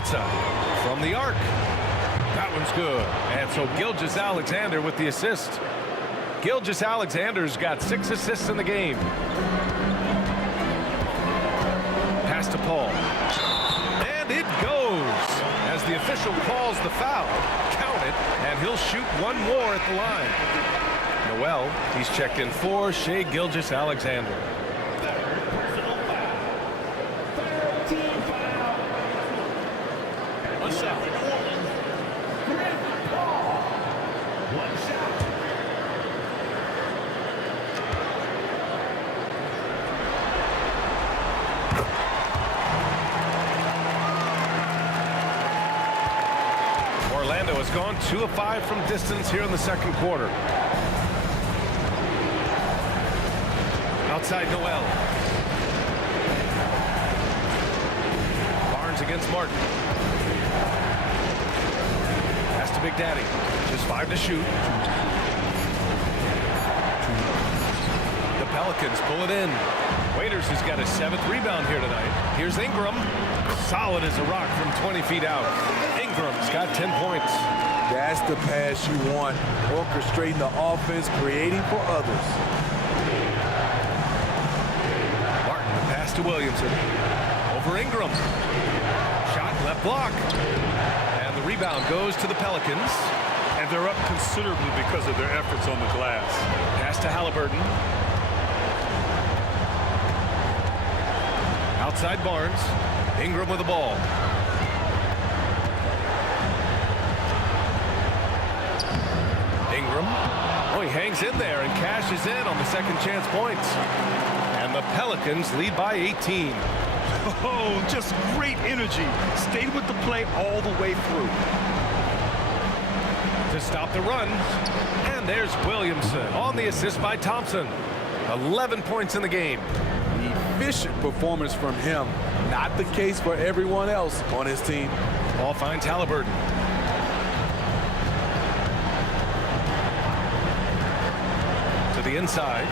Outside from the arc. That one's good. And so Gilgeous-Alexander with the assist. Gilgeous-Alexander's got 6 assists in the game. Pass to Paul. And it goes. As the official calls the foul, count it, and he'll shoot one more at the line. Noel, he's checked in for Shai Gilgeous-Alexander. Orlando has gone 2 of 5 from distance here in the second quarter. Outside Noel. Barnes against Martin. Pass to Big Daddy. Just 5 to shoot. The Pelicans pull it in. Waiters has got his 7th rebound here tonight. Here's Ingram. Solid as a rock from 20 feet out. Ingram's got 10 points. That's the pass you want. Orchestrating the offense, creating for others. Martin, the pass to Williamson. Over Ingram. Shot left block. And the rebound goes to the Pelicans. And they're up considerably because of their efforts on the glass. Pass to Halliburton. Outside Barnes. Ingram with the ball. Ingram. Oh, he hangs in there and cashes in on the second chance points. And the Pelicans lead by 18. Oh, just great energy. Stayed with the play all the way through. To stop the run. And there's Williamson on the assist by Thompson. 11 points in the game. Efficient performance from him. Not the case for everyone else on his team. Ball finds Halliburton. To the inside.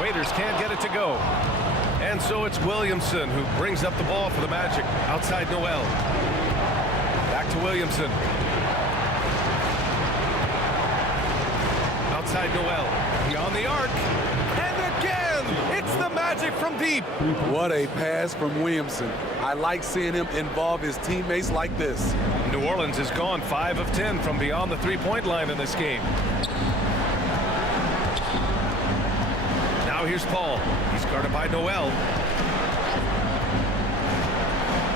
Waiters can't get it to go. And so it's Williamson who brings up the ball for the Magic. Outside Noel. Back to Williamson. Outside Noel. Beyond the arc. And again, it's the Magic from deep. What a pass from Williamson. I like seeing him involve his teammates like this. New Orleans has gone 5 of 10 from beyond the three-point line in this game. Now here's Paul. He's guarded by Noel.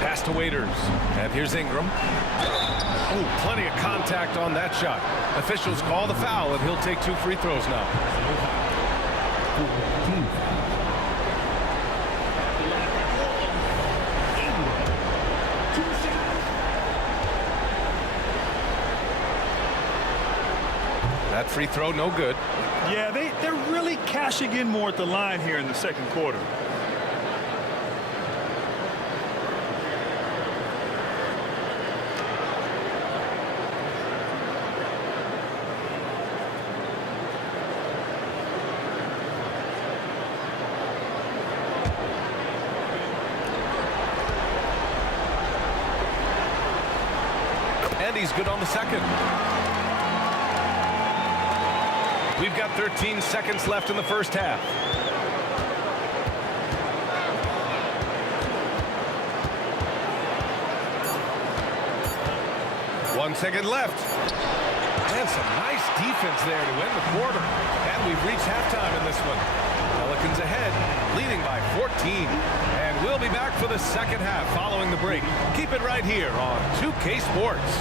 Pass to Waiters. And here's Ingram. Oh, plenty of contact on that shot. Officials call the foul, and he'll take 2 free throws now. That free throw, no good. Yeah, they're really cashing in more at the line here in the second quarter. And he's good on the second. We've got 13 seconds left in the first half. One second left. And some nice defense there to end the quarter. And we've reached halftime in this one. Pelicans ahead, leading by 14. And we'll be back for the second half following the break. Keep it right here on 2K Sports.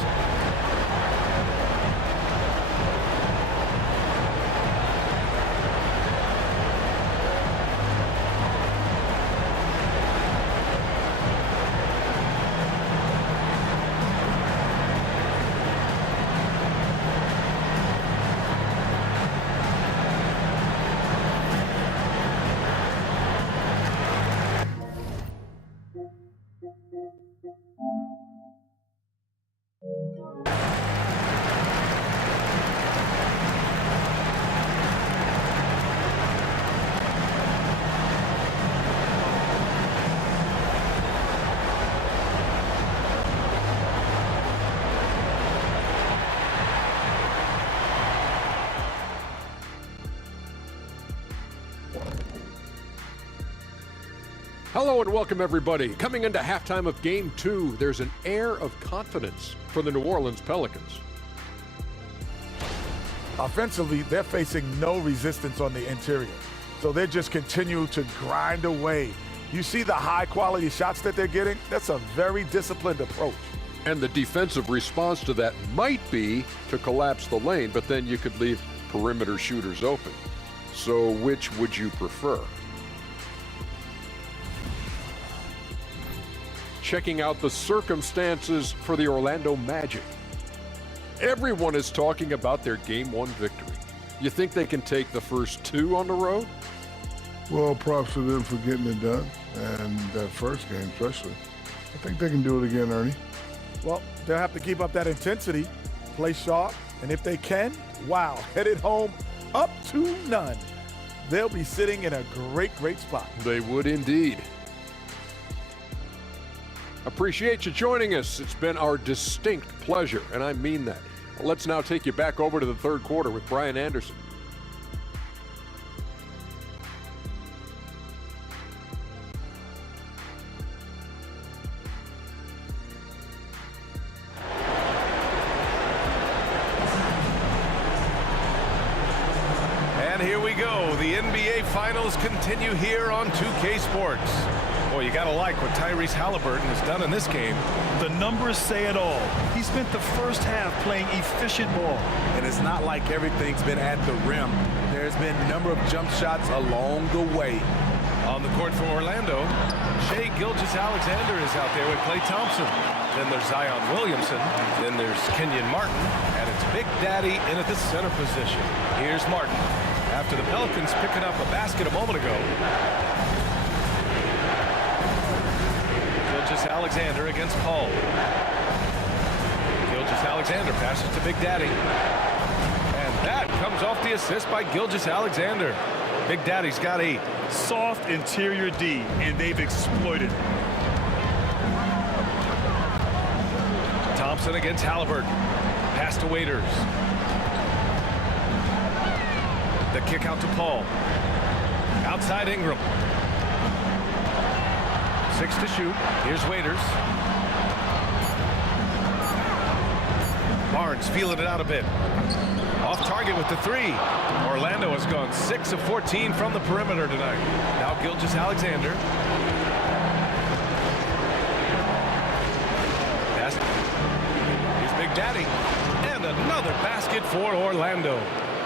Hello and welcome, everybody. Coming into halftime of Game 2, there's an air of confidence for the New Orleans Pelicans. Offensively, they're facing no resistance on the interior. So they just continue to grind away. You see the high-quality shots that they're getting? That's a very disciplined approach. And the defensive response to that might be to collapse the lane, but then you could leave perimeter shooters open. So which would you prefer? Checking out the circumstances for the Orlando Magic. Everyone is talking about their Game 1 victory. You think they can take the first 2 on the road? Well, props to them for getting it done, and that first game especially. I think they can do it again, Ernie. Well, they'll have to keep up that intensity, play sharp, and if they can, wow, headed home up to none. They'll be sitting in a great, great spot. They would indeed. Appreciate you joining us. It's been our distinct pleasure, and I mean that. Let's now take you back over to the third quarter with Brian Anderson. And here we go. The NBA Finals continue here on 2K Sports. Boy, you got to like what Tyrese Halliburton has done in this game. The numbers say it all. He spent the first half playing efficient ball. And it's not like everything's been at the rim. There's been a number of jump shots along the way. On the court for Orlando, Shai Gilgeous-Alexander is out there with Klay Thompson. Then there's Zion Williamson. Then there's Kenyon Martin. And it's Big Daddy in at the center position. Here's Martin. After the Pelicans picking up a basket a moment ago. Gilgeous-Alexander against Paul. Gilgeous-Alexander passes to Big Daddy. And that comes off the assist by Gilgeous-Alexander. Big Daddy's got 8. Soft interior D, and they've exploited it. Thompson against Halliburton. Pass to Waiters. The kick out to Paul. Outside Ingram. 6 to shoot. Here's Waiters. Barnes feeling it out a bit. Off target with the 3. Orlando has gone 6 of 14 from the perimeter tonight. Now Gilgeous-Alexander. Here's Big Daddy. And another basket for Orlando.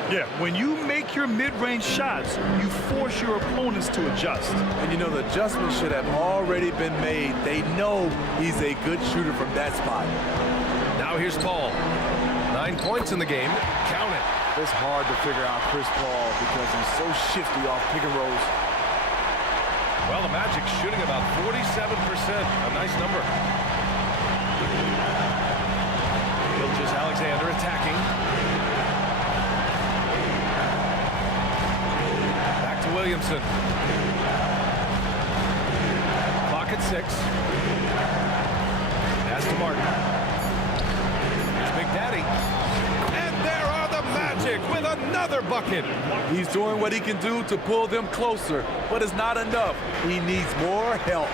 Yeah, when you make your mid-range shots, you force your opponents to adjust. And you know, the adjustments should have already been made. They know he's a good shooter from that spot. Now here's Paul. 9 points in the game. Count it. It's hard to figure out Chris Paul because he's so shifty off pick and rolls. Well, the Magic shooting about 47%. A nice number. Gilgeous-Alexander attacking. Back to Williamson. Clock at 6. Pass to Martin. Here's Big Daddy. And there are the Magic with another bucket. He's doing what he can do to pull them closer, but it's not enough. He needs more help.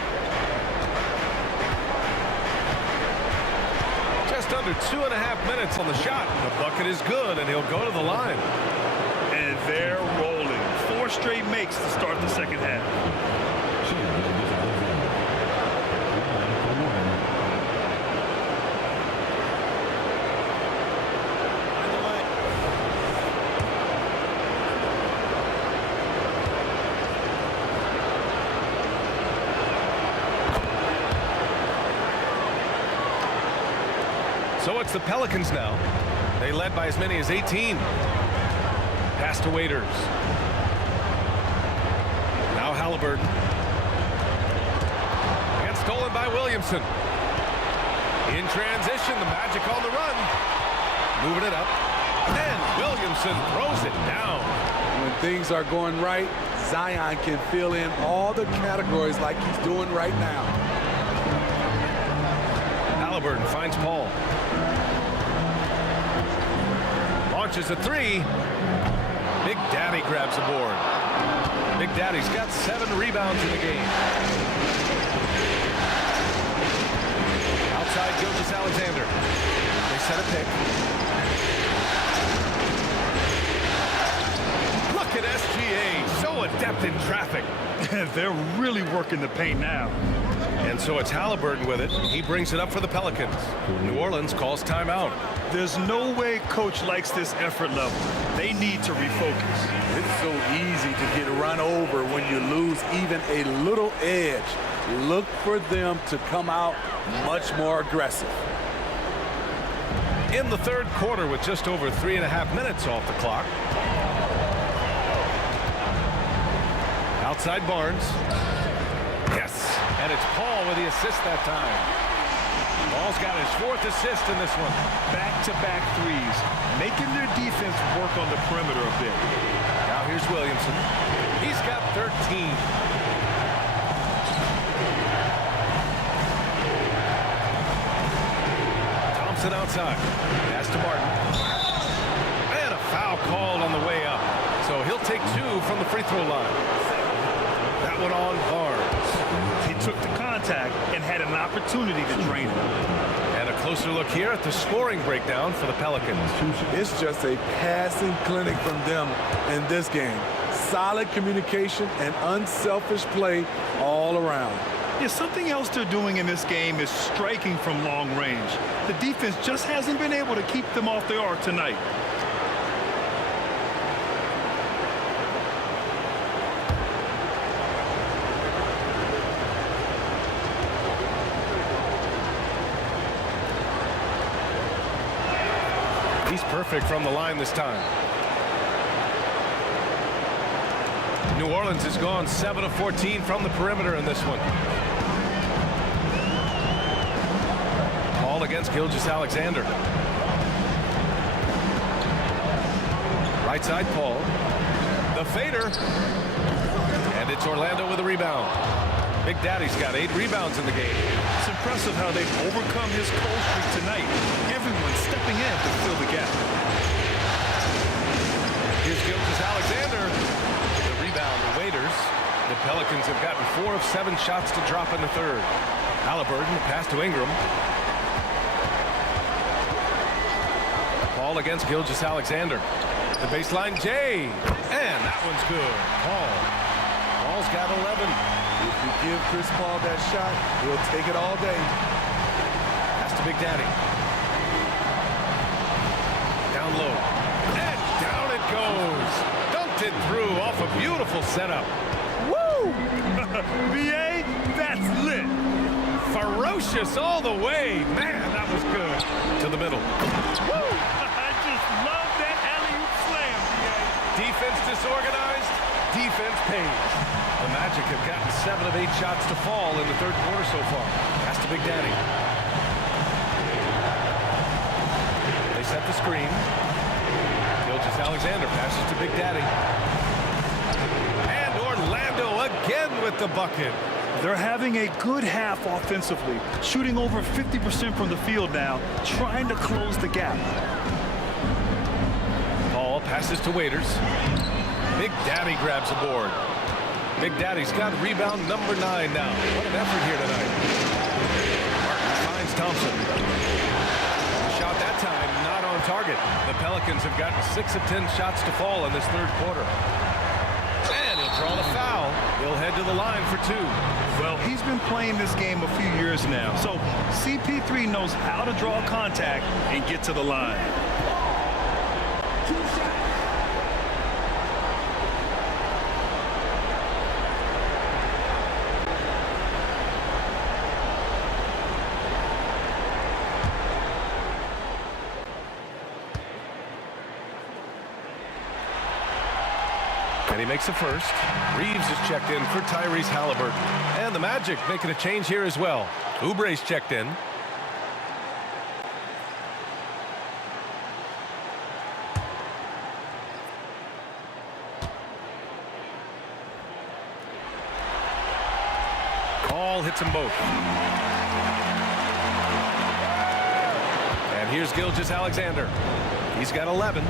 Just under 2.5 minutes on the shot. The bucket is good, and he'll go to the line. And they're rolling. 4 straight makes to start the second half. So it's the Pelicans now. They led by as many as 18. Pass to Waiters. Now Halliburton. And stolen by Williamson. In transition, the Magic on the run. Moving it up. And Williamson throws it down. When things are going right, Zion can fill in all the categories like he's doing right now. Halliburton finds Paul. Launches a 3. Big Daddy grabs the board. Big Daddy's got 7 rebounds in the game. They're really working the paint now. And so it's Halliburton with it. He brings it up for the Pelicans. New Orleans calls timeout. There's no way coach likes this effort level. They need to refocus. It's so easy to get run over when you lose even a little edge. Look for them to come out much more aggressive. In the third quarter with just over 3.5 minutes off the clock. Outside Barnes. Yes. And it's Paul with the assist that time. Paul's got his 4th assist in this one. Back-to-back threes, making their defense work on the perimeter a bit. Now here's Williamson. He's got 13. Thompson outside. Pass to Martin. And a foul called on the way up. So he'll take 2 from the free throw line. That one on Barnes. He took the contact and had an opportunity to drain it. And a closer look here at the scoring breakdown for the Pelicans. It's just a passing clinic from them in this game. Solid communication and unselfish play all around. Yeah, something else they're doing in this game is striking from long range. The defense just hasn't been able to keep them off their arc tonight. He's perfect from the line this time. New Orleans has gone 7 of 14 from the perimeter in this one. Ball against Gilgeous-Alexander. Right side Paul. The fader. And it's Orlando with a rebound. Big Daddy's got 8 rebounds in the game. It's impressive how they've overcome his cold streak tonight. Everyone stepping in to fill the gap. Here's Gilgeous-Alexander. The rebound, the Waiters. The Pelicans have gotten 4 of 7 shots to drop in the third. Halliburton, pass to Ingram. Paul against Gilgeous-Alexander. The baseline, Jay. And that one's good. Paul's got 11. If you give Chris Paul that shot, he'll take it all day. Pass to Big Daddy. Down low. And down it goes. Dunked it through off a beautiful setup. Woo! BA, that's lit. Ferocious all the way. Man, that was good. To the middle. Woo! I just love that alley-oop slam, BA. Defense disorganized. Defense pays. The Magic have gotten 7 of 8 shots to fall in the third quarter so far. Pass to Big Daddy. They set the screen. Gilgeous-Alexander passes to Big Daddy. And Orlando again with the bucket. They're having a good half offensively, shooting over 50% from the field now, trying to close the gap. Paul passes to Waiters. Big Daddy grabs a board. Big Daddy's got rebound number 9 now. What an effort here tonight. Martin finds Thompson. Shot that time, not on target. The Pelicans have gotten 6 of 10 shots to fall in this third quarter. And he'll draw the foul. He'll head to the line for 2. Well, he's been playing this game a few years now, so CP3 knows how to draw contact and get to the line. And he makes the first. Reeves is checked in for Tyrese Halliburton. And the Magic making a change here as well. Oubre's checked in. All hits them both. And here's Gilgeous-Alexander. He's got 11.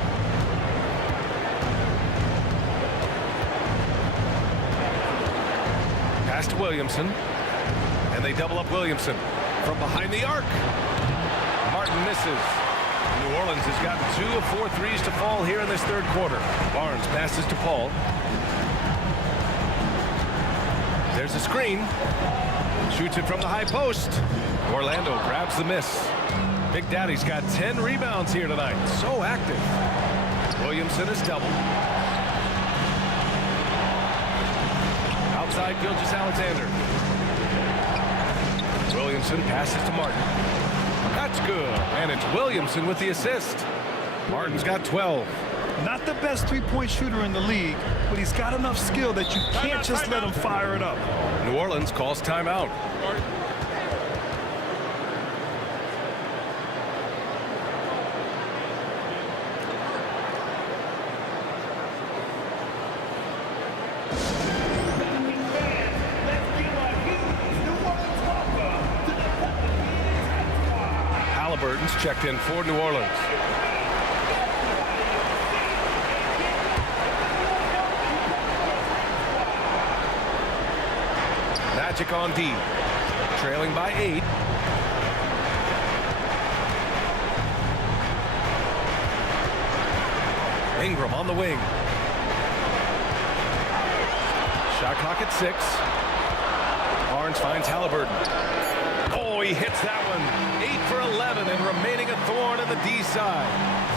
Pass to Williamson. And they double up Williamson from behind the arc. Martin misses. New Orleans has gotten 2 of 4 threes to fall here in this third quarter. Barnes passes to Paul. There's a screen. Shoots it from the high post. Orlando grabs the miss. Big Daddy's got 10 rebounds here tonight. So active. Williamson is doubled. Outside Gilgeous-Alexander. Williamson passes to Martin. That's good. And it's Williamson with the assist. Martin's got 12. Not the best three-point shooter in the league, but he's got enough skill that you can't just let him fire it up. New Orleans calls timeout. Halliburton's checked in for New Orleans. Magic on D, trailing by 8. Ingram on the wing. Shot clock at 6. Barnes finds Halliburton. Oh, he hits that one. 8 for 11 and remaining a thorn in the D side.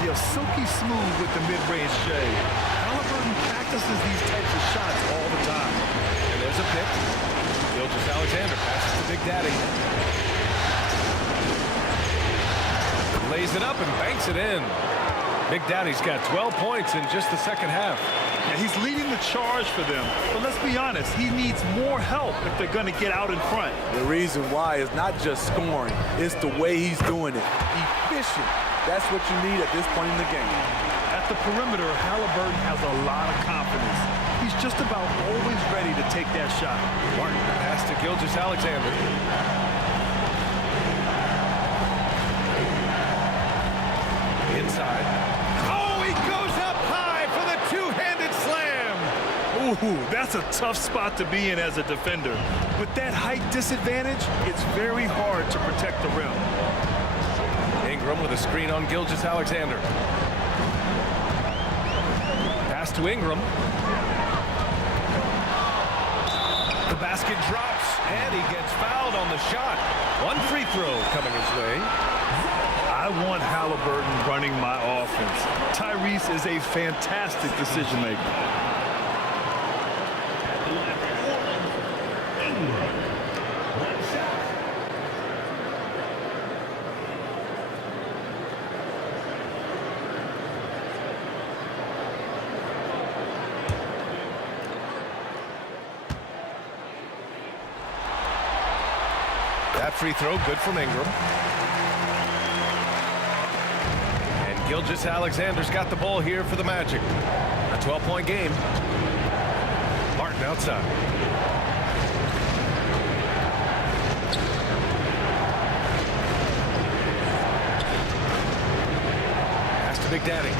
Feels silky smooth with the mid-range shade. Halliburton practices these types of shots all the time. And there's a pick. Gilgeous-Alexander passes to Big Daddy. Lays it up and banks it in. Big Daddy's got 12 points in just the second half. Yeah, he's leading the charge for them. But let's be honest, he needs more help if they're going to get out in front. The reason why is not just scoring, it's the way he's doing it. Efficient. That's what you need at this point in the game. At the perimeter, Halliburton has a lot of confidence. He's just about always ready to take that shot. Martin pass to Gilgeous-Alexander. Inside. Oh, he goes up high for the two-handed slam. Ooh, that's a tough spot to be in as a defender. With that height disadvantage, it's very hard to protect the rim. Ingram with a screen on Gilgeous-Alexander. Pass to Ingram. The basket drops, and he gets fouled on the shot. One free throw coming his way. I want Halliburton running my offense. Tyrese is a fantastic decision maker. That free throw good from Ingram. And Gilgeous-Alexander's got the ball here for the Magic. A 12-point game. Martin outside. Pass to Big Daddy.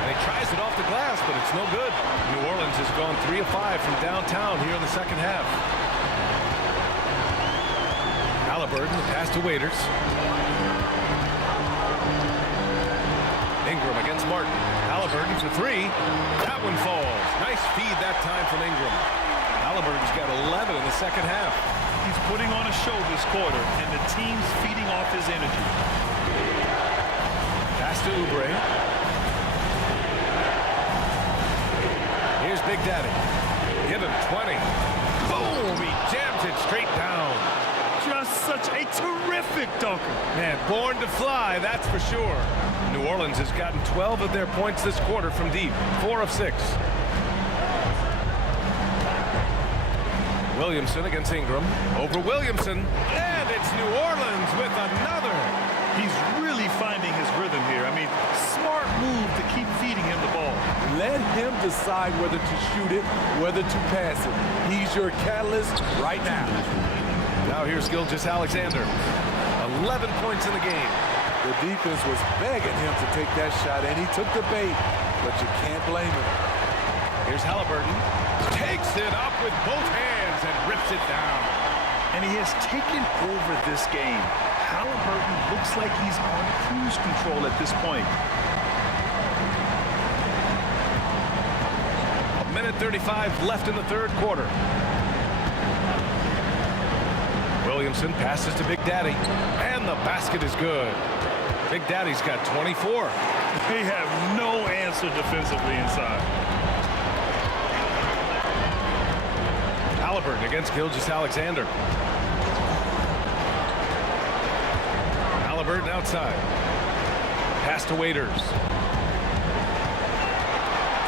And he tries it off the glass, but it's no good. New Orleans has gone 3 of 5 from downtown here in the second half. Halliburton, the pass to Waiters. Ingram against Martin. Halliburton for 3. That one falls. Nice feed that time from Ingram. Halliburton's got 11 in the second half. He's putting on a show this quarter, and the team's feeding off his energy. Pass to Oubre. Here's Big Daddy. Give him 20. Boom! He jams it straight down. Just such a terrific dunker. Man, born to fly, that's for sure. New Orleans has gotten 12 of their points this quarter from deep. 4 of 6. Williamson against Ingram. Over Williamson. And it's New Orleans with another. He's really finding his rhythm here. I mean, smart move to keep feeding him the ball. Let him decide whether to shoot it, whether to pass it. He's your catalyst right now. Now here's Gilgeous-Alexander. 11 points in the game. The defense was begging him to take that shot, and he took the bait, but you can't blame him. Here's Halliburton. Takes it up with both hands and rips it down. And he has taken over this game. Halliburton looks like he's on cruise control at this point. 1:30 2:35 left in the third quarter. Williamson passes to Big Daddy, and the basket is good. Big Daddy's got 24. They have no answer defensively inside. Halliburton against Gilgeous-Alexander. Halliburton outside. Pass to Waiters.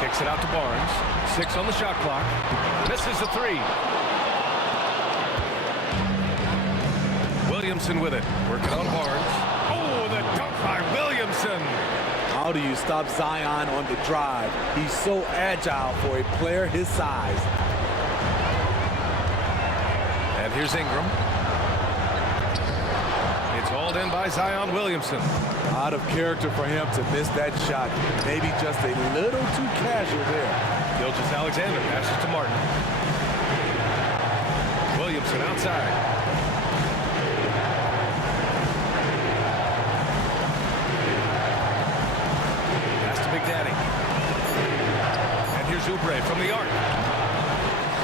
Kicks it out to Barnes. 6 on the shot clock. Misses the 3. Williamson with it. Working on Barnes. Oh, the dunk by Williamson. How do you stop Zion on the drive? He's so agile for a player his size. And here's Ingram. It's hauled in by Zion Williamson. Out of character for him to miss that shot. Maybe just a little too casual there. Gilgeous-Alexander passes to Martin. Williamson outside. Pass to Big Daddy. And here's Oubre from the arc.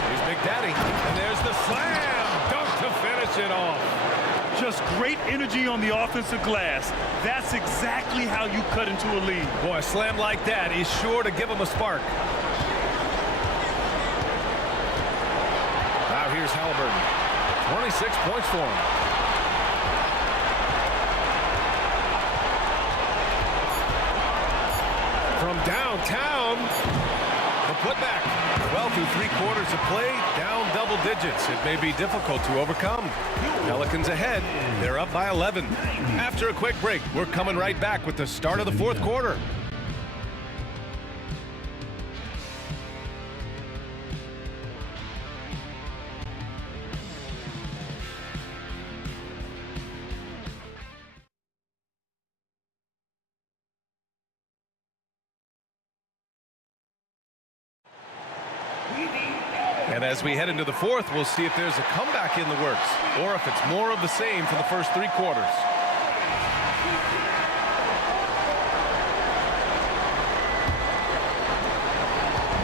Here's Big Daddy. And there's the slam dunk to finish it off. Just great energy on the offensive glass. That's exactly how you cut into a lead. Boy, a slam like that is sure to give him a spark. Now here's Halliburton. 26 points for him. From downtown, the putback. Well, through 3 quarters of play, down double digits. It may be difficult to overcome. Pelicans ahead. They're up by 11. After a quick break, we're coming right back with the start of the fourth quarter. And as we head into the fourth, we'll see if there's a comeback in the works or if it's more of the same for the first 3 quarters.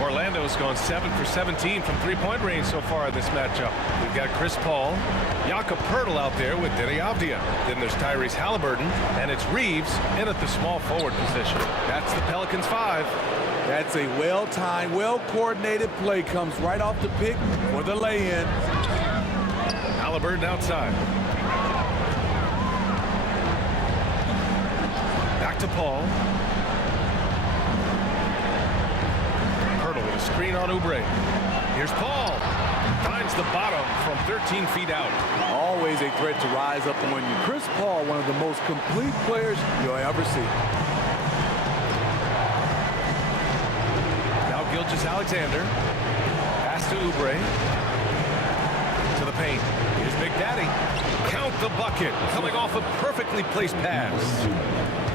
Orlando's gone 7 for 17 from 3-point range so far in this matchup. We've got Chris Paul, Jakob Poeltl out there with Denny Avdia. Then there's Tyrese Halliburton, and it's Reeves in at the small forward position. That's the Pelicans 5. That's a well-timed, well-coordinated play. Comes right off the pick for the lay-in. Halliburton outside. Back to Paul. Poeltl with a screen on Oubre. Here's Paul. Finds the bottom from 13 feet out. Always a threat to rise up on you. Chris Paul, one of the most complete players you'll ever see. Gilgeous-Alexander. Pass to Oubre. To the paint. Here's Big Daddy. Count the bucket. Coming off a perfectly placed pass.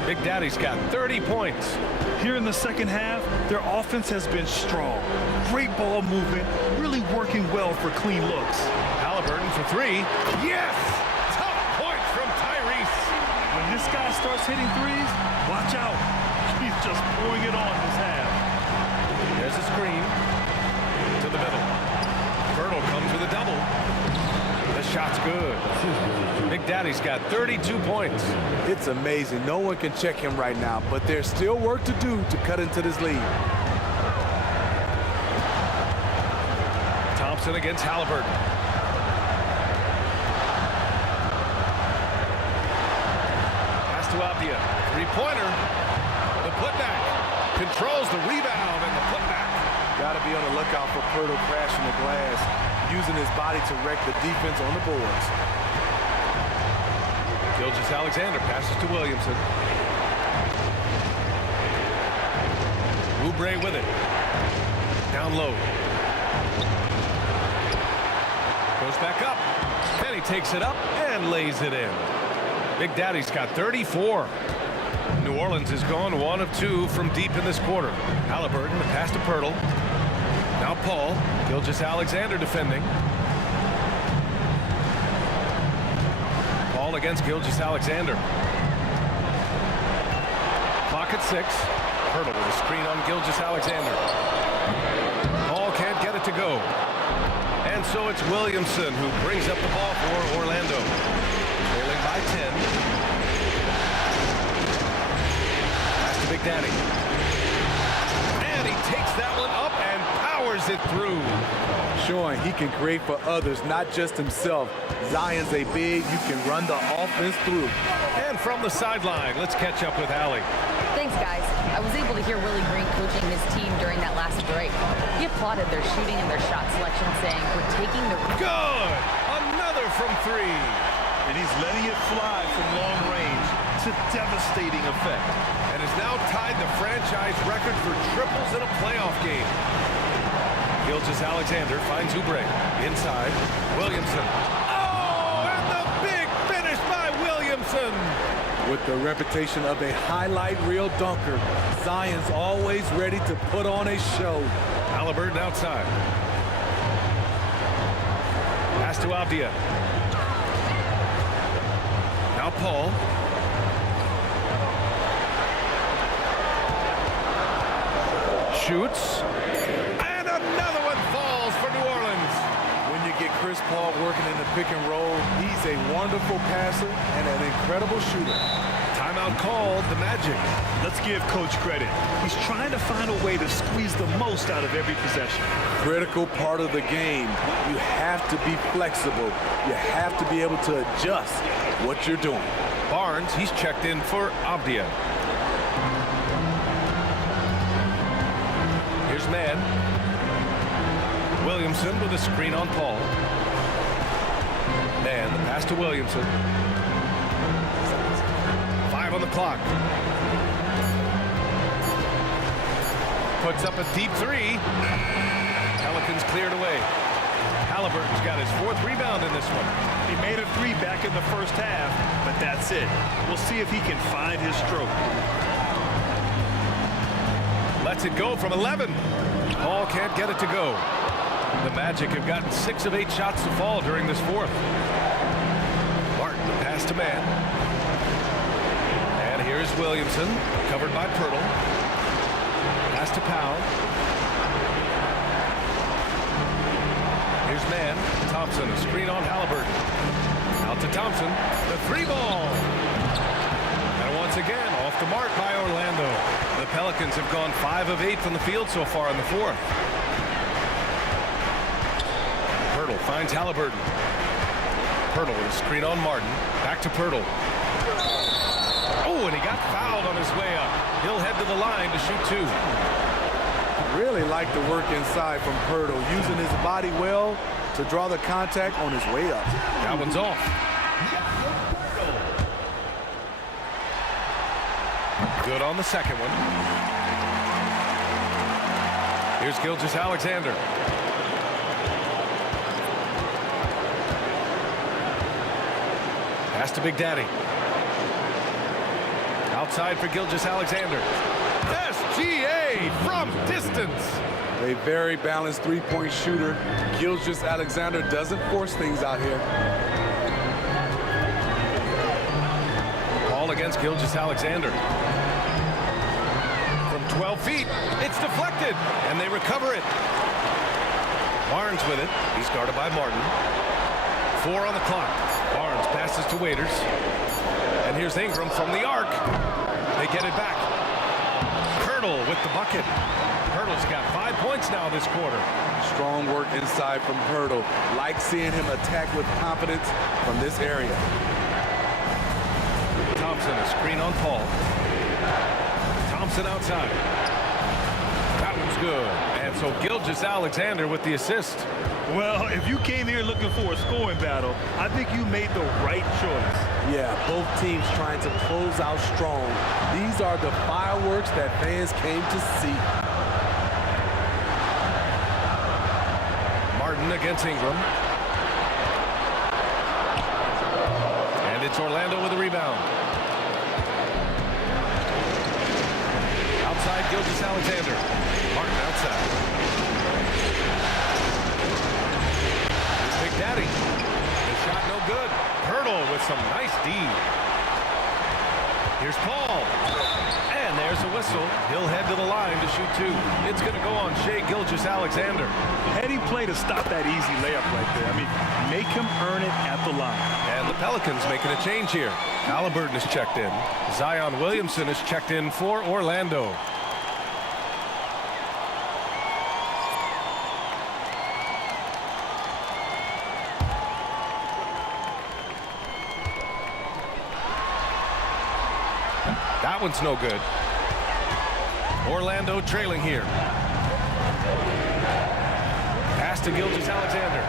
Big Daddy's got 30 points. Here in the second half, their offense has been strong. Great ball movement, really working well for clean looks. Halliburton for 3. Yes! Tough point from Tyrese. When this guy starts hitting threes, watch out. He's just pouring it on this half. There's a screen to the middle. Poeltl comes with a double. The shot's good. Big Daddy's got 32 points. It's amazing. No one can check him right now, but there's still work to do to cut into this lead. Thompson against Halliburton. Pass to Avdia. 3-pointer. The putback. Controls the rebound and the putback. Got to be on the lookout for Poeltl crashing the glass, using his body to wreck the defense on the boards. Gilgeous-Alexander passes to Williamson. Oubre with it. Down low. Goes back up. Then he takes it up and lays it in. Big Daddy's got 34. New Orleans has gone 1 of 2 from deep in this quarter. Halliburton, the pass to Poeltl. Now Paul. Gilgeous-Alexander defending. Paul against Gilgeous-Alexander. Clock at 6. Poeltl with a screen on Gilgeous-Alexander. Paul to go. And so it's Williamson who brings up the ball for Orlando. Trailing by 10. Pass to Big Daddy. And he takes that one up and powers it through. Showing he can create for others, not just himself. Zion's a big, you can run the offense through. And from the sideline, let's catch up with Allie. Thanks, guys. I was able to hear Willie Green coaching his team during that last break. He applauded their shooting and their shot selection, saying, "We're taking the..." Good! Another from three. And he's letting it fly from long range to devastating effect. And has now tied the franchise record for triples in a playoff game. Gilgeous-Alexander finds Oubre. Inside, Williamson. Oh, and the big finish by Williamson. With the reputation of a highlight reel dunker, Zion's always ready to put on a show. Halliburton outside. Pass to Avdia. Now Paul. Shoots. And another one falls for New Orleans. When you get Chris Paul working in the pick and roll, he's a wonderful passer and an incredible shooter. Timeout called, the Magic. Let's give Coach credit. He's trying to find a way to squeeze the most out of every possession. Critical part of the game. You have to be flexible. You have to be able to adjust what you're doing. Barnes, he's checked in for Avdia. Here's Mann. Williamson with a screen on Paul. Mann, the pass to Williamson. 5 on the clock. Puts up a deep three. Pelicans cleared away. Halliburton's got his 4th rebound in this one. He made a 3 back in the first half, but that's it. We'll see if he can find his stroke. Lets it go from 11. Paul can't get it to go. The Magic have gotten 6 of 8 shots to fall during this 4th. Martin, the pass to Mann. And here's Williamson, covered by Pirtle. Pass to Powell. Here's Mann. Thompson, a screen on Halliburton. Out to Thompson. The 3-ball. And once again, off the mark by Orlando. The Pelicans have gone 5 of 8 from the field so far in the 4th. Pirtle finds Halliburton. Pirtle with a screen on Martin. Back to Pirtle. Oh, and he got fouled on his way up. He'll head to the line to shoot 2. Really like the work inside from Pirtle, using his body well to draw the contact on his way up. That one's off. Good on the second one. Here's Gilgeous-Alexander. Pass to Big Daddy. Outside for Gilgeous-Alexander. SGA from distance. A very balanced three-point shooter. Gilgeous-Alexander doesn't force things out here. Ball against Gilgeous-Alexander. From 12 feet, it's deflected, and they recover it. Barnes with it. He's guarded by Martin. 4 on the clock. Barnes passes to Waiters. And here's Ingram from the arc. They get it back. Pirtle with the bucket. Pirtle's got 5 points now this quarter. Strong work inside from Pirtle. Like seeing him attack with confidence from this area. Thompson, a screen on Paul. Thompson outside. That one's good. And so Gilgeous-Alexander with the assist. Well, if you came here looking for a scoring battle, I think you made the right choice. Yeah, both teams trying to close out strong. These are the fireworks that fans came to see. Martin against Ingram. And it's Orlando with a rebound. Outside, Gilgeous-Alexander. Martin outside. Here's Big Daddy. The shot no good. Pirtle with some nice D. Here's Paul. And And there's a whistle. He'll head to the line to shoot two. It's going to go on Shai Gilgeous-Alexander. Heading play to stop that easy layup right there. I mean, make him earn it at the line. And the Pelicans making a change here. Halliburton is checked in. Zion Williamson is checked in for Orlando. That one's no good. Orlando trailing here. Pass to Gilgeous-Alexander.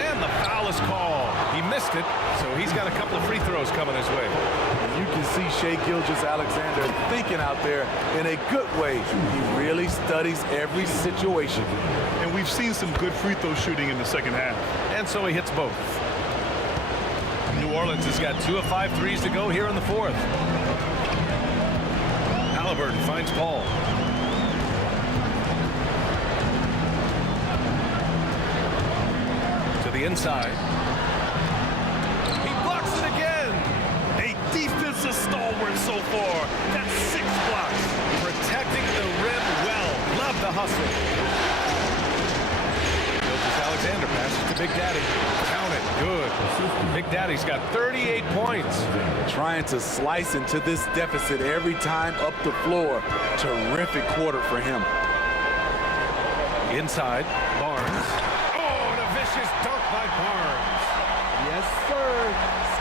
And the foul is called. He missed it, so he's got a couple of free throws coming his way. And you can see Shai Gilgeous-Alexander thinking out there in a good way. He really studies every situation. And we've seen some good free throw shooting in the second half. And so he hits both. New Orleans has got 2 of 5 threes to go here in the fourth. Halliburton finds Paul. To the inside. He blocks it again. A defensive stalwart so far. That's 6 blocks. Protecting the rim well. Love the hustle. Gilgeous-Alexander passes to Big Daddy. Count it. Good. Big Daddy's got 38 points. Trying to slice into this deficit every time up the floor. Terrific quarter for him. Inside. Barnes. Oh, and a vicious dunk by Barnes. Yes, sir.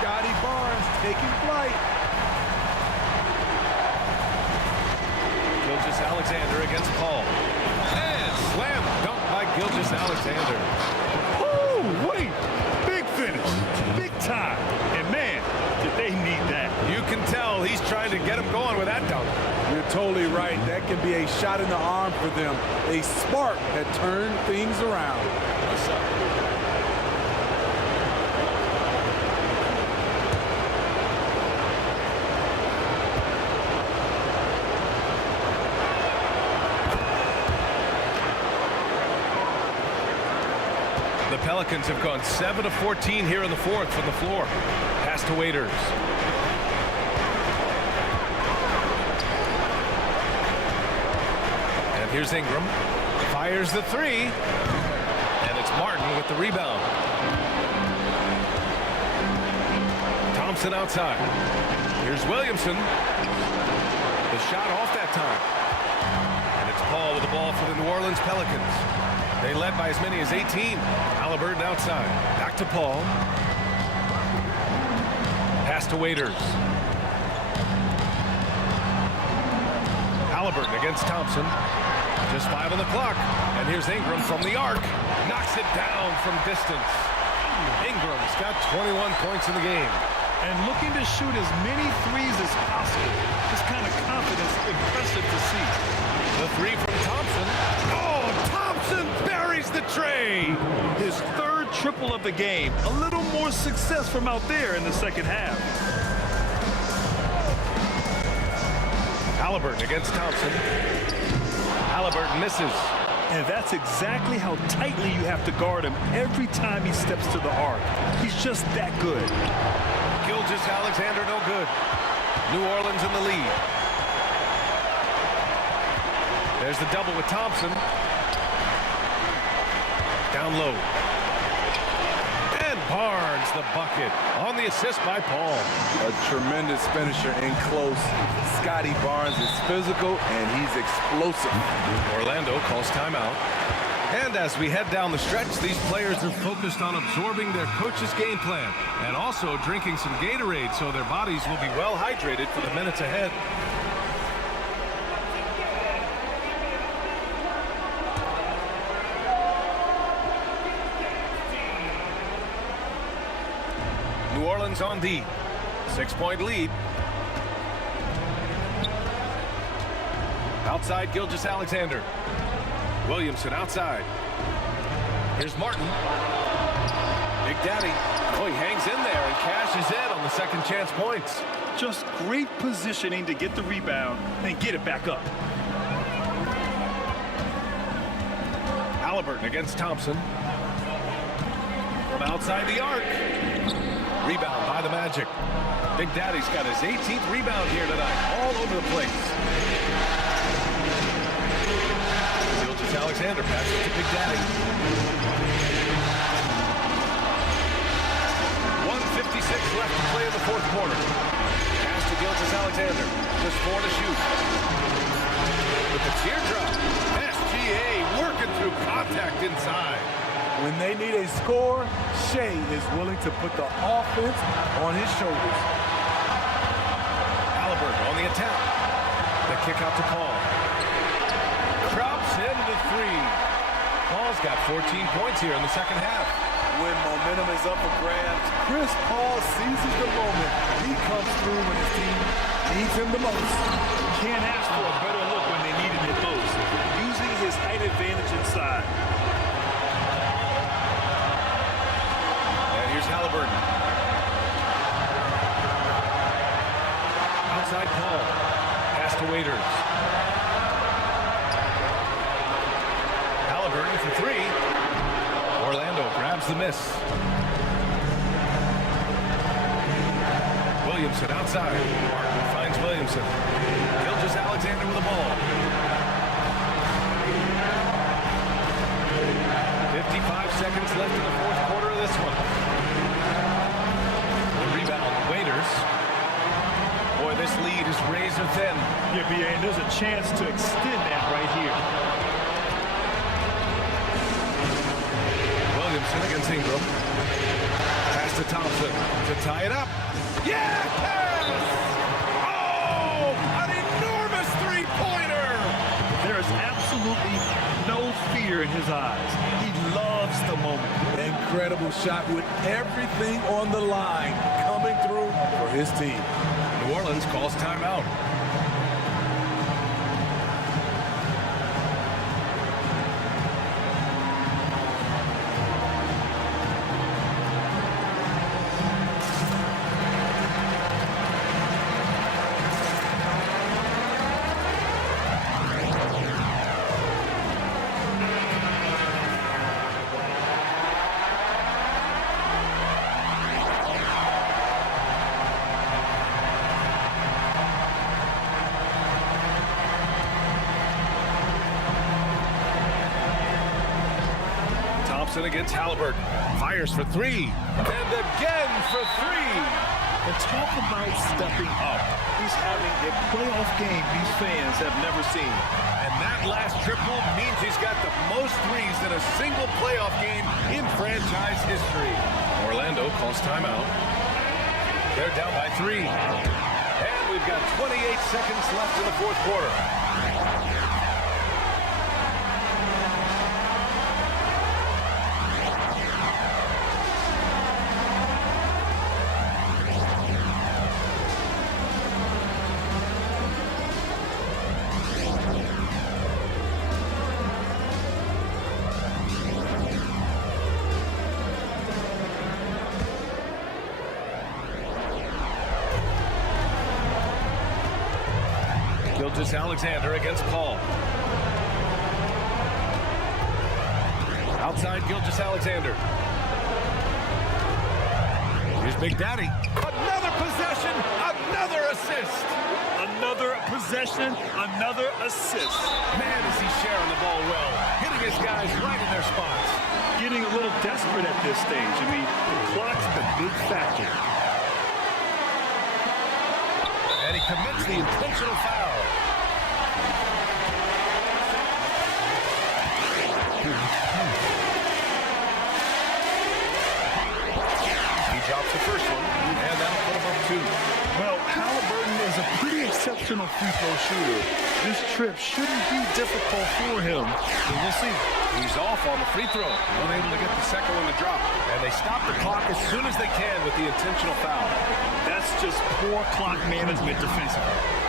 Scotty Barnes taking flight. Gilgeous-Alexander against Paul. And slam dunk by Gilgeous-Alexander. Oh, wait. Big finish. Big time. And, man, did they need that. You can tell he's trying to get him going with that dunk. You're totally right. That can be a shot in the arm for them. A spark that turned things around. What's up? The Pelicans have gone 7 of 14 here in the fourth from the floor. Pass to Waiters. And here's Ingram. Fires the three. And it's Martin with the rebound. Thompson outside. Here's Williamson. The shot off that time. And it's Paul with the ball for the New Orleans Pelicans. They led by as many as 18. Halliburton outside. Back to Paul. Pass to Waiters. Halliburton against Thompson. Just 5 on the clock. And here's Ingram from the arc. Knocks it down from distance. Ingram's got 21 points in the game. And looking to shoot as many threes as possible. This kind of confidence, impressive to see. The three from Thompson. Oh, Thompson buries the tray. His third triple of the game. A little more success from out there in the second half. Halliburton against Thompson. Halliburton misses. And that's exactly how tightly you have to guard him every time he steps to the arc. He's just that good. Gilgeous-Alexander no good. New Orleans in the lead. There's the double with Thompson. Down low. And Barnes the bucket on the assist by Paul. A tremendous finisher in close. Scotty Barnes is physical and he's explosive. Orlando calls timeout. And as we head down the stretch, these players are focused on absorbing their coach's game plan and also drinking some Gatorade so their bodies will be well hydrated for the minutes ahead. New Orleans on D. 6-point lead. Outside Gilgeous-Alexander. Williamson outside. Here's Martin. Big Daddy. Oh, he hangs in there and cashes in on the second chance points. Just great positioning to get the rebound and get it back up. Halliburton against Thompson. From outside the arc. Rebound by the Magic. Big Daddy's got his 18th rebound here tonight, all over the place. Alexander passes to Big Daddy. 1:56 left to play in the fourth quarter. Pass to Alexander. Just 4 to shoot. With the teardrop. SGA working through contact inside. When they need a score, Shea is willing to put the offense on his shoulders. Halliburton on the attack. The kick out to Paul. Drops into 3. Paul's got 14 points here in the second half. When momentum is up for grabs, Chris Paul seizes the moment. He comes through when his team needs him the most. Can't ask for a better look when they needed it most. Using his height advantage inside. And here's Halliburton. Outside Paul. Pass to Waiters. Halliburton for 3. Orlando grabs the miss. Williamson outside. Martin finds Williamson. Alexander with the ball. 55 seconds left in the fourth quarter of this one. The rebound, Waiters. Boy, this lead is razor thin. Yeah, BA, and there's a chance to extend that right here. Williamson against Ingram. Pass to Thompson to tie it up. Yes! Oh, an enormous three-pointer! There is absolutely no fear in his eyes. He loves the moment. Incredible shot with everything on the line coming through for his team. New Orleans calls timeout. Against Halliburton. Fires for 3. And again for 3. And talk about stepping up. He's having a playoff game these fans have never seen. And that last triple means he's got the most threes in a single playoff game in franchise history. Orlando calls timeout. They're down by 3. And we've got 28 seconds left in the fourth quarter. Alexander against Paul. Outside Alexander. Here's Big Daddy. Another possession, another assist. Another possession, another assist. Man, is he sharing the ball well. Hitting his guys right in their spots. Getting a little desperate at this stage. I mean, the clock's the big factor. And he commits the intentional foul. He drops the first one, and that'll put him up 2. Well, Halliburton is a pretty exceptional free throw shooter. This trip shouldn't be difficult for him. We'll see. He's off on the free throw. Unable to get the second one to drop. And they stop the clock as soon as they can with the intentional foul. That's just poor clock management defensively.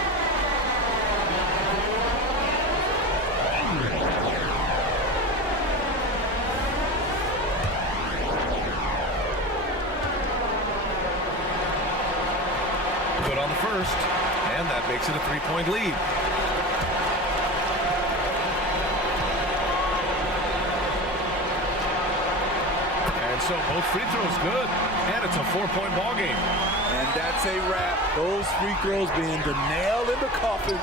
First, and that makes it a 3-point lead. And And so both free throws good. And it's a 4-point ball game. And that's a wrap. Those free throws being the nail in the coffin.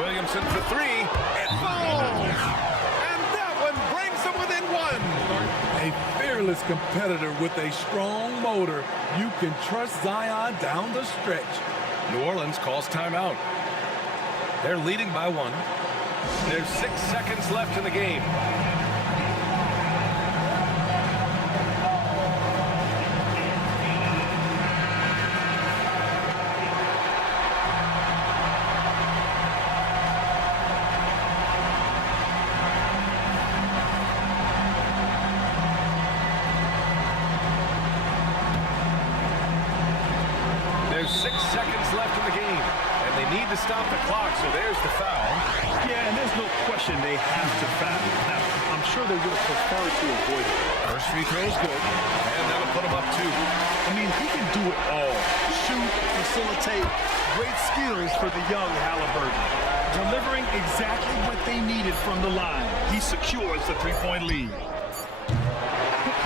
Williamson for three. It falls! And that one brings them within one. A fearless competitor with a strong motor. You can trust Zion down the stretch. New Orleans calls timeout. They're leading by one. There's 6 seconds left in the game. There's 6 seconds left in the game, and they need to stop the clock, so there's the foul. Yeah, and there's no question they have to foul. Now, I'm sure they would have preferred to avoid it. First free throw's good, and that'll put him up 2. I mean, he can do it all. Shoot, facilitate, great skills for the young Halliburton. Delivering exactly what they needed from the line. He secures the three-point lead.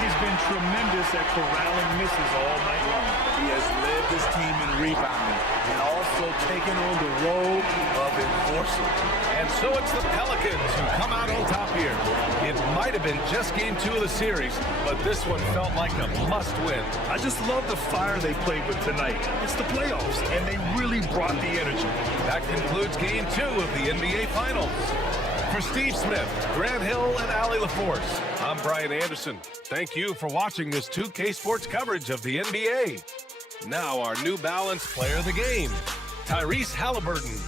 He's been tremendous at corralling misses all night long. He has led this team in rebounding and also taken on the role of enforcer. And so it's the Pelicans who come out on top here. It might have been just game 2 of the series, but this one felt like a must-win. I just love the fire they played with tonight. It's the playoffs, and they really brought the energy. That concludes game 2 of the NBA Finals. For Steve Smith, Grant Hill, and Allie LaForce, I'm Brian Anderson. Thank you for watching this 2K Sports coverage of the NBA. Now our New Balance player of the game, Tyrese Halliburton.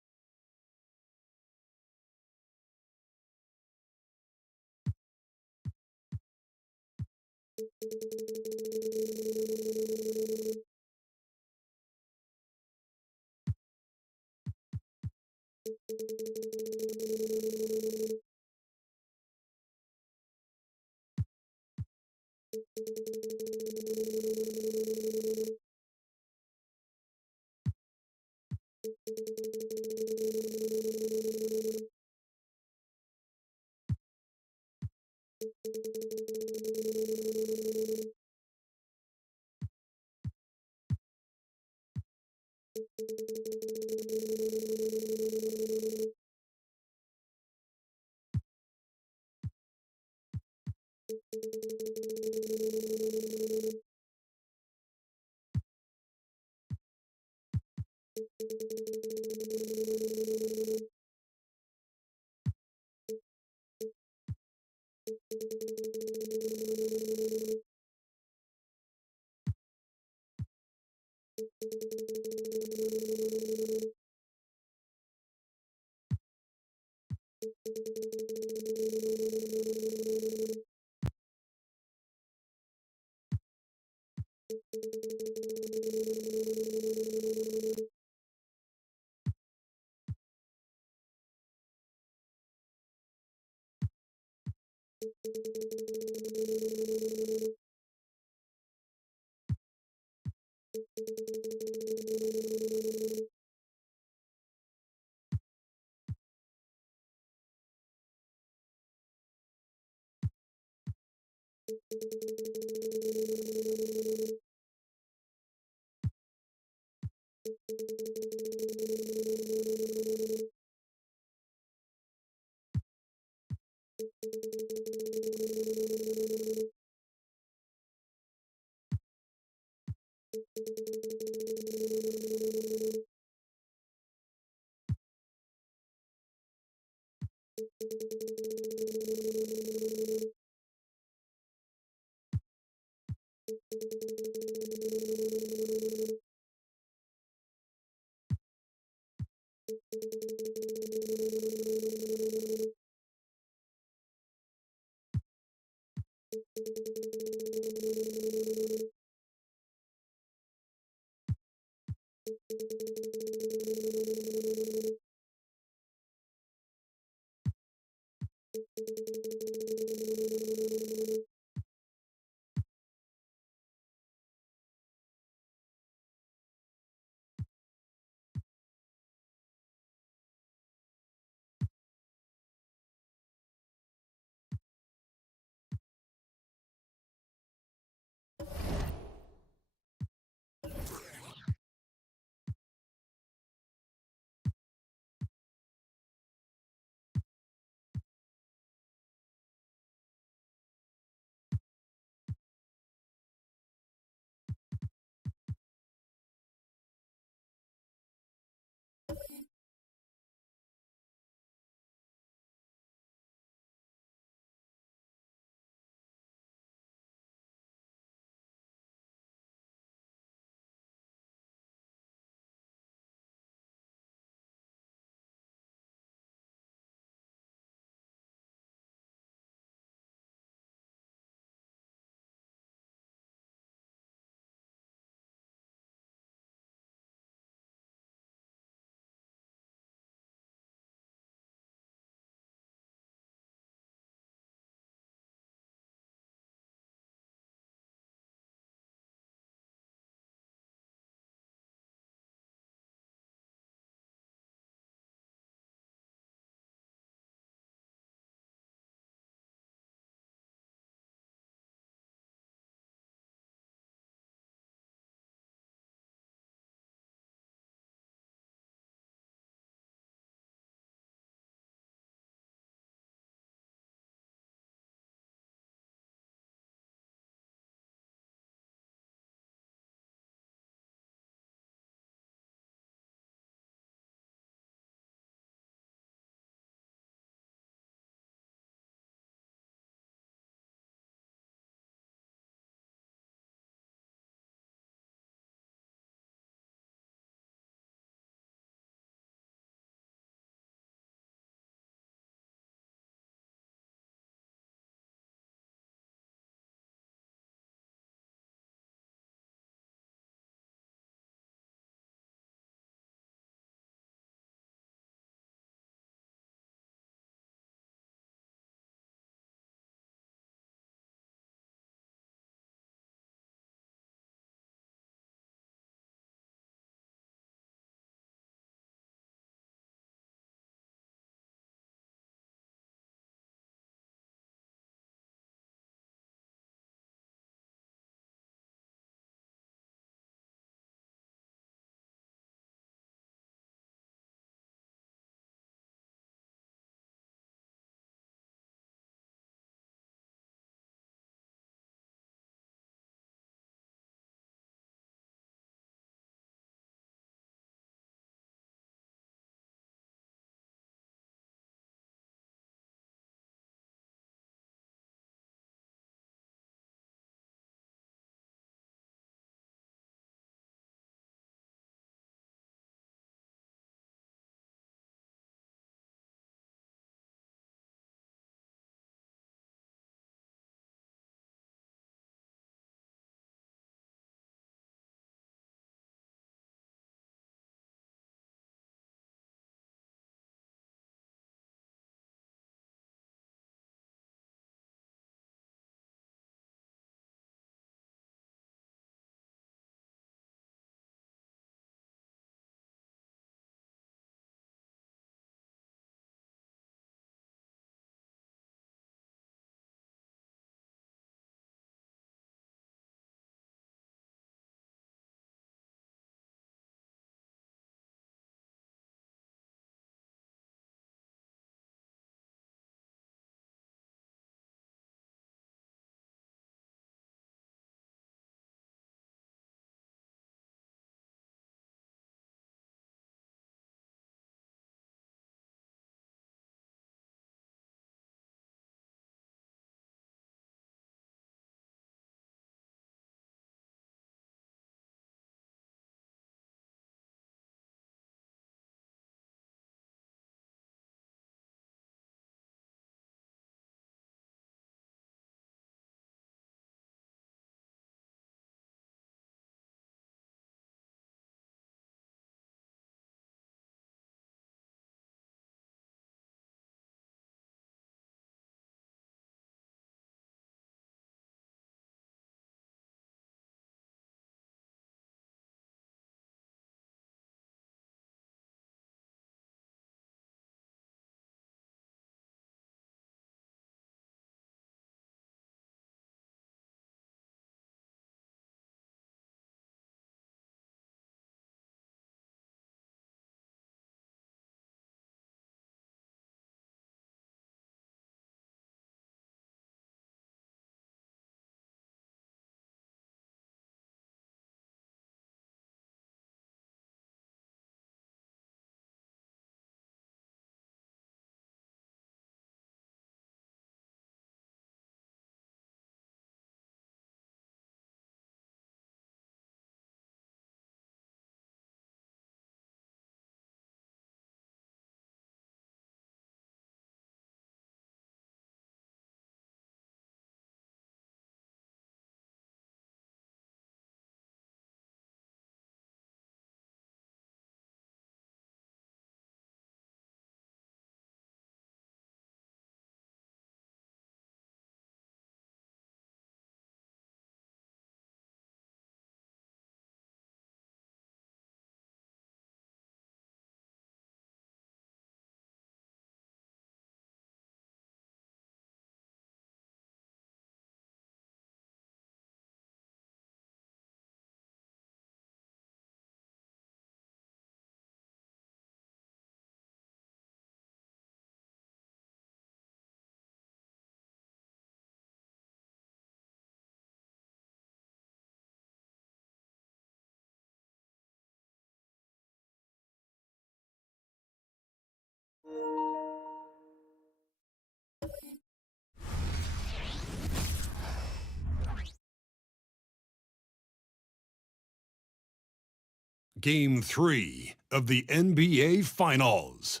Game 3 of the NBA Finals.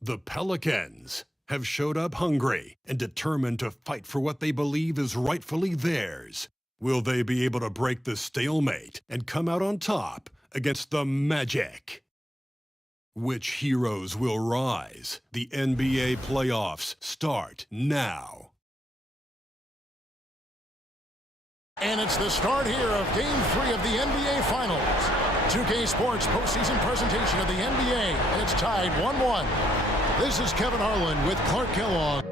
The Pelicans have showed up hungry and determined to fight for what they believe is rightfully theirs. Will they be able to break the stalemate and come out on top against the Magic? Which heroes will rise? The NBA playoffs start now. And it's the start here of Game 3 of the NBA Finals. 2K Sports postseason presentation of the NBA, and it's tied 1-1. This is Kevin Harlan with Clark Kellogg.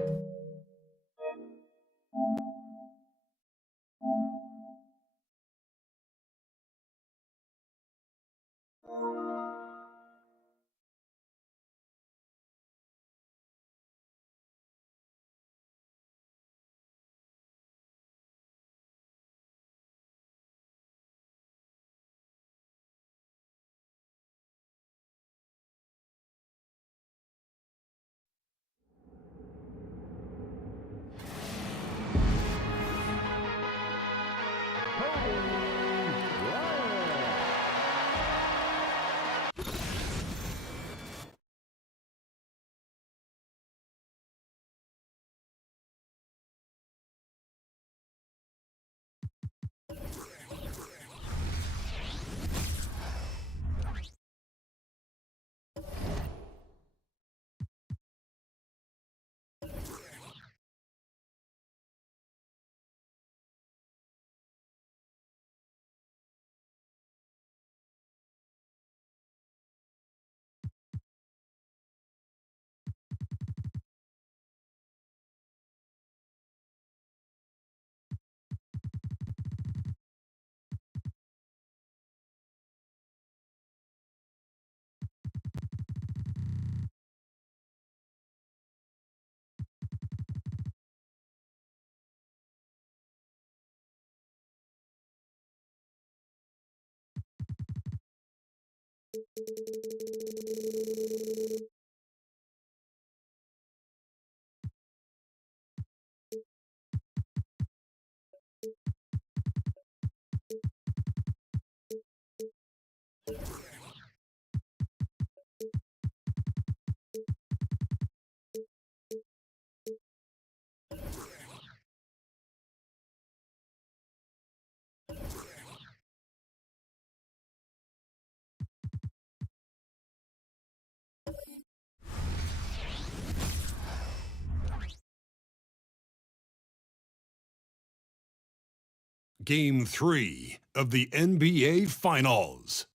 Game 3 of the NBA Finals.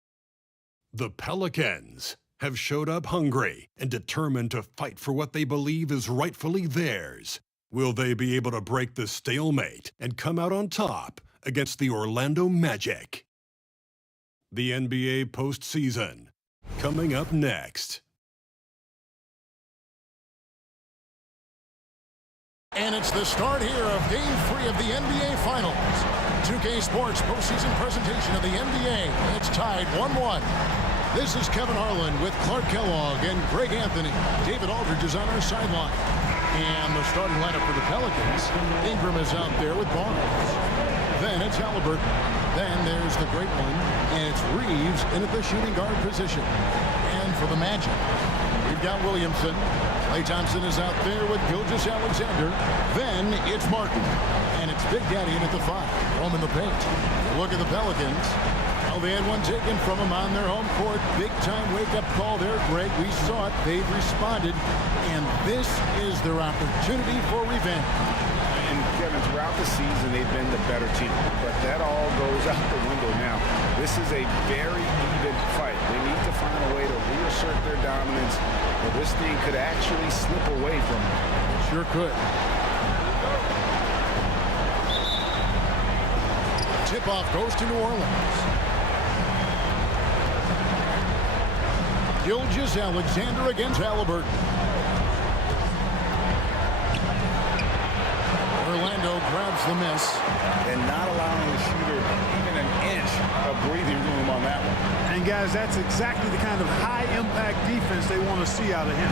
The Pelicans have showed up hungry and determined to fight for what they believe is rightfully theirs. Will they be able to break the stalemate and come out on top against the Orlando Magic? The NBA postseason, coming up next. And it's the start here of Game 3 of the NBA Finals. 2K Sports postseason presentation of the NBA, and it's tied 1-1. This is Kevin Harlan with Clark Kellogg and Greg Anthony. David Aldridge is on our sideline. And the starting lineup for the Pelicans. Ingram is out there with Barnes. Then it's Halliburton. Then there's the great one, and it's Reeves in at the shooting guard position. And for the Magic, we've got Williamson. Klay Thompson is out there with Gilgeous-Alexander. Then it's Martin. And it's Big Daddy in at the 5. Home in the paint. Look at the Pelicans. Well, they had one taken from them on their home court. Big-time wake-up call there, Greg. We saw it. They've responded. And this is their opportunity for revenge. And Kevin, throughout the season, they've been the better team. But that all goes out the window now. This is a very even fight. They need to find a way to reassert their dominance, or this thing could actually slip away from them. It sure could. Tip-off goes to New Orleans. Gilgeous-Alexander against Halliburton. Orlando grabs the miss. And not allowing the shooter even an inch of breathing room on that one. And guys, that's exactly the kind of high-impact defense they want to see out of him.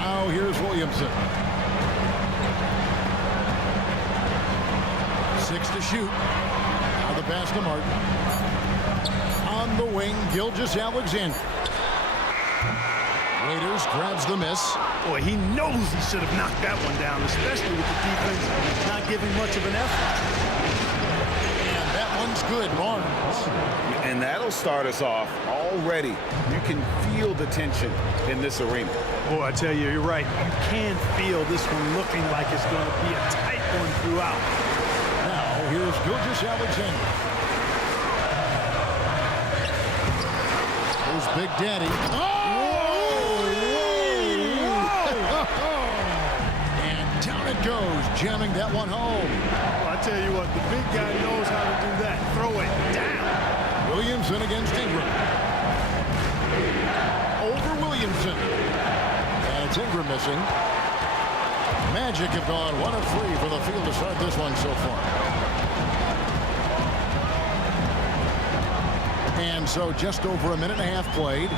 Now here's Williamson. 6 to shoot. Now the pass to Martin. On the wing, Gilgeous-Alexander. Waiters grabs the miss. Boy, he knows he should have knocked that one down, especially with the defense not giving much of an effort. And that one's good, Barnes. And that'll start us off already. You can feel the tension in this arena. Boy, I tell you, you're right. You can feel this one looking like it's going to be a tight one throughout. Now, here's Gilgeous-Alexander. Here's Big Daddy. Oh! And down it goes, jamming that one home. Well, I tell you what, the big guy knows how to do that. Throw it down. Williamson against Ingram. Over Williamson. And it's Ingram missing. Magic have gone 1 of 3 for the field to start this one so far. And so just over a minute and a half played.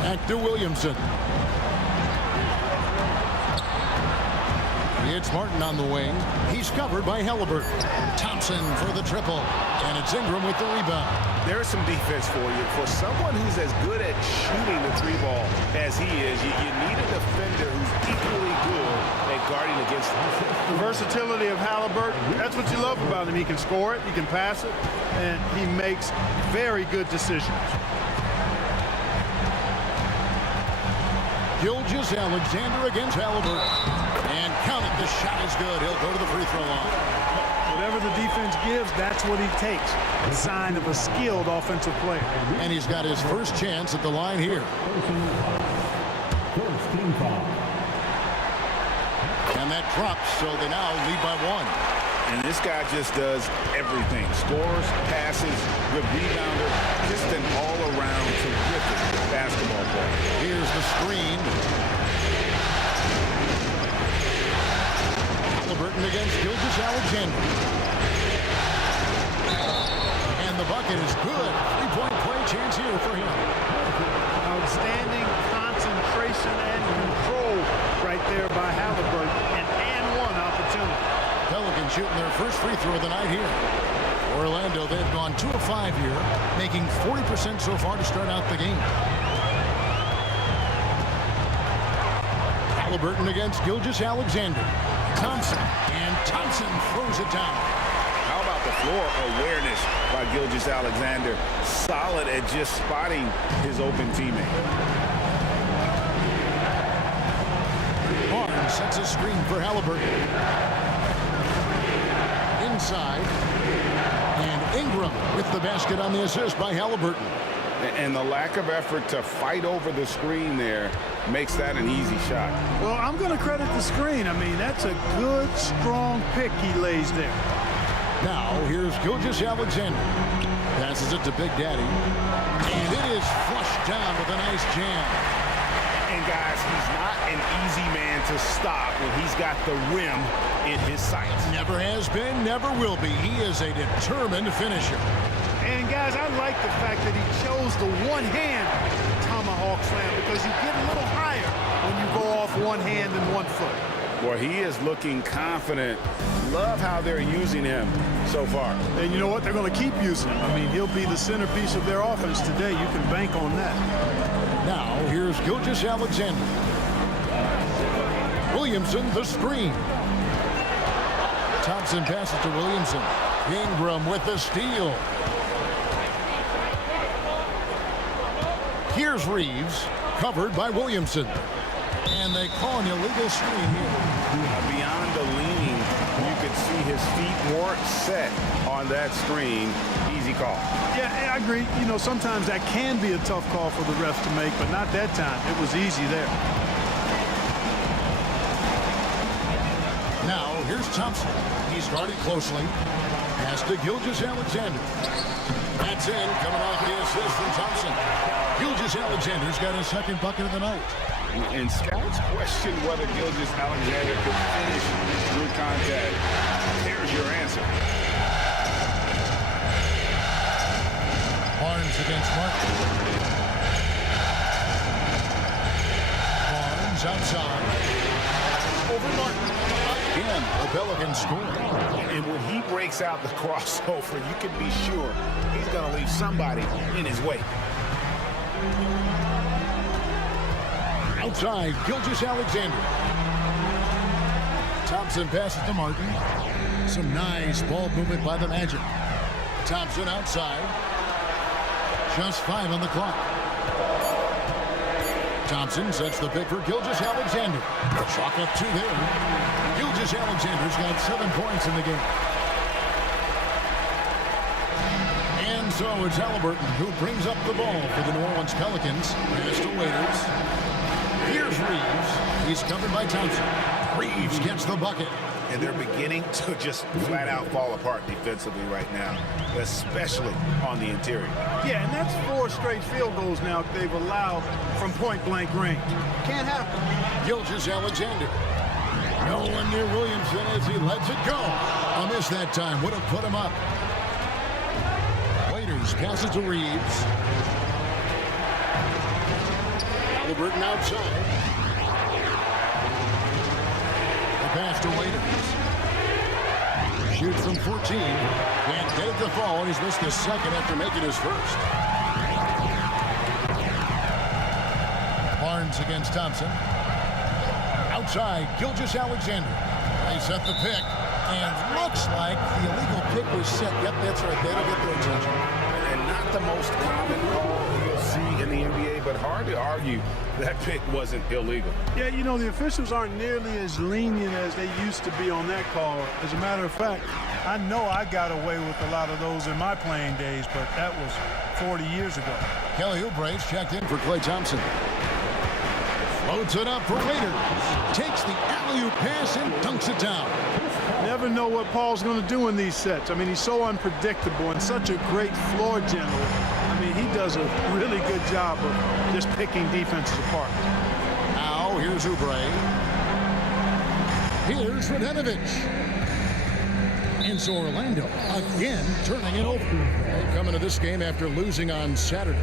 Back to Williamson. It's Martin on the wing. He's covered by Halliburton. Thompson for the triple. And it's Ingram with the rebound. There's some defense for you. For someone who's as good at shooting the three ball as he is, you need a defender who's equally good at guarding against him. The versatility of Halliburton, that's what you love about him. He can score it, he can pass it, and he makes very good decisions. Gilgeous-Alexander against Halliburton. And count it, the shot is good. He'll go to the free throw line. Whatever the defense gives, that's what he takes. A sign of a skilled offensive player. And he's got his first chance at the line here. And that drops, so they now lead by 1. And this guy just does everything. Scores, passes, good rebounder, just an all-around terrific basketball player. Here's the screen. Halliburton against Gilgeous-Alexander. And the bucket is good. 3-point play chance here for him. Outstanding concentration and control right there by Halliburton. And one opportunity. Pelicans shooting their first free throw of the night here. Orlando, they've gone 2 of 5 here, making 40% so far to start out the game. Halliburton against Gilgeous-Alexander. Thompson, and Thompson throws it down. How about the floor awareness by Gilgeous-Alexander? Solid at just spotting his open teammate. Barnes sets a screen for Halliburton. Inside. And Ingram with the basket on the assist by Halliburton. And the lack of effort to fight over the screen there makes that an easy shot. Well, I'm going to credit the screen. I mean, that's a good, strong pick he lays there. Now, here's Gilgeous-Alexander. Passes it to Big Daddy. And it is flushed down with a nice jam. And guys, he's not an easy man to stop when he's got the rim in his sights. Never has been, never will be. He is a determined finisher. And guys, I like the fact that he chose the one-hand tomahawk slam because you get a little higher when you go off one hand and 1 foot. Well, he is looking confident. Love how they're using him so far. And you know what? They're going to keep using him. I mean, he'll be the centerpiece of their offense today. You can bank on that. Now, here's Gilgeous-Alexander. Williamson, the screen. Thompson passes to Williamson. Ingram with the steal. Here's Reeves, covered by Williamson. And they call an illegal screen here. Beyond the leaning, you could see his feet weren't set on that screen. Easy call. Yeah, I agree. You know, sometimes that can be a tough call for the refs to make, but not that time. It was easy there. Now, here's Thompson. He's guarded closely. Pass to Gilgeous-Alexander. That's in, coming off the assist from Thompson. Gilgeous-Alexander's got his second bucket of the night. And scouts question whether Gilgeous-Alexander could finish through contact. Here's your answer. Barnes against Martin. Barnes outside. Over Martin. Again. again, the Pelicans score. And when he breaks out the crossover, you can be sure he's going to leave somebody in his way. Outside, Gilgeous-Alexander. Thompson passes to Martin. Some nice ball movement by the Magic. Thompson outside. Just 5 on the clock. Thompson sets the pick for Gilgeous-Alexander. Chalk up 2 there. Gilgeous-Alexander's got 7 points in the game. And so it's Halliburton who brings up the ball for the New Orleans Pelicans. Pass to Waiters. Here's Reeves. He's covered by Thompson. Reeves gets the bucket. And they're beginning to just flat out fall apart defensively right now, especially on the interior. Yeah, and that's 4 straight field goals now they've allowed from point-blank range. Can't happen. Gilgeous-Alexander. No one near Williamson as he lets it go. A miss that time. Would have put him up. Waiters passes to Reeves. Halliburton outside. The pass to Waiters. Shoots from 14. Can't get it to fall. He's missed his second after making his first. Barnes against Thompson. Outside, Gilgeous-Alexander. They set the pick. And looks like the illegal pick was set. Yep, that's right. That'll get their attention. And not the most common call you'll see in the NBA, but hard to argue that pick wasn't illegal. Yeah, you know, the officials aren't nearly as lenient as they used to be on that call. As a matter of fact, I know I got away with a lot of those in my playing days, but that was 40 years ago. Kelly Oubre's checked in for Klay Thompson. Floats it up for Waiters. Takes the alley-oop pass and dunks it down. Never know what Paul's going to do in these sets. I mean, he's so unpredictable and such a great floor general. I mean, he does a really good job of just picking defenses apart. Now, here's Oubre. Here's Radenovic. And so Orlando, again, turning it over. They come into this game after losing on Saturday.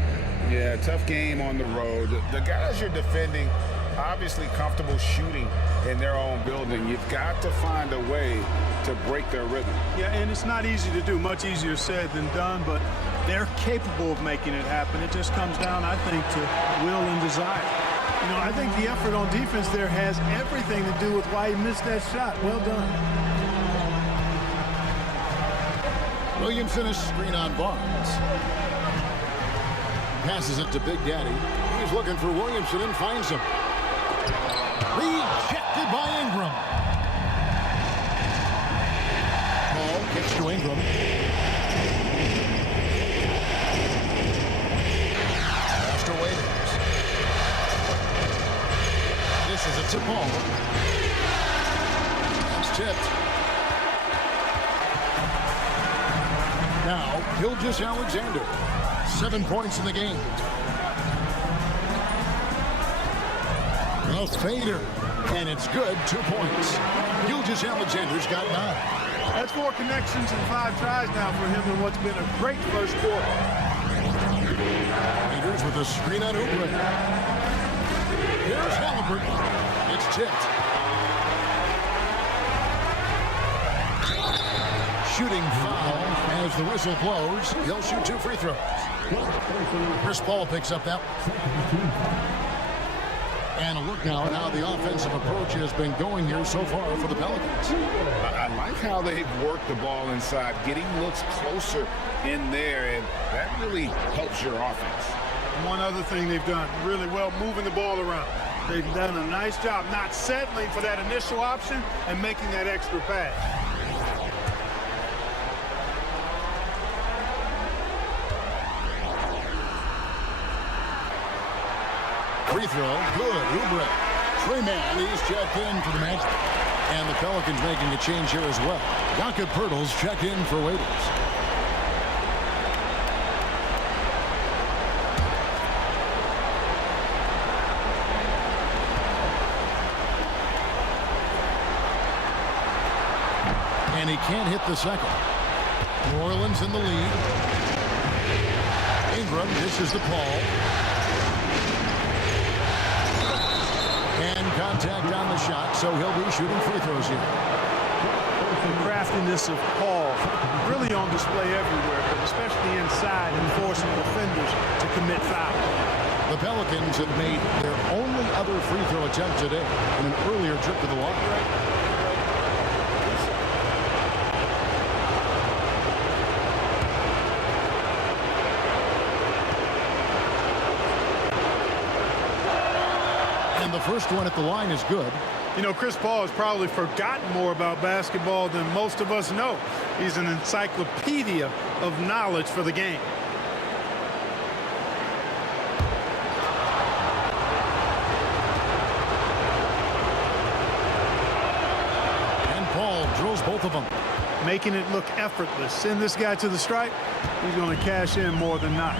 Yeah, tough game on the road. The guys you're defending, obviously comfortable shooting in their own building. You've got to find a way to break their rhythm. Yeah, and it's not easy to do. Much easier said than done, but they're capable of making it happen. It just comes down, I think, to will and desire. You know, I think the effort on defense there has everything to do with why he missed that shot. Well done. Williamson is screen on Barnes. Passes it to Big Daddy. He's looking for Williamson and finds him. Rejected by Ingram. Ball gets to Ingram. Pass to Waiters. This is a tip ball. It's tipped. Now, Gilgeous-Alexander. 7 points in the game. A fader. And it's good. 2 points. Gilgeous-Alexander's got 9. That's 4 connections and 5 tries now for him in what's been a great first quarter. Raiders with a screen on Oubre. Here's Halliburton. It's tipped. Shooting foul as the whistle blows. He'll shoot 2 free throws. Chris Paul picks up that one. And a look now at how the offensive approach has been going here so far for the Pelicans. I like how they've worked the ball inside, getting looks closer in there, and that really helps your offense. One other thing they've done really well, moving the ball around. They've done a nice job not settling for that initial option and making that extra pass. Free throw, good. Oubre. Trey Mann, he's checked in for the Magic. And the Pelicans making a change here as well. Jakob Poeltl's checked in for Waiters. And he can't hit the second. New Orleans in the lead. Ingram dishes to Paul. And contact on the shot, so he'll be shooting free throws here. craftiness of Paul really on display everywhere, but especially inside and forcing defenders to commit fouls. The Pelicans have made their only other free throw attempt today in an earlier trip to the line. And the first one at the line is good. You know, Chris Paul has probably forgotten more about basketball than most of us know. He's an encyclopedia of knowledge for the game. And Paul drills both of them. Making it look effortless. Send this guy to the stripe, he's going to cash in more than not.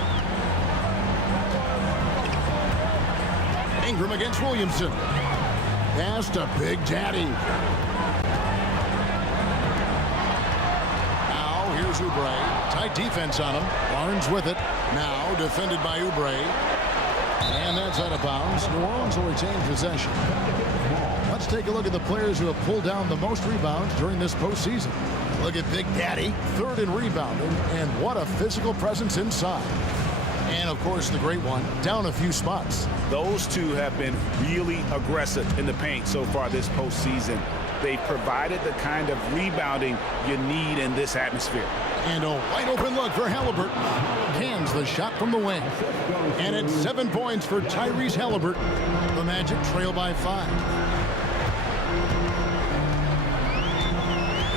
Ingram against Williamson. Pass to Big Daddy. Now here's Oubre. Tight defense on him. Barnes with it. Now defended by Oubre. And that's out of bounds. New Orleans will retain possession. Let's take a look at the players who have pulled down the most rebounds during this postseason. Look at Big Daddy, third in rebounding, and what a physical presence inside. And, of course, the great one, down a few spots. Those two have been really aggressive in the paint so far this postseason. They've provided the kind of rebounding you need in this atmosphere. And a wide open look for Halliburton. Cans the shot from the wing. And it's 7 points for Tyrese Halliburton. The Magic trail by 5.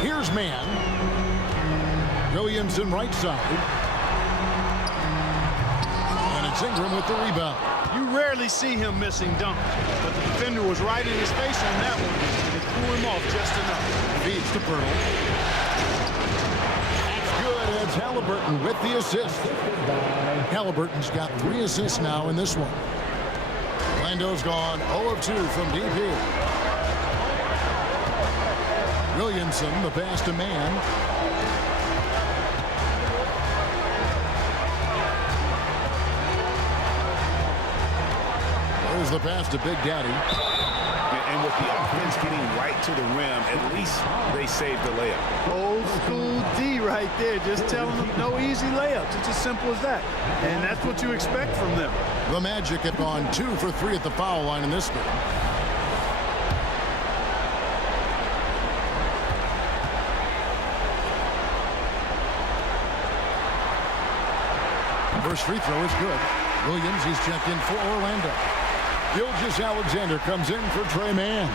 Here's man. Williamson right side. Ingram with the rebound. You rarely see him missing dunks, but the defender was right in his face on that one, and it threw him off just enough. Feeds to Pearl. That's good. It's Halliburton with the assist. Halliburton's got 3 assists now in this one. Lando's gone 0 of 2 from deep here. Williamson, the pass to man. The pass to Big Daddy. And with the offense getting right to the rim, at least they saved the layup. Old school D right there, just telling them no easy layups. It's as simple as that. And that's what you expect from them. The Magic have gone 2 for 3 at the foul line in this game. First free throw is good. Williams, he's checked in for Orlando. Gilgeous-Alexander comes in for Trey Mann.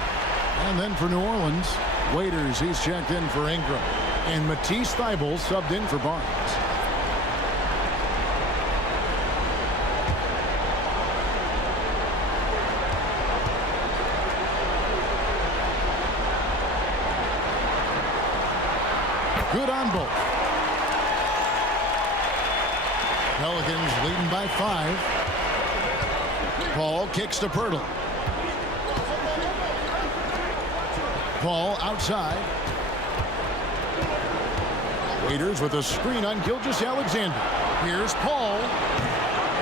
And then for New Orleans, Waiters, he's checked in for Ingram. And Matisse Thybulle subbed in for Barnes. Good on both. Pelicans leading by 5. Paul kicks to Pirtle. Paul outside. Waiters with a screen on Gilgeous-Alexander. Here's Paul.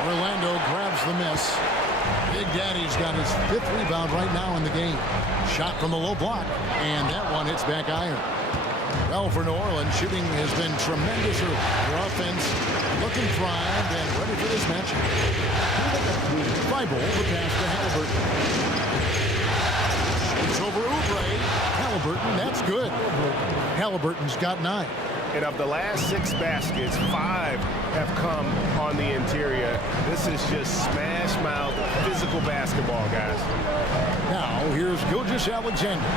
Orlando grabs the miss. Big Daddy's got his 5th rebound right now in the game. Shot from the low block, and that one hits back iron. Well, for New Orleans, shooting has been tremendous early. Their offense looking primed and ready for this matchup. Thybulle, the pass to Halliburton. Shoots over Oubre. Halliburton, that's good. Halliburton's got 9. And of the last 6 baskets, 5 have come on the interior. This is just smash mouth physical basketball, guys. Now, here's Gilgeous-Alexander.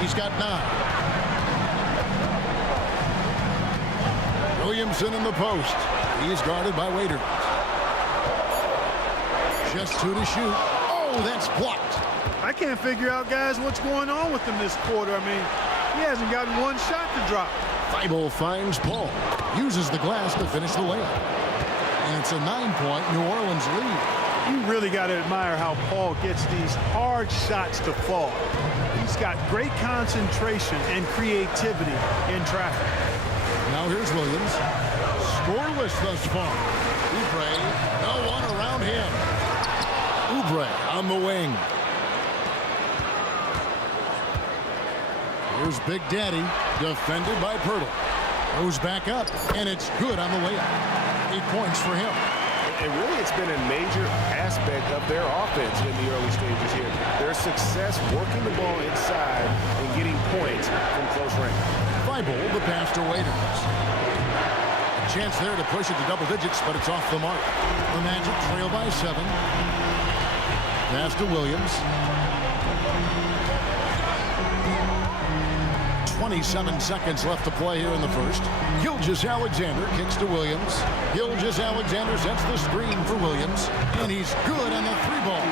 He's got 9. Williamson in the post. He's guarded by Waiters. Just 2 to shoot. Oh, that's blocked. I can't figure out, guys, what's going on with him this quarter. I mean, he hasn't gotten one shot to drop. Thybulle finds Paul. Uses the glass to finish the layup. And it's a 9-point New Orleans lead. You really got to admire how Paul gets these hard shots to fall. He's got great concentration and creativity in traffic. Now here's Williams. Scoreless thus far. Oubre, no one around him. Oubre on the wing. Here's Big Daddy. Defended by Pirtle. Goes back up, and it's good on the layup. 8 points for him. And really, it's been a major aspect of their offense in the early stages here. Their success working the ball inside and getting points from close range. Thibault, the pass to Waiters. A chance there to push it to double digits, but it's off the mark. The Magic trail by 7. Pass to Williams. 27 seconds left to play here in the first. Gilgeous-Alexander kicks to Williams. Gilgeous-Alexander sets the screen for Williams, and he's good on the 3-ball.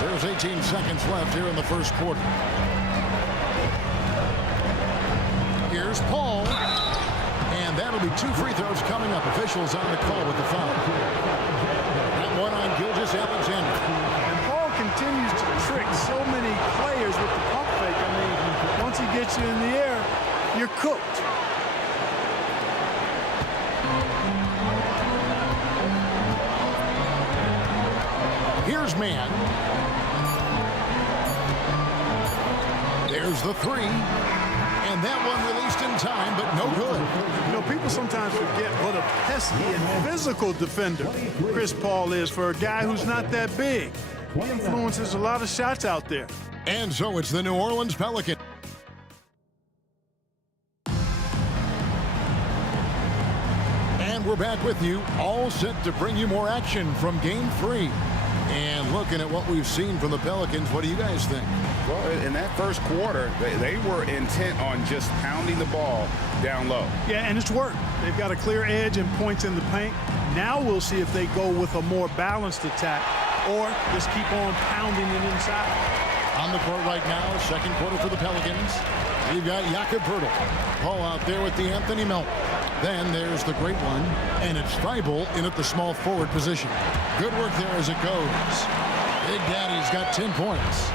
There's 18 seconds left here in the first quarter. Here's Paul, and that'll be 2 free throws coming up. Officials on the call with the foul. That one on Gilgeous-Alexander. And Paul continues to trick so many players with the pump fake. I mean, once he gets you in the air, you're cooked. Here's Mann. There's the 3. And that one released in time, but no good. You know, people sometimes forget what a pesky and physical defender Chris Paul is for a guy who's not that big. He influences a lot of shots out there. And so it's the New Orleans Pelicans. And we're back with you, all set to bring you more action from Game 3. And looking at what we've seen from the Pelicans, what do you guys think? Well, in that first quarter, they were intent on just pounding the ball down low. Yeah, and it's worked. They've got a clear edge and points in the paint. Now we'll see if they go with a more balanced attack or just keep on pounding it inside. On the court right now, second quarter for the Pelicans. You've got Jakob Pirtle. Paul out there with the Anthony Melton. Then there's the great one, and it's Thibault in at the small forward position. Good work there as it goes. Big Daddy's got 10 points.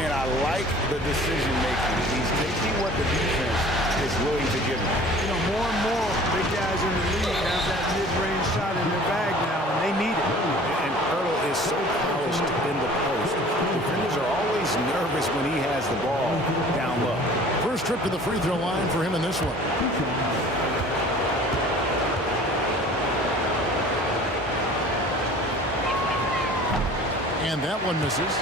And I like the decision making. He's taking what the defense is willing to give him. You know, more and more big guys in the league have that mid-range shot in their bag now, and they need it. And Pirtle is so polished in the post. Defenders are always nervous when he has the ball down low. First trip to the free throw line for him in this one. And that one misses.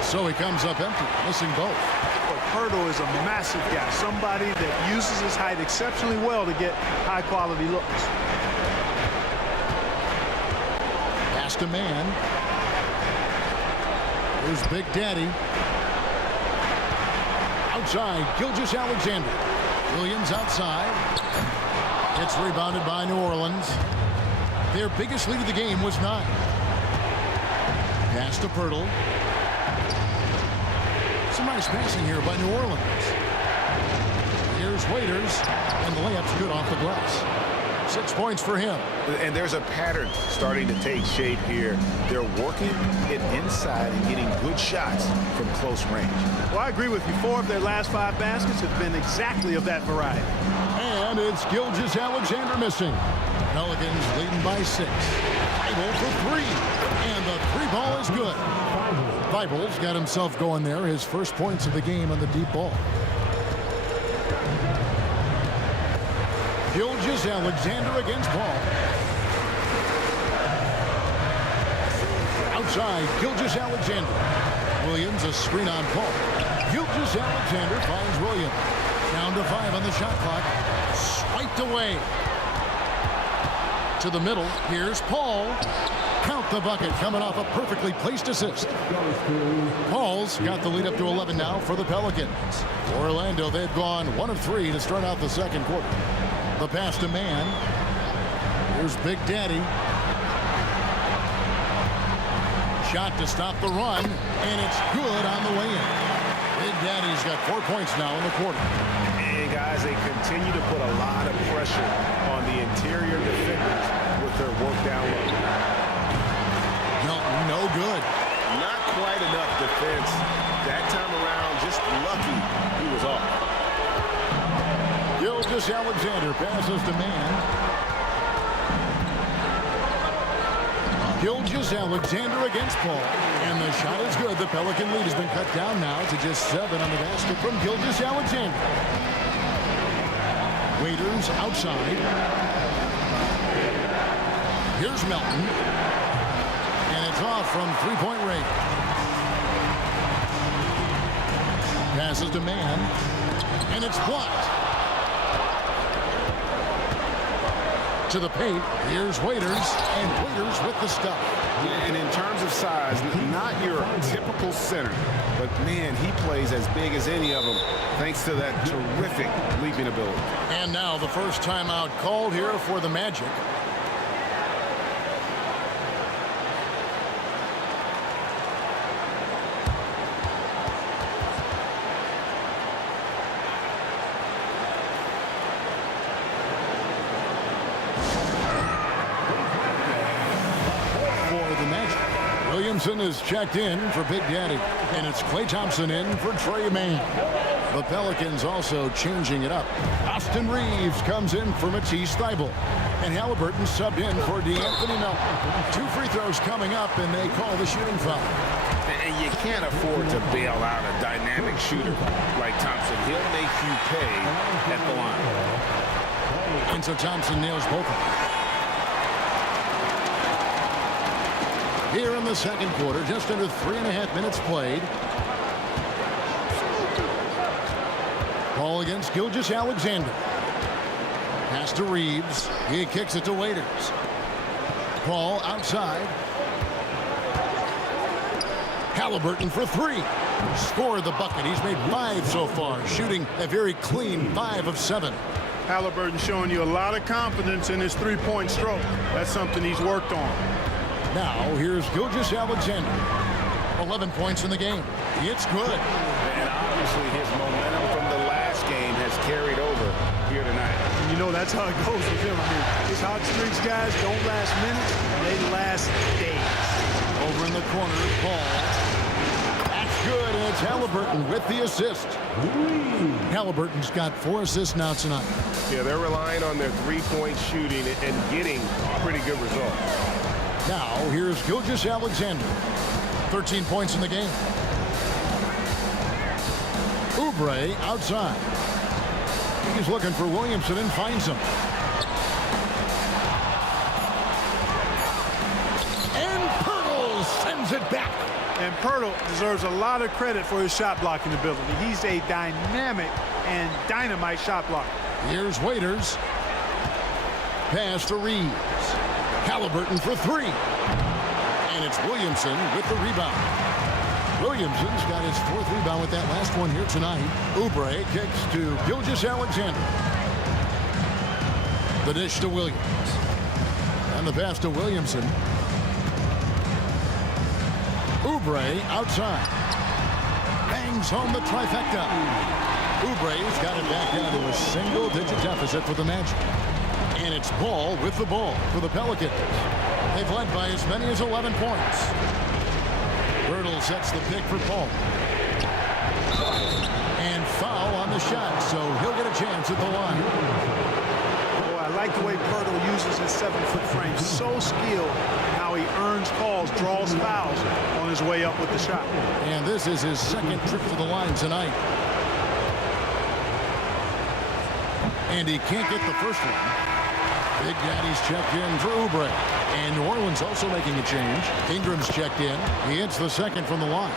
So he comes up empty, missing both. Pirtle is a massive guy, somebody that uses his height exceptionally well to get high-quality looks. Pass to Mann. Here's Big Daddy. Outside, Gilgeous-Alexander. Williams outside. It's rebounded by New Orleans. Their biggest lead of the game was 9. Pass to Pirtle. Some nice passing here by New Orleans. Here's Waiters, and the layup's good off the glass. 6 points for him. And there's a pattern starting to take shape here. They're working it inside and getting good shots from close range. Well, I agree with you. 4 of their last 5 baskets have been exactly of that variety. And it's Gilgeous-Alexander missing. Pelicans leading by 6. Thibault for 3. And the 3-ball is good. Thibault's got himself going there. His first points of the game on the deep ball. Gilgeous-Alexander against Paul. Outside, Gilgeous-Alexander. Williams, a screen on Paul. Gilgeous-Alexander finds Williams. Down to 5 on the shot clock. Swiped away. To the middle. Here's Paul. Count the bucket coming off a perfectly placed assist. Paul's got the lead up to 11 now for the Pelicans. For Orlando, they've gone 1 of 3 to start out the second quarter. The pass to Mann. Here's Big Daddy. Shot to stop the run, and it's good on the way in. Big Daddy's got 4 points now in the quarter. And guys, they continue to put a lot of pressure on the interior defenders with their work down low. Melton defense. That time around, just lucky he was off. Gilgeous-Alexander passes to man. Gilgeous-Alexander against Paul. And the shot is good. The Pelican lead has been cut down now to just 7 on the basket from Gilgeous-Alexander. Waiters outside. Here's Melton. And it's off from three-point range. Passes to man. And it's blocked. To the paint. Here's Waiters. And Waiters with the stuff. And in terms of size, not your typical center. But, man, he plays as big as any of them thanks to that terrific leaping ability. And now the first timeout called here for the Magic. Williamson is checked in for Big Daddy, and it's Klay Thompson in for Trey Mann. The Pelicans also changing it up. Austin Reeves comes in for Matisse Thybulle, and Halliburton subbed in for DeAnthony Melton. 2 free throws coming up, and they call the shooting foul. And you can't afford to bail out a dynamic shooter like Thompson. He'll make you pay at the line. And so Thompson nails both of them. Here in the second quarter, just under 3.5 minutes played. Ball against Gilgeous-Alexander. Pass to Reeves. He kicks it to Waiters. Paul outside. Halliburton for 3. Scored the bucket. He's made 5 so far, shooting a very clean 5 of 7. Halliburton showing you a lot of confidence in his three-point stroke. That's something he's worked on. Now, here's Gilgeous-Alexander. 11 points in the game. It's good. And obviously his momentum from the last game has carried over here tonight. You know, that's how it goes with him. I mean, his hot streaks, guys, don't last minutes. They last days. Over in the corner, Paul. That's good, and it's Halliburton with the assist. Halliburton's got 4 assists now tonight. Yeah, they're relying on their three-point shooting and getting pretty good results. Now, here's Gilgeous-Alexander. 13 points in the game. Oubre outside. He's looking for Williamson and finds him. And Pirtle sends it back. And Pirtle deserves a lot of credit for his shot blocking ability. He's a dynamic and dynamite shot blocker. Here's Waiters. Pass to Reeves. Halliburton for 3. And it's Williamson with the rebound. Williamson's got his 4th rebound with that last one here tonight. Oubre kicks to Gilgeous-Alexander. The dish to Williams. And the pass to Williamson. Oubre outside. Bangs home the trifecta. Oubre's got it back down to a single-digit deficit for the Magic. And it's Ball with the ball for the Pelicans. They've led by as many as 11 points. Birtle sets the pick for Paul. And foul on the shot, so he'll get a chance at the line. Boy, I like the way Pirtle uses his 7-foot frame. So skilled in how he earns calls, draws fouls on his way up with the shot. And this is his 2nd trip to the line tonight. And he can't get the first one. Big Daddy's checked in for Oubre. And New Orleans also making a change. Ingram's checked in. He hits the second from the line.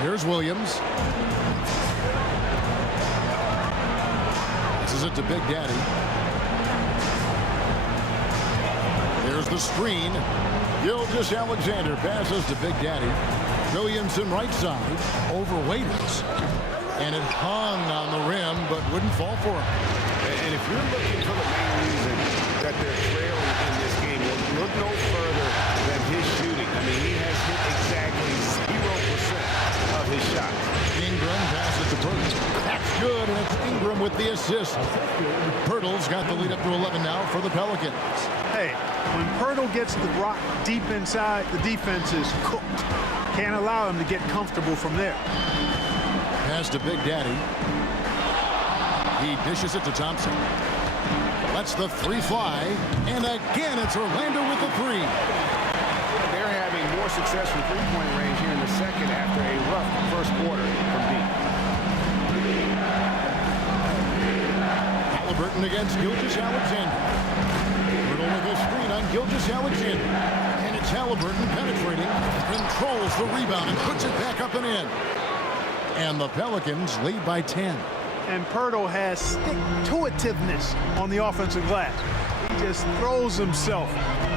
Here's Williams. This is it to Big Daddy. There's the screen. Gilgeous-Alexander passes to Big Daddy. Williamson right side over Waiters. And it hung on the rim, but wouldn't fall for him. And if you're looking for the main reason that they're trailing in this game, look no further than his shooting. I mean, he has hit exactly 0% of his shots. Ingram passes to Burton. That's good, and it's Ingram Ingram with the assist. Pirtle's got the lead up to 11 now for the Pelicans. Hey, when Pirtle gets the rock deep inside, the defense is cooked. Can't allow him to get comfortable from there. Pass to Big Daddy. He dishes it to Thompson. Lets the three fly. And again, it's Orlando with the three. They're having more success from three-point range here in the second after a rough first quarter from deep. Halliburton against Gilgeous-Alexander. Pirtle with a screen on Gilgeous-Alexander. And it's Halliburton penetrating, controls the rebound, and puts it back up and in. And the Pelicans lead by 10. And Pirtle has stick-to-itiveness on the offensive glass. He just throws himself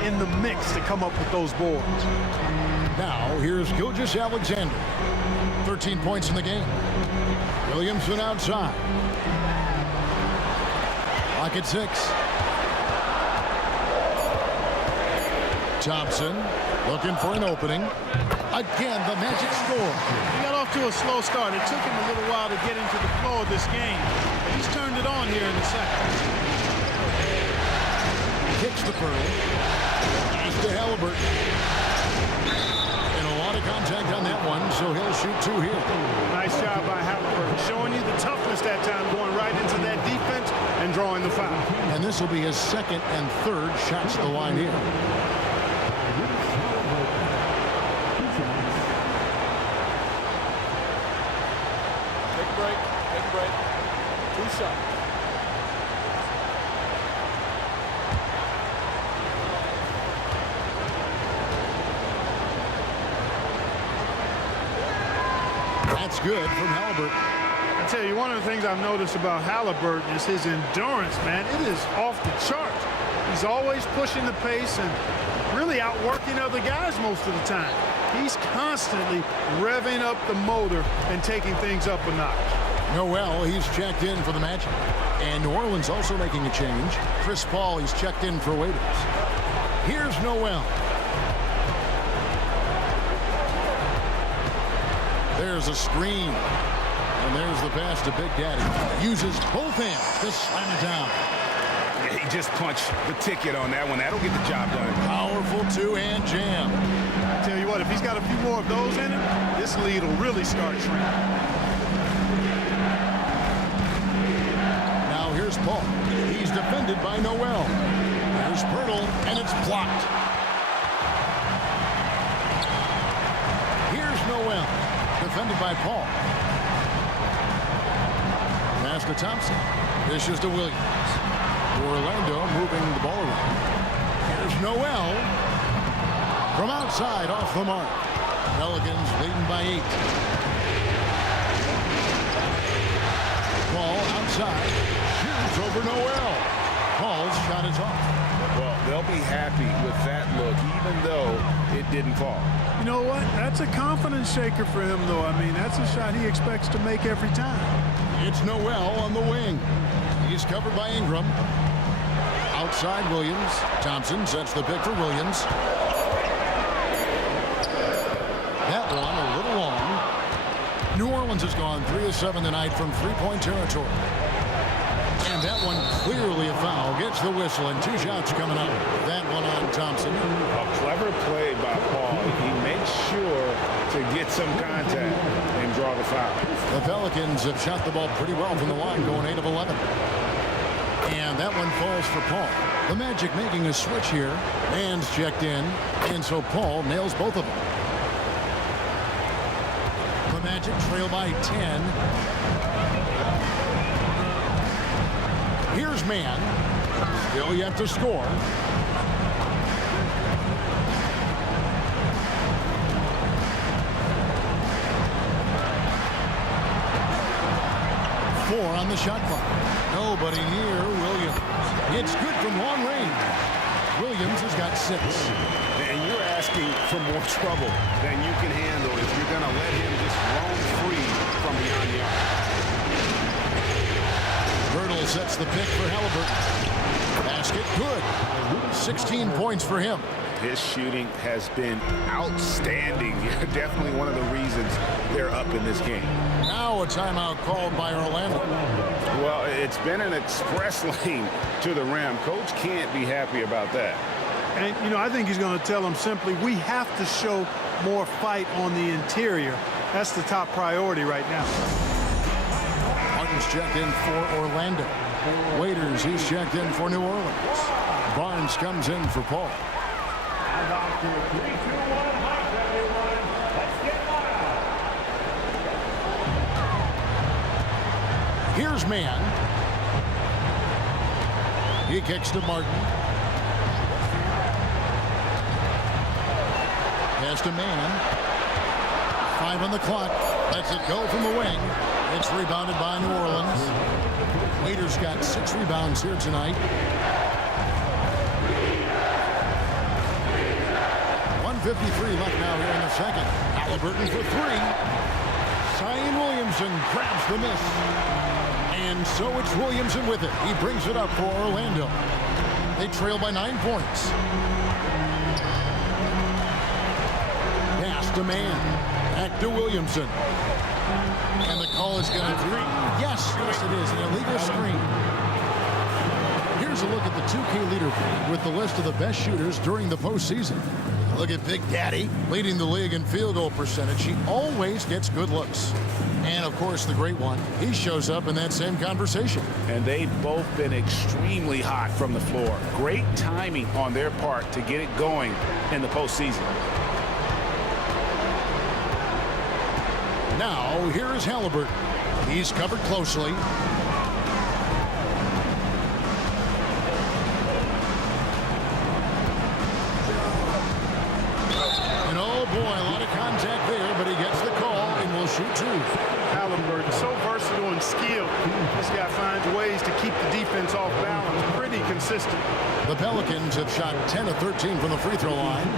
in the mix to come up with those boards. Now, here's Gilgeous-Alexander. 13 points in the game. Williamson outside. Lock at 6. Thompson looking for an opening. Again, the Magic score. He got off to a slow start. It took him a little while to get into the flow of this game. But he's turned it on here in the second. Kicks the Pirtle. Pass to Halliburton. And a lot of contact on that one, so he'll shoot 2 here. Nice job by Halliburton, showing you the toughness that time, going right into that defense and drawing the foul. And this will be his second and third shots to the line here. Take a break. 2 shots. That's good from Halliburton. I tell you, one of the things I've noticed about Halliburton is his endurance, man. It is off the charts. He's always pushing the pace and really outworking other guys most of the time. He's constantly revving up the motor and taking things up a notch. Noel, he's checked in for the Magic. And New Orleans also making a change. Chris Paul, he's checked in for waiters. Here's Noel. There's a screen. And there's the pass to Big Daddy. Uses both hands to slam it down. Yeah, he just punched the ticket on that one. That'll get the job done. Powerful two-hand jam. I tell you what, if he's got a few more of those in him, this lead will really start shrinking. Now here's Paul. He's defended by Noel. There's Pirtle, and it's blocked. Here's Noel, defended by Paul. Pass to Thompson. Dishes to Williams. Orlando moving the ball around. Here's Noel. From outside, off the mark. Pelicans leading by 8. Paul outside. Shoots over Noel. Paul's shot is off. Well, they'll be happy with that look, even though it didn't fall. You know what? That's a confidence shaker for him, though. I mean, that's a shot he expects to make every time. It's Noel on the wing. He's covered by Ingram. Outside Williams. Thompson sets the pick for Williams. That one a little long. New Orleans has gone 3 of 7 tonight from three-point territory. And that one clearly a foul. Gets the whistle and 2 shots coming up. That one on Thompson. A clever play by Paul. He makes sure to get some contact and draw the foul. The Pelicans have shot the ball pretty well from the line, going 8 of 11. And that one falls for Paul. The Magic making a switch here. Man's checked in, and so Paul nails both of them. The Magic trail by 10. Here's Man. Still yet to score. Four on the shot clock. Nobody near Williams. It's good from long range. Williams has got 6. And you're asking for more trouble than you can handle if you're going to let him just roam free from beyond the arc. Pirtle sets the pick for Halliburton. Basket good. 16 points for him. His shooting has been outstanding. Definitely one of the reasons they're up in this game. Now a timeout called by Orlando. Well, it's been an express lane to the rim. Coach can't be happy about that. And, you know, I think he's going to tell them simply, we have to show more fight on the interior. That's the top priority right now. Martin's checked in for Orlando. Waiters, he's checked in for New Orleans. Barnes comes in for Paul. Here's Mann. He kicks to Martin. Pass to Mann. 5 on the clock. Lets it go from the wing. It's rebounded by New Orleans. Waiters got 6 rebounds here tonight. 1:53 left now here in the second. Halliburton for 3. Zion Williamson grabs the miss. And so it's Williamson with it. He brings it up for Orlando. They trail by 9 points. Pass to Mann. Back to Williamson. And the call is going to be, yes, it is, an illegal screen. Here's a look at the 2K leaderboard with the list of the best shooters during the postseason. Look at Big Daddy leading the league in field goal percentage. He always gets good looks. And, of course, the great one, he shows up in that same conversation. And they've both been extremely hot from the floor. Great timing on their part to get it going in the postseason. Now, here is Halliburton. He's covered closely. And oh boy, a lot of contact there, but he gets the call and will shoot 2. Halliburton, so versatile and skilled. This guy finds ways to keep the defense off balance. Pretty consistent. The Pelicans have shot 10 of 13 from the free throw line.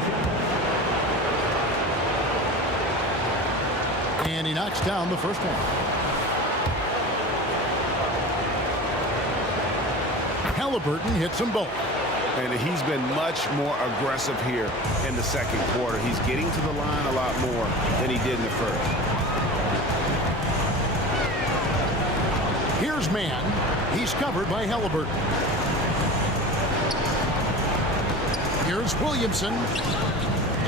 And he knocks down the first one. Halliburton hits them both. And he's been much more aggressive here in the second quarter. He's getting to the line a lot more than he did in the first. Here's Mann. He's covered by Halliburton. Here's Williamson.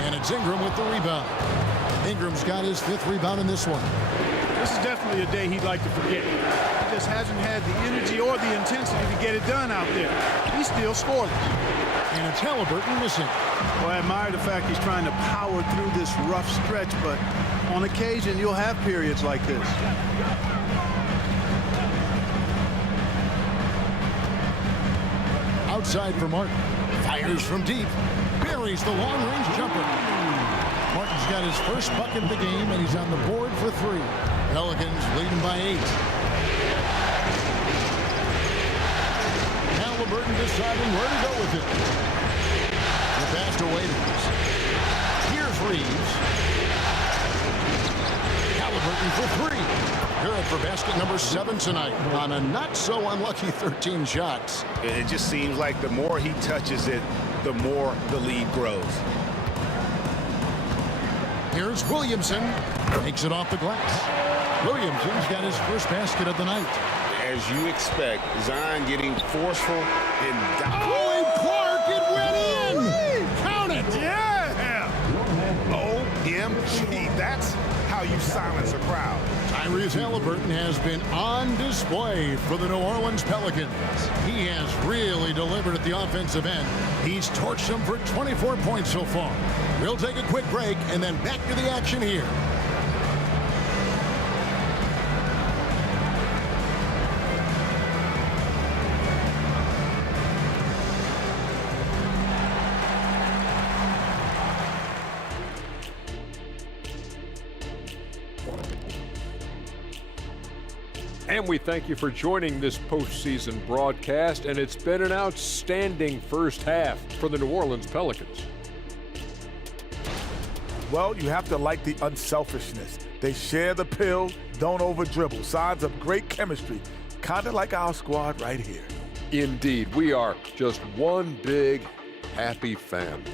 And it's Ingram with the rebound. Ingram's got his 5th rebound in this one. This is definitely a day he'd like to forget. He just hasn't had the energy or the intensity to get it done out there. He's still scoreless. And it's Halliburton missing. Well, I admire the fact he's trying to power through this rough stretch, but on occasion you'll have periods like this. Outside for Martin. Fires from deep. Buries the long-range jumper. Martin's got his first bucket of the game, and he's on the board for 3. Pelicans leading by 8. Halliburton deciding where to go with it. The pass to Waiters. Here's Reeves. Halliburton for 3. Good for basket number 7 tonight on a not-so-unlucky 13 shots. It just seems like the more he touches it, the more the lead grows. Here's Williamson. Takes it off the glass. Williamson's got his first basket of the night. As you expect, Zion getting forceful and Oh, and Clark, it went in! Count it! Yeah! OMG, that's how you silence a crowd. Tyrese Halliburton has been on display for the New Orleans Pelicans. He has really delivered at the offensive end. He's torched them for 24 points so far. We'll take a quick break and then back to the action here. And we thank you for joining this postseason broadcast, and it's been an outstanding first half for the New Orleans Pelicans. Well, you have to like the unselfishness. They share the pill, don't over-dribble. Signs of great chemistry, kind of like our squad right here. Indeed, we are just one big, happy family.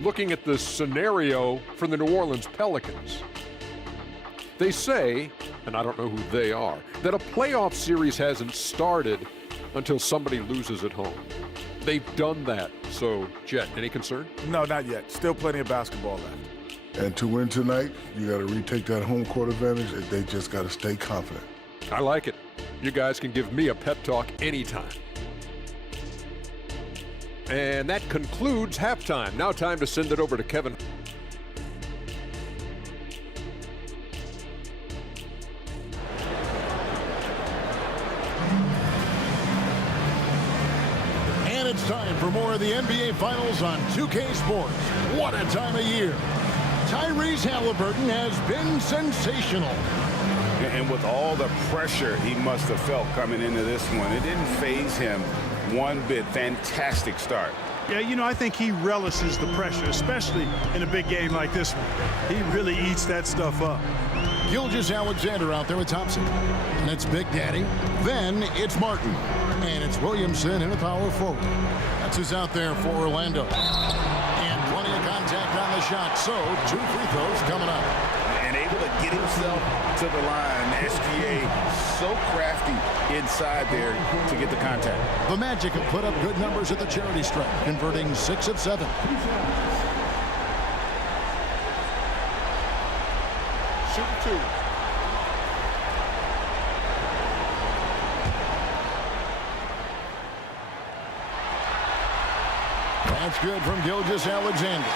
looking at the scenario for the New Orleans Pelicans. They say, and I don't know who they are, that a playoff series hasn't started until somebody loses at home. They've done that. So, Jet, any concern? No, not yet. Still plenty of basketball left. And to win tonight, you got to retake that home court advantage. They just got to stay confident. I like it. You guys can give me a pep talk anytime. And that concludes halftime. Now time to send it over to Kevin. And it's time for more of the NBA Finals on 2K Sports. What a time of year. Tyrese Halliburton has been sensational. And with all the pressure he must have felt coming into this one, it didn't faze him one bit. Fantastic start. Yeah, you know, I think he relishes the pressure, especially in a big game like this one. He really eats that stuff up. Gilgeous-Alexander out there with Thompson. And it's Big Daddy. Then it's Martin. And it's Williamson in the power forward. That's who's out there for Orlando. And plenty of contact on the shot. So 2 free throws coming up. And able to get himself to the line. SGA so crafty inside there to get the contact. The Magic have put up good numbers at the charity stripe, converting 6 of 7. Shoot 2. That's good from Gilgeous-Alexander.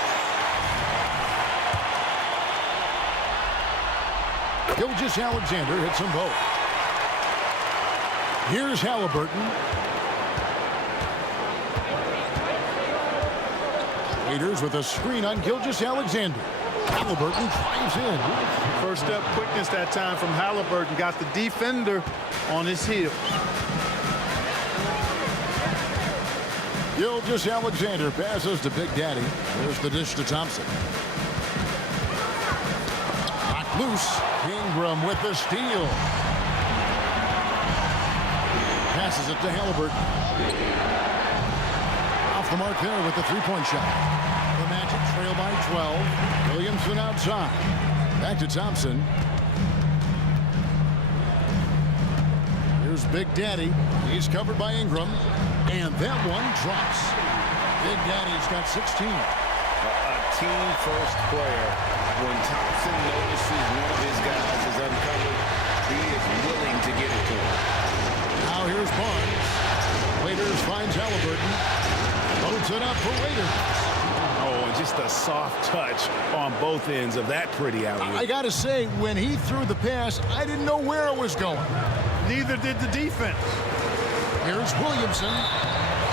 Gilgeous-Alexander hits them both. Here's Halliburton. Waiters with a screen on Gilgeous-Alexander. Halliburton drives in. First step quickness that time from Halliburton. Got the defender on his heel. Gilgeous-Alexander passes to Big Daddy. There's the dish to Thompson. Knocked loose. Ingram with the steal. Passes it to Halliburton. Off the mark there with the three-point shot. The Magic trail by 12. Williamson outside. Back to Thompson. Here's Big Daddy. He's covered by Ingram. And that one drops. Big Daddy's got 16. A team-first player. When Thompson notices one of his guys is uncovered, he is willing to get it to him. Now here's Barnes. Waiters finds Halliburton. Loads it up for Waiters. Oh, and just a soft touch on both ends of that pretty alley. I got to say, when he threw the pass, I didn't know where it was going. Neither did the defense. Here's Williamson.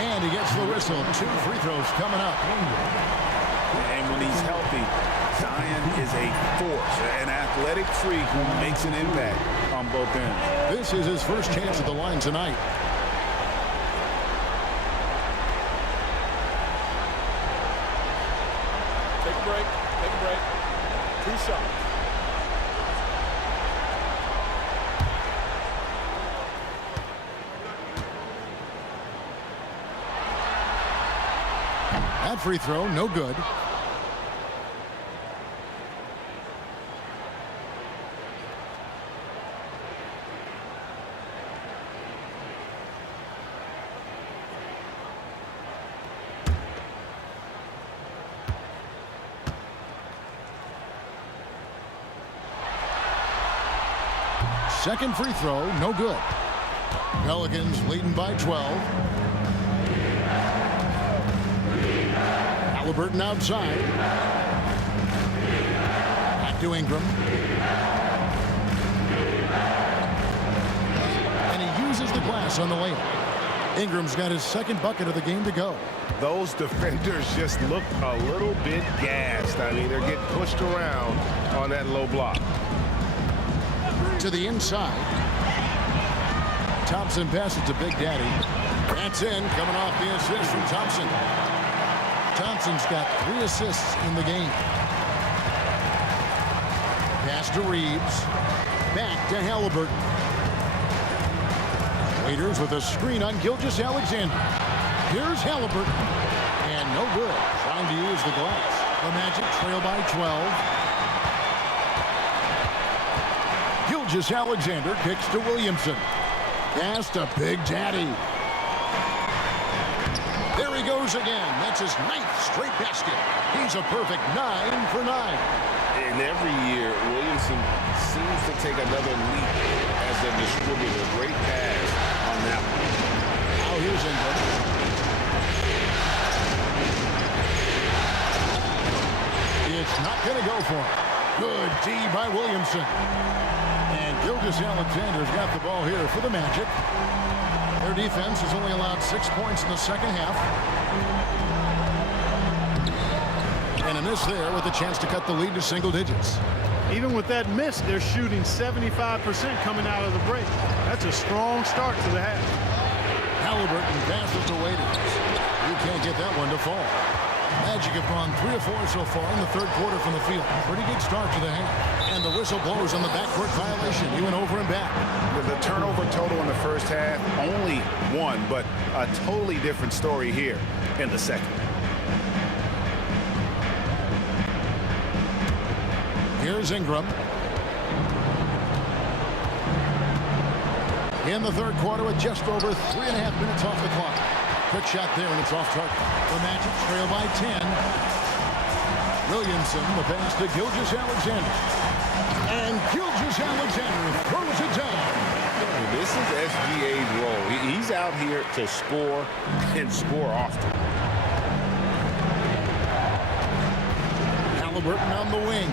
And he gets the whistle. 2 free throws coming up. And when he's healthy, Zion is a force, an athletic freak who makes an impact on both ends. This is his first chance at the line tonight. Take a break. Take a break. 2 shots. That free throw, no good. Second free throw, no good. Pelicans leading by 12. Halliburton outside. Back to Ingram. And he uses the glass on the layup. Ingram's got his second bucket of the game to go. Those defenders just look a little bit gassed. I mean, they're getting pushed around on that low block. To the inside. Thompson passes to Big Daddy. That's in, coming off the assist from Thompson. Thompson's got 3 assists in the game. Pass to Reeves. Back to Halliburton. Waiters with a screen on Gilgeous-Alexander. Here's Halliburton. And no good. Trying to use the glass. The Magic trail by 12. Gilgeous-Alexander kicks to Williamson. Pass to Big Daddy. There he goes again. That's his 9th straight basket. He's a perfect 9 for 9. And every year, Williamson seems to take another leap as a distributor. Great pass on that one. Now here's Ingram. It's not going to go for him. Good D by Williamson. And Gilgeous-Alexander's got the ball here for the Magic. Their defense has only allowed 6 points in the second half. And a miss there with a chance to cut the lead to single digits. Even with that miss, they're shooting 75% coming out of the break. That's a strong start to the half. Halliburton passes to Waiters. You can't get that one to fall. Magic have gone 3 of 4 so far in the third quarter from the field. Pretty good start to the half. And the whistle blows on the backcourt violation. He went over and back. The turnover total in the first half, only 1, but a totally different story here in the second. Here's Ingram. In the third quarter with just over 3.5 minutes off the clock. Quick shot there, and it's off target. The Magic trail by 10. Williamson, the pass to Gilgeous-Alexander. And Gilgeous-Alexander throws it down. This is SGA's role. He's out here to score and score often. Halliburton on the wing.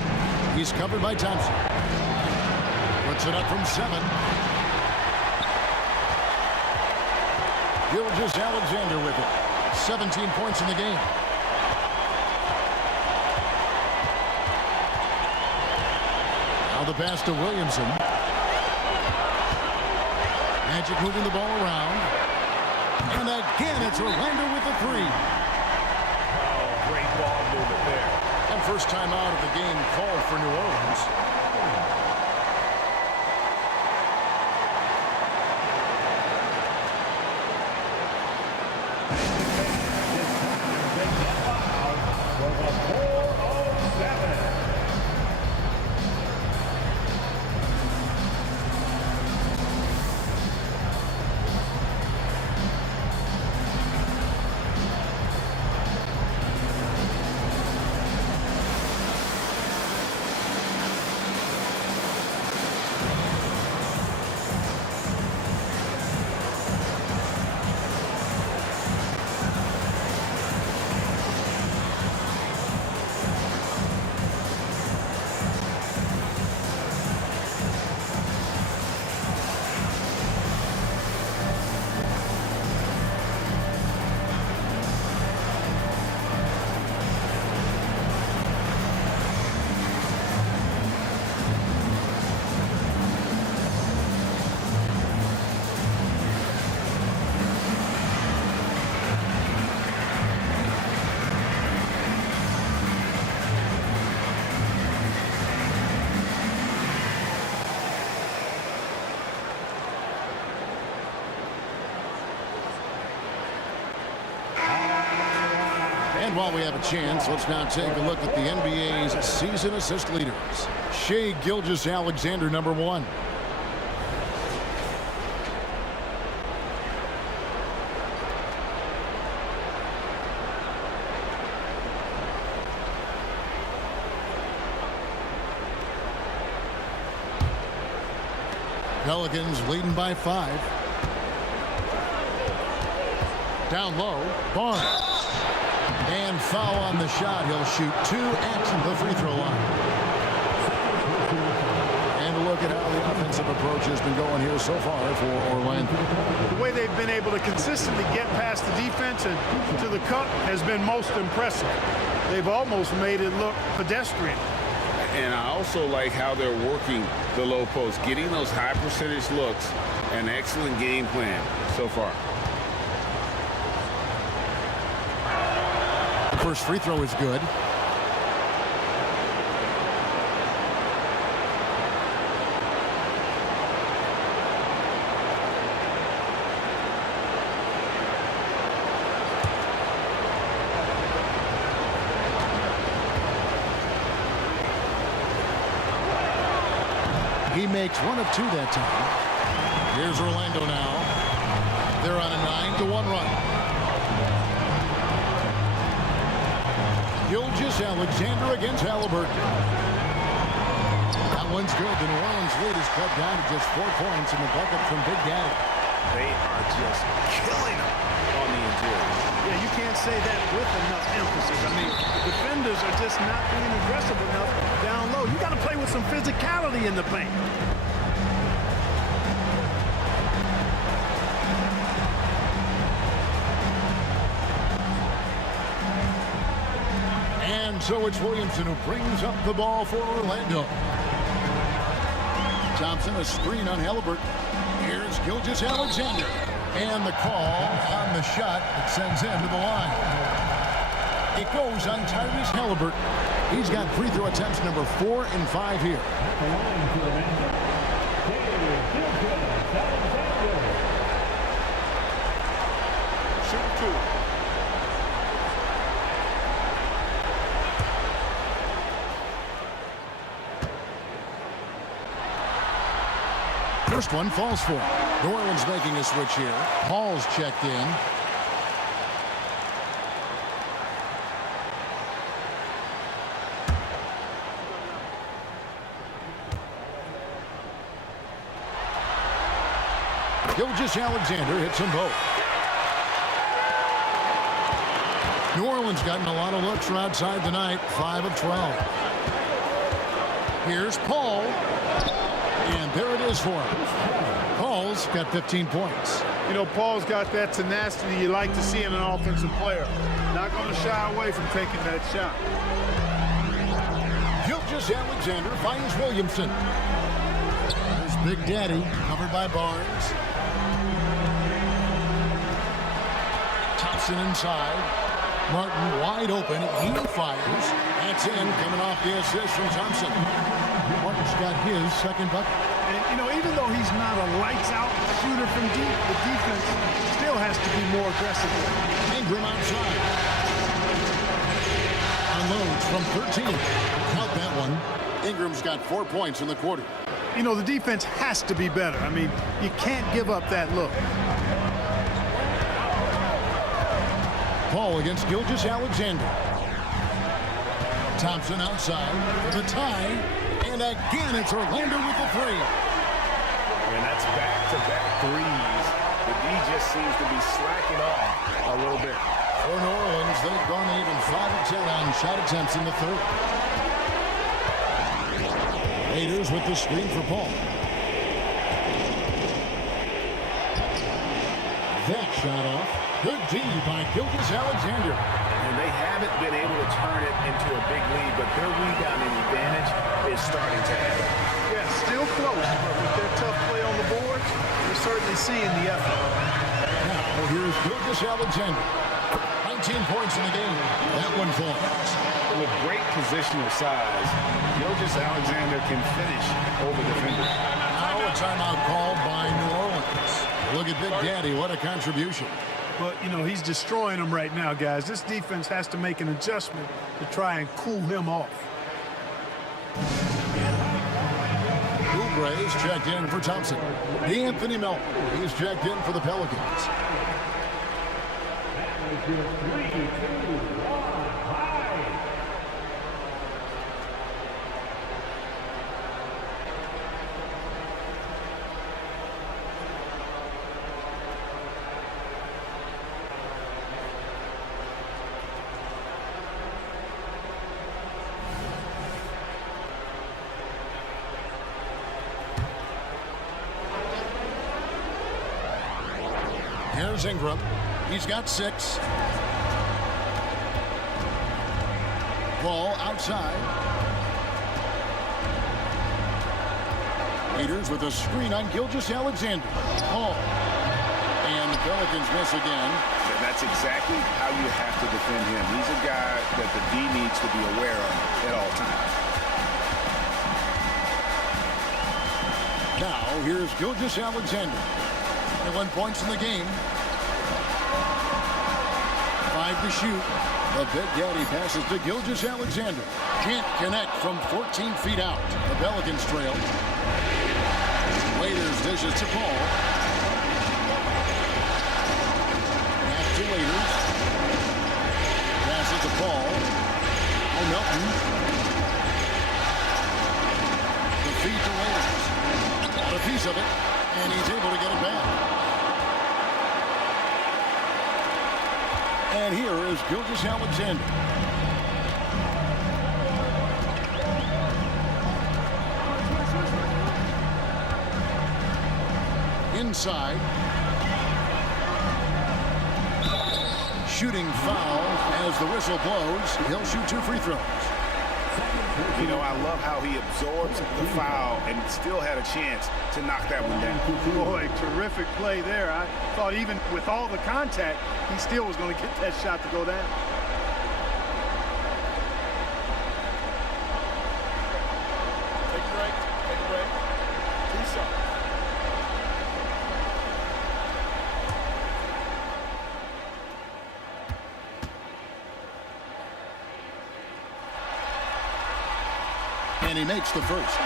He's covered by Thompson. Puts it up from 7. Gilgeous-Alexander with it. 17 points in the game. Now the pass to Williamson. Magic moving the ball around. And again, it's Orlando with the 3. Oh, great ball movement there. And first time out of the game called for New Orleans. And while we have a chance, let's now take a look at the NBA's season assist leaders. Shai Gilgeous-Alexander, number 1. Pelicans leading by 5. Down low, Barnes. And foul on the shot. He'll shoot 2 at the free throw line. And a look at how the offensive approach has been going here so far for Orlando. The way they've been able to consistently get past the defense and to the cup has been most impressive. They've almost made it look pedestrian. And I also like how they're working the low post, getting those high percentage looks. An excellent game plan so far. First free throw is good. He makes one of two that time. Here's Orlando now. They're on a 9-1 run. Gilgeous-Alexander against Halliburton. That one's good. The New Orleans lead is cut down to just 4 points in the bucket from Big Daddy. They are just killing them on the interior. Yeah, you can't say that with enough emphasis. I mean, the defenders are just not being aggressive enough down low. You got to play with some physicality in the paint. And so it's Williamson who brings up the ball for Orlando. Thompson, a screen on Halliburton. Here's Gilgeous-Alexander. And the call on the shot that sends him to the line. It goes on Tyrese Halliburton. He's got free throw attempts number 4 and 5 here. Shoot 2. First one falls for him. New Orleans making a switch here. Paul's checked in. Gilgeous-Alexander hits them both. New Orleans gotten a lot of looks from outside tonight. 5 of 12. Here's Paul. And there it is for him. Paul's got 15 points. You know, Paul's got that tenacity you like to see in an offensive player. Not going to shy away from taking that shot. Gilgeous-Alexander finds Williamson. There's Big Daddy, covered by Barnes. Thompson inside. Martin wide open. He fires. That's in, coming off the assist from Thompson. Martin's got his second bucket. And, you know, even though he's not a lights-out shooter from deep, the defense still has to be more aggressive. Ingram outside. Unloads from 13. Count that one. Ingram's got 4 points in the quarter. You know, the defense has to be better. I mean, you can't give up that look. Paul against Gilgeous-Alexander. Thompson outside for the tie. And again, it's Orlando with the 3. And that's back-to-back threes. The D just seems to be slacking off a little bit. For New Orleans, they've gone even 5 of 10 on shot attempts in the third. Raiders with the screen for Paul. That shot off. Good D by Gilgeous-Alexander. And they haven't been able to turn it into a big lead, but their rebounding advantage is starting to add up. Yeah, still close, but with their tough play on the boards, we're certainly seeing the effort. Now here's Gilgeous-Alexander. 19 points in the game. That one falls. With great positional size, Gilgeous-Alexander can finish over defenders. Now a timeout called by New Orleans. Look at Big Daddy, what a contribution. But, you know, he's destroying them right now, guys. This defense has to make an adjustment to try and cool him off. Oubre is checked in for Thompson. Anthony Melton, he's checked in for the Pelicans. Here's Ingram. He's got 6. Ball outside. Raiders with a screen on Gilgeous-Alexander. Hall. And the Pelicans miss again. And that's exactly how you have to defend him. He's a guy that the D needs to be aware of at all times. Now, here's Gilgeous-Alexander. 21 points in the game. 5 to shoot. The Big Daddy passes to Gilgeous-Alexander. Can't connect from 14 feet out. The Pelicans trail. Waiters dishes to Paul. Back to Waiters. Passes to Paul. Oh, Melton. The feed to Waiters. Got a piece of it, and he's able to get it back. And here is Gilgeous-Alexander. Inside. Shooting foul as the whistle blows. He'll shoot 2 free throws. You know, I love how he absorbs the foul and still had a chance to knock that one down. Boy, terrific play there. I thought even with all the contact, he still was going to get that shot to go down. Take a break. Take a break. 2 shots. And he makes the first.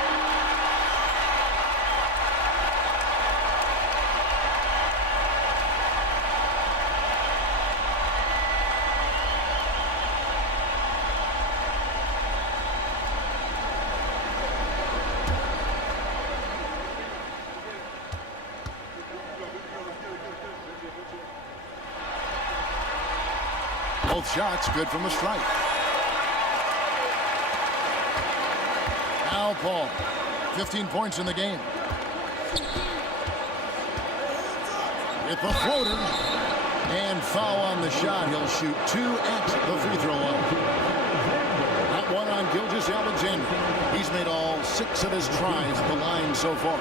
Both shots good from the strike. Now Paul, 15 points in the game. With the floater. And foul on the shot. He'll shoot 2 at the free throw line. That one on Gilgeous-Alexander. He's made all 6 of his tries at the line so far.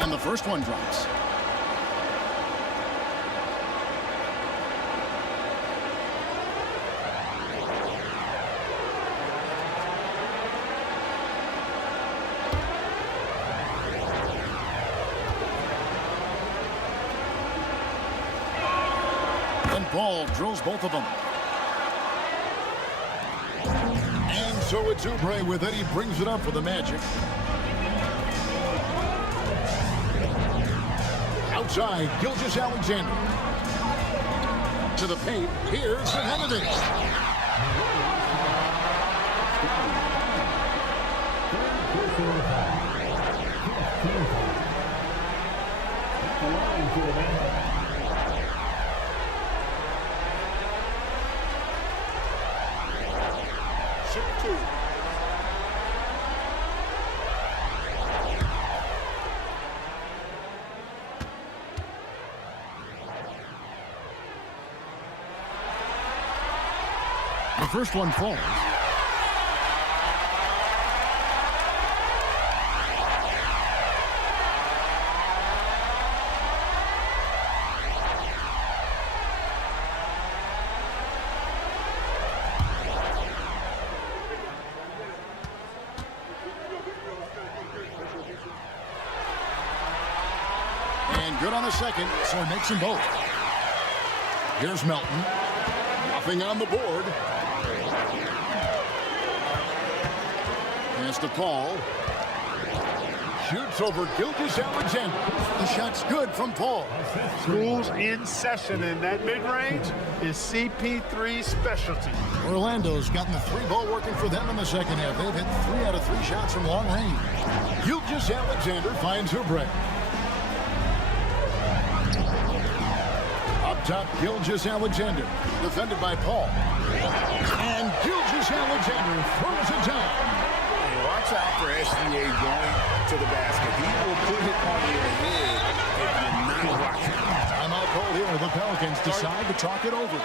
And the first one drops. And Paul drills both of them. And so it's Oubre with it. He brings it up for the Magic. Outside, Gilgeous-Alexander. To the paint, here's Hernandez. The first one falls. And good on the second, so he makes them both. Here's Melton. Nothing on the board. Pass to Paul. Shoots over Gilgeous-Alexander. The shot's good from Paul. School's in session, and that mid-range is CP3's specialty. Orlando's gotten the 3-ball working for them in the second half. They've hit 3 out of 3 shots from long range. Gilgeous-Alexander finds Oubre. Up top, Gilgeous-Alexander. Defended by Paul. And Gilgeous-Alexander throws it down. Watch out for SGA going to the basket. He will put it on your head if you're not watching. Timeout call here. The Pelicans decide to talk it over.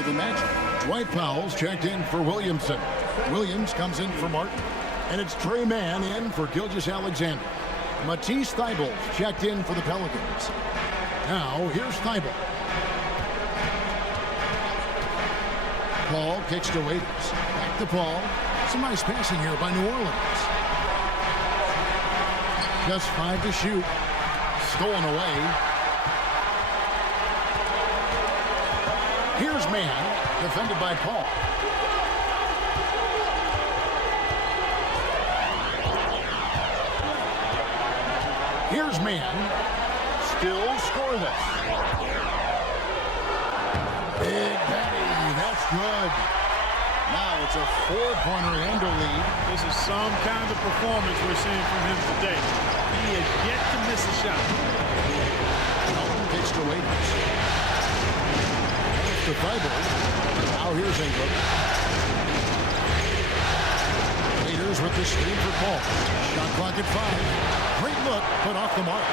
of the match. Dwight Powell's checked in for Williamson. Williams comes in for Martin. And it's Trey Mann in for Gilgeous-Alexander. Matisse Thybulle checked in for the Pelicans. Now, here's Thybulle. Paul kicks to Waiters. Back to Paul. Some nice passing here by New Orleans. Just 5 to shoot. Stolen away. Here's Mann, defended by Paul. Here's Mann, still scoreless. Big Daddy, that's good. Now it's a 4-point Orlando lead. This is some kind of performance we're seeing from him today. He is yet to miss a shot. Elton kicks to Waiters. To Thybulle. Now here's Ingram. Waiters with the screen for Paul. Shot clock at 5. Great look, but off the mark.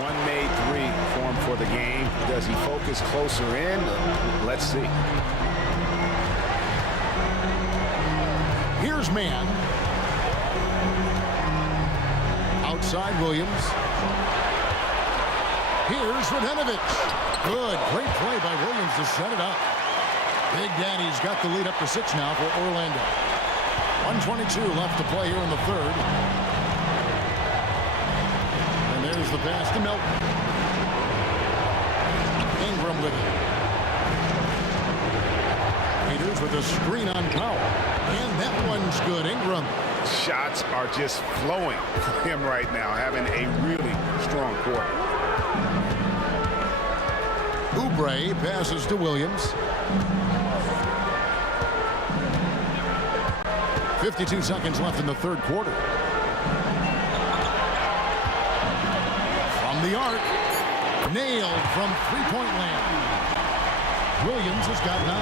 One made three for him for the game. Does he focus closer in? Let's see. Here's Mann. Outside Williams. Here's Radenovic. Good. Great play by Williams to set it up. Big Daddy's got the lead up to 6 now for Orlando. 1:22 left to play here in the third. And there's the pass to Milton. Ingram with it. Raiders with a screen on Powell. And that one's good. Ingram. Shots are just flowing for him right now, having a really strong quarter. Oubre passes to Williams. 52 seconds left in the third quarter. From the arc. Nailed from three-point land. Williams has got 9.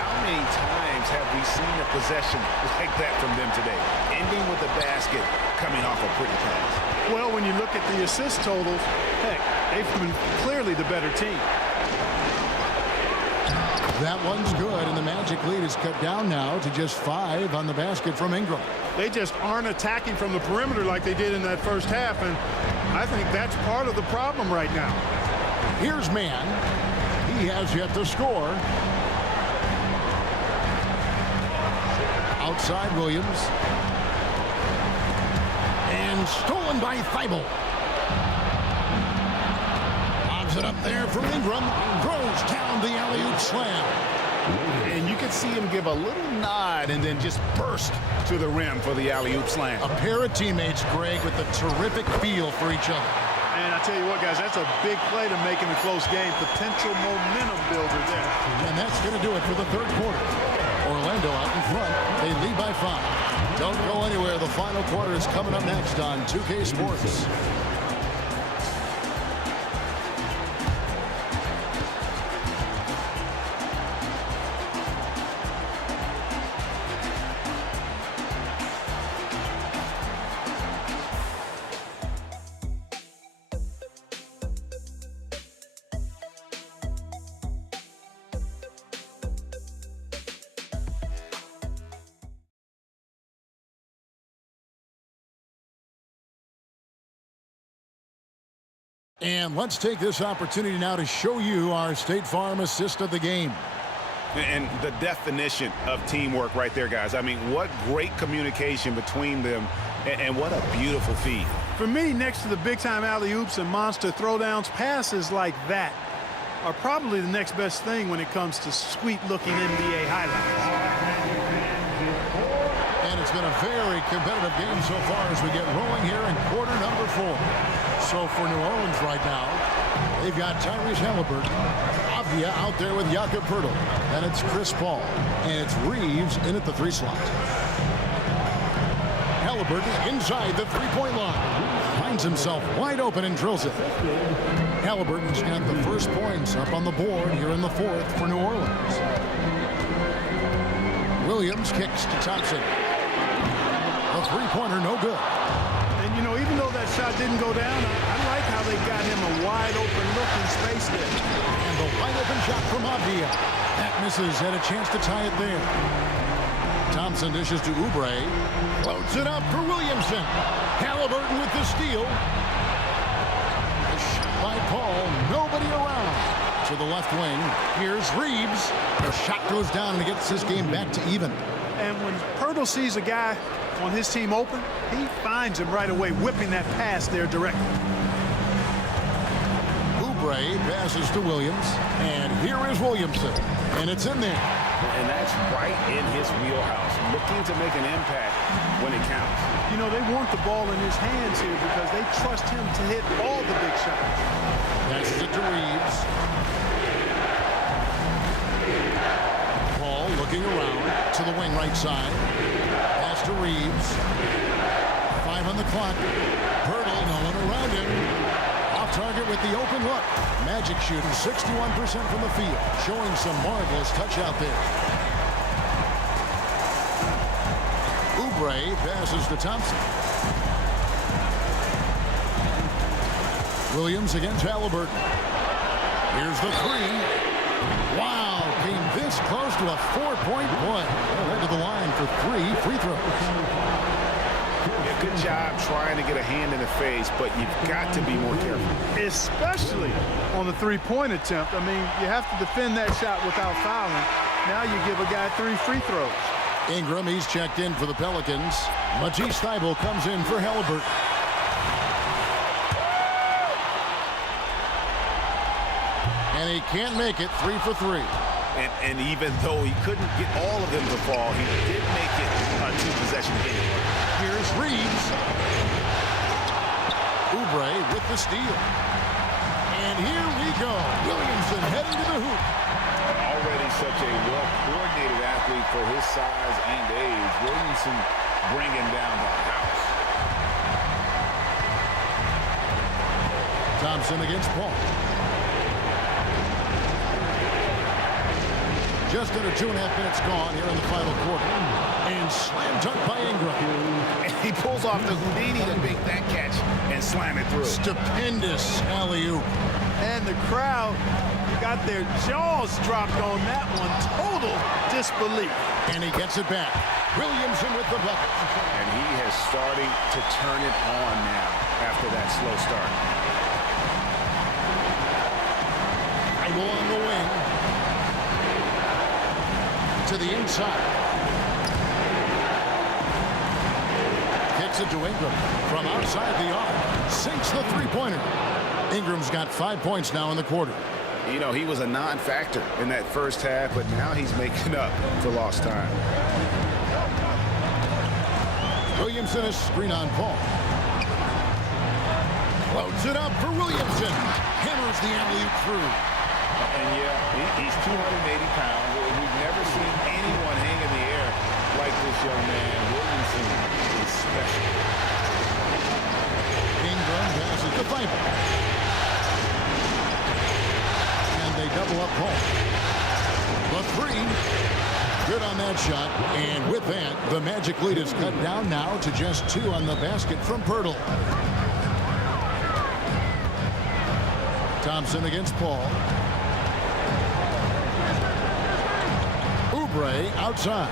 How many times have we seen a possession like that from them today? Ending with a basket, coming off a pretty pass. Well, when you look at the assist totals, heck, they've been clearly the better team. That one's good, and the Magic lead is cut down now to just 5 on the basket from Ingram. They just aren't attacking from the perimeter like they did in that first half, and I think that's part of the problem right now. Here's Mann. He has yet to score. Outside Williams. And stolen by Thybulle. Lobs it up there for Ingram. Throws down the alley-oop slam. And you can see him give a little nod and then just burst to the rim for the alley-oop slam. A pair of teammates, Greg, with a terrific feel for each other. And I tell you what, guys, that's a big play to make in a close game. Potential momentum builder there. And that's going to do it for the third quarter. Orlando out in front. They lead by 5. Don't go anywhere. The final quarter is coming up next on 2K Sports. And let's take this opportunity now to show you our State Farm assist of the game. And the definition of teamwork right there, guys. I mean, what great communication between them, and what a beautiful feed. For me, next to the big-time alley-oops and monster throwdowns, passes like that are probably the next best thing when it comes to sweet-looking NBA highlights. And it's been a very competitive game so far as we get rolling here in quarter number 4. So for New Orleans right now, they've got Tyrese Halliburton, Avdia out there with Jakob Poeltl. Then it's Chris Paul, and it's Reeves in at the 3 slot. Halliburton inside the three-point line. Finds himself wide open and drills it. Halliburton's got the first points up on the board here in the 4th for New Orleans. Williams kicks to Thompson. A three-pointer, no good. And, you know, even though that shot didn't go down, I like how they got him a wide-open look in space there. And the wide-open shot for from Avdia. That misses. Had a chance to tie it there. Thompson dishes to Oubre. Floats it up for Williamson. Halliburton with the steal. The shot by Paul. Nobody around. To the left wing. Here's Reeves. The shot goes down and gets this game back to even. And when Pirtle sees a guy on his team open, he finds him right away, whipping that pass there directly. Oubre passes to Williams. And here is Williamson. And it's in there. And that's right in his wheelhouse, looking to make an impact when it counts. You know, they want the ball in his hands here because they trust him to hit all the big shots. Passes it to Reeves. Paul looking around to the wing right side. Pass to Reeves. 5 on the clock. Pirtle, no one around him. Off target with the open look. Magic shooting 61% from the field, showing some marvelous touch out there. Oubre passes to Thompson. Williams against Halliburton. Here's the three. Wow, came this close to a 4-point play. Right to the line for 3 free throws. Yeah, good job trying to get a hand in the face, but you've got to be more careful. Especially on the three-point attempt. I mean, you have to defend that shot without fouling. Now you give a guy 3 free throws. Ingram, he's checked in for the Pelicans. Matisse Thybulle comes in for Halliburton. And he can't make it. 3 for 3. And even though he couldn't get all of them to fall, he did make it a 2-possession game. Here's Reeves. Oubre with the steal. And here we go. Williamson heading to the hoop. Already such a well-coordinated athlete for his size and age. Williamson bringing down the house. Thompson against Paul. Just under 2.5 minutes gone here in the final quarter. And slam dunk by Ingram. And he pulls off the Houdini to make that catch and slam it through. Stupendous alley-oop. And the crowd got their jaws dropped on that one. Total disbelief. And he gets it back. Williamson with the bucket. And he is starting to turn it on now after that slow start. Thybulle on the wing. To the inside. Kicks it to Ingram from outside the arc. Sinks the three-pointer. Ingram's got 5 points now in the quarter. You know, he was a non-factor in that first half, but now he's making up for lost time. Williamson is screen on Paul. Floats it up for Williamson. Hammers the alley-oop through. And yeah, he's 280 pounds. We've never seen anyone hang in the air like this young man. Williamson is special. Ingram passes to Thybulle. And they double up Paul. The three. Good on that shot. And with that, the Magic lead is cut down now to just 2 on the basket from Pirtle. Thompson against Paul. Oubre outside.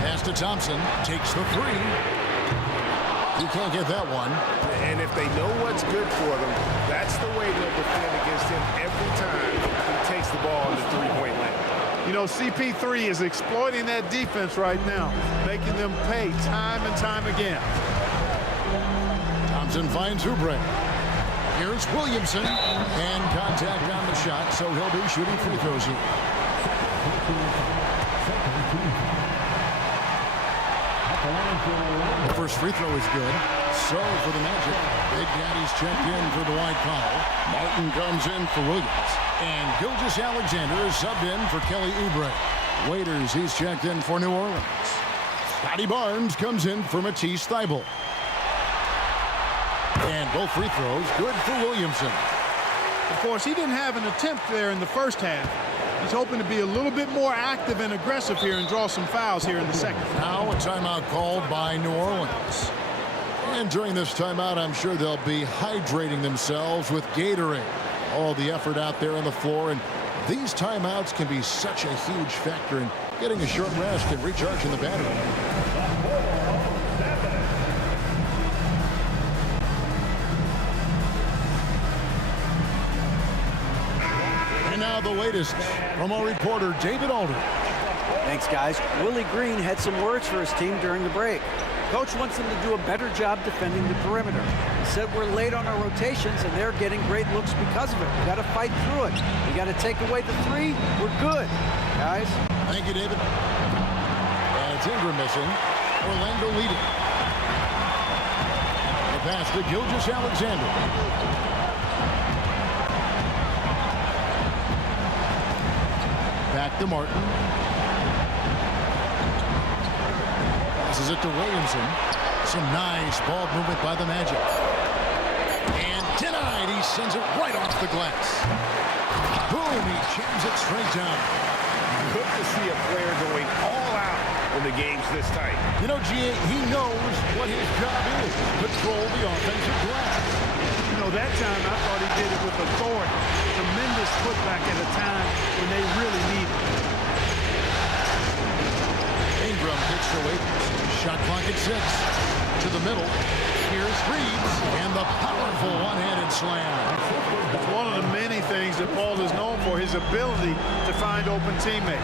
Pass to Thompson. Takes the three. You can't get that one. And if they know what's good for them, that's the way they'll defend against him every time he takes the ball in the three-point lane. You know, CP3 is exploiting that defense right now, making them pay time and time again. Thompson finds Oubre. Here's Williamson. And contact on the shot, so he'll be shooting free throws here. The first free throw is good. So for the Magic, Big Daddy's checked in for Dwight Powell. Martin comes in for Williams. And Gilgeous-Alexander is subbed in for Kelly Oubre. Waiters, he's checked in for New Orleans. Scotty Barnes comes in for Matisse Thybulle. And both free throws good for Williamson. Of course, he didn't have an attempt there in the first half. He's hoping to be a little bit more active and aggressive here and draw some fouls here in the second. Now a timeout called by New Orleans. And during this timeout, I'm sure they'll be hydrating themselves with Gatorade. All the effort out there on the floor and These timeouts can be such a huge factor in getting a short rest and recharging the battery. And now the latest from our reporter, David Alder. Thanks, guys. Willie Green had some words for his team during the break. Coach wants them to do a better job defending the perimeter. He said we're late on our rotations and they're getting great looks because of it. We got to fight through it. We got to take away the three. We're good, guys. Thank you, David. And it's Ingram missing. Orlando leading. The pass to Gilgeous-Alexander. Back to Martin. Passes it to Williamson. Some nice ball movement by the Magic. And denied. He sends it right off the glass. Boom, he jams it straight down. Good to see a player going all out when the game's this tight. You know, G.A., he knows what his job is. Control the offensive glass. You know, that time I thought he did it with authority. Tremendous putback at a time when they really need it. Ingram picks for Waiters. Shot clock at 6. To the middle. Here's Reeves. And the powerful one-handed slam. It's one of the many things that Paul is known for, his ability to find open teammates.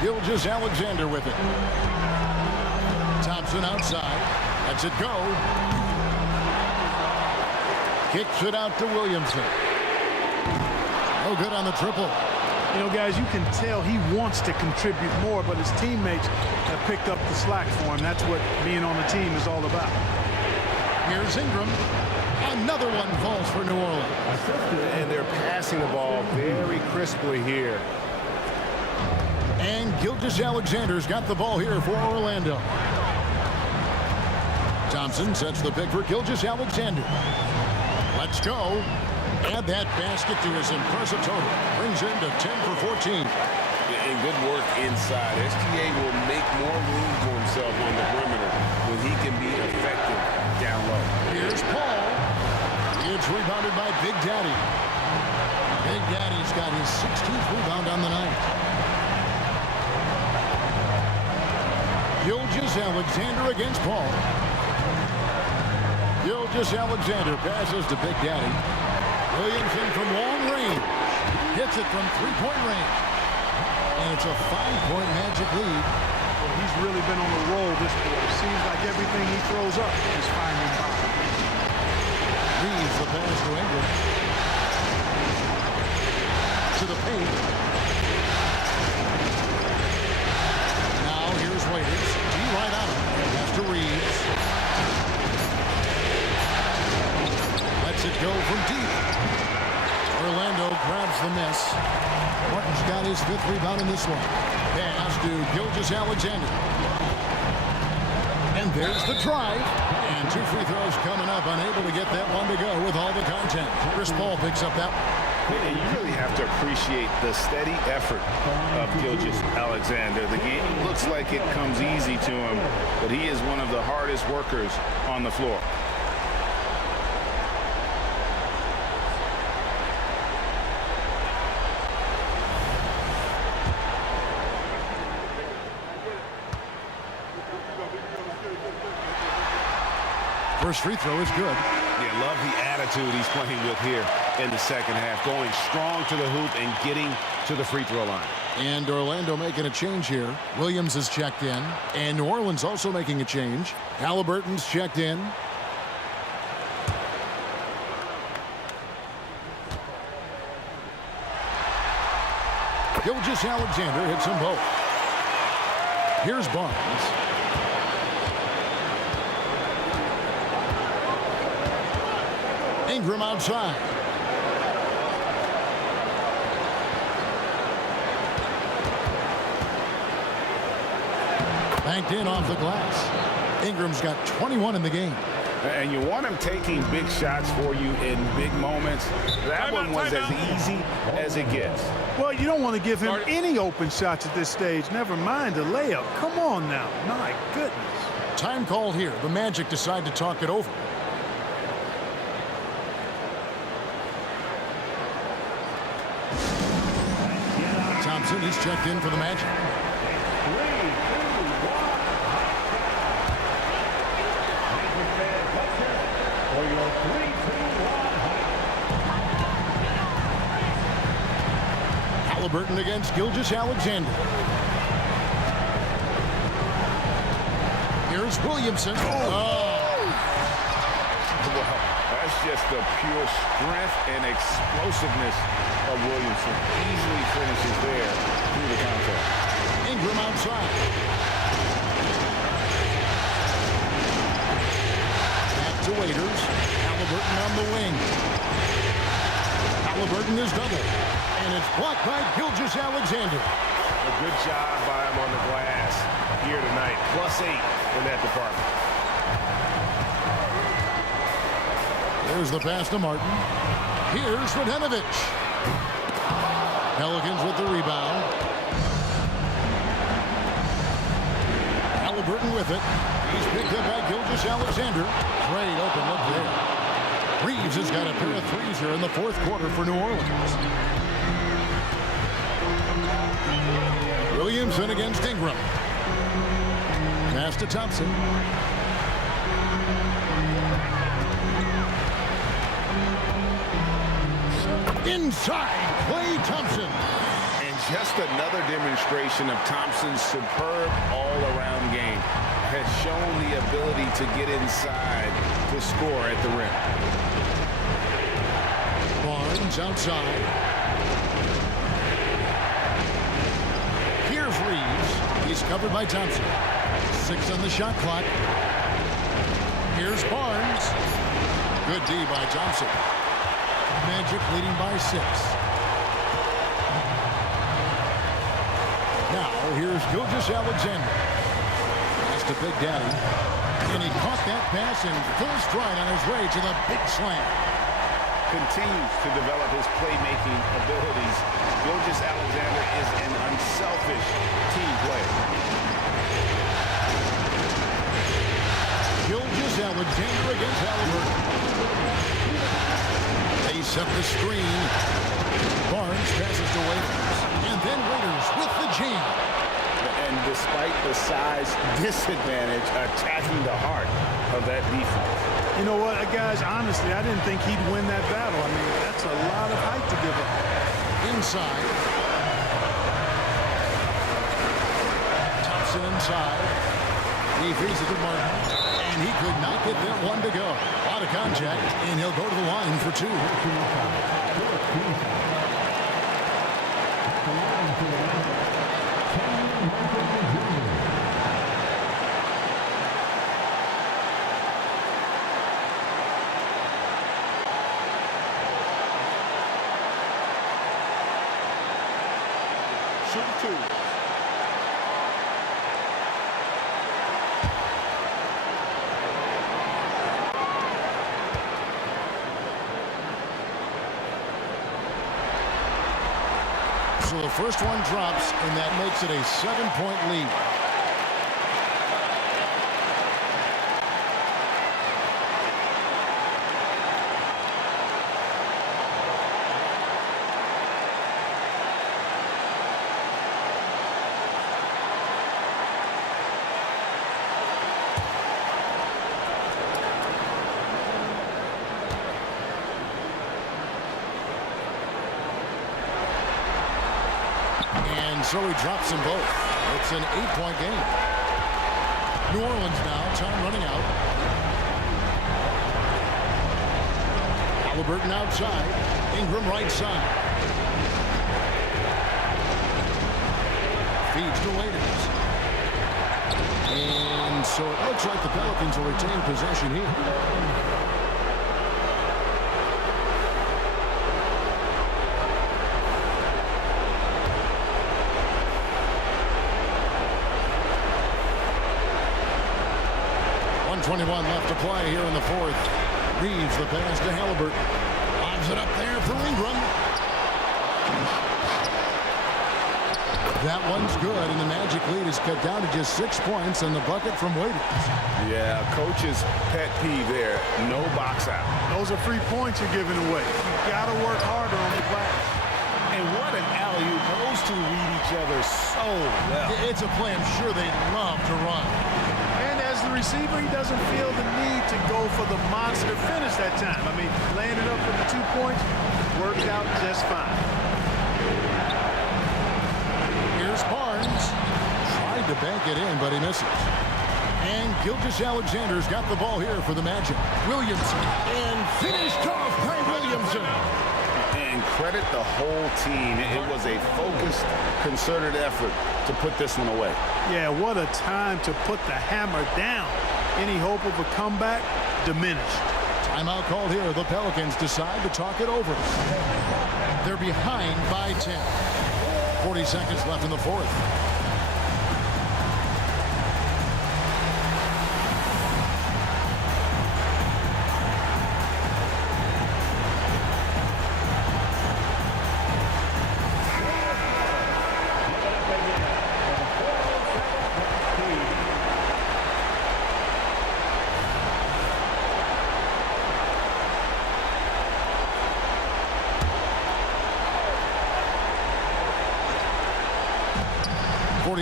Gilgeous-Alexander with it. Thompson outside. Lets it go. Kicks it out to Williamson. No good on the triple. You know, guys, you can tell he wants to contribute more, but his teammates have picked up the slack for him. That's what being on the team is all about. Here's Ingram. Another one falls for New Orleans. And they're passing the ball very crisply here. And Gilgeous-Alexander's got the ball here for Orlando. Thompson sets the pick for Gilgeous-Alexander. Let's go. Add that basket to his impressive total. Brings him to 10 for 14. And good work inside. SGA will make more room for himself on the perimeter when he can be effective down low. Here's Paul. It's rebounded by Big Daddy. Big Daddy's got his 16th rebound on the night. Gilgeous-Alexander against Paul. Gilgeous-Alexander passes to Big Daddy. Williamson from long range. Hits it from three-point range. And it's a 5-point Magic lead. Well, he's really been on a roll this quarter. Seems like everything he throws up is finding bottom. Leaves the pass to Ingram. To the paint. Now here's Waiters. Right on him. Pass to Reeves. Lets it go from deep. Orlando grabs the miss. Martin's got his 5th rebound in this one. Pass to Gilgeous-Alexander. And there's the drive. And 2 free throws coming up. Unable to get that one to go with all the content. Chris Paul picks up that one. And you really have to appreciate the steady effort of Gilgeous-Alexander. The game looks like it comes easy to him, but he is one of the hardest workers on the floor. First free throw is good. Yeah, love the attitude he's playing with here in the second half, going strong to the hoop and getting to the free throw line. And Orlando making a change here. Williams is checked in. And New Orleans also making a change. Halliburton's checked in. Gilgeous-Alexander hits them both. Here's Barnes. Ingram outside. Banked in off the glass. Ingram's got 21 in the game. And you want him taking big shots for you in big moments. That one was as easy as it gets. Well, you don't want to give him any open shots at this stage. Never mind a layup. Come on now. My goodness. Time called here. The Magic decide to talk it over. Thompson is checked in for the Magic. Halliburton against Gilgeous-Alexander. Here's Williamson. Well, that's just the pure strength and explosiveness of Williamson. Easily finishes there through the contact. Ingram outside. Back to Waiters. Halliburton on the wing. Halliburton is double. And it's blocked by Gilgeous-Alexander. A good job by him on the glass here tonight. +8 in that department. There's the pass to Martin. Here's Radenovic. Pelicans with the rebound. Halliburton with it. He's picked up by Gilgeous-Alexander. Great open look there. Reeves has got a pair of threes here in the fourth quarter for New Orleans. Williamson against Ingram. Pass to Thompson. Inside, Klay Thompson. And just another demonstration of Thompson's superb all-around game. Has shown the ability to get inside to score at the rim. Barnes outside. Here's Reeves. He's covered by Thompson. 6 on the shot clock. Here's Barnes. Good D by Thompson. Magic leading by 6. Now here's Gilgeous-Alexander. Pass to Big Daddy. And he caught that pass in full stride on his way to the big slam. Continues to develop his playmaking abilities. Gilgeous-Alexander is an unselfish team player. Gilgeous-Alexander against Halliburton. They set the screen. Barnes passes to Waiters. And then Waiters with the jam. And despite the size disadvantage, attacking the heart of that defense. You know what, guys, honestly, I didn't think he'd win that battle. I mean, that's a lot of height to give up. Inside. Thompson inside. He feeds it to Martin. And he could not get that one to go. Out of contact, and he'll go to the line for 2. Shoot 2. So the first one drops, and that makes it a 7-point lead. So he drops them both. It's an 8-point game. New Orleans now, time running out. Halliburton outside. Ingram right side. Feeds to Waiters. And so it looks like the Pelicans will retain possession here. .21 left to play here in the fourth. Reeves the pass to Halliburton. Lobs it up there for Ingram. That one's good, and the Magic lead is cut down to just 6 points and the bucket from Waiters. Yeah, coach's pet peeve there. No box out. Those are free points you're giving away. You got to work harder on the glass. And what an alley-oop. Those two read each other so well. It's a play I'm sure they love to run. And as the receiver, he doesn't feel the need to go for the monster finish that time. I mean, landed up with the 2 points, worked out just fine. Here's Barnes. Tried to bank it in, but he misses. And Gilgeous-Alexander's got the ball here for the Magic. Williamson. And finished off by Williamson. And credit the whole team. It was a focused, concerted effort to put this one away. Yeah, what a time to put the hammer down. Any hope of a comeback diminished. Timeout called here. The Pelicans decide to talk it over. They're behind by 10. 40 seconds left in the fourth.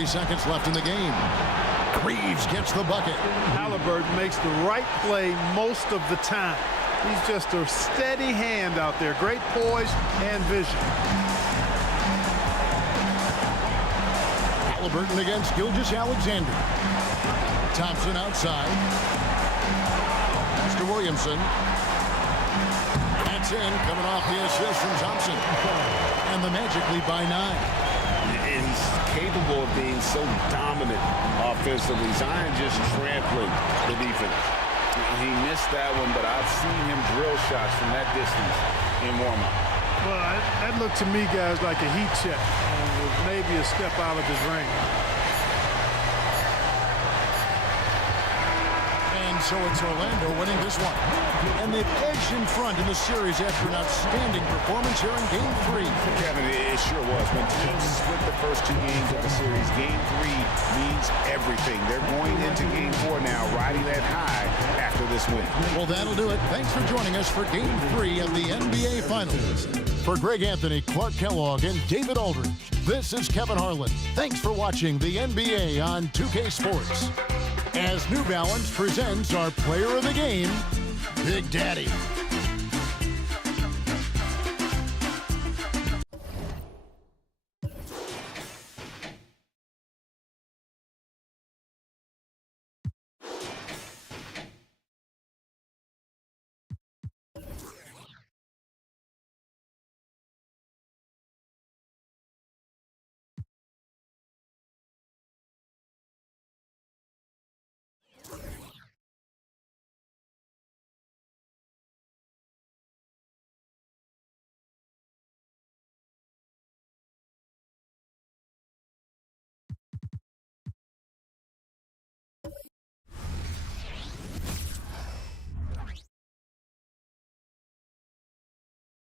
Seconds left in the game. Reeves gets the bucket. Halliburton makes the right play most of the time. He's just a steady hand out there. Great poise and vision. Halliburton against Gilgeous-Alexander. Thompson outside. Pass to Williamson. That's in, coming off the assist from Thompson. And the Magic lead by 9. And he's capable of being so dominant offensively. Zion just trampling the defense. He missed that one, but I've seen him drill shots from that distance in warm-up. Well, that looked to me, guys, like a heat check. With maybe a step out of his range. And so it's Orlando winning this one. And they've edged in front in the series after an outstanding performance here in Game 3. Kevin, it sure was. When teams split the first 2 games of the series, Game 3 means everything. They're going into Game 4 now, riding that high after this win. Well, that'll do it. Thanks for joining us for Game 3 of the NBA Finals. For Greg Anthony, Clark Kellogg, and David Aldridge, this is Kevin Harlan. Thanks for watching the NBA on 2K Sports. As New Balance presents our player of the game, Big Daddy.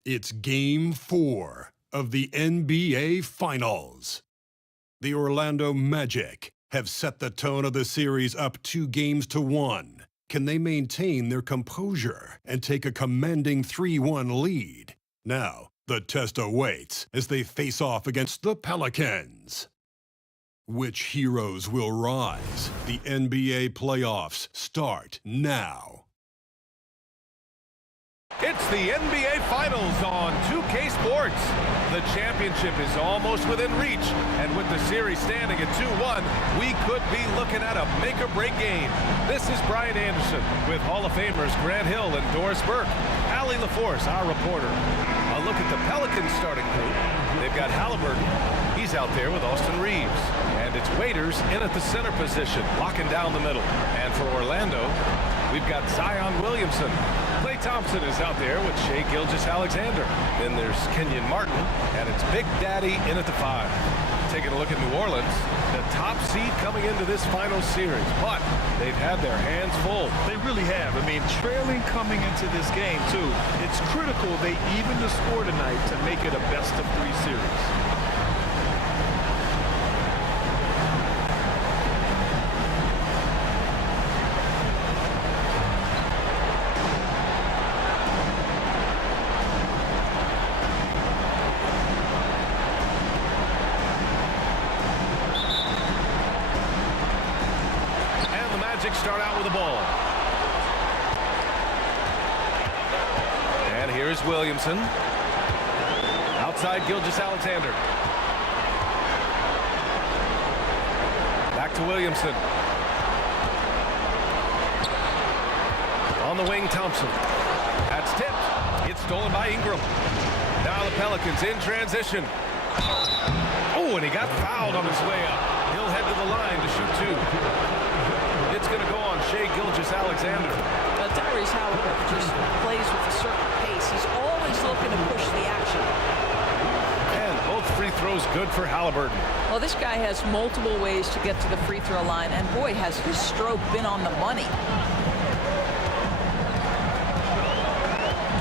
It's Game 4 of the NBA Finals. The Orlando Magic have set the tone of the series up 2-1. Can they maintain their composure and take a commanding 3-1 lead? Now, the test awaits as they face off against the Pelicans. Which heroes will rise? The NBA playoffs start now. It's the NBA Finals on 2K Sports. The championship is almost within reach, and with the series standing at 2-1, we could be looking at a make-or-break game. This is Brian Anderson with Hall of Famers Grant Hill and Doris Burke. Allie LaForce, our reporter. A look at the Pelicans starting group. They've got Halliburton. He's out there with Austin Reeves. And it's Waiters in at the center position, locking down the middle. And for Orlando, we've got Zion Williamson. Klay Thompson is out there with Shai Gilgeous-Alexander. Then there's Kenyon Martin, and it's Big Daddy in at the 5. Taking a look at New Orleans, the top seed coming into this final series, but they've had their hands full. They really have. I mean, trailing coming into this game, too. It's critical they even the score tonight to make it a best-of-3 series. Magic start out with the ball. And here's Williamson. Outside Gilgeous-Alexander. Back to Williamson. On the wing, Thompson. That's tipped. It's stolen by Ingram. Now the Pelicans in transition. Oh, and he got fouled on his way up. He'll head to the line to shoot two. It's going to go on Shai Gilgeous-Alexander. Tyrese Halliburton just plays with a certain pace. He's always looking to push the action. And both free throws good for Halliburton. Well, this guy has multiple ways to get to the free throw line, and boy, has his stroke been on the money.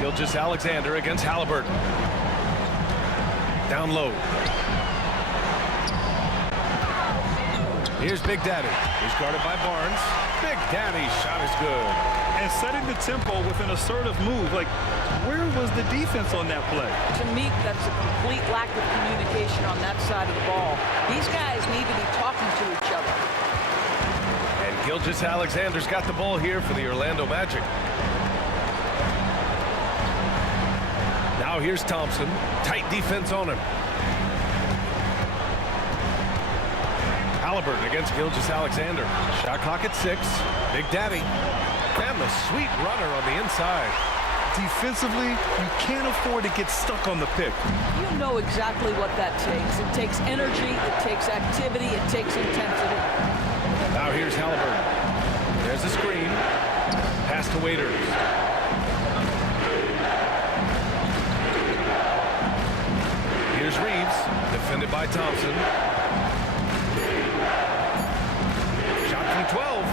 Gilgeous-Alexander against Halliburton. Down low. Here's Big Daddy. He's guarded by Barnes. Big Daddy's shot is good. And setting the tempo with an assertive move. Like, where was the defense on that play? To me, that's a complete lack of communication on that side of the ball. These guys need to be talking to each other. And Gilgeous-Alexander's got the ball here for the Orlando Magic. Now here's Thompson. Tight defense on him. Halliburton against Gilgeous-Alexander. Shot clock at 6. Big Daddy. And the sweet runner on the inside. Defensively, you can't afford to get stuck on the pick. You know exactly what that takes. It takes energy, it takes activity, it takes intensity. Now here's Halliburton. There's the screen. Pass to Waiters. Here's Reeves, defended by Thompson. Shot from 12.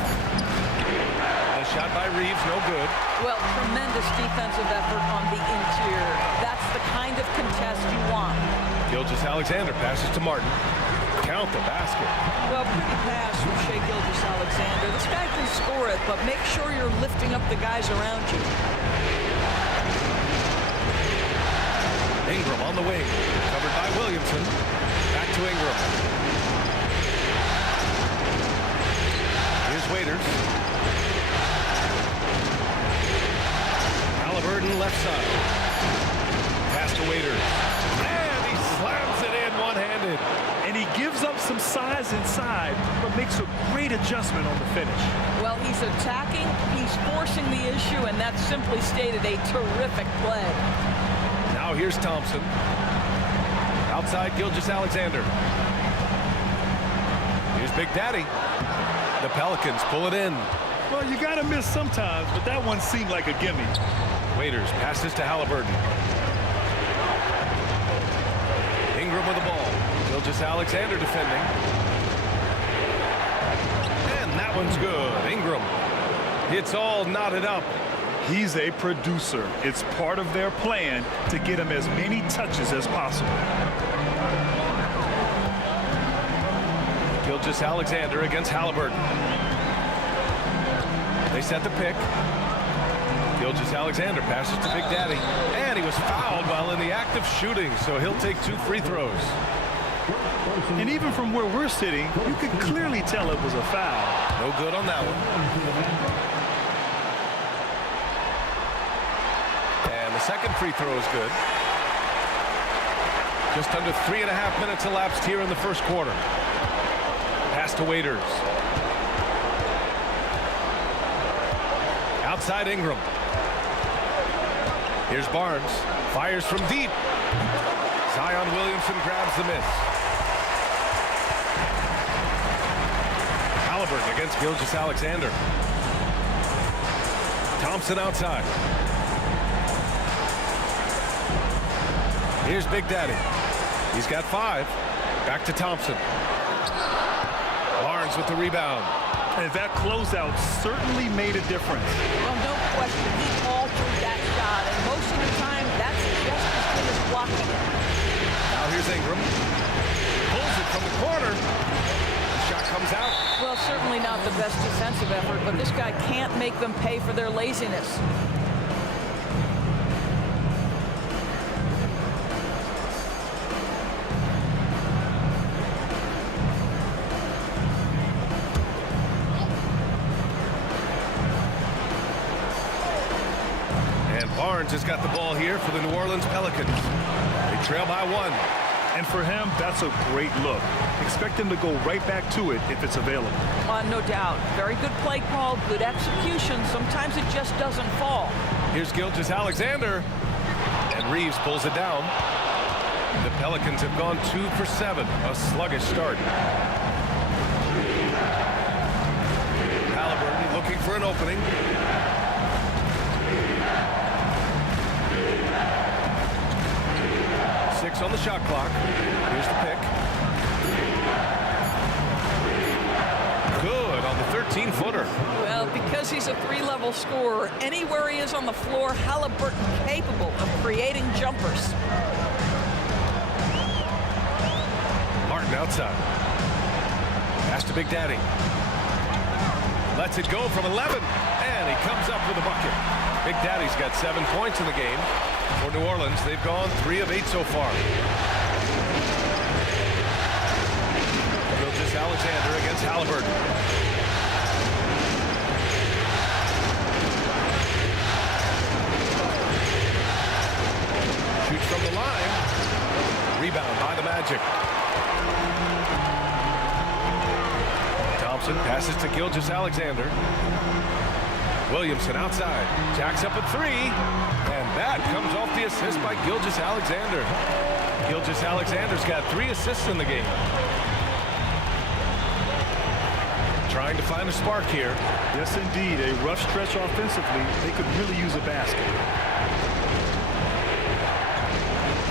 Shot by Reeves, no good. Well, tremendous defensive effort on the interior. That's the kind of contest you want. Gilgeous-Alexander passes to Martin. Count the basket. Well, pretty pass from Shai Gilgeous-Alexander. This guy can score it, but make sure you're lifting up the guys around you. Ingram on the wing. Covered by Williamson. Back to Ingram. Here's Waiters. Halliburton left side. Pass to Waiters. And he slams it in one-handed. And he gives up some size inside, but makes a great adjustment on the finish. Well, he's attacking, he's forcing the issue, and that's simply stated a terrific play. Now here's Thompson. Outside Gilgeous-Alexander. Here's Big Daddy. The Pelicans pull it in. Well, you got to miss sometimes, but that one seemed like a gimme. Waiters passes to Halliburton. Ingram with the ball. Gilgeous-Alexander defending. And that one's good. Ingram. It's all knotted up. He's a producer. It's part of their plan to get him as many touches as possible. Gilgeous-Alexander against Halliburton. They set the pick. Gilgeous-Alexander passes to Big Daddy. And he was fouled while in the act of shooting, so he'll take 2 free throws. And even from where we're sitting, you can clearly tell it was a foul. No good on that one. And the second free throw is good. Just under 3.5 minutes elapsed here in the first quarter. Pass to Waiters. Outside Ingram. Here's Barnes. Fires from deep. Zion Williamson grabs the miss. Halliburton against Gilgeous-Alexander. Thompson outside. Here's Big Daddy. He's got 5. Back to Thompson. Barnes with the rebound. And that closeout certainly made a difference. Well, no question, he altered that shot, and most of the time, that's just as good as blocking it. Now here's Ingram. Pulls it from the corner. The shot comes out. Well, certainly not the best defensive effort, but this guy can't make them pay for their laziness. Barnes has got the ball here for the New Orleans Pelicans. They trail by 1. And for him, that's a great look. Expect him to go right back to it if it's available. No doubt. Very good play call, good execution. Sometimes it just doesn't fall. Here's Gilgeous-Alexander. And Reeves pulls it down. The Pelicans have gone 2 for 7. A sluggish start. Halliburton looking for an opening. On the shot clock. Here's the pick. Good on the 13-footer. Well, because he's a 3-level scorer, anywhere he is on the floor, Halliburton capable of creating jumpers. Martin outside. Pass to Big Daddy. Lets it go from 11, and he comes up with a bucket. Big Daddy's got 7 points in the game. For New Orleans, they've gone 3 of 8 so far. Gilgeous-Alexander against Halliburton. Shoots from the line. Rebound by the Magic. Thompson passes to Gilgeous-Alexander. Williamson outside. Jacks up a 3. And that comes off the assist by Gilgeous-Alexander. Gilgeous-Alexander's got 3 assists in the game. Trying to find a spark here. Yes, indeed. A rough stretch offensively. They could really use a basket.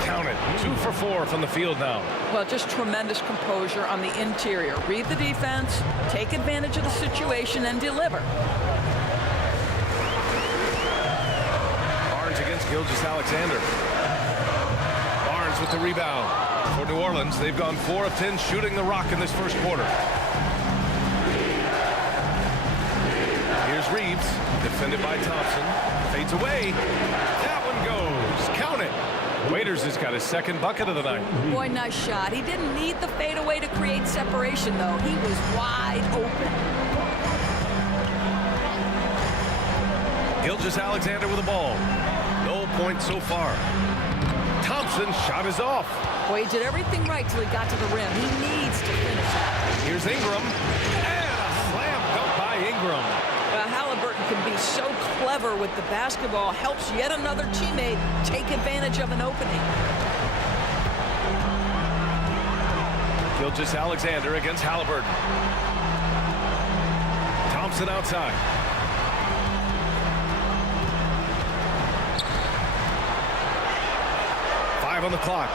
Count it. 2 for 4 from the field now. Well, just tremendous composure on the interior. Read the defense, take advantage of the situation, and deliver. Against Gilgeous-Alexander. Barnes with the rebound. For New Orleans, they've gone 4 of 10 shooting the rock in this first quarter. Here's Reeves, defended by Thompson. Fades away. That one goes. Count it. Waiters has got his 2nd bucket of the night. Boy, nice shot. He didn't need the fadeaway to create separation, though. He was wide open. Gilgeous-Alexander with the ball. No points so far. Thompson's shot is off. Boy, he did everything right till he got to the rim. He needs to finish that. Here's Ingram. And a slam dunk by Ingram. Well, Halliburton can be so clever with the basketball. Helps yet another teammate take advantage of an opening. Gilgeous-Alexander against Halliburton. Thompson outside. On the clock.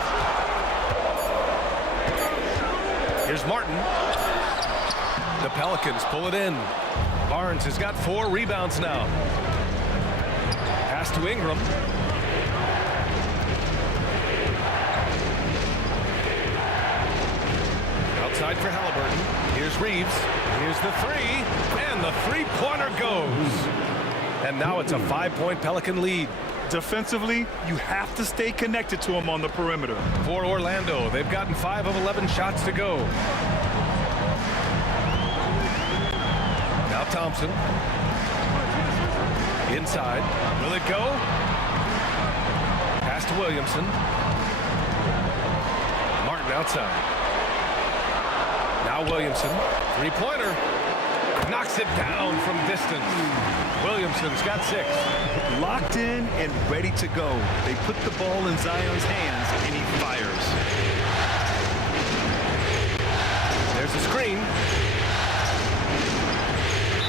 Here's Martin. The Pelicans pull it in. Barnes has got 4 rebounds now. Pass to Ingram. Outside for Halliburton. Here's Reeves. Here's the 3. And the 3-pointer goes. And now it's a 5-point Pelican lead. Defensively, you have to stay connected to him on the perimeter. For Orlando, they've gotten 5 of 11 shots to go. Now Thompson. Inside. Will it go? Pass to Williamson. Martin outside. Now Williamson. 3-pointer. Knocks it down from distance. Williamson's got 6. Locked in and ready to go. They put the ball in Zion's hands, and he fires. There's the screen.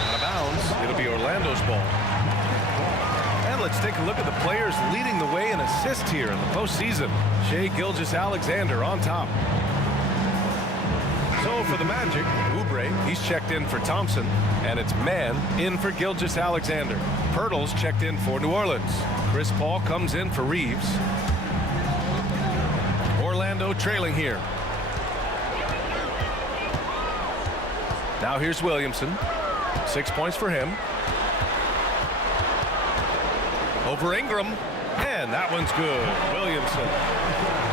Out of bounds. It'll be Orlando's ball. And let's take a look at the players leading the way in assists here in the postseason. Shai Gilgeous-Alexander on top. So for the Magic, Oubre, he's checked in for Thompson, and it's Mann in for Gilgeous-Alexander. Pirtle's checked in for New Orleans. Chris Paul comes in for Reeves. Orlando trailing here. Now here's Williamson. 6 points for him. Over Ingram, and that one's good. Williamson,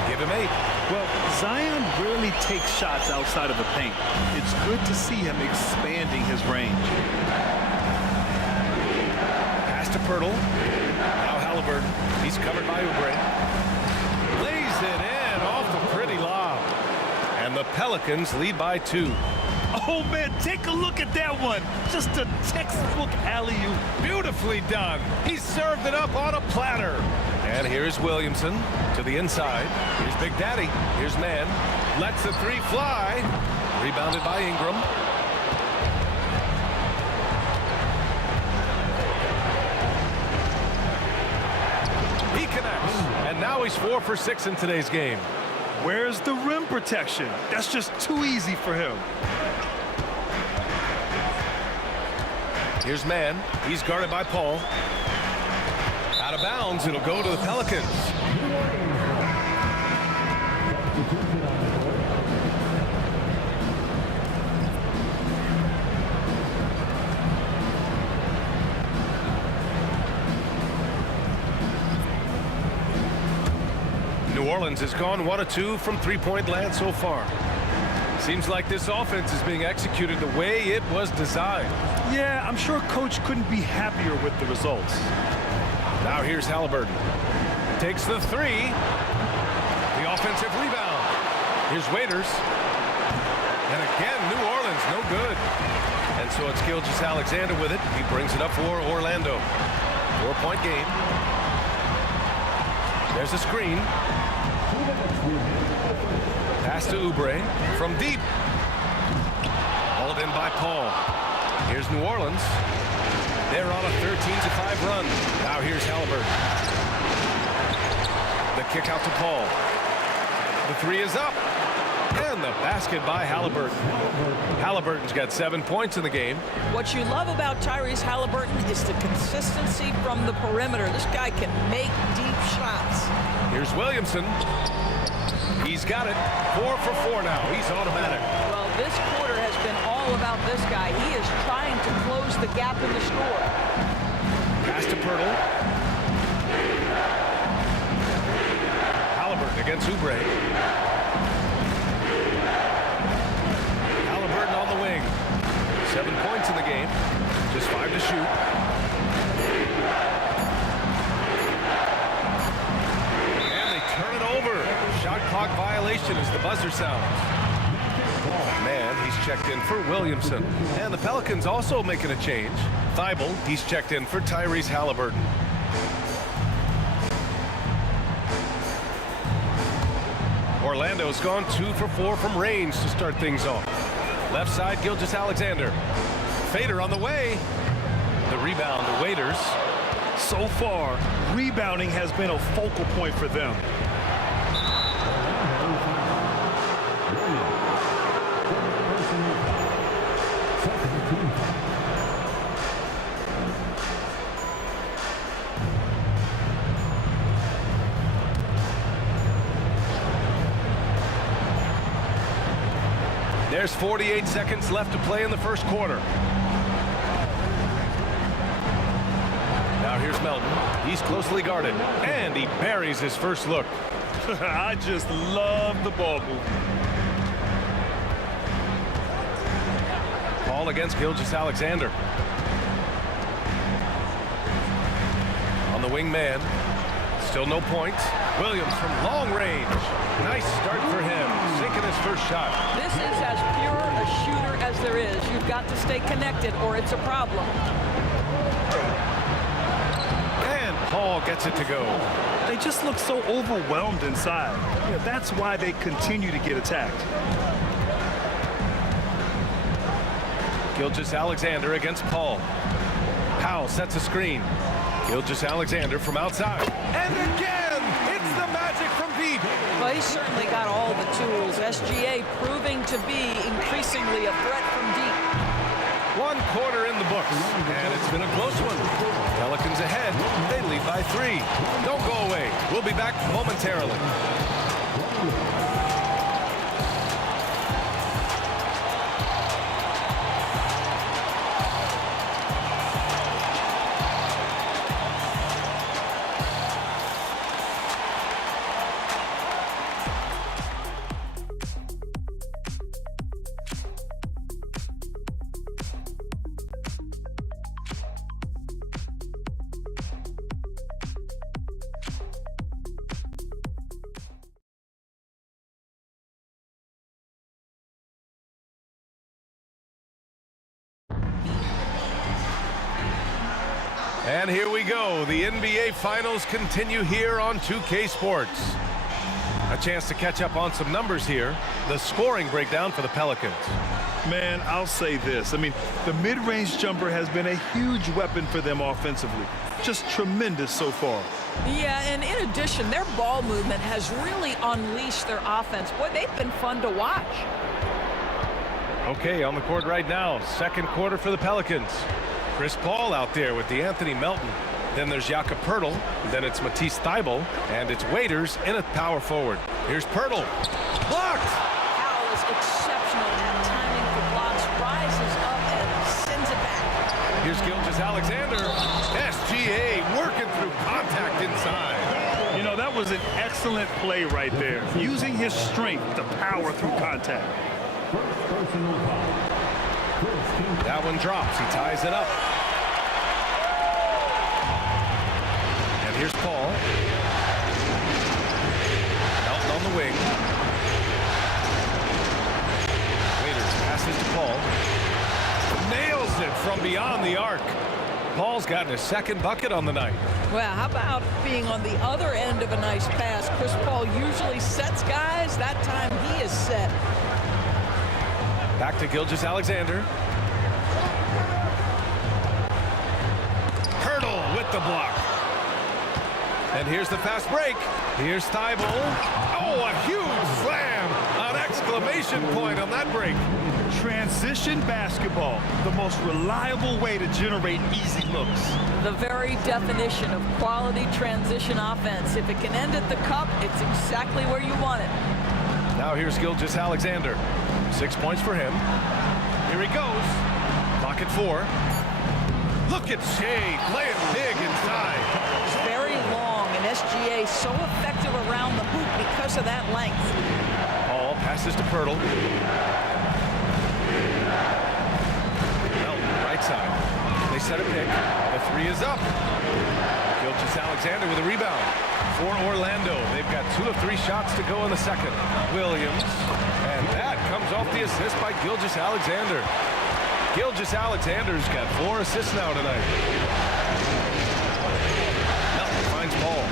give him 8. Well, Zion rarely takes shots outside of the paint. It's good to see him expanding his range. Pass to Pirtle. Now Halliburton. Halliburton. He's covered by Oubre. Lays it in off the pretty lob. And the Pelicans lead by 2. Oh, man, take a look at that one. Just a textbook alley-oop. Beautifully done. He served it up on a platter. And here's Williamson to the inside. Here's Big Daddy. Here's Mann. Lets the 3 fly. Rebounded by Ingram. He connects. And now he's 4 for 6 in today's game. Where's the rim protection? That's just too easy for him. Here's Mann. He's guarded by Paul. Out of bounds. It'll go to the Pelicans. New Orleans has gone 1 of 2 from three-point land so far. Seems like this offense is being executed the way it was designed. Yeah, I'm sure Coach couldn't be happier with the results. Now here's Halliburton. Takes the 3. The offensive rebound. Here's Waiters. And again, New Orleans, no good. And so it's Gilgeous-Alexander with it. He brings it up for Orlando. 4-point game. There's a screen. Pass to Oubre from deep. Hauled in by Paul. Here's New Orleans. They're on a 13-5 run. Now here's Halliburton. The kick out to Paul. The 3 is up. And the basket by Halliburton. Halliburton's got 7 points in the game. What you love about Tyrese Halliburton is the consistency from the perimeter. This guy can make deep shots. Here's Williamson. He's got it. 4 for 4 now. He's automatic. Well, this quarter has been all about this guy. He is trying to close the gap in the score. Pass to Pirtle. Halliburton against Oubre. Halliburton on the wing. 7 points in the game. Just 5 to shoot. And they turn it over. Shot clock violation as the buzzer sounds. Man, he's checked in for Williamson. And the Pelicans also making a change. Thibault, he's checked in for Tyrese Halliburton. Orlando's gone 2 for 4 from range to start things off. Left side, Gilgeous-Alexander. Fader on the way. The rebound to Waiters. So far, rebounding has been a focal point for them. There's 48 seconds left to play in the first quarter. Now here's Melton. He's closely guarded, and he buries his first look. I just love the ball movement. Ball against Gilgeous-Alexander. On the wing man. Still no points. Williams from long range. Nice start for him. Sinking his first shot. This is as pure a shooter as there is. You've got to stay connected or it's a problem. And Paul gets it to go. They just look so overwhelmed inside. Yeah, that's why they continue to get attacked. Gilgeous-Alexander against Paul. Powell sets a screen. Gilgeous-Alexander from outside. And again, it's the magic from deep. Well, he's certainly got all the tools. SGA proving to be increasingly a threat from deep. 1 quarter in the books, and it's been a close one. Pelicans ahead. They lead by 3. Don't go away. We'll be back momentarily. And here we go. The NBA Finals continue here on 2K Sports. A chance to catch up on some numbers here. The scoring breakdown for the Pelicans. Man, I'll say this. I mean, the mid-range jumper has been a huge weapon for them offensively. Just tremendous so far. Yeah, and in addition, their ball movement has really unleashed their offense. Boy, they've been fun to watch. Okay, on the court right now, second quarter for the Pelicans. Chris Paul out there with DeAnthony Melton. Then there's Jakob Poeltl. Then it's Matisse Thybulle. And it's Waiters in at power forward. Here's Poeltl. Blocked! Powell is exceptional at timing for blocks, rises up and sends it back. Here's Gilgeous-Alexander. SGA working through contact inside. You know, that was an excellent play right there. Using his strength to power through contact. That one drops. He ties it up. And here's Paul. Melton on the wing. Waiters passes to Paul. Nails it from beyond the arc. Paul's gotten his second bucket on the night. Well, how about being on the other end of a nice pass? Chris Paul usually sets guys. That time he is set. Back to Gilgeous-Alexander. Poeltl with the block. And here's the fast break. Here's Thybulle. Oh, a huge slam. An exclamation point on that break. Transition basketball, the most reliable way to generate easy looks. The very definition of quality transition offense. If it can end at the cup, it's exactly where you want it. Now here's Gilgeous-Alexander. 6 points for him. Here he goes. Clock at 4. Look at Shea playing big inside. It's very long, and SGA so effective around the hoop because of that length. Paul passes to Poeltl. Melton, right side. They set a pick. The three is up. Gilgeous-Alexander with a rebound. For Orlando, they've got 2 of 3 shots to go in the second. Williams, and that comes off the assist by Gilgeous-Alexander. Gilgeous-Alexander's got 4 assists now tonight. Melton finds Paul.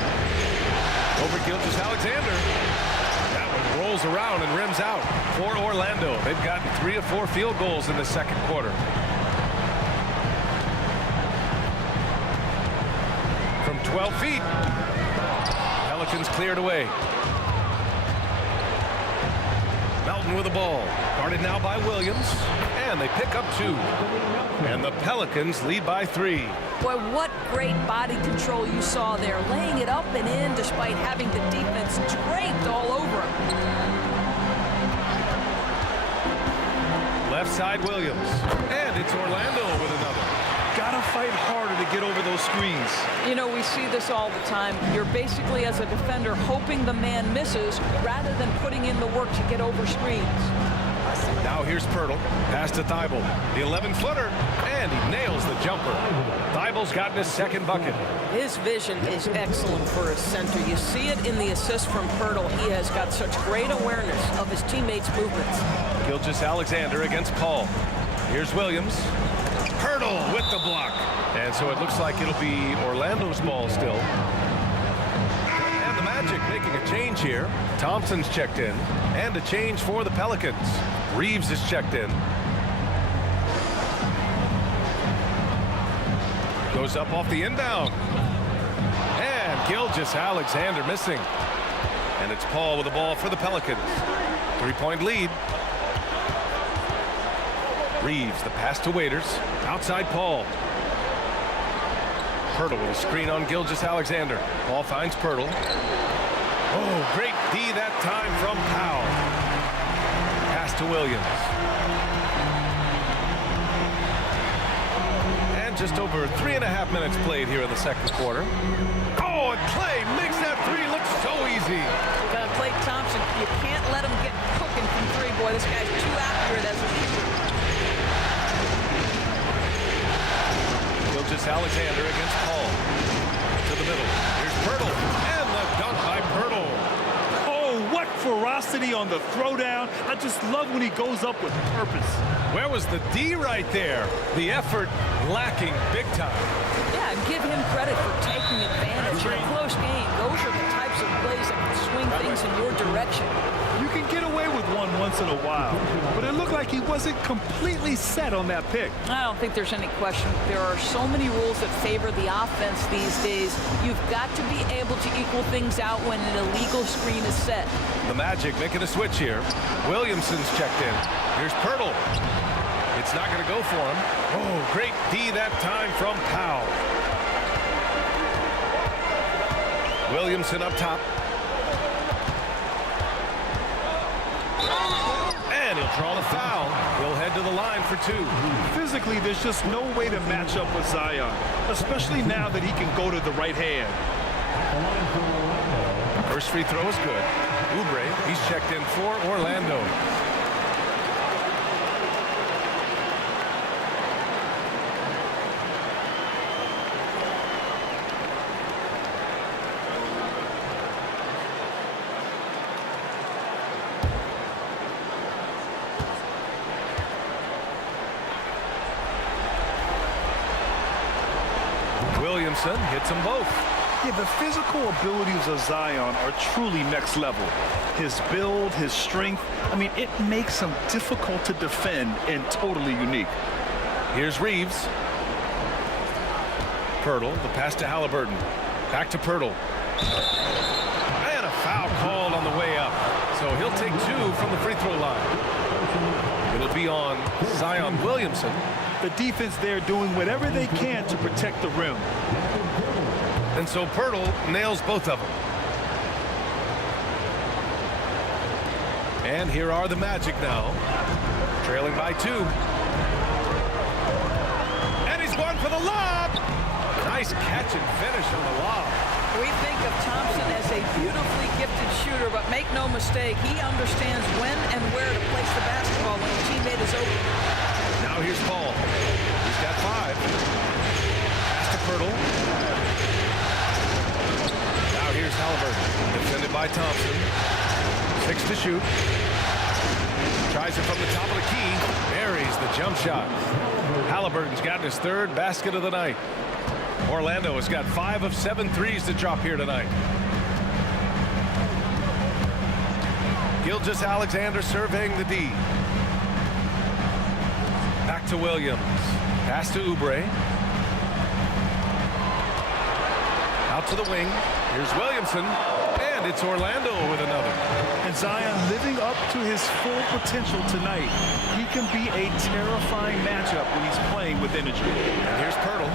Over Gilgeous-Alexander. That one rolls around and rims out for Orlando. They've gotten 3 of 4 field goals in the second quarter. From 12 feet. Pelicans cleared away. Melton with the ball. Guarded now by Williams. And they pick up 2. And the Pelicans lead by 3. Boy, what great body control you saw there. Laying it up and in despite having the defense draped all over him. Left side Williams. And it's Orlando with another. Gotta fight harder to get over those screens. You know, we see this all the time. You're basically, as a defender, hoping the man misses rather than putting in the work to get over screens. Now here's Poeltl. Pass to Thybulle. The 11-footer. And he nails the jumper. Thybulle's gotten his second bucket. His vision is excellent for a center. You see it in the assist from Poeltl. He has got such great awareness of his teammates' movements. Gilgeous-Alexander against Paul. Here's Williams. Poeltl with the block. And so it looks like it'll be Orlando's ball still. And the Magic making a change here. Thompson's checked in. And a change for the Pelicans. Reeves is checked in. Goes up off the inbound. And Gilgeous-Alexander missing. And it's Paul with the ball for the Pelicans. 3-point lead. Reeves, the pass to Waiters. Outside Paul. Poeltl with a screen on Gilgeous-Alexander. Paul finds Poeltl. Oh, great D that time from Powell. Pass to Williams. And just over 3.5 minutes played here in the second quarter. Oh, and Clay makes that 3 look so easy. Clay Thompson, you can't let him get cooking from 3. Boy, this guy's too accurate as a shooter. Gilgeous-Alexander against Paul. To the middle. Here's Poeltl. And the dunk by Poeltl. Oh, what ferocity on the throwdown. I just love when he goes up with purpose. Where was the D right there? The effort lacking big time. Yeah, give him credit for taking advantage. In a close game, those are the types of plays that can swing things in your direction. You can get away with one once in a while, but it looked like he wasn't completely set on that pick. I don't think there's any question. There are so many rules that favor the offense these days. You've got to be able to equal things out when an illegal screen is set. The Magic making a switch here. Williamson's checked in. Here's Pirtle. It's not going to go for him. Oh, great D that time from Powell. Williamson up top. And he'll draw the foul. He'll head to the line for two. Physically, there's just no way to match up with Zion, especially now that he can go to the right hand. First free throw is good. Oubre, he's checked in for Orlando. Williamson hits them both. Yeah, the physical abilities of Zion are truly next level. His build, his strength, I mean, it makes him difficult to defend and totally unique. Here's Reeves. Pirtle, the pass to Halliburton. Back to Pirtle. And a foul called on the way up. So he'll take two from the free throw line. It'll be on Zion Williamson. The defense there doing whatever they can to protect the rim. And so Pirtle nails both of them. And here are the Magic now, trailing by two. And he's going for the lob. Nice catch and finish on the lob. We think of Thompson as a beautifully gifted shooter, but make no mistake, he understands when and where to place the basketball when a teammate is open. Now here's Paul. He's got five. Pass to Pirtle. Now here's Halliburton, defended by Thompson. 6 to shoot. Tries it from the top of the key. Buries the jump shot. Halliburton's gotten his third basket of the night. Orlando has got 5 of 7 threes to drop here tonight. Gilgeous-Alexander surveying the D. Back to Williams. Pass to Oubre. Out to the wing. Here's Williamson. And it's Orlando with another. And Zion living up to his full potential tonight. He can be a terrifying matchup when he's playing with energy. And here's Pirtle.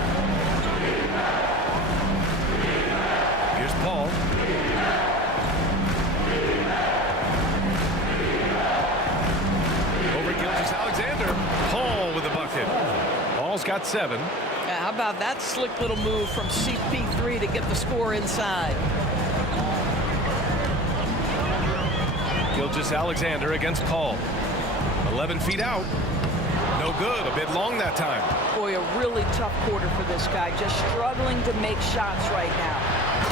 Here's Paul. Over Gilgeous-Alexander. Paul with the bucket. Paul's got 7. Yeah, how about that slick little move from CP3 to get the score inside? Gilgeous-Alexander against Paul. 11 feet out. No good. A bit long that time. Boy, a really tough quarter for this guy. Just struggling to make shots right now.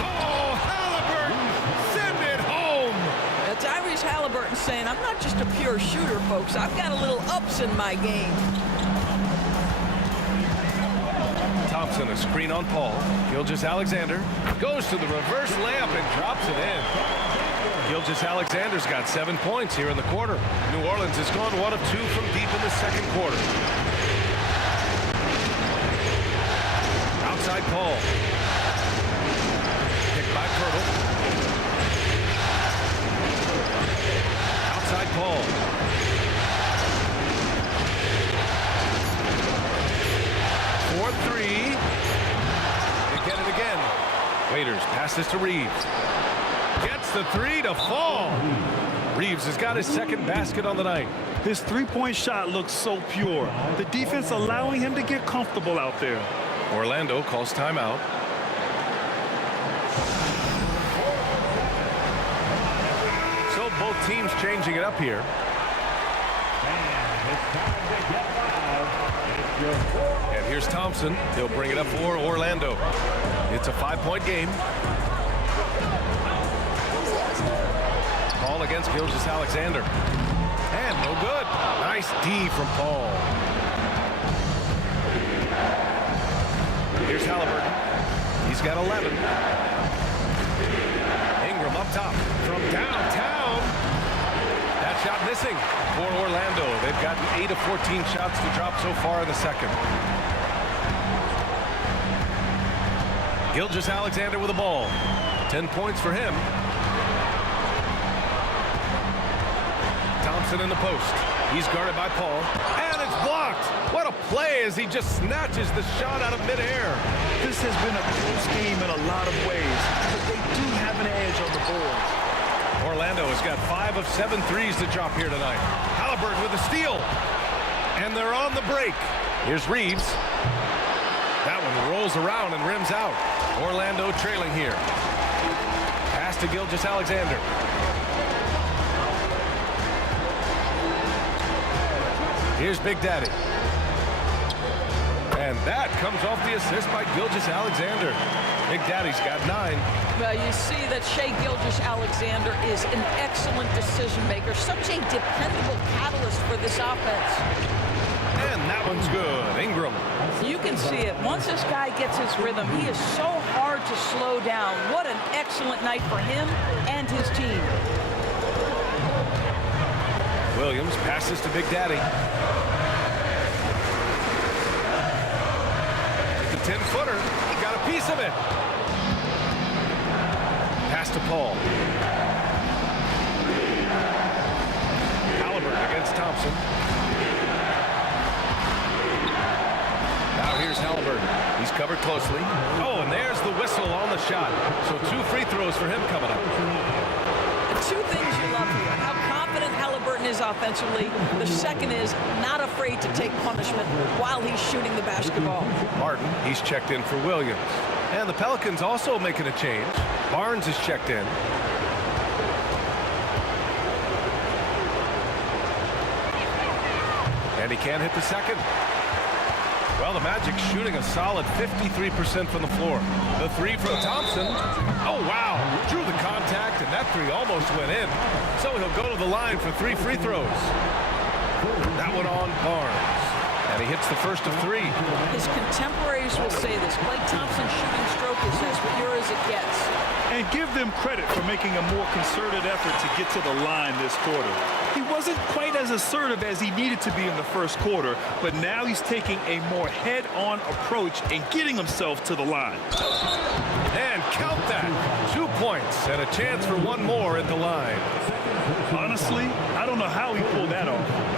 Oh, Halliburton! Send it home! That's Tyrese Halliburton saying, I'm not just a pure shooter, folks. I've got a little ups in my game. Thompson, a screen on Paul. Gilgeous-Alexander goes to the reverse layup and drops it in. Gilgeous-Alexander's got 7 points here in the quarter. New Orleans has gone 1 of 2 from deep in the second quarter. Outside Paul. Picked by Pirtle. Outside Paul. For 3. They get it again. Waiters passes to Reeves. Gets the 3 to fall. Reeves has got his second basket on the night. His three-point shot looks so pure. The defense allowing him to get comfortable out there. Orlando calls timeout. So both teams changing it up here. And here's Thompson. He'll bring it up for Orlando. It's a 5-point game. Paul against Gilgeous-Alexander. And no good. Nice D from Paul. Here's Halliburton. He's got 11. Ingram up top from downtown. That shot missing for Orlando. They've gotten 8 of 14 shots to drop so far in the second. Gilgeous-Alexander with the ball. 10 points for him. Thompson in the post. He's guarded by Paul. And it's blocked. What a play as he just snatches the shot out of midair. This has been a close game in a lot of ways, but they do have an edge on the board. Orlando has got 5 of 7 threes to drop here tonight. Halliburton with a steal. And they're on the break. Here's Reeves. That one rolls around and rims out. Orlando trailing here. Pass to Gilgeous-Alexander. Here's Big Daddy. And that comes off the assist by Gilgeous-Alexander. Big Daddy's got 9. Well, you see that Shai Gilgeous-Alexander is an excellent decision maker, such a dependable catalyst for this offense. And that one's good. Ingram. You can see it. Once this guy gets his rhythm, he is so hard to slow down. What an excellent night for him and his team. Williams passes to Big Daddy. The 10-footer. He got a piece of it. Pass to Paul. Halliburton against Thompson. Now here's Halliburton. He's covered closely. Oh, and there's the whistle on the shot. So 2 free throws for him coming up. The 2 things you love here, how confident Halliburton is offensively. The second is not afraid to take punishment while he's shooting the basketball. Martin, he's checked in for Williams. And the Pelicans also making a change. Barnes is checked in. And he can't hit the second. Well, the Magic shooting a solid 53% from the floor. The 3 from Thompson. Oh, wow. Drew the contact, and that 3 almost went in. So he'll go to the line for 3 free throws. That one on Barnes. And he hits the first of 3. His contemporaries will say this. Klay Thompson's shooting stroke is as pure as it gets. And give them credit for making a more concerted effort to get to the line this quarter. He wasn't quite as assertive as he needed to be in the first quarter, but now he's taking a more head-on approach and getting himself to the line. And count that. 2 points and a chance for 1 more at the line. Honestly, I don't know how he pulled that off.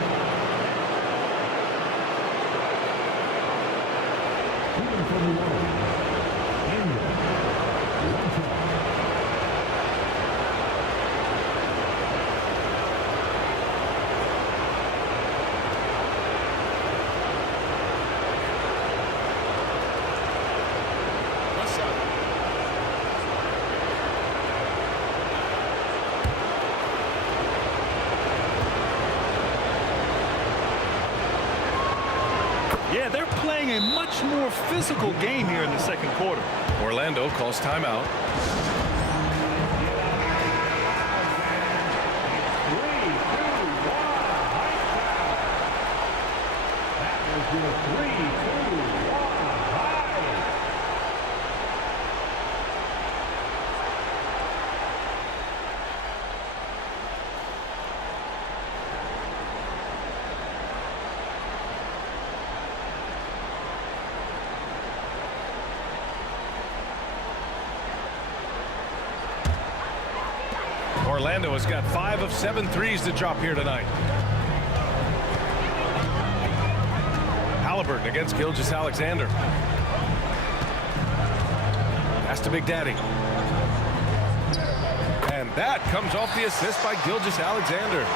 Yeah, they're playing a much more physical game here in the second quarter. Orlando calls timeout. Orlando has got 5 of 7 threes to drop here tonight. Halliburton against Gilgeous-Alexander. Pass to Big Daddy. And that comes off the assist by Gilgeous-Alexander.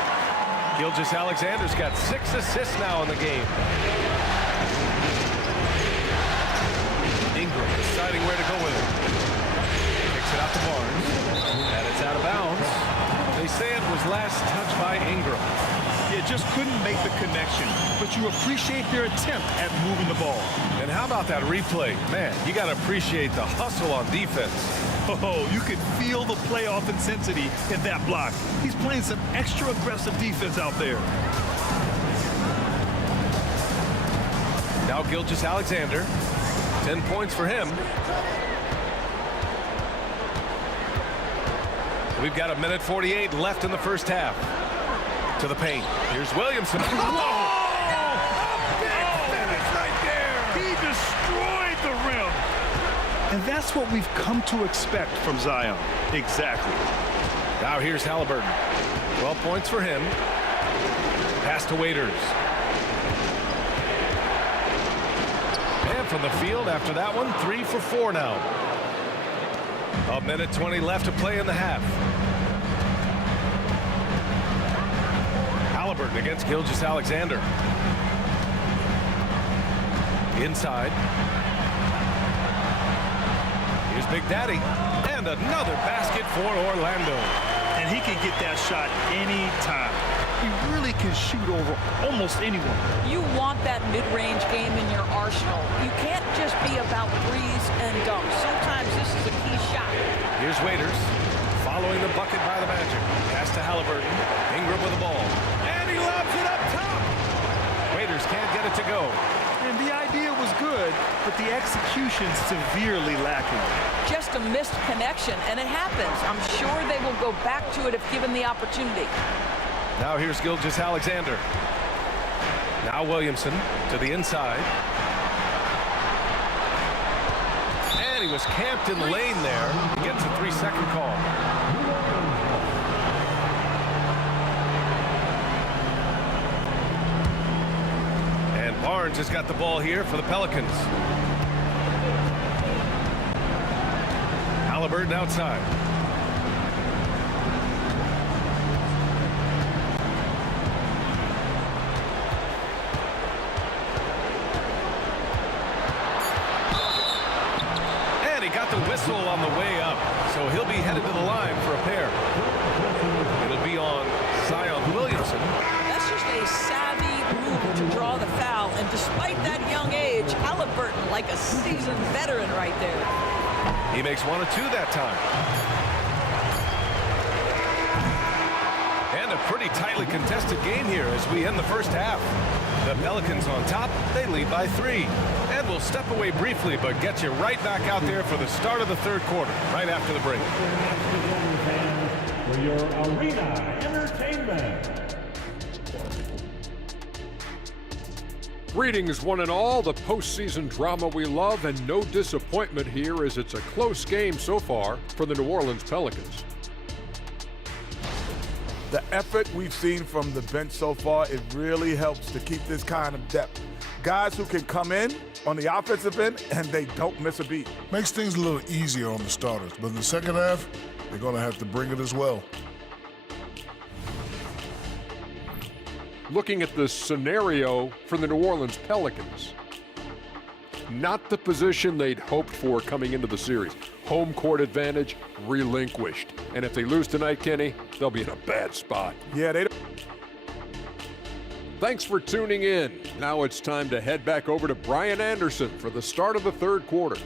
Gilgeous-Alexander's got 6 assists now in the game. Ingram deciding where to go with it. Kicks it out to Barnes. And it's out of bounds. They say it was last touched by Ingram. Yeah, just couldn't make the connection, but you appreciate their attempt at moving the ball. And how about that replay? Man, you got to appreciate the hustle on defense. Oh, you could feel the playoff intensity in that block. He's playing some extra aggressive defense out there. Now Gilgeous-Alexander. 10 points for him. We've got 1:48 left in the first half. To the paint. Here's Williamson. Whoa! Big finish right there. He destroyed the rim. And that's what we've come to expect from Zion. Exactly. Now here's Halliburton. 12 points for him. Pass to Waiters. And from the field after that one, 3 for 4 now. 1:20 left to play in the half. Halliburton against Gilgeous-Alexander. Inside. Here's Big Daddy. And another basket for Orlando. And he can get that shot anytime. He really can shoot over almost anyone. You want that mid-range game in your arsenal. You can't just be about threes and dunks. Sometimes this is a key shot. Here's Waiters following the bucket by the Magic. Pass to Halliburton. Ingram with the ball. And he lobs it up top. Waiters can't get it to go. And the idea was good, but the execution severely lacking. Just a missed connection, and it happens. I'm sure they will go back to it if given the opportunity. Now here's Gilgeous-Alexander. Now Williamson to the inside. And he was camped in the lane there. He gets a 3-second call. And Barnes has got the ball here for the Pelicans. Halliburton outside. Whistle on the way up, so he'll be headed to the line for a pair. It'll be on Zion Williamson. That's just a savvy move to draw the foul, and despite that young age, Halliburton like a seasoned veteran right there. He makes 1 or 2 that time. And a pretty tightly contested game here as we end the first half. The Pelicans on top, they lead by 3. And we'll step away briefly, but get you right back out there for the start of the third quarter, right after the break. For your arena entertainment. Greetings, one and all. The postseason drama we love, and no disappointment here as it's a close game so far for the New Orleans Pelicans. The effort we've seen from the bench so far, it really helps to keep this kind of depth. Guys who can come in on the offensive end and they don't miss a beat. Makes things a little easier on the starters, but in the second half, they're going to have to bring it as well. Looking at the scenario for the New Orleans Pelicans, not the position they'd hoped for coming into the series. Home court advantage relinquished. And if they lose tonight, Kenny, they'll be in a bad spot. Yeah, they don't. Thanks for tuning in. Now it's time to head back over to Brian Anderson for the start of the third quarter.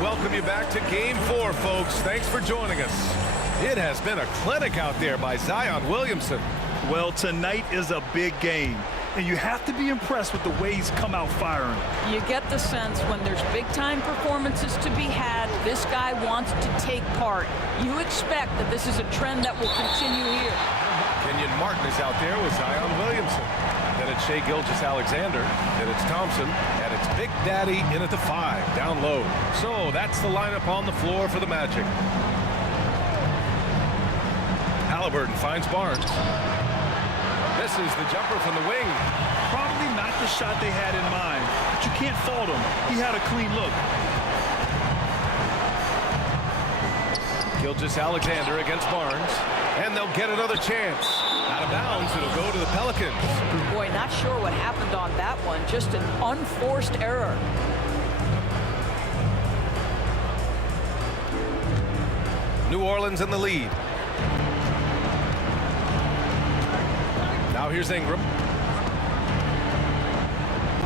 Welcome you back to Game 4, folks. Thanks for joining us. It has been a clinic out there by Zion Williamson. Well, tonight is a big game, and you have to be impressed with the way he's come out firing. You get the sense when there's big-time performances to be had, this guy wants to take part. You expect that this is a trend that will continue here. Kenyon Martin is out there with Zion Williamson. Then it's Shai Gilgeous-Alexander. Then it's Thompson. And it's Big Daddy in at the 5, down low. So that's the lineup on the floor for the Magic. Halliburton finds Barnes. This is the jumper from the wing. Probably not the shot they had in mind, but you can't fault him. He had a clean look. Gilgeous-Alexander against Barnes. And they'll get another chance. Out of bounds, it'll go to the Pelicans. Boy, not sure what happened on that one. Just an unforced error. New Orleans in the lead. Now here's Ingram.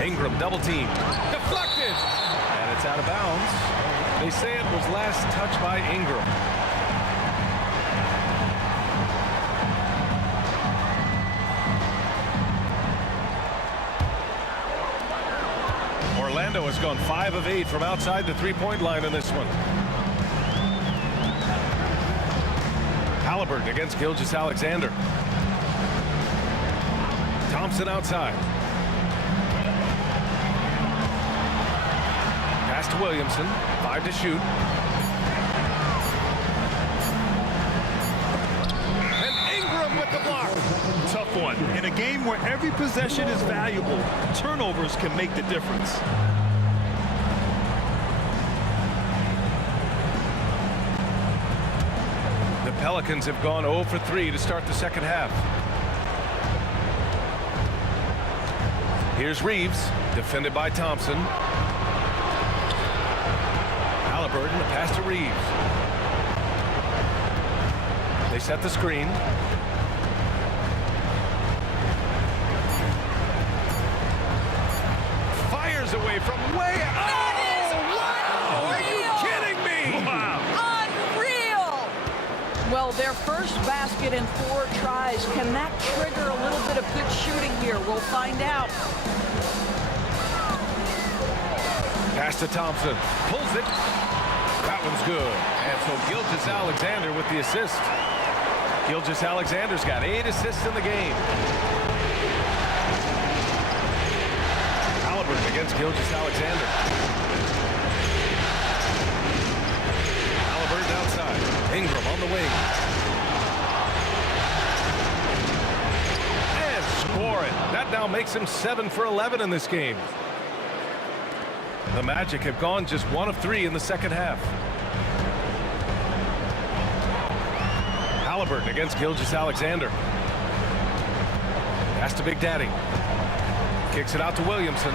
Ingram double team. Deflected! And it's out of bounds. They say it was last touched by Ingram. Orlando has gone 5 of 8 from outside the three-point line in this one. Halliburton against Gilgeous-Alexander. Thompson outside. Pass to Williamson. 5 to shoot. And Ingram with the block. Tough one. In a game where every possession is valuable, turnovers can make the difference. The Pelicans have gone 0 for 3 to start the second half. Here's Reeves, defended by Thompson. Halliburton, a pass to Reeves. They set the screen. Fires away from way out. Wow! Are you kidding me? Wow. Unreal! Well, their first basket in 4 tries. Can that trigger a little bit of good shooting here? We'll find out. Pass to Thompson. Pulls it. That one's good. And so Gilgeous-Alexander with the assist. Gilgeous-Alexander's got 8 assists in the game. Halliburton against Gilgeous-Alexander. Halliburton outside. Ingram on the wing. And score it. That now makes him 7 for 11 in this game. The Magic have gone just 1 of 3 in the second half. Halliburton against Gilgeous-Alexander. Pass to Big Daddy. Kicks it out to Williamson.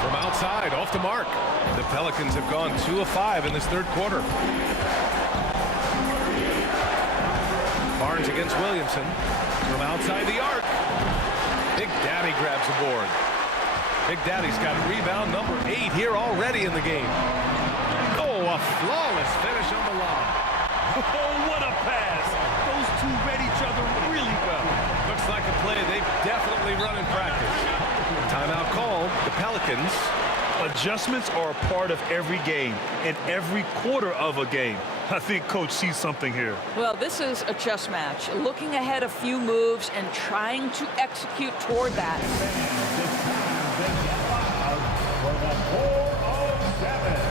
From outside, off the mark. The Pelicans have gone 2 of 5 in this third quarter. Barnes against Williamson. From outside the arc. Big Daddy grabs the board. Big Daddy's got rebound number 8 here already in the game. Oh, a flawless finish on the lob. Oh, what a pass. Those two read each other really well. Looks like a play they've definitely run in practice. Timeout called. The Pelicans. Adjustments are a part of every game and every quarter of a game. I think Coach sees something here. Well, this is a chess match. Looking ahead a few moves and trying to execute toward that. For the 4 of 7.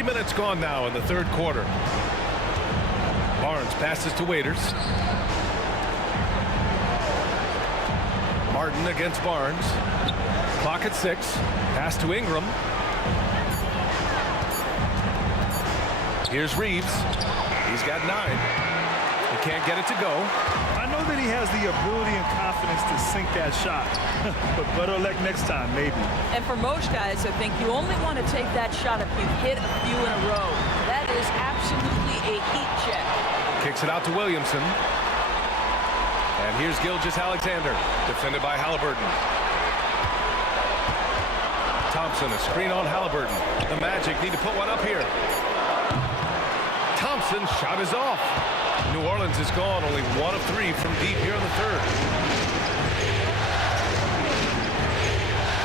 Minutes gone now in the third quarter. Barnes passes to Waiters. Martin against Barnes. Clock at 6. Pass to Ingram. Here's Reeves. He's got 9. He can't get it to go. I know that he has the ability and confidence to sink that shot, but better luck next time, maybe. And for most guys, I think you only want to take that shot if you've hit a few in a row. That is absolutely a heat check. Kicks it out to Williamson. And here's Gilgeous-Alexander, defended by Halliburton. Thompson, a screen on Halliburton. The Magic need to put one up here. Thompson, shot is off. New Orleans is gone, only 1 of 3 from deep here in the third.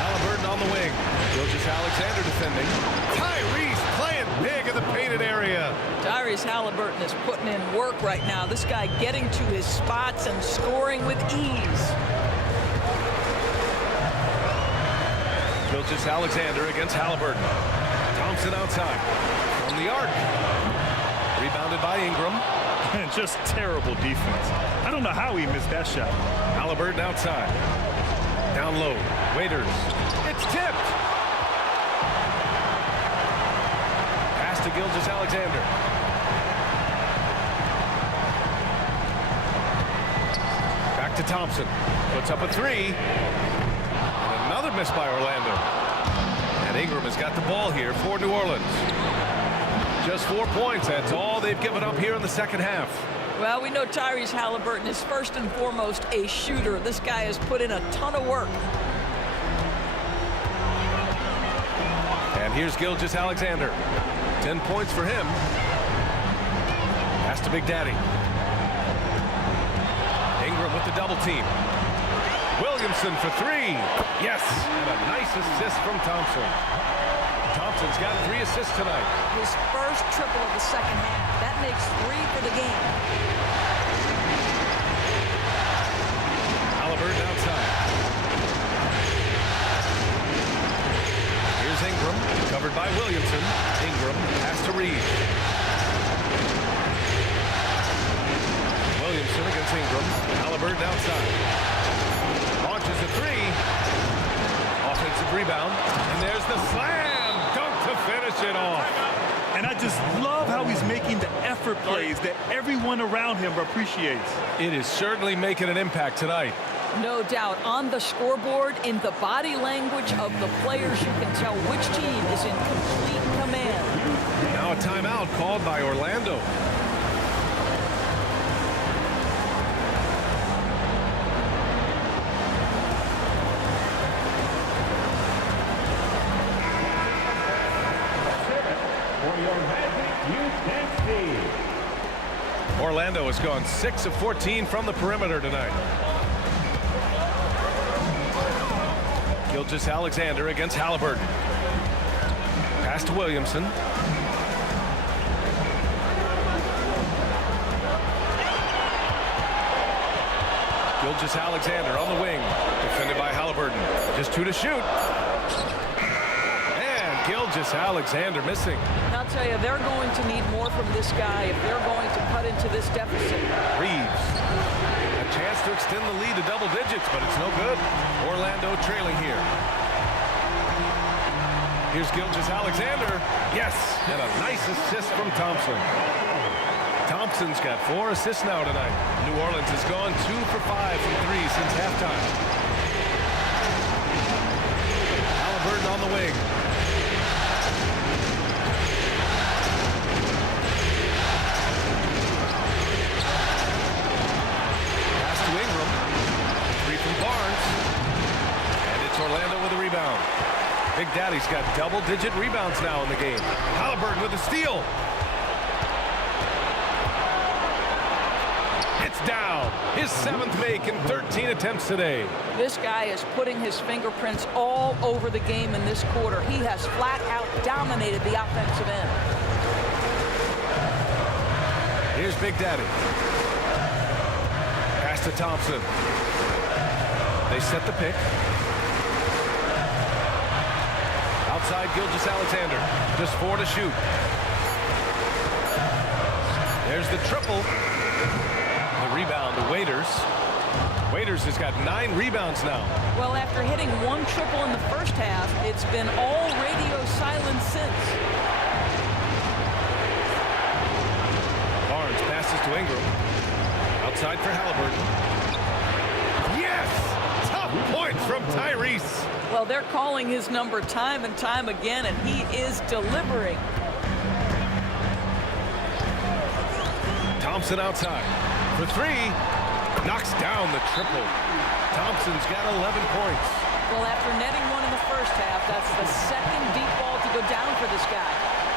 Halliburton on the wing. Gilgeous-Alexander defending. Tyrese playing big in the painted area. Tyrese Halliburton is putting in work right now. This guy getting to his spots and scoring with ease. Gilgeous-Alexander against Halliburton. Thompson outside. From the arc. Rebounded by Ingram. And just terrible defense. I don't know how he missed that shot. Halliburton outside. Down low. Waiters. It's tipped. Pass to Gilgeous-Alexander. Back to Thompson. Puts up a three. And another miss by Orlando. And Ingram has got the ball here for New Orleans. Just 4 points. That's all they've given up here in the second half. Well, we know Tyrese Halliburton is first and foremost a shooter. This guy has put in a ton of work. And here's Gilgeous-Alexander. 10 points for him. Pass to Big Daddy. Ingram with the double team. Williamson for three. Yes, and a nice assist from Thompson. Thompson's got 3 assists tonight. His first triple of the second half. That makes 3 for the game. Halliburton outside. Here's Ingram, covered by Williamson. Ingram pass to Reed. Williamson against Ingram. Halliburton outside. Launches a three. Offensive rebound. And there's the slam. Dunk to finish it off. And I just love how he's making the effort plays that everyone around him appreciates. It is certainly making an impact tonight. No doubt. On the scoreboard, in the body language of the players, you can tell which team is in complete command. Now a timeout called by Orlando. Orlando has gone 6 of 14 from the perimeter tonight. Gilgeous-Alexander against Halliburton. Pass to Williamson. Gilgeous-Alexander on the wing. Defended by Halliburton. Just 2 to shoot. And Gilgeous-Alexander missing. And I'll tell you, they're going to need more from this guy if they're going to cut into this deficit. Reeves. A chance to extend the lead to double digits, but it's no good. Orlando trailing here. Here's Gilgeous-Alexander. Yes, and a nice assist from Thompson. Thompson's got 4 assists now tonight. New Orleans has gone 2 for 5 from 3 since halftime. Halliburton on the wing. Pass to Ingram. 3 from Barnes. And it's Orlando with a rebound. Big Daddy's got double-digit rebounds now in the game. Halliburton with a steal. It's down. His 7th make in 13 attempts today. This guy is putting his fingerprints all over the game in this quarter. He has flat out dominated the offensive end. Here's Big Daddy. Pass to Thompson. They set the pick. Outside Gilgeous-Alexander. Just 4 to shoot. There's the triple. The rebound to Waiters. Waiters has got 9 rebounds now. Well, after hitting 1 triple in the first half, it's been all radio silence since. Barnes passes to Ingram. Outside for Halliburton. Yes! Tough point from Tyrese. Well, they're calling his number time and time again, and he is delivering. Thompson outside for 3. Knocks down the triple. Thompson's got 11 points. Well, after netting 1 in the first half, that's the 2nd deep ball to go down for this guy.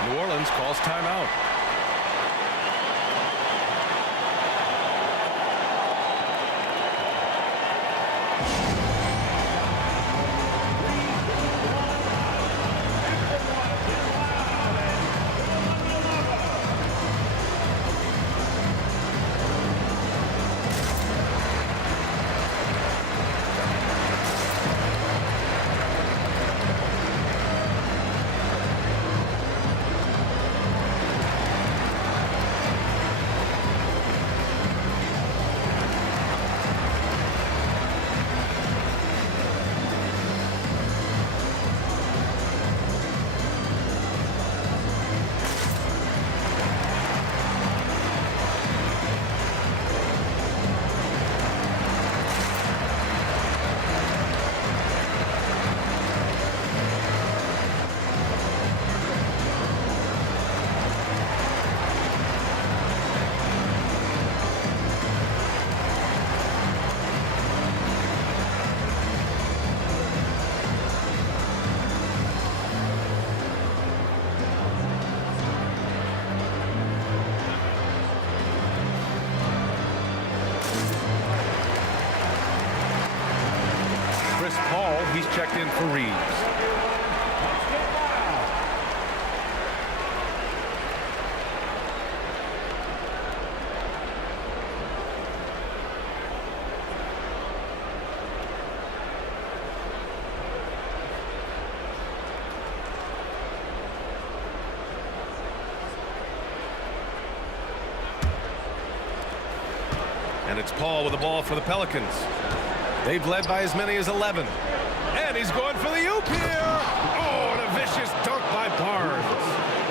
New Orleans calls timeout. he's checked in for Reeves. And it's Paul with the ball for the Pelicans. They've led by as many as 11. And he's going for the oop here. Oh, and a vicious dunk by Barnes.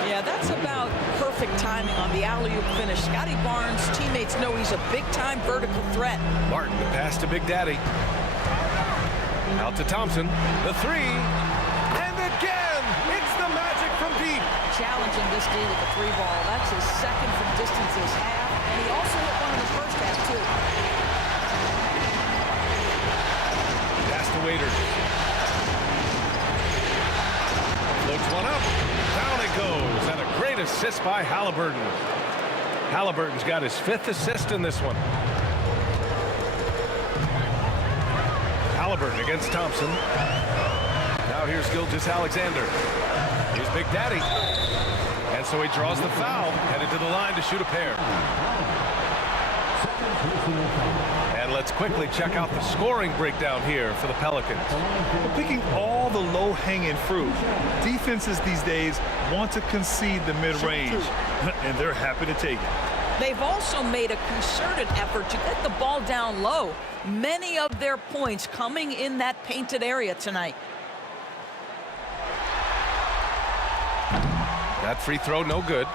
Yeah, that's about perfect timing on the alley-oop finish. Scotty Barnes' teammates know he's a big-time vertical threat. Martin, the pass to Big Daddy. Out to Thompson. The three. And again, it's the magic from deep. Challenging this dude with the three ball. That's his second from distance this half. And he also hit one in the first half, too. Pass to Waiters. Floats one up. Down it goes. And a great assist by Halliburton. Halliburton's got his 5th assist in this one. Halliburton against Thompson. Now here's Gilgeous-Alexander. Here's Big Daddy. And so he draws the foul, headed to the line to shoot a pair. And let's quickly check out the scoring breakdown here for the Pelicans. We're picking all the low-hanging fruit. Defenses these days want to concede the mid-range, and they're happy to take it. They've also made a concerted effort to get the ball down low. Many of their points coming in that painted area tonight. That free throw, no good.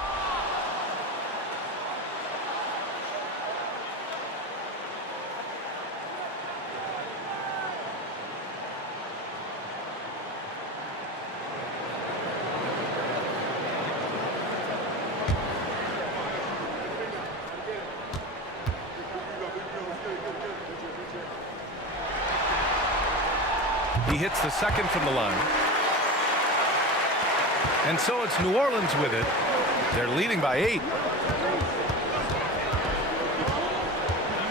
He hits the second from the line. And so it's New Orleans with it. They're leading by 8.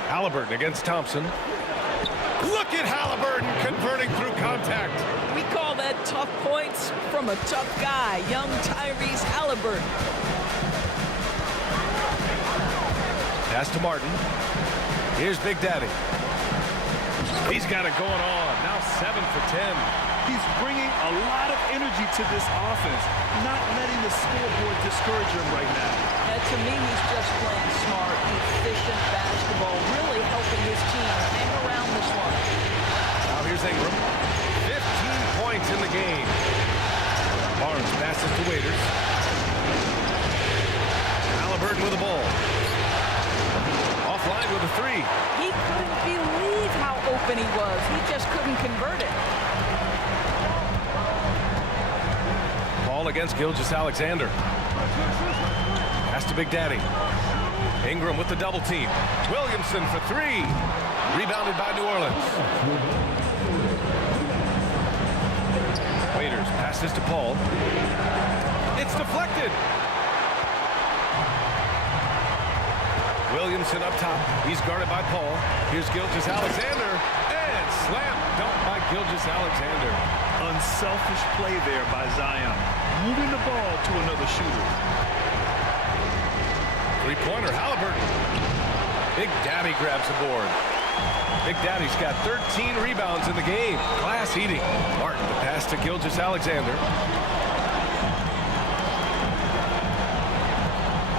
Halliburton against Thompson. Look at Halliburton converting through contact. We call that tough points from a tough guy, young Tyrese Halliburton. Pass to Martin. Here's Big Daddy. He's got it going on. Now 7 for 10. He's bringing a lot of energy to this offense, not letting the scoreboard discourage him right now. And to me, he's just playing smart, efficient basketball, really helping his team hang around this one. Now here's Ingram. 15 points in the game. Barnes passes to Waiters. Halliburton with the ball. Offline with a three. He couldn't believe how open he was. He just couldn't convert it. Ball against Gilgeous-Alexander. Pass to Big Daddy. Ingram with the double team. Williamson for three. Rebounded by New Orleans. Waiters passes to Paul. It's deflected. Williamson up top. He's guarded by Paul. Here's Gilgeous-Alexander. And slam dunk by Gilgeous-Alexander. Unselfish play there by Zion, moving the ball to another shooter. Three-pointer, Halliburton. Big Daddy grabs the board. Big Daddy's got 13 rebounds in the game. Class eating. Martin, the pass to Gilgeous-Alexander.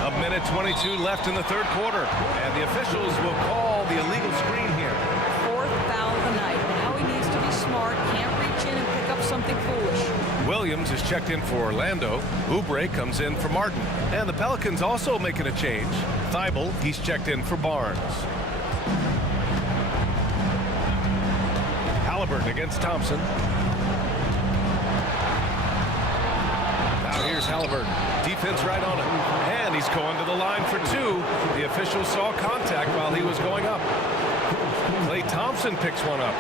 A minute 22 left in the third quarter. And the officials will call the illegal screen here. 4th foul of the night. Now he needs to be smart. Can't reach in and pick up something foolish. Williams is checked in for Orlando. Oubre comes in for Martin. And the Pelicans also making a change. Thibault, he's checked in for Barnes. Halliburton against Thompson. Now here's Halliburton. Defense right on it. And he's going to the line for two. The official saw contact while he was going up. Klay Thompson picks one up.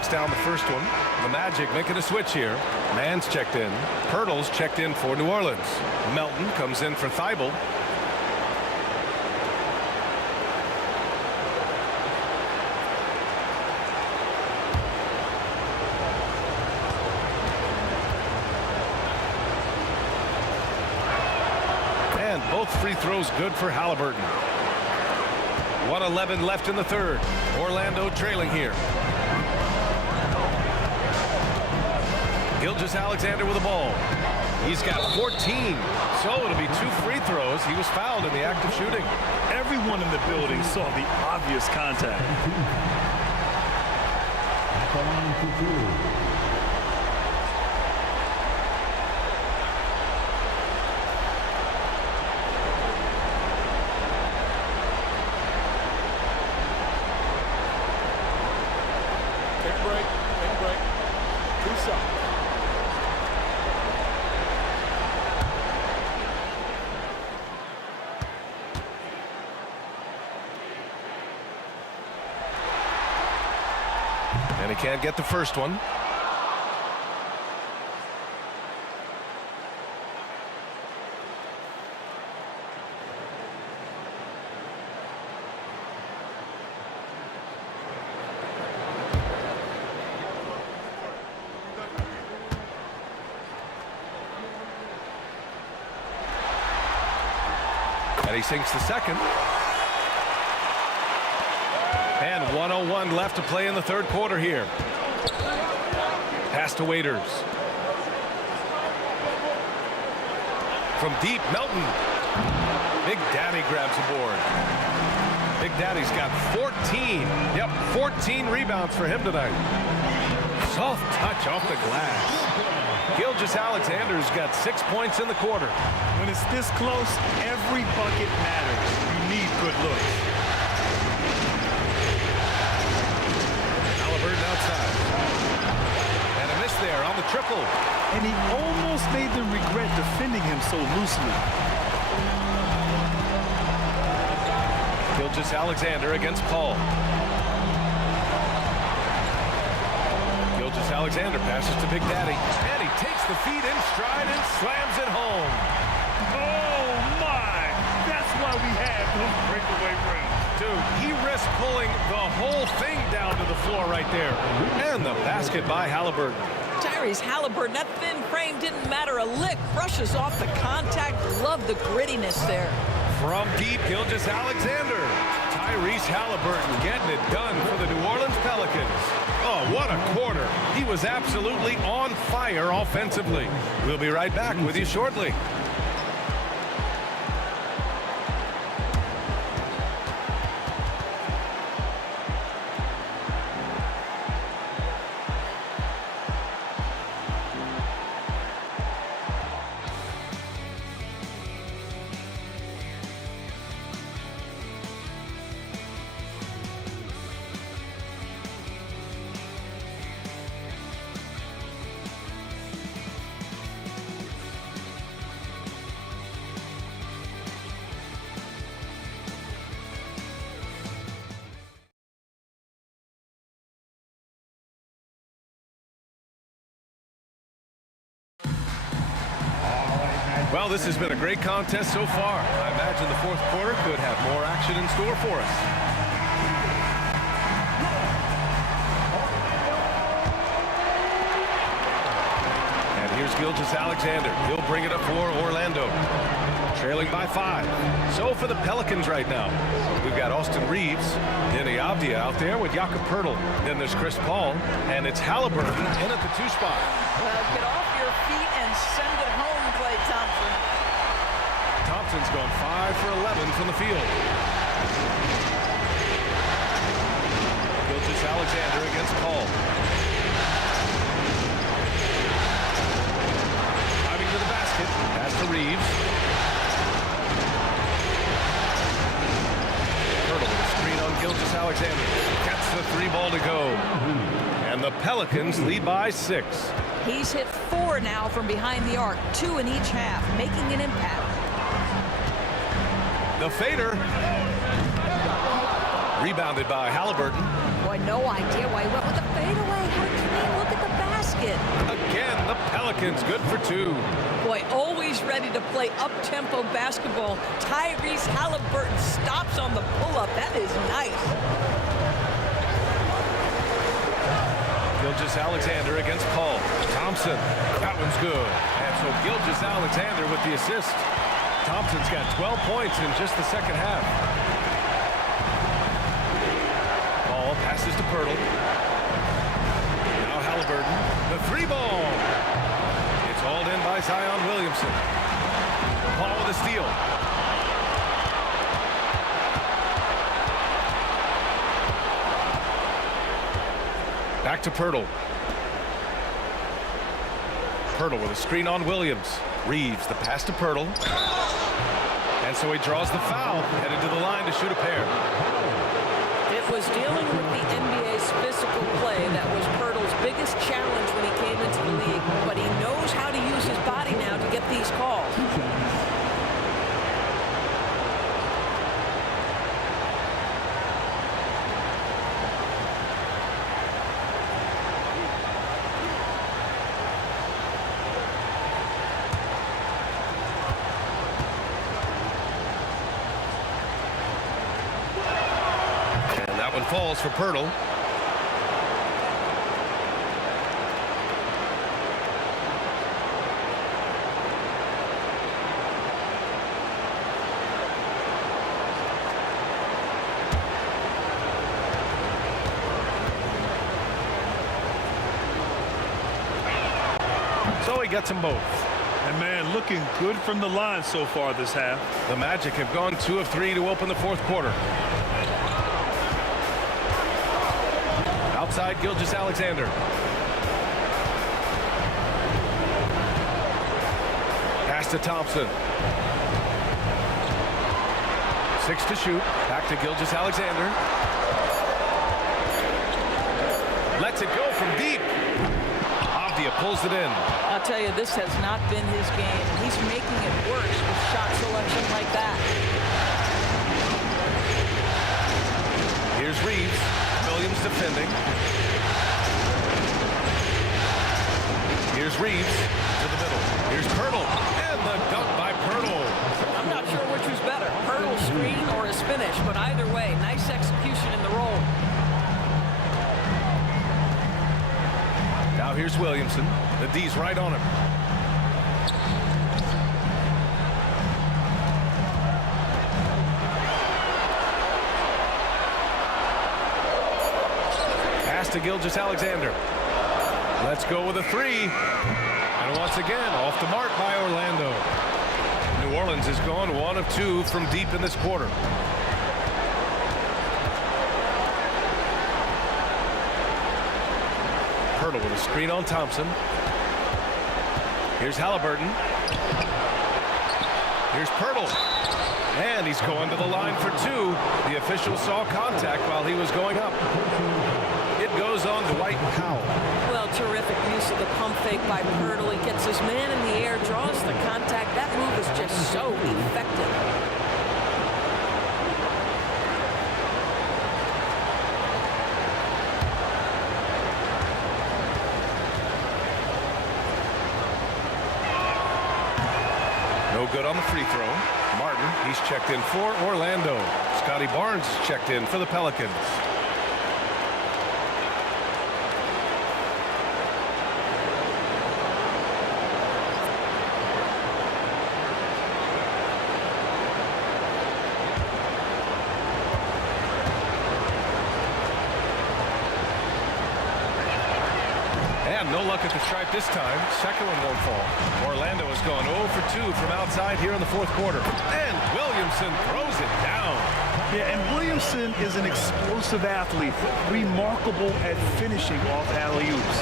knocks down the first one. The Magic making a switch here. Mann's checked in. Pirtle's checked in for New Orleans. Melton comes in for Thibault. And both free throws good for Halliburton. 1:11 left in the third. Orlando trailing here. Gilgeous-Alexander with the ball. He's got 14, so it'll be 2 free throws. He was fouled in the act of shooting. Everyone in the building saw the obvious contact. Take a break. Take a break. 2 shots. And he can't get the first one. And he sinks the second. And 1:01 left to play in the third quarter here. Pass to Waiters. From deep, Melton. Big Daddy grabs a board. Big Daddy's got 14. Yep, 14 rebounds for him tonight. Soft touch off the glass. Gilgeous-Alexander's got 6 points in the quarter. When it's this close, every bucket matters. You need good looks. Halliburton outside. And a miss there on the triple. And he almost made them regret defending him so loosely. Gilgeous-Alexander against Paul. Gilgeous-Alexander passes to Big Daddy. And he takes the feet in stride and slams it home. Oh, my! That's why we have those breakaway rims. Dude, he risked pulling the whole thing down to the floor right there. And the basket by Halliburton. Tyrese Halliburton, that thin frame didn't matter a lick. Brushes off the contact. Love the grittiness there. From deep, Gilgeous-Alexander. Tyrese Halliburton getting it done for the New Orleans Pelicans. Oh, what a quarter. He was absolutely on fire offensively. We'll be right back with you shortly. Well, this has been a great contest so far. I imagine the fourth quarter could have more action in store for us. And here's Gilgeous-Alexander. He'll bring it up for Orlando. Trailing by 5. So for the Pelicans right now, we've got Austin Reeves, Denny Avdia out there with Jakob Poeltl. Then there's Chris Paul, and it's Halliburton in at the 2 spot. Well, get off your feet and send it home, Klay Thompson. Thompson's gone 5 for 11 from the field. Gilgeous-Alexander against Paul. Driving to the basket. Pass to Reeves. Poeltl with a screen on Gilgeous-Alexander. Gets the 3 ball to go. And the Pelicans lead by 6. He's hit 4 now from behind the arc, 2 in each half, making an impact. The fader. Rebounded by Halliburton. Boy, had no idea why he went with a fadeaway. What a clean look at the basket. Again, the Pelicans good for 2. Boy, always ready to play up-tempo basketball. Tyrese Halliburton stops on the pull-up. That is nice. Gilgeous-Alexander against Paul. Thompson, that one's good. And so Gilgeous-Alexander with the assist. Thompson's got 12 points in just the second half. Ball passes to Pirtle. Now Halliburton, the 3-ball. It's hauled in by Zion Williamson. Paul with a steal. Back to Pirtle. Pirtle with a screen on Williams. Reeves, the pass to Pirtle. And so he draws the foul, headed to the line to shoot a pair. It was dealing with the NBA's physical play that was Pirtle's biggest challenge when he came into the league, but he knows how to use his body now to get these calls. Falls for Pirtle. So he gets them both. And man, looking good from the line so far this half. The Magic have gone 2 of 3 to open the fourth quarter. Outside Gilgeous-Alexander. Pass to Thompson. 6 to shoot. Back to Gilgeous-Alexander. Lets it go from deep. Avdia pulls it in. I'll tell you, this has not been his game. He's making it worse with shot selection like that. Here's Reeves. Williams defending. Here's Reeves to the middle. Here's Pirtle. And the dunk by Pirtle. I'm not sure which was better, Pirtle's screen or his finish, but either way, nice execution in the roll. Now here's Williamson. The D's right on him. To Gilgeous-Alexander. Let's go with a 3. And once again, off the mark by Orlando. New Orleans has gone 1 of 2 from deep in this quarter. Pirtle with a screen on Thompson. Here's Halliburton. Here's Pirtle. And he's going to the line for 2. The official saw contact while he was going up. It goes on Dwight Powell. Well, terrific use of the pump fake by Pirtle. He gets his man in the air, draws the contact. That move is just so effective. No good on the free throw. Martin, he's checked in for Orlando. Scotty Barnes checked in for the Pelicans. No luck at the stripe this time. Second one won't fall. Orlando has gone 0 for 2 from outside here in the fourth quarter. And Williamson throws it down. Yeah, and Williamson is an explosive athlete, remarkable at finishing off alley-oops.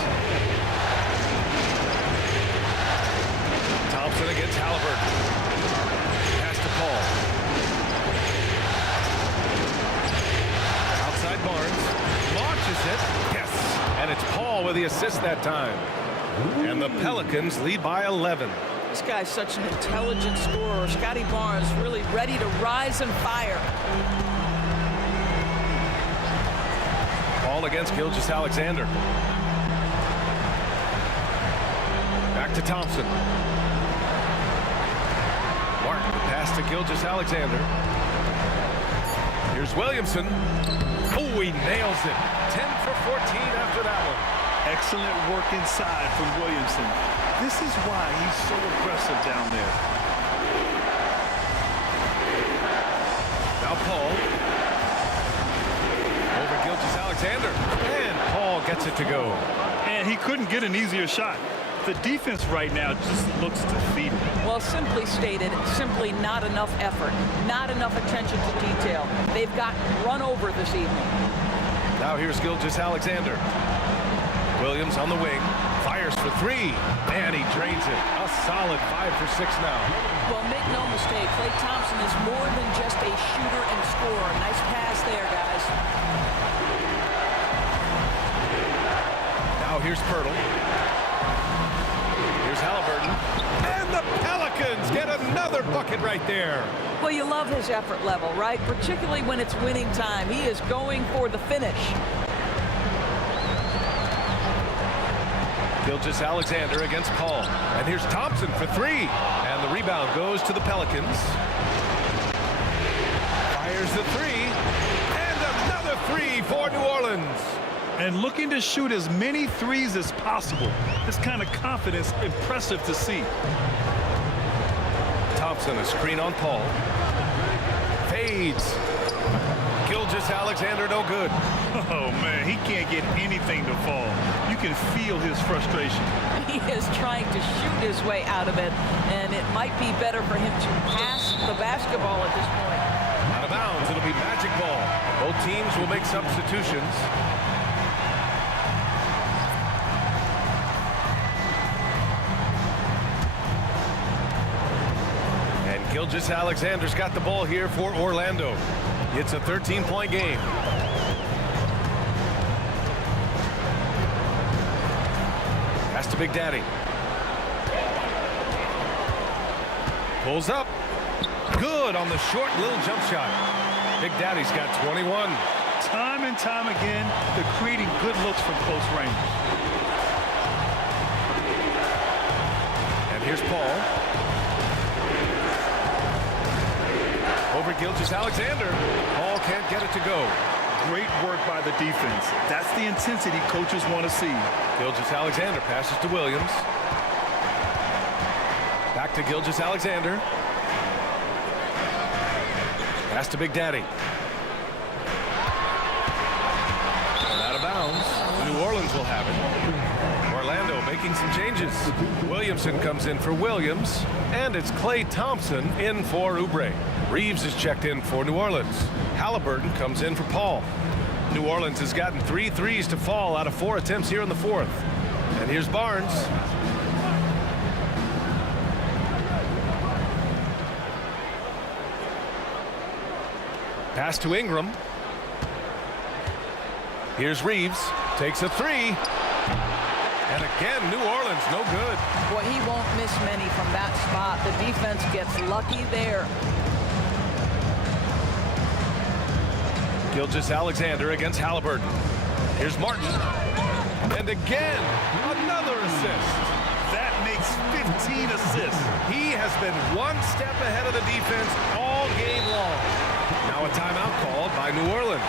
Thompson against Halliburton. Pass to Paul. Outside Barnes. Launches it. Yes. And it's Paul with the assist that time. And the Pelicans lead by 11. This guy's such an intelligent scorer. Scotty Barnes really ready to rise and fire. Paul against Gilgeous-Alexander. Back to Thompson. Martin, pass to Gilgeous-Alexander. Here's Williamson. Oh, he nails it. 10 for 14 after that one. Excellent work inside from Williamson. This is why he's so aggressive down there. Now Paul. Over Gilgeous-Alexander. And Paul gets it to go. And he couldn't get an easier shot. The defense right now just looks defeated. Well, simply stated, simply not enough effort, not enough attention to detail. They've gotten run over this evening. Now here's Gilgeous-Alexander. Williams on the wing, fires for three, and he drains it. A solid 5 for 6 now. Well, make no mistake, Klay Thompson is more than just a shooter and scorer. Nice pass there, guys. Now here's Pirtle. Here's Halliburton. And the Pelicans get another bucket right there. Well, you love his effort level, right? Particularly when it's winning time. He is going for the finish. Gilgeous-Alexander against Paul. And here's Thompson for three. And the rebound goes to the Pelicans. Fires the three. And another three for New Orleans. And looking to shoot as many threes as possible. This kind of confidence, impressive to see. Thompson, a screen on Paul. Fades. Gilgeous-Alexander, no good. Oh, man, he can't get anything to fall. You can feel his frustration. He is trying to shoot his way out of it, and it might be better for him to pass the basketball at this point. Out of bounds, it'll be magic ball. Both teams will make substitutions. And Gilgeous-Alexander's got the ball here for Orlando. It's a 13-point game. Pass to Big Daddy. Pulls up. Good on the short little jump shot. Big Daddy's got 21. Time and time again, they're creating good looks from close range. And here's Paul. Over Gilgeous-Alexander. Paul can't get it to go. Great work by the defense. That's the intensity coaches want to see. Gilgeous-Alexander passes to Williams. Back to Gilgeous-Alexander. Pass to Big Daddy. And out of bounds. New Orleans will have it. Orlando making some changes. Williamson comes in for Williams. And it's Klay Thompson in for Oubre. Reeves is checked in for New Orleans. Halliburton comes in for Paul. New Orleans has gotten 3 threes to fall out of 4 attempts here in the fourth. And here's Barnes. Pass to Ingram. Here's Reeves. Takes a three. And again, New Orleans, no good. Well, he won't miss many from that spot. The defense gets lucky there. Gilgeous-Alexander against Halliburton. Here's Martin. And again, another assist. That makes 15 assists. He has been one step ahead of the defense all game long. Now a timeout called by New Orleans.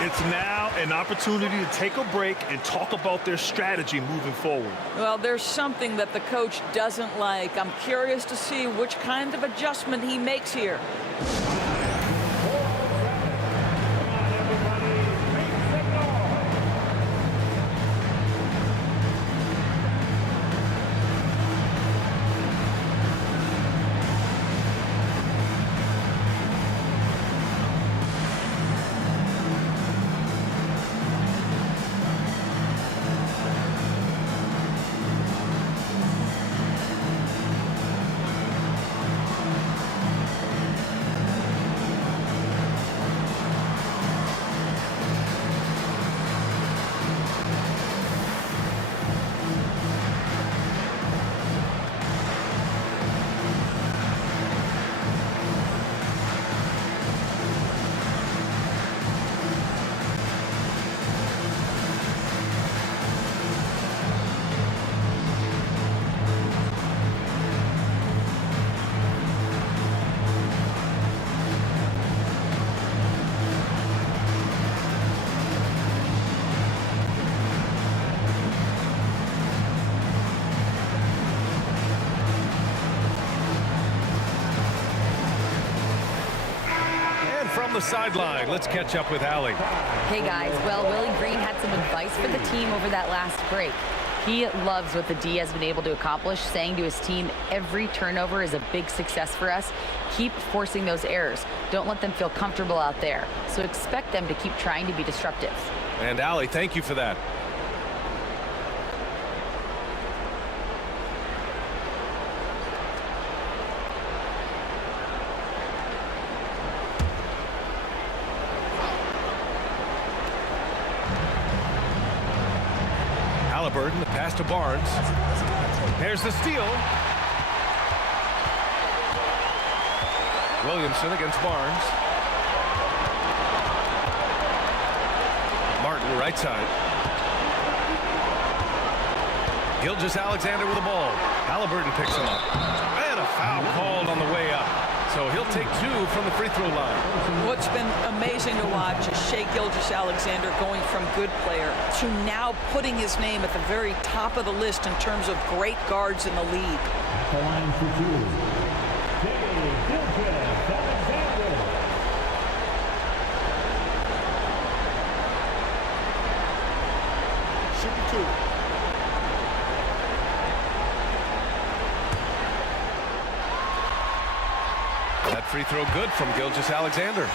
It's now an opportunity to take a break and talk about their strategy moving forward. Well, there's something that the coach doesn't like. I'm curious to see which kind of adjustment he makes here. from the sideline. Let's catch up with Allie. Hey guys, well, Willie Green had some advice for the team over that last break. He loves what the D has been able to accomplish, saying to his team, every turnover is a big success for us. Keep forcing those errors. Don't let them feel comfortable out there. So expect them to keep trying to be disruptive. And Allie, thank you for that. Halliburton, the pass to Barnes. There's the steal. Williamson against Barnes. Martin, right side. Gilgeous-Alexander with the ball. Halliburton picks him up. And a foul called on the way up. So he'll take 2 from the free throw line. What's been amazing to watch is Shai Gilgeous-Alexander going from good player to now putting his name at the very top of the list in terms of great guards in the league. The line for 2. Gilgeous-Alexander. Shooting 2. That free throw good from Gilgeous-Alexander.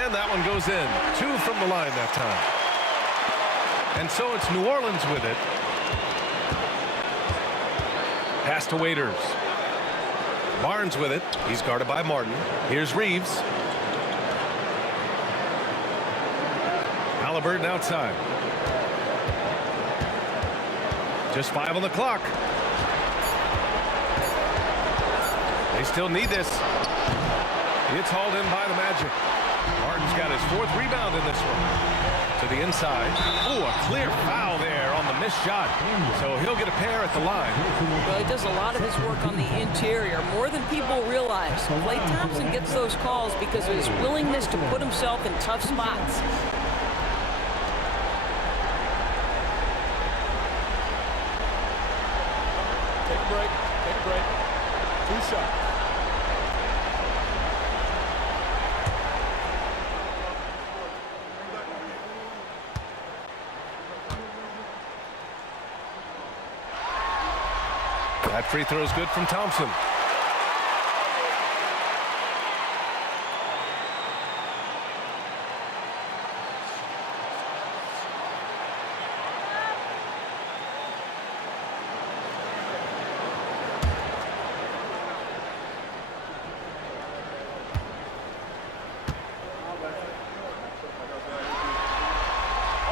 And that one goes in. 2 from the line that time. And so it's New Orleans with it. Pass to Waiters. Barnes with it. He's guarded by Martin. Here's Reeves. Halliburton outside. Just 5 on the clock. They still need this. It's hauled in by the Magic. Martin's got his 4th rebound in this one. To the inside. Ooh, a clear foul there on the missed shot. So he'll get a pair at the line. Well, he does a lot of his work on the interior, more than people realize. Klay Thompson gets those calls because of his willingness to put himself in tough spots. Take a break. Take a break. 2 shots. That free throw is good from Thompson.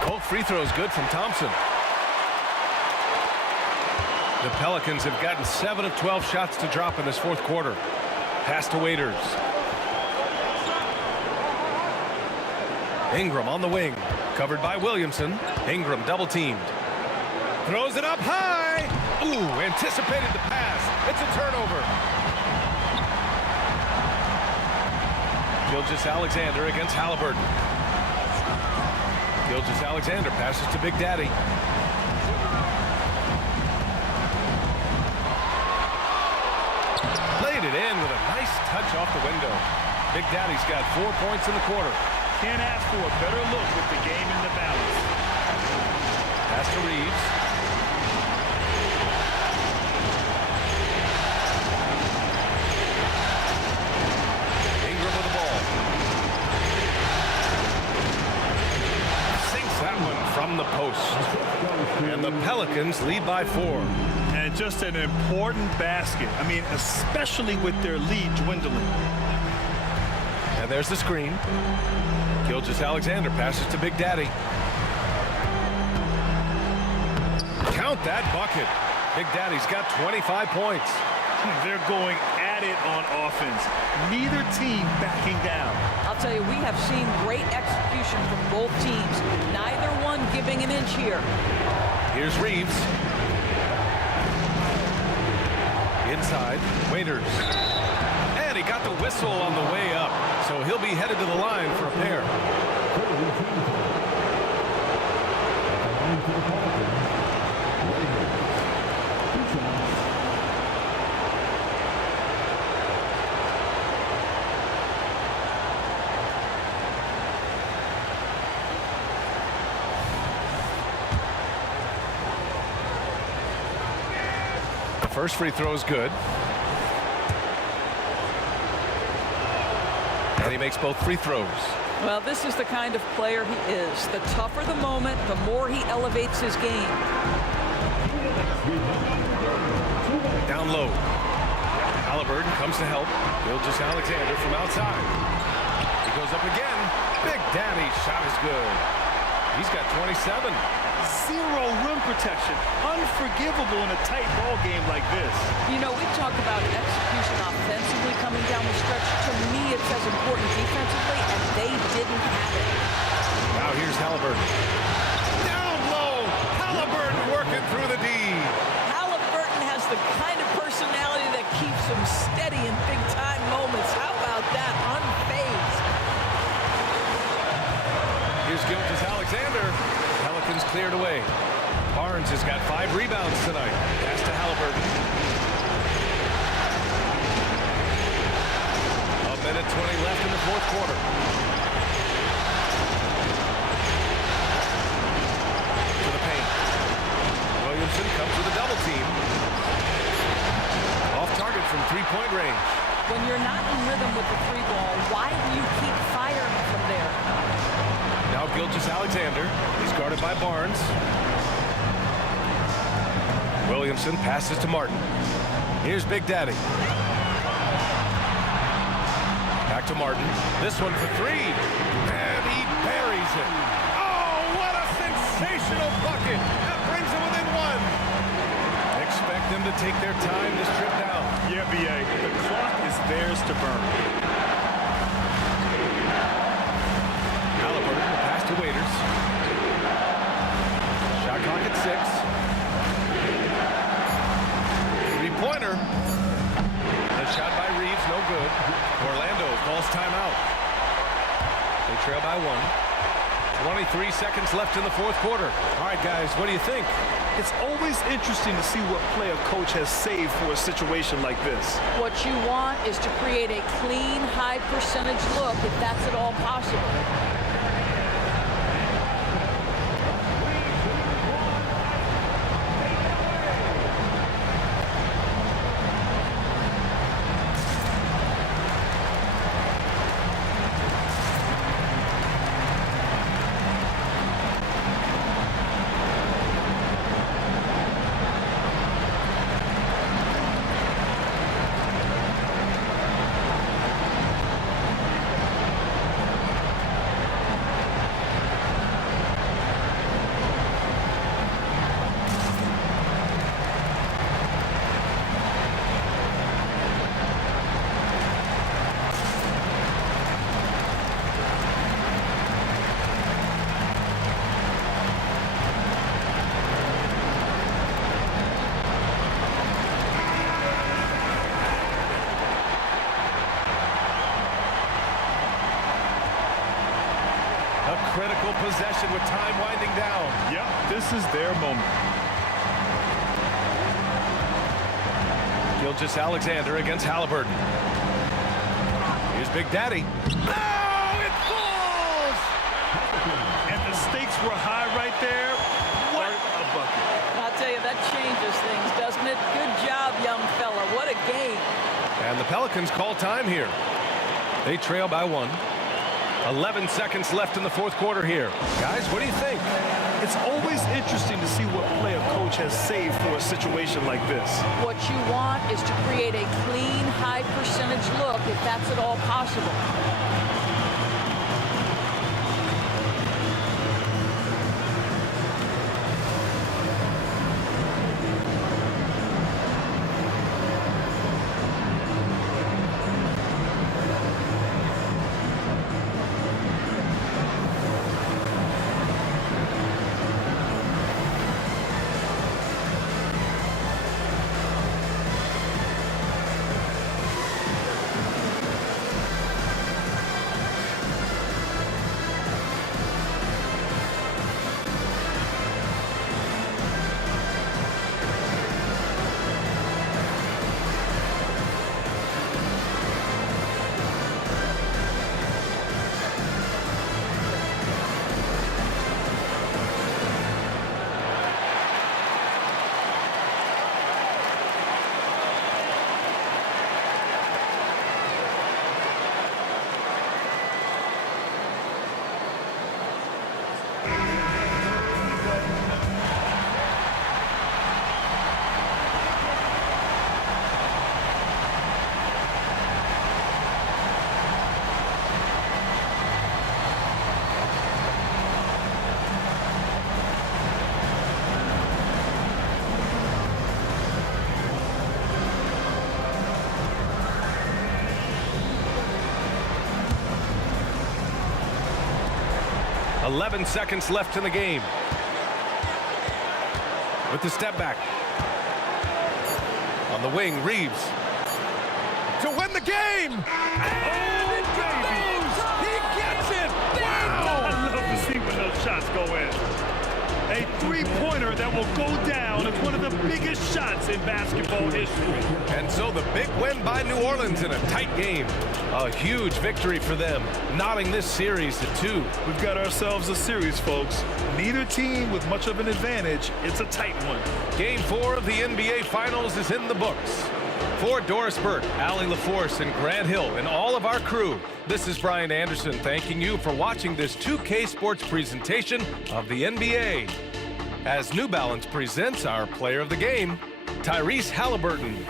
Both free throws good from Thompson. The Pelicans have gotten 7 of 12 shots to drop in this 4th quarter. Pass to Waiters. Ingram on the wing. Covered by Williamson. Ingram double teamed. Throws it up high. Ooh, anticipated the pass. It's a turnover. Gilgeous-Alexander against Halliburton. Gilgeous-Alexander passes to Big Daddy. Laid it in with a nice touch off the window. Big Daddy's got 4 points in the quarter. Can't ask for a better look with the game in the balance. Pass to Reeves. Ingram with the ball. Sinks that one from the post. And the Pelicans lead by 4. And just an important basket. I mean, especially with their lead dwindling. And there's the screen. Gilgeous-Alexander passes to Big Daddy. Count that bucket. Big Daddy's got 25 points. They're going at it on offense. Neither team backing down. I'll tell you, we have seen great execution from both teams. Neither one giving an inch here. Here's Reeves. Inside, Waiters. And he got the whistle on the way up. So he'll be headed to the line for a pair. First free throw is good. And he makes both free throws. Well, this is the kind of player he is. The tougher the moment, the more he elevates his game. Down low. Halliburton comes to help. Gilgeous-Alexander from outside. He goes up again. Big Daddy shot is good. He's got 27. Zero rim protection. Unforgivable in a tight ball game like this. You know, we talk about execution offensively coming down the stretch. To me, it's as important defensively, and they didn't have it. Now here's Halliburton. Down low. Halliburton working through the D. Halliburton has the kind of personality that keeps him steady in big-time moments. How about that? Unfazed. Here's Gilgeous-Alexander. Pelicans cleared away. Barnes has got 5 rebounds tonight. Pass to Halliburton. A minute 20 left in the fourth quarter. To the paint. Williamson comes with a double team. Off target from three-point range. When you're not in rhythm with the three ball, why do you keep firing from there? Now Gilgeous-Alexander. He's guarded by Barnes. Williamson passes to Martin. Here's Big Daddy. Back to Martin. This one for 3. And he buries it. Oh, what a sensational bucket. That brings him within 1. Expect them to take their time this trip down. Yeah, B.A. The clock is theirs to burn. Halliburton, the pass to Waiters. Shot clock at 6. Three-pointer. The shot by Reeves, no good. Orlando calls timeout. They trail by 1. 23 seconds left in the fourth quarter. All right, guys, what do you think? It's always interesting to see what play a coach has saved for a situation like this. What you want is to create a clean, high percentage look, if that's at all possible. Critical possession with time winding down. Yep, this is their moment. Gilgeous-Alexander against Halliburton. Here's Big Daddy. Oh, it falls! And the stakes were high right there. What a bucket. I'll tell you, that changes things, doesn't it? Good job, young fella. What a game. And the Pelicans call time here. They trail by 1. 11 seconds left in the fourth quarter here. Guys, what do you think? It's always interesting to see what play a coach has saved for a situation like this. What you want is to create a clean, high percentage look, if that's at all possible. 11 seconds left in the game. With the step back. On the wing, Reeves. To win the game! And it goes! He gets it! Wow! I love to see when those shots go in. A three-pointer that will go down as one of the biggest shots in basketball history. And so the big win by New Orleans in a tight game. A huge victory for them, knotting this series to 2. We've got ourselves a series, folks. Neither team with much of an advantage. It's a tight one. Game 4 of the NBA Finals is in the books. For Doris Burt, Allie LaForce, and Grant Hill, and all of our crew, this is Brian Anderson thanking you for watching this 2K Sports presentation of the NBA. As New Balance presents our player of the game, Tyrese Halliburton.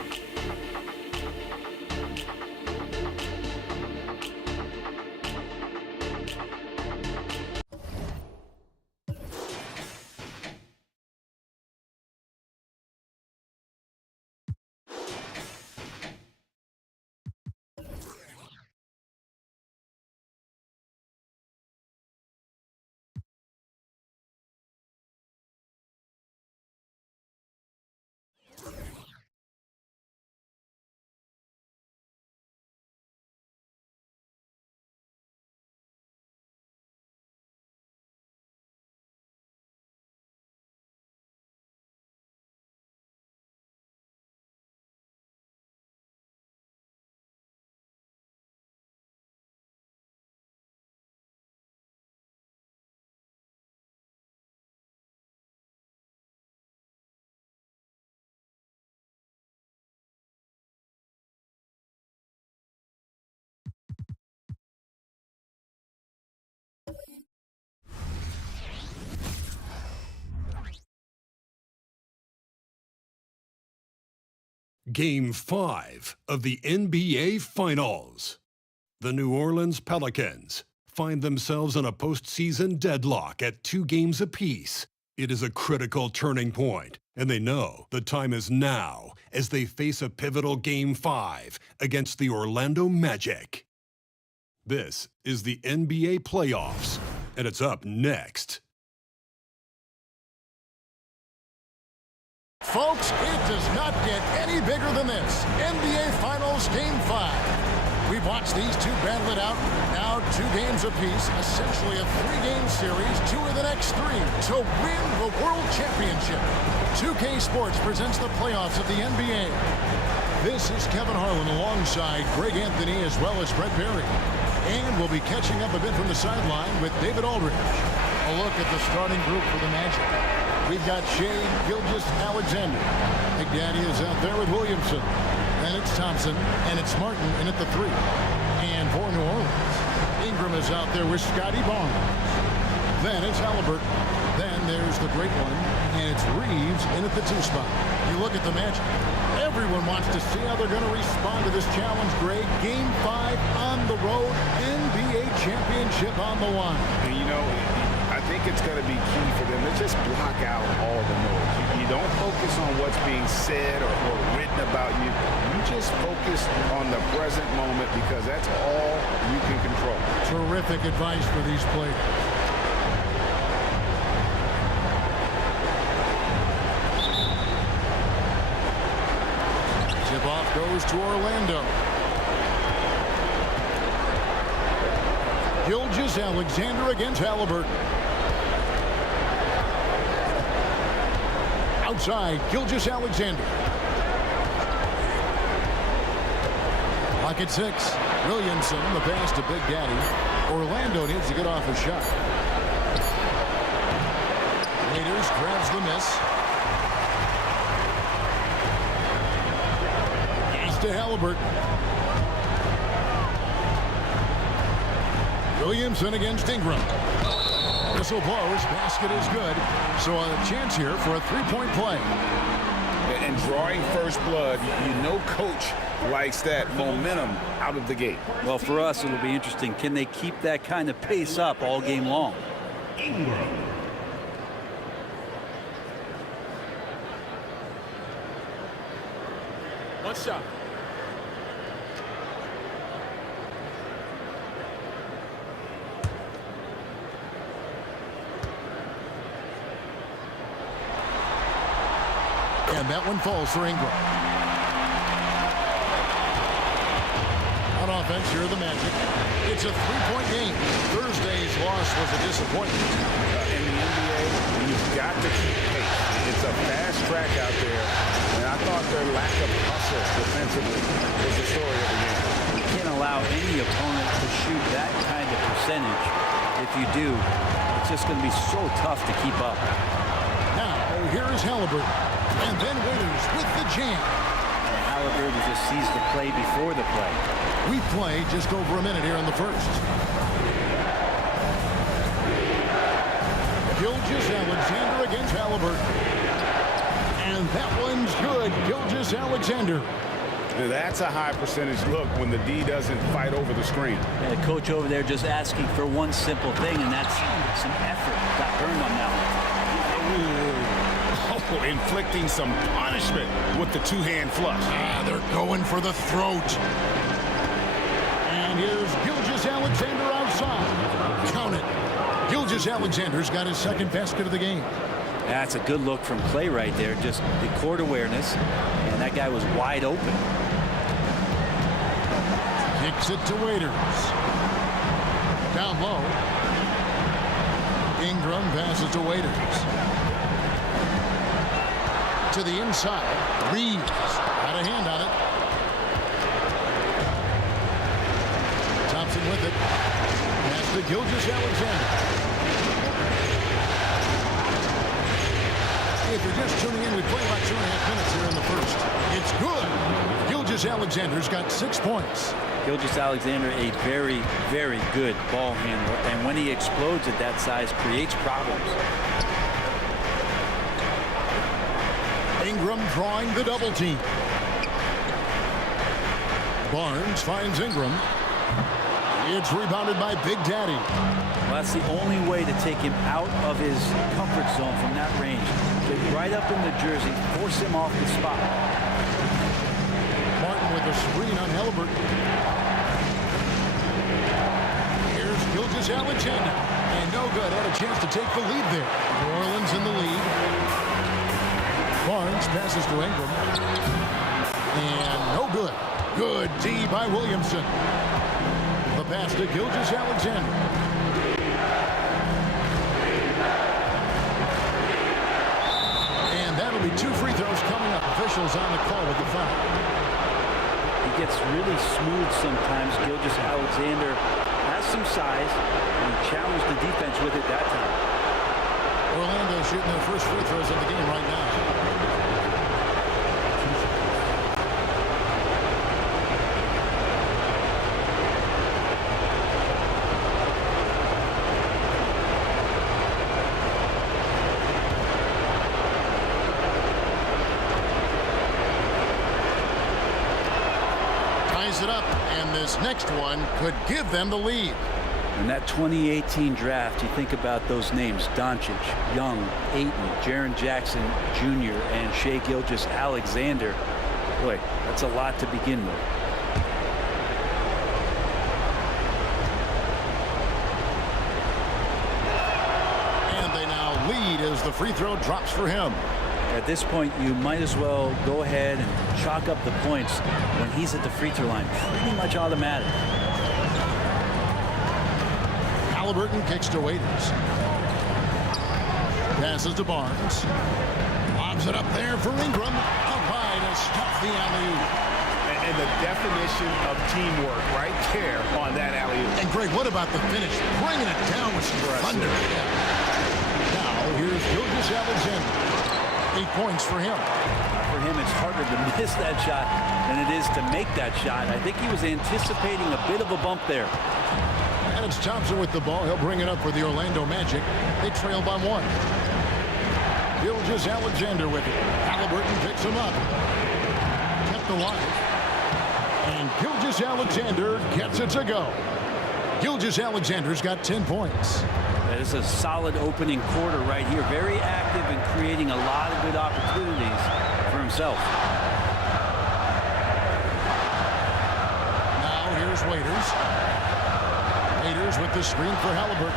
Game 5 of the NBA Finals. The New Orleans Pelicans find themselves in a postseason deadlock at 2 games apiece. It is a critical turning point, and they know the time is now as they face a pivotal Game 5 against the Orlando Magic. This is the NBA Playoffs, and it's up next. Folks, it does not get any bigger than this. NBA Finals Game 5. We've watched these two battle it out. Now 2 games apiece, essentially a 3-game series, 2 of the next 3 to win the World Championship. 2K Sports presents the playoffs of the NBA. This is Kevin Harlan alongside Greg Anthony as well as Brett Berry. And we'll be catching up a bit from the sideline with David Aldridge. A look at the starting group for the Magic. We've got Shea Gilgeous-Alexander. Big Daddy is out there with Williamson. Then it's Thompson, and it's Martin in at the 3. And for New Orleans, Ingram is out there with Scotty Barnes. Then it's Halliburton. Then there's the great one, and it's Reeves in at the 2 spot. You look at the Magic. Everyone wants to see how they're going to respond to this challenge, Greg. Game 5 on the road, NBA championship on the line. And you know, I think it's going to be key for them to just block out all the noise. You don't focus on what's being said or written about you. You just focus on the present moment because that's all you can control. Terrific advice for these players. Tip-off goes to Orlando. Gilgeous-Alexander against Halliburton. Outside, Gilgeous-Alexander. Clock at 6. Williamson, the pass to Big Daddy. Orlando needs to get off a shot. Waiters grabs the miss. Pass to Halliburton. Williamson against Ingram. Whistle blows. Basket is good. So a chance here for a 3-point play. And drawing first blood, you know coach likes that momentum out of the gate. Well, for us, it'll be interesting. Can they keep that kind of pace up all game long? One shot. And that one falls for Ingram. On offense, here are the Magic. It's a three-point game. Thursday's loss was a disappointment. In the NBA, you've got to keep pace. It's a fast track out there, and I thought their lack of hustle defensively was the story of the game. You can't allow any opponent to shoot that kind of percentage. If you do, it's just going to be so tough to keep up. Now, here is Halliburton. And then Waiters with the jam. And Halliburton just sees the play before the play. We play just over a minute here in the first. Gilgeous-Alexander against Halliburton. And that one's good. Gilgeous-Alexander. That's a high percentage look when the D doesn't fight over the screen. And the coach over there just asking for one simple thing, and that's some effort. Got burned on that one. Oh, inflicting some punishment with the two-hand flush. They're going for the throat. And here's Gilgeous-Alexander outside. Count it. Gilgeous-Alexander's got his second basket of the game. That's a good look from Clay right there. Just the court awareness, and that guy was wide open. Kicks it to Waiters. Down low. Ingram passes to Waiters. To the inside. Reeves. Got a hand on it. Thompson with it. Pass to Gilgeous-Alexander. If you're just tuning in, we play about 2.5 minutes here in the first. It's good. Gilgeous-Alexander's got 6 points. Gilgeous-Alexander, a very, very good ball handler. And when he explodes at that size, creates problems. Ingram drawing the double team. Barnes finds Ingram. It's rebounded by Big Daddy. Well, that's the only way to take him out of his comfort zone from that range. Get right up in the jersey, force him off the spot. Martin with a screen on Halliburton. Here's Gilgeous-Alexander. And no good. Had a chance to take the lead there. New Orleans in the lead. Barnes passes to Ingram. And no good. Good D by Williamson. The pass to Gilgeous-Alexander. Be 2 free throws coming up. Officials on the call with the foul. He gets really smooth sometimes. Gilgeous-Alexander has some size, and he challenged the defense with it that time. Orlando shooting their first free throws of the game right now. It up, and this next one could give them the lead. In that 2018 draft, you think about those names: Doncic, Young, Ayton, Jaren Jackson Jr., and Shai Gilgeous-Alexander. Boy, that's a lot to begin with. And they now lead as the free throw drops for him. At this point, you might as well go ahead and chalk up the points when he's at the free throw line. Pretty much automatic. Halliburton kicks to Waiters. Passes to Barnes. Lobs it up there for Ingram. Up high to stuff the alley-oop. And the definition of teamwork right there on that alley-oop. And Greg, what about the finish? Bringing it down with some thunder. Now here's Gilgeous-Alexander. 8 points for him. For him, it's harder to miss that shot than it is to make that shot. I think he was anticipating a bit of a bump there. And it's Thompson with the ball. He'll bring it up for the Orlando Magic. They trail by 1. Gilgeous-Alexander with it. Halliburton picks him up. Kept alive. And Gilgeous-Alexander gets it to go. Gilgeous-Alexander's got 10 points. That is a solid opening quarter right here. Very active and creating a lot of good opportunities for himself. Now here's Waiters. Waiters with the screen for Halliburton.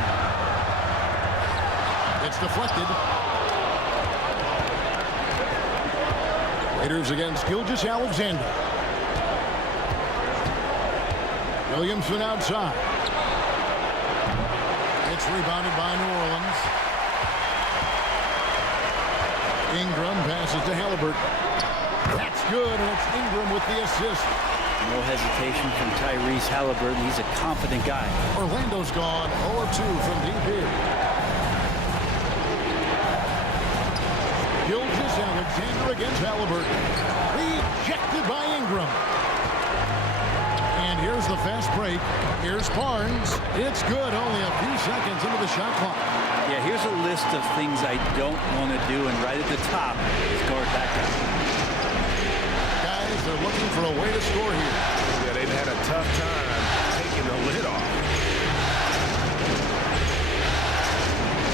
It's deflected. Raiders against Gilgeous-Alexander. Williamson outside. It's rebounded by New Orleans. Ingram passes to Halliburton. That's good, and it's Ingram with the assist. No hesitation from Tyrese Halliburton. He's a confident guy. Orlando's gone 0 of 2 from deep here. Gilgeous-Alexander against Halliburton. Rejected by Ingram. And here's the fast break. Here's Barnes. It's good. Only a few seconds into the shot clock. Yeah, here's a list of things I don't want to do, and right at the top is guard that guy. Guys, they're looking for a way to score here. Yeah, they've had a tough time taking the lid off.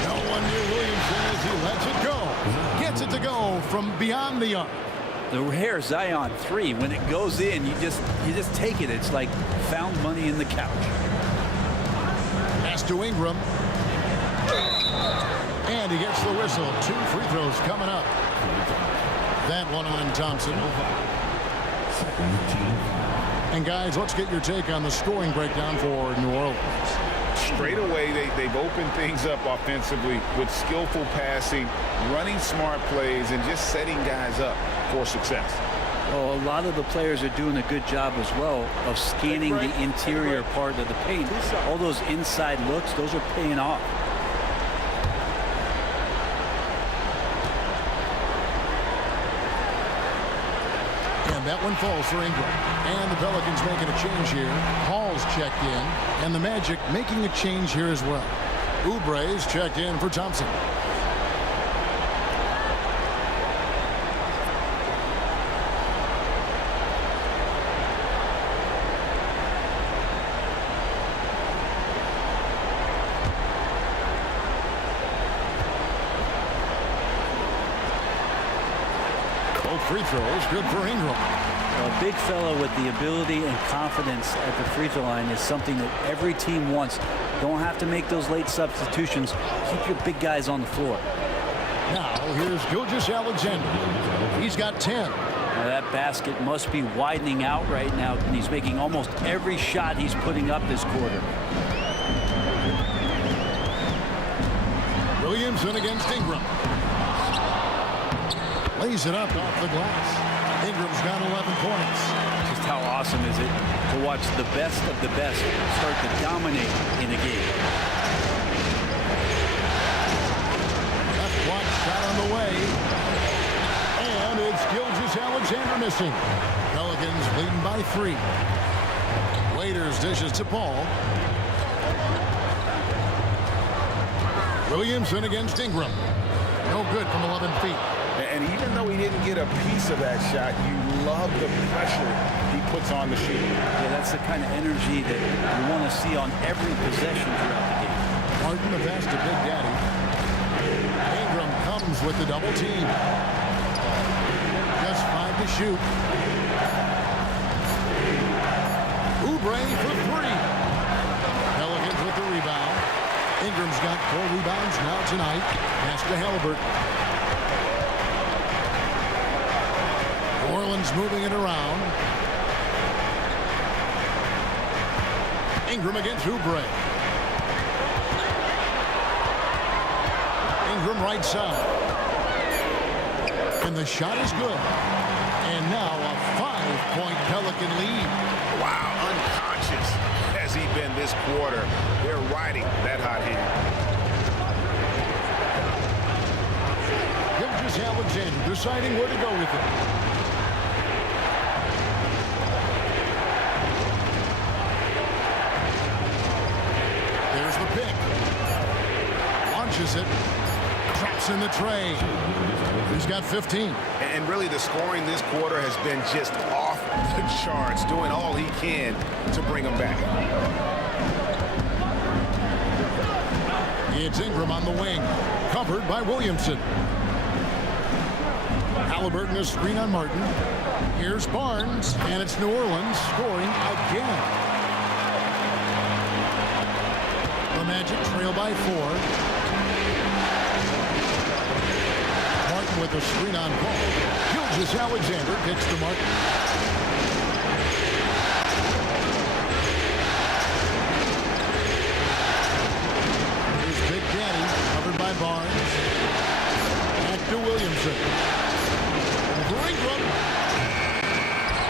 No one near Williamson as he lets it go. Gets it to go from beyond the arc. The rare Zion three, when it goes in, you just take it. It's like found money in the couch. Pass to Ingram. And he gets the whistle. 2 free throws coming up. That one on Thompson. And guys, let's get your take on the scoring breakdown for New Orleans. Straight away, they've opened things up offensively with skillful passing, running smart plays, and just setting guys up for success. Well, a lot of the players are doing a good job as well of scanning the interior part of the paint. All those inside looks, those are paying off. And that one falls for Ingram. And the Pelicans making a change here. Hall's checked in. And the Magic making a change here as well. Oubre's checked in for Thompson. Free throws, good for Ingram. A big fella with the ability and confidence at the free throw line is something that every team wants. Don't have to make those late substitutions. Keep your big guys on the floor. Now here's Gilgeous-Alexander. He's got 10. Now that basket must be widening out right now, and he's making almost every shot he's putting up this quarter. Williamson against Ingram. Lays it up off the glass. Ingram's got 11 points. Just how awesome is it to watch the best of the best start to dominate in a game. Left block shot on the way. And it's Gilgeous-Alexander missing. Pelicans leading by 3. Waiters dishes to Paul. Williamson against Ingram. No good from 11 feet. And even though he didn't get a piece of that shot, you love the pressure he puts on the shooter. Yeah, that's the kind of energy that you want to see on every possession throughout the game. Martin the pass to Big Daddy. Ingram comes with the double team. Just 5 to shoot. Oubre for 3. Pelicans with the rebound. Ingram's got 4 rebounds now tonight. Pass to Halliburton. New Orleans moving it around. Ingram against Oubre. Ingram right side. And the shot is good. And now a 5-point Pelican lead. Wow, unconscious has he been this quarter. They're riding that hot hand. Gilgeous-Alexander deciding where to go with it. There's the pick. Launches it. Traps in the tray. He's got 15. And really the scoring this quarter has been just off the charts, doing all he can to bring them back. It's Ingram on the wing. Covered by Williamson. Halliburton is screen on Martin. Here's Barnes, and it's New Orleans scoring again. The Magic trail by 4. Martin with the screen on Paul. Gilgeous-Alexander gets to Martin. Here's Big Daddy, covered by Barnes. Back to Williamson. Over Ingram.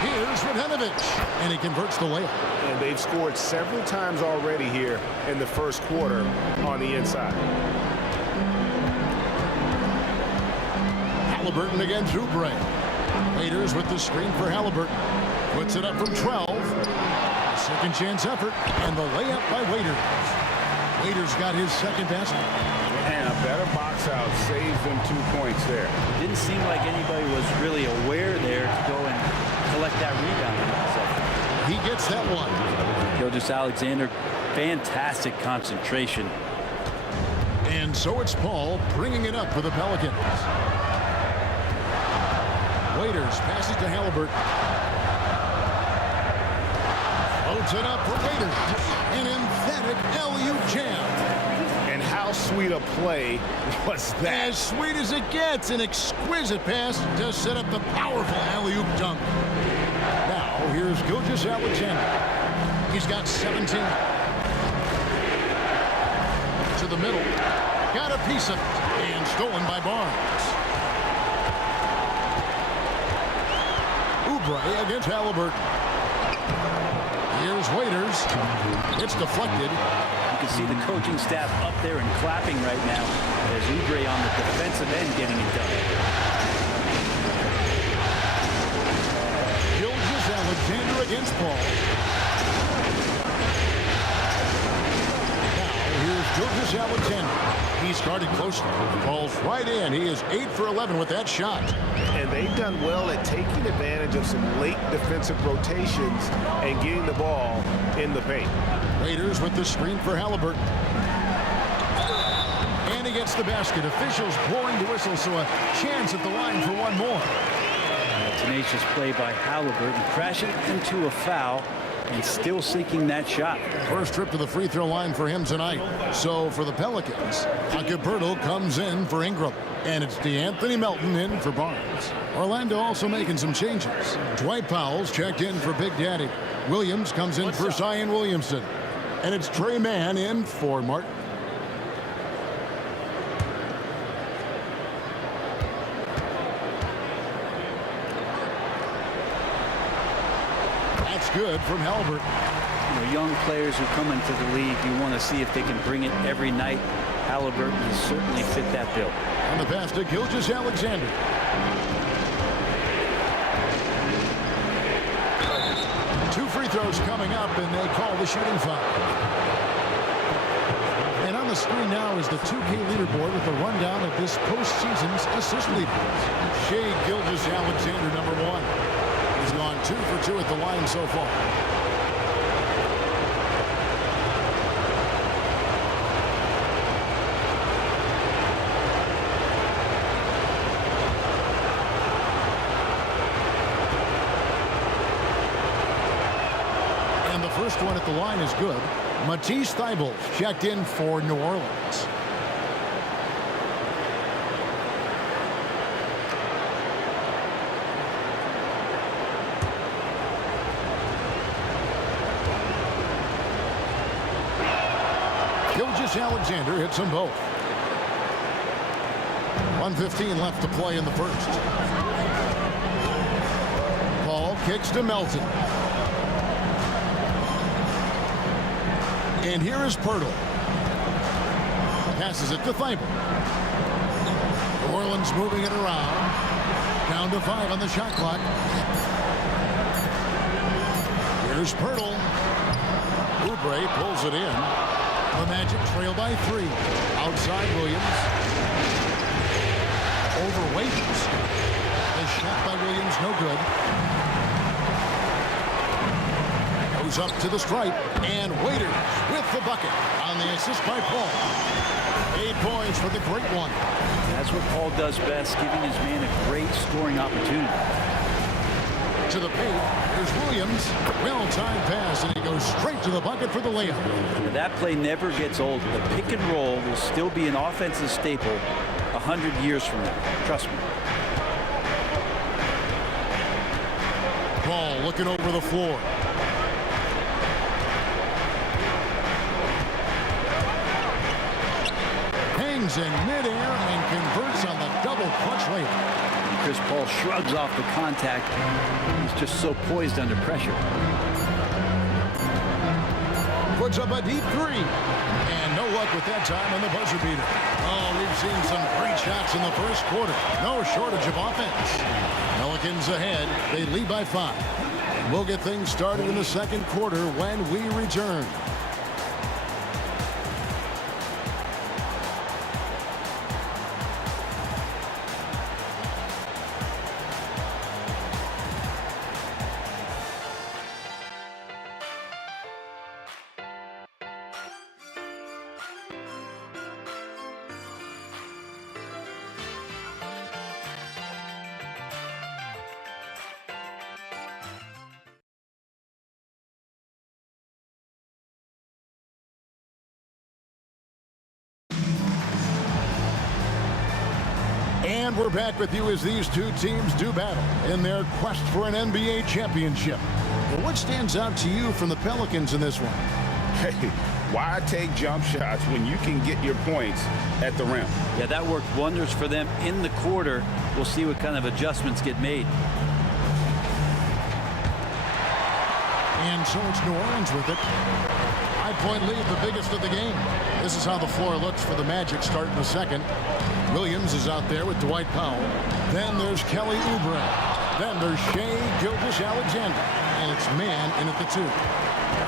Here's Radhenovich, and he converts the layup. And they've scored several times already here in the first quarter on the inside. Halliburton against Oubre. Waiters with the screen for Halliburton. Puts it up from 12. A second chance effort, and the layup by Waiters. Waiters got his second basket. And a better box out saves them 2 points there. Didn't seem like anybody was really aware there to go and collect that rebound. He gets that one. Gilgeous-Alexander, fantastic concentration. And so it's Paul bringing it up for the Pelicans. Waiters passes to Halliburton. Floats it up for Waiters. An emphatic alley-oop jam. And how sweet a play was that? As sweet as it gets, an exquisite pass to set up the powerful alley-oop dunk. Now, here's Gilgeous-Alexander. He's got 17. To the middle. Got a piece of it. And stolen by Barnes. Oubre against Halliburton. Here's Waiters. It's deflected. You can see the coaching staff up there and clapping right now. There's Oubre on the defensive end getting it done. Gilgeous-Alexander against Paul. Now here's Gilgeous-Alexander. He's guarded closely. Falls right in. He is 8 for 11 with that shot. And they've done well at taking advantage of some late defensive rotations and getting the ball in the paint. Waiters with the screen for Halliburton. And he gets the basket. Officials blowing the whistle, so a chance at the line for one more. Tenacious play by Halliburton, crashing into a foul and still seeking that shot. First trip to the free throw line for him tonight. So for the Pelicans, Huckabee comes in for Ingram. And it's DeAnthony Melton in for Barnes. Orlando also making some changes. Dwight Powell's checked in for Big Daddy. Williams comes in for Zion Williamson. And it's Trey Mann in for Martin. That's good from Halliburton. You know, young players who come into the league, you want to see if they can bring it every night. Halliburton has certainly fit that bill. And the pass to Gilgeous-Alexander. Two free throws coming up, and they call the shooting foul. And on the screen now is the 2K leaderboard with a rundown of this postseason's assist leaders. Shai Gilgeous-Alexander, number 1. He's gone 2 for 2 at the line so far. First one at the line is good. Matisse Thybulle checked in for New Orleans. Gilgeous-Alexander hits them both. 1:15 left to play in the first. Paul kicks to Melton. And here is Pirtle. Passes it to Thybulle. New Orleans moving it around. Down to 5 on the shot clock. Here's Pirtle. Oubre pulls it in. The Magic trail by 3. Outside Williams. Over Waiters. The shot by Williams, no good. Goes up to the stripe, and Waiters with the bucket on the assist by Paul. 8 points for the great one. That's what Paul does best, giving his man a great scoring opportunity. To the paint, here's Williams. Well-timed pass, and he goes straight to the bucket for the layup. Now, that play never gets old. The pick and roll will still be an offensive staple 100 years from now. Trust me. Ball looking over the floor. Hangs in midair and converts on the double clutch later. Chris Paul shrugs off the contact. He's just so poised under pressure. Puts up a deep three. And no luck with that time on the buzzer beater. Oh, we've seen some great shots in the first quarter. No shortage of offense. Pelicans ahead. They lead by 5. We'll get things started in the second quarter when we return. And we're back with you as these two teams do battle in their quest for an NBA championship. But what stands out to you from the Pelicans in this one? Hey, why take jump shots when you can get your points at the rim? Yeah, that worked wonders for them in the quarter. We'll see what kind of adjustments get made. And so it's New Orleans with it. 5-point lead, the biggest of the game. This is how the floor looks for the Magic starting the second. Williams is out there with Dwight Powell. Then there's Kelly Oubre. Then there's Shai Gilgeous-Alexander. And it's man in at the 2.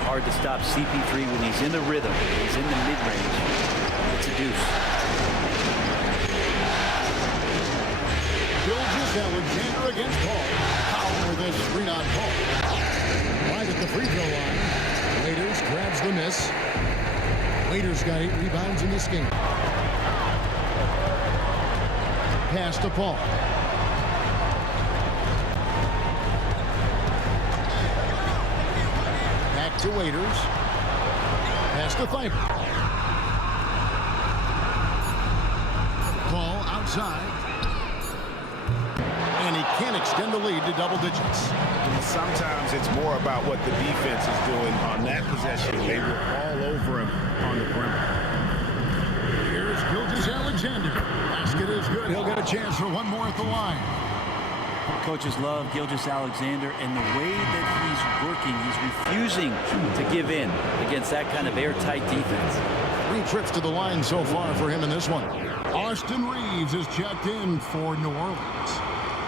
Hard to stop CP3 when he's in the rhythm. He's in the mid-range. It's a deuce. Gilgeous-Alexander against Paul. Powell with a screen on Paul. Right at the free throw line. Waiters grabs the miss. Waiters got 8 rebounds in this game. Pass to Paul. Back to Waiters. Pass to Thybulle. Paul outside. And he can't extend the lead to double digits. Sometimes it's more about what the defense is doing on that possession. They were all over him on the perimeter. Here's Gilgeous-Alexander. Basket is good. He'll get a chance for one more at the line. Coaches love Gilgeous-Alexander, and the way that he's working, he's refusing to give in against that kind of airtight defense. 3 trips to the line so far for him in this one. Austin Reeves is checked in for New Orleans.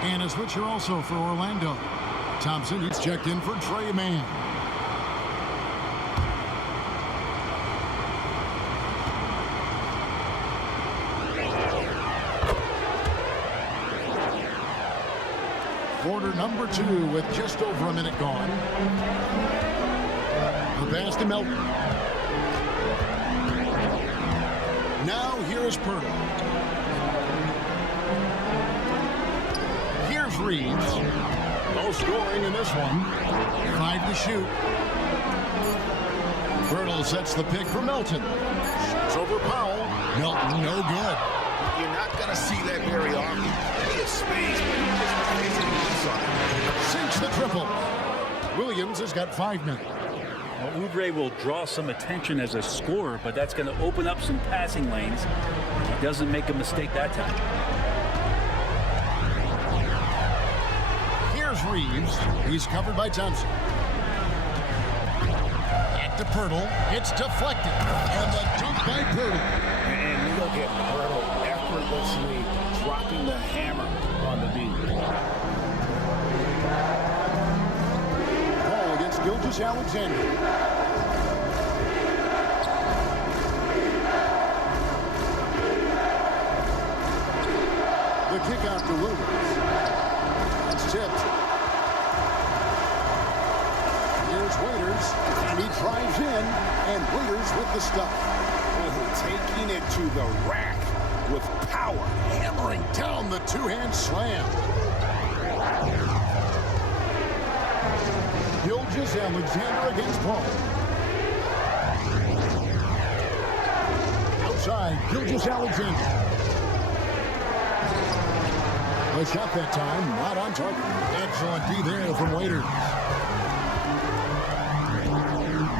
And a switcher also for Orlando. Thompson is checked in for Trey Mann. Quarter number 2 with just over a minute gone. The pass to Melton. Now here's Pirtle. Here's Reeves. No scoring in this one. 5 to shoot. Pirtle sets the pick for Melton. Shoots over Powell. Melton, no good. You're not going to see that very often. He has space, but he just makes it loose on it. Sinks the triple. Williams has got 5 now. Well, Oubre will draw some attention as a scorer, but that's going to open up some passing lanes. He doesn't make a mistake that time. Here's Reeves. He's covered by Thompson. Back to Pirtle. It's deflected. And the dunk by Pirtle. And look at Pirtle effortlessly dropping the hammer on the beat. Ball against Gilgeous-Alexander. The kick out to Williams. It's tipped. Here's Waiters, and he drives in, and Waiters with the stuff. Taking it to the rack with power. Hammering down the two-hand slam. Gilgeous-Alexander against Paul. Outside, Gilgeous-Alexander. The shot that time, not on target. Excellent D there from Waiters.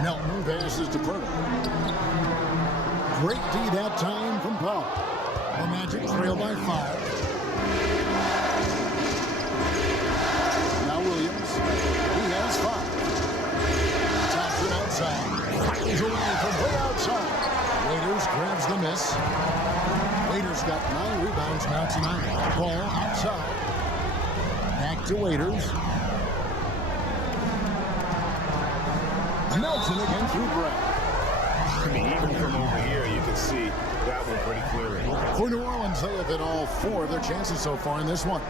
Melton passes to Purtle. Great D that time from Paul. The Magic trail by 5. Now Williams. He has 5. Thompson outside. Fires away from way outside. Waiters grabs the miss. Waiters got 9 rebounds now tonight. Ball outside. Back to Waiters. Melton again through Brett. I mean, even from over here, you can see that one pretty clearly. For New Orleans, they have been all 4 of their chances so far in this one.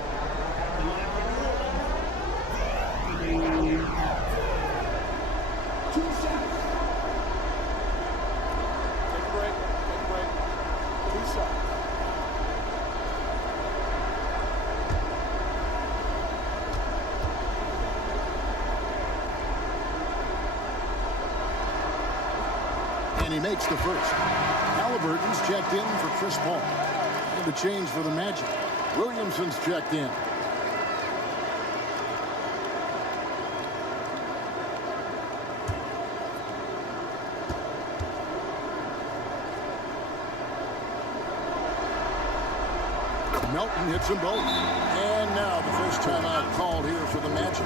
And he makes the first. Halliburton's checked in for Chris Paul. And the change for the Magic. Williamson's checked in. Melton hits them both. And now the first timeout called here for the Magic.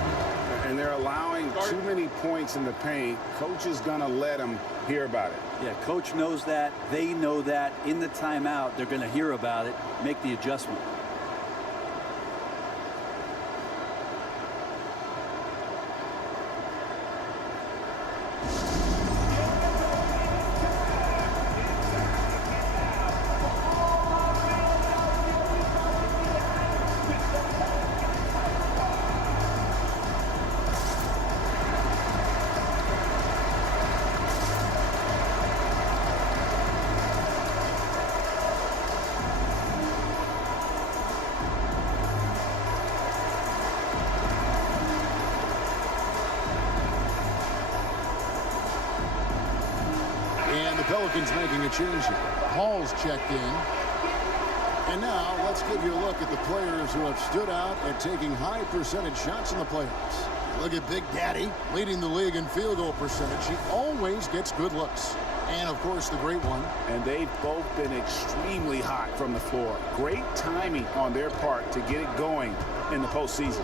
And they're allowing too many points in the paint. Coach is going to let them hear about it. Yeah, coach knows that. They know that. In the timeout, they're going to hear about it, make the adjustment. Pelicans making a change here. Hall's checked in. And now let's give you a look at the players who have stood out and taking high percentage shots in the playoffs. Look at Big Daddy leading the league in field goal percentage. He always gets good looks. And of course the great one. And they've both been extremely hot from the floor. Great timing on their part to get it going in the postseason.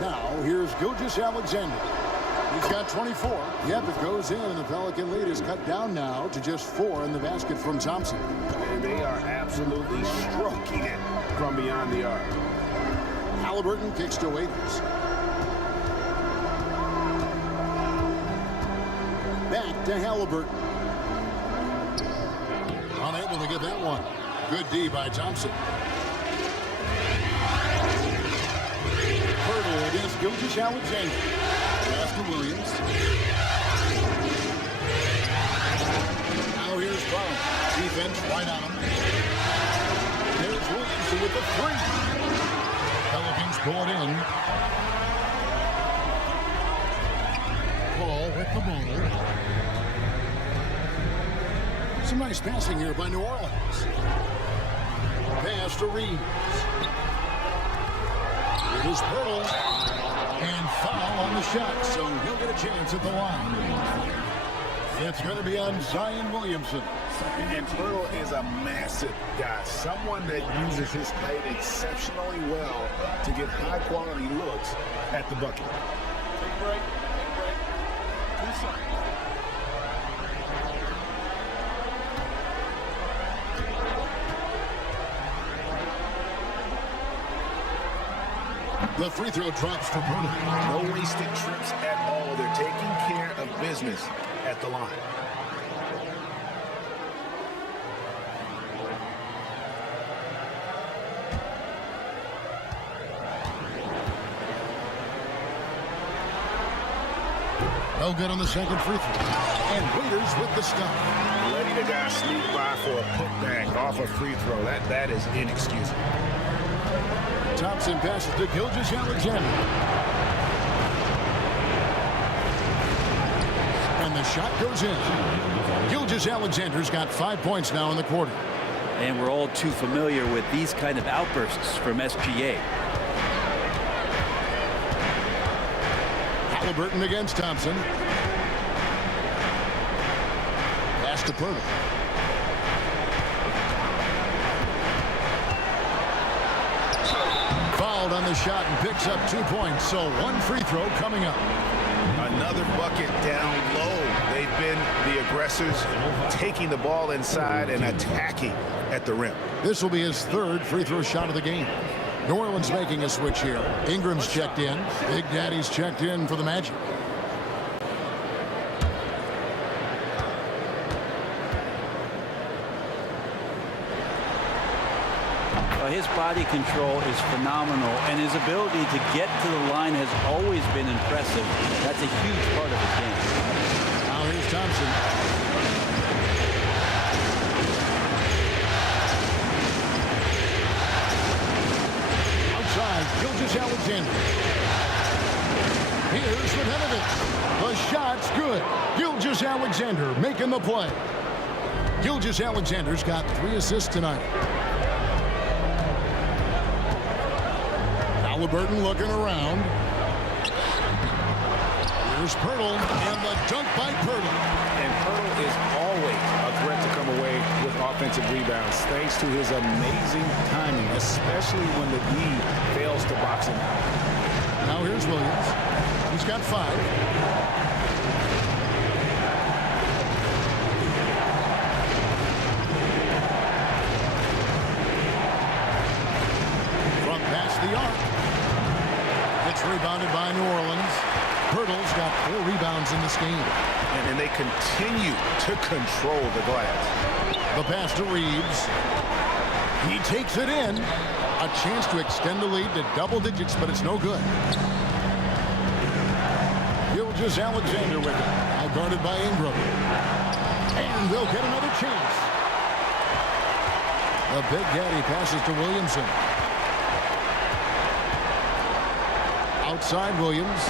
Now here's Gilgeous-Alexander. He's got 24. Yep, it goes in, and the Pelican lead is cut down now to just 4 in the basket from Thompson. And they are absolutely stroking it from beyond the arc. Halliburton kicks to Waiters. Back to Halliburton. Unable to get that one. Good D by Thompson. Hurdle against Gilgeous-Alexander. Pass to Williams. Now here's Brown. Defense right on him. There's Williamson with the 3. Pelicans pull it in. Paul with the ball. Some nice passing here by New Orleans. Pass to Reeves. It is Pearl. And foul on the shot, so he'll get a chance at the line. It's going to be on Zion Williamson. And Pearl is a massive guy, someone that uses his height exceptionally well to get high-quality looks at the bucket. Take a break. The free throw drops for Bruno. No wasted trips at all. They're taking care of business at the line. No good on the second free throw. And Waiters with the stop. Letting the guy sneak by for a putback off a free throw, that is inexcusable. Thompson passes to Gilgeous-Alexander. And the shot goes in. Gilgeous-Alexander's got 5 points now in the quarter. And we're all too familiar with these kind of outbursts from SGA. Halliburton against Thompson. Pass to Pirtle. Fouled on the shot and picks up 2 points. So one free throw coming up. Another bucket down low. They've been the aggressors, taking the ball inside and attacking at the rim. This will be his third free throw shot of the game. New Orleans making a switch here. Ingram's checked in. Big Daddy's checked in for the Magic. His body control is phenomenal, and his ability to get to the line has always been impressive. That's a huge part of his game. Now here's Thompson. Outside, Gilgeous-Alexander. Here's Radenovich. The shot's good. Gilgeous-Alexander making the play. Gilgeous-Alexander's got 3 assists tonight. Halliburton looking around. Here's Pirtle, and the dunk by Pirtle. And Pirtle is always a threat to come away with offensive rebounds, thanks to his amazing timing, especially when the D fails to box him out. Now here's Williams. He's got 5. From past the arc. It's rebounded by New Orleans. Pirtle's got 4 rebounds in this game. And they continue to control the glass. The pass to Reeves. He takes it in. A chance to extend the lead to double digits, but it's no good. Gilgeous-Alexander with it. Now guarded by Ingram. And they'll get another chance. The Big Daddy passes to Williamson. Outside Williams.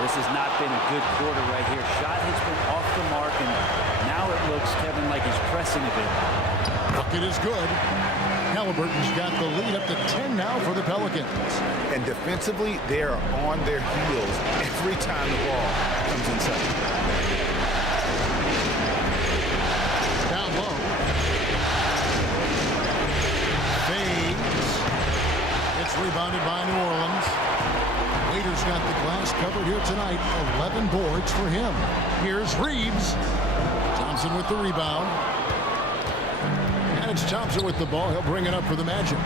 This has not been a good quarter right here. Shot has been off the mark, and now it looks, Kevin, like he's pressing a bit. Bucket is good. Halliburton's got the lead up to 10 now for the Pelicans. And defensively, they are on their heels every time the ball comes inside. Down low. Fades. It's rebounded by New Orleans. Waiter's got the glass covered here tonight. 11 boards for him. Here's Reeves. Thompson with the rebound. And it's Thompson with the ball. He'll bring it up for the Magic.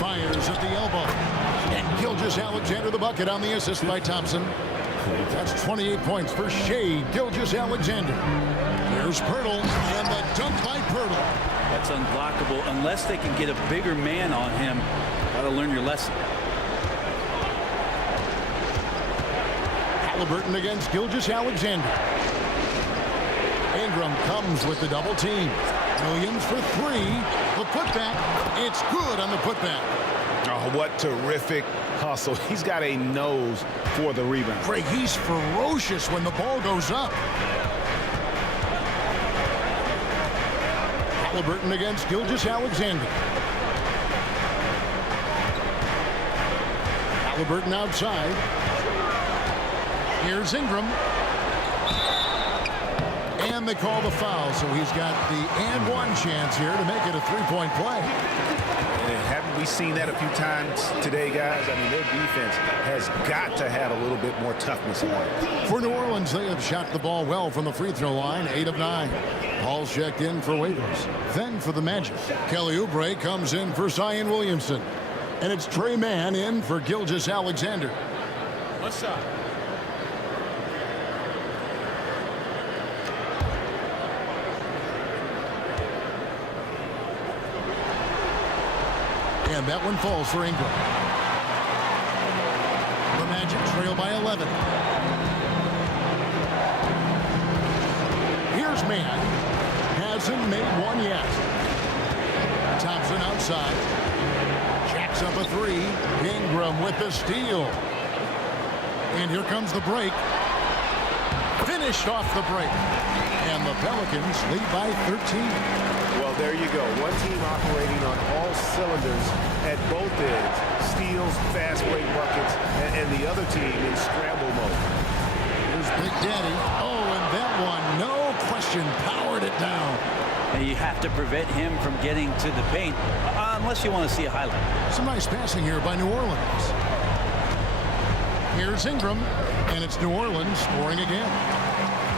Fires at the elbow. And Gilgeous-Alexander the bucket on the assist by Thompson. That's 28 points for Shea Gilgeous-Alexander. Here's Pirtle. And the dunk by Pirtle. That's unblockable unless they can get a bigger man on him. Got to learn your lesson. Halliburton against Gilgeous-Alexander. Ingram comes with the double team. Williams for 3. The putback. It's good on the putback. Oh, what terrific hustle. He's got a nose for the rebound. Craig, he's ferocious when the ball goes up. Halliburton against Gilgeous-Alexander. Halliburton outside. Here's Ingram. And they call the foul, so he's got the and one chance here to make it a 3-point play. And haven't we seen that a few times today, guys? I mean, their defense has got to have a little bit more toughness on it. For New Orleans, they have shot the ball well from the free throw line, 8 of 9. Paul's checked in for Waiters. Then for the Magic, Kelly Oubre comes in for Zion Williamson. And it's Trey Mann in for Gilgeous-Alexander. What's up? And that one falls for Ingram. The Magic trail by 11. Here's Mann. Hasn't made one yet. Thompson outside. Jacks up a 3. Ingram with the steal. And here comes the break. Finished off the break. And the Pelicans lead by 13. Well, there you go. One team operating on all cylinders at both ends. Steals, fast break buckets, and the other team in scramble mode. Here's Big Daddy. Oh, and that one, no question, powered it down. And you have to prevent him from getting to the paint, unless you want to see a highlight. Some nice passing here by New Orleans. Here's Ingram, and it's New Orleans scoring again.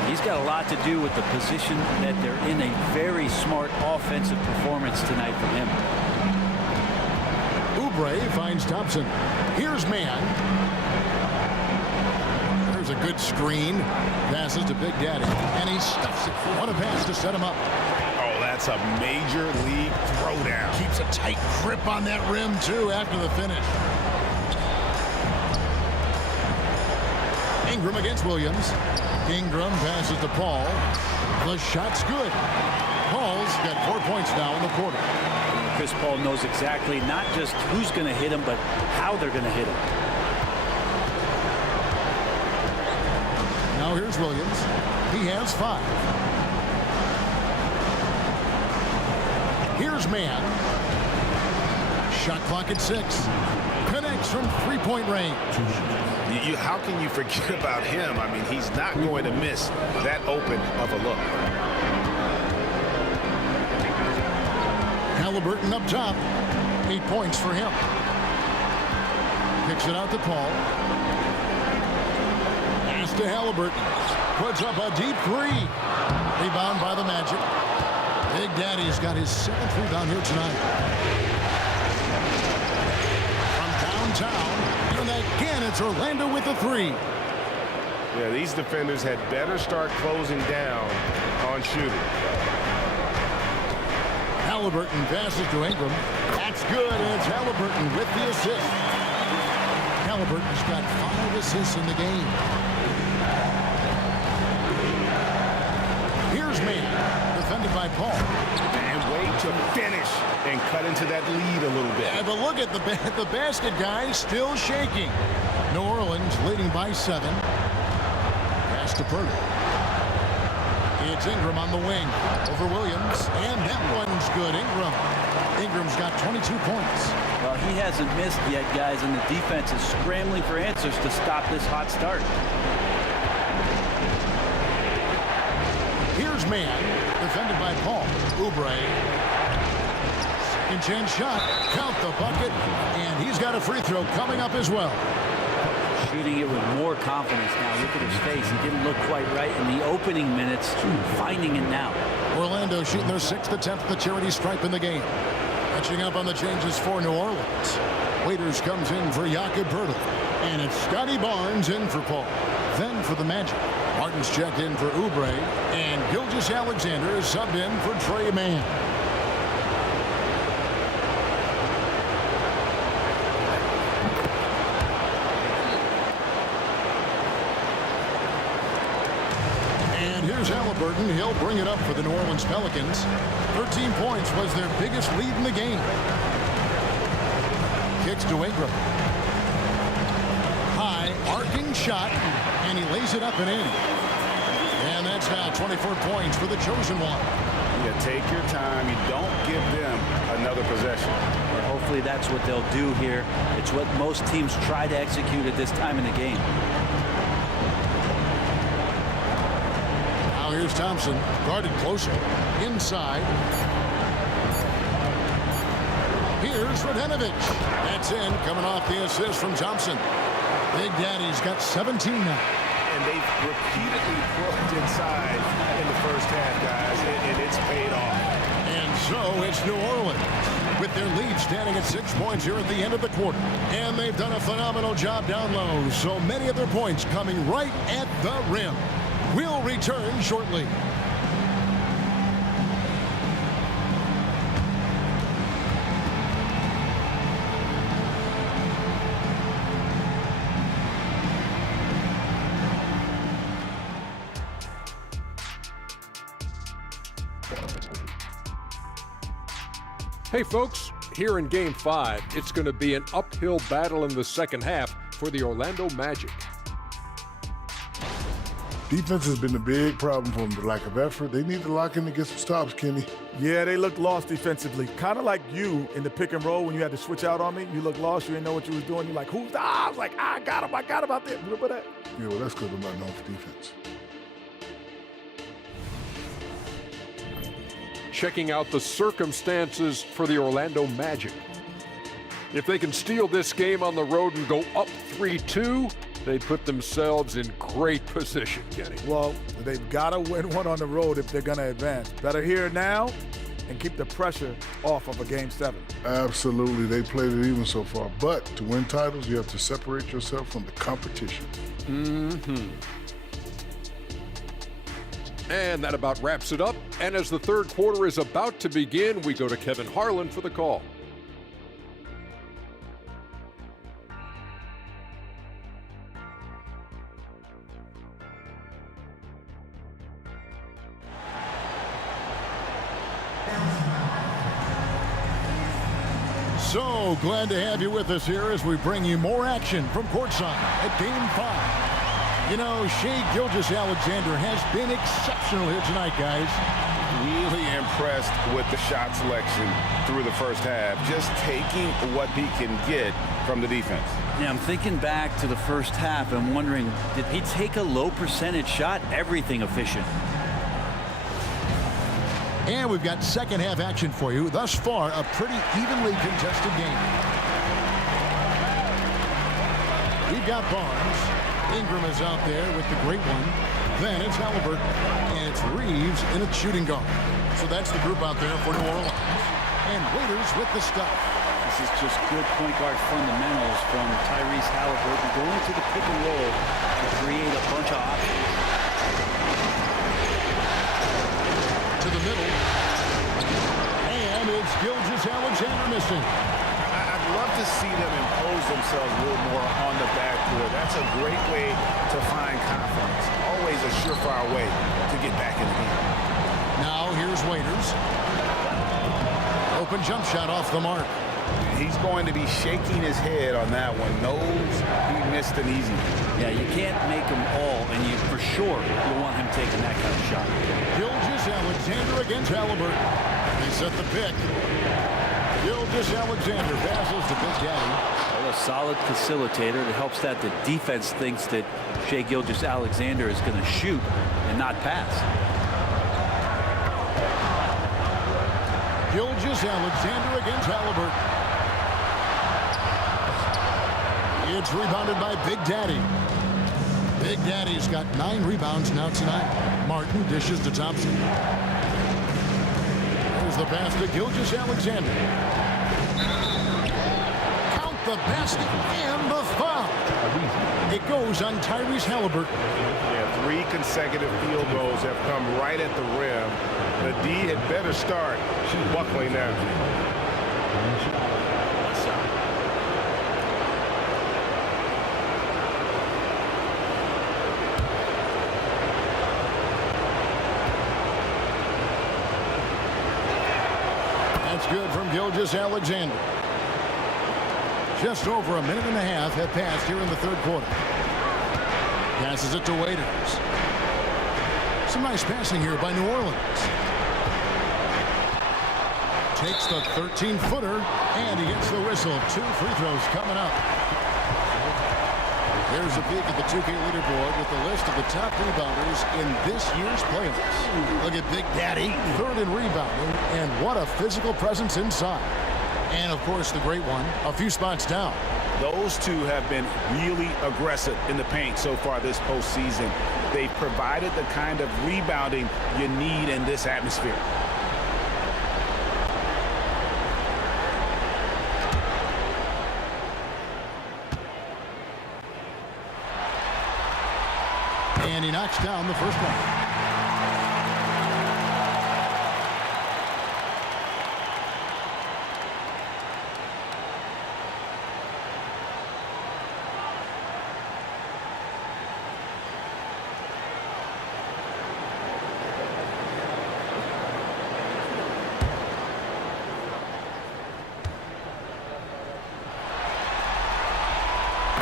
He's got a lot to do with the position that they're in. A very smart offensive performance tonight from him. Oubre finds Thompson. Here's Mann. There's a good screen. Passes to Big Daddy, and he stuffs it. What a pass to set him up. Oh, that's a major league throwdown. Keeps a tight grip on that rim, too, after the finish. Ingram against Williams. Ingram passes to Paul. The shot's good. Paul's got 4 points now in the quarter. Chris Paul knows exactly not just who's going to hit him, but how they're going to hit him. Now here's Williams. He has 5. Here's Mann. Shot clock at 6. Connects from three-point range. How can you forget about him? I mean, he's not going to miss that open of a look. Halliburton up top. 8 points for him. Kicks it out to Paul. Pass to Halliburton. Puts up a deep 3. Rebound by the Magic. Big Daddy's got his 7th rebound here tonight. From downtown, and again it's Orlando with the 3. Yeah, these defenders had better start closing down on shooting. Halliburton passes to Ingram. That's good, and it's Halliburton with the assist. Halliburton's got 5 assists in the game. Here's Mann, defended by Paul. And wait to finish and cut into that lead a little bit. Yeah, but look at the basket guy still shaking. New Orleans leading by 7. Pass to Purdy. It's Ingram on the wing over Williams, and that one's good. Ingram's got 22 points. Well, he hasn't missed yet, guys, and the defense is scrambling for answers to stop this hot start. Here's Mann, defended by Paul. Oubre. Second chance shot. Count the bucket, and he's got a free throw coming up as well. Shooting it with more confidence now. Look at his face. He didn't look quite right in the opening minutes. Finding it now. Orlando shooting their 6th attempt at the charity stripe in the game. Catching up on the changes for New Orleans. Waiters comes in for Jakob Poeltl. And it's Scotty Barnes in for Paul. Then for the Magic, Martin's checked in for Oubre. And Gilgeous-Alexander is subbed in for Trey Mann. Here's Halliburton. He'll bring it up for the New Orleans Pelicans. 13 points was their biggest lead in the game. Kicks to Ingram. High, arcing shot, and he lays it up and in. And that's now 24 points for the chosen one. Yeah, take your time. You don't give them another possession. Well, hopefully that's what they'll do here. It's what most teams try to execute at this time in the game. Here's Thompson, guarded closer, inside. Here's Radenovic. That's in, coming off the assist from Thompson. Big Daddy's got 17 now. And they've repeatedly worked inside in the first half, guys, and it's paid off. And so it's New Orleans with their lead standing at 6 points here at the end of the quarter. And they've done a phenomenal job down low, so many of their points coming right at the rim. We'll return shortly. Hey folks, here in Game 5, it's going to be an uphill battle in the second half for the Orlando Magic. Defense has been a big problem for them, the lack of effort. They need to lock in to get some stops, Kenny. Yeah, they looked lost defensively. Kind of like you in the pick and roll when you had to switch out on me. You looked lost. You didn't know what you was doing. You're like, who's the? I was like, I got him out there. Remember that? Yeah, well, that's because I'm not known for defense. Checking out the circumstances for the Orlando Magic. If they can steal this game on the road and go up 3-2, they put themselves in great position, Kenny. Well, they've got to win one on the road if they're going to advance. Better here now and keep the pressure off of a Game 7. Absolutely. They played it even so far. But to win titles, you have to separate yourself from the competition. Mm-hmm. And that about wraps it up. And as the third quarter is about to begin, we go to Kevin Harlan for the call. So glad to have you with us here as we bring you more action from courtside at Game 5. You know, Shai Gilgeous-Alexander has been exceptional here tonight, guys. Really impressed with the shot selection through the first half, just taking what he can get from the defense. Yeah, I'm thinking back to the first half and wondering, did he take a low percentage shot? Everything efficient. And we've got second half action for you. Thus far, a pretty evenly contested game. We've got Barnes. Ingram is out there with the great one. Then it's Halliburton. And it's Reeves in a shooting guard. So that's the group out there for New Orleans. And Waiters with the stuff. This is just good point guard fundamentals from Tyrese Halliburton, going to the pick and roll to create a bunch of options. To the middle. And it's Gilgeous-Alexander missing. I'd love to see them impose themselves a little more on the backcourt. That's a great way to find confidence. Always a surefire way to get back in the game. Now here's Waiters. Open jump shot off the mark. He's going to be shaking his head on that one. Knows he missed an easy one. Yeah, you can't make them all, and you for sure you want him taking that kind of shot. Gilgeous-Alexander against Halliburton. They set the pick. Gilgeous-Alexander passes to Big Daddy. Well, a solid facilitator that helps that the defense thinks that Shai Gilgeous-Alexander is going to shoot and not pass. Gilgeous-Alexander against Halliburton. It's rebounded by Big Daddy. Big Daddy's got 9 rebounds now tonight. Martin dishes to Thompson. There's the pass to Gilgeous-Alexander. Count the basket and the foul. It goes on Tyrese Halliburton. Yeah, 3 consecutive field goals have come right at the rim. The D had better start buckling now. That's good from Gilgeous-Alexander. Just over a minute and a half have passed here in the third quarter. Passes it to Waiters. Some nice passing here by New Orleans. Takes the 13-footer, and he gets the whistle. 2 free throws coming up. There's a peek at the 2K leaderboard with the list of the top rebounders in this year's playoffs. Look at Big Daddy, 3rd in rebounding, and what a physical presence inside. And, of course, the great one, a few spots down. Those two have been really aggressive in the paint so far this postseason. They've provided the kind of rebounding you need in this atmosphere. And he knocks down the first one.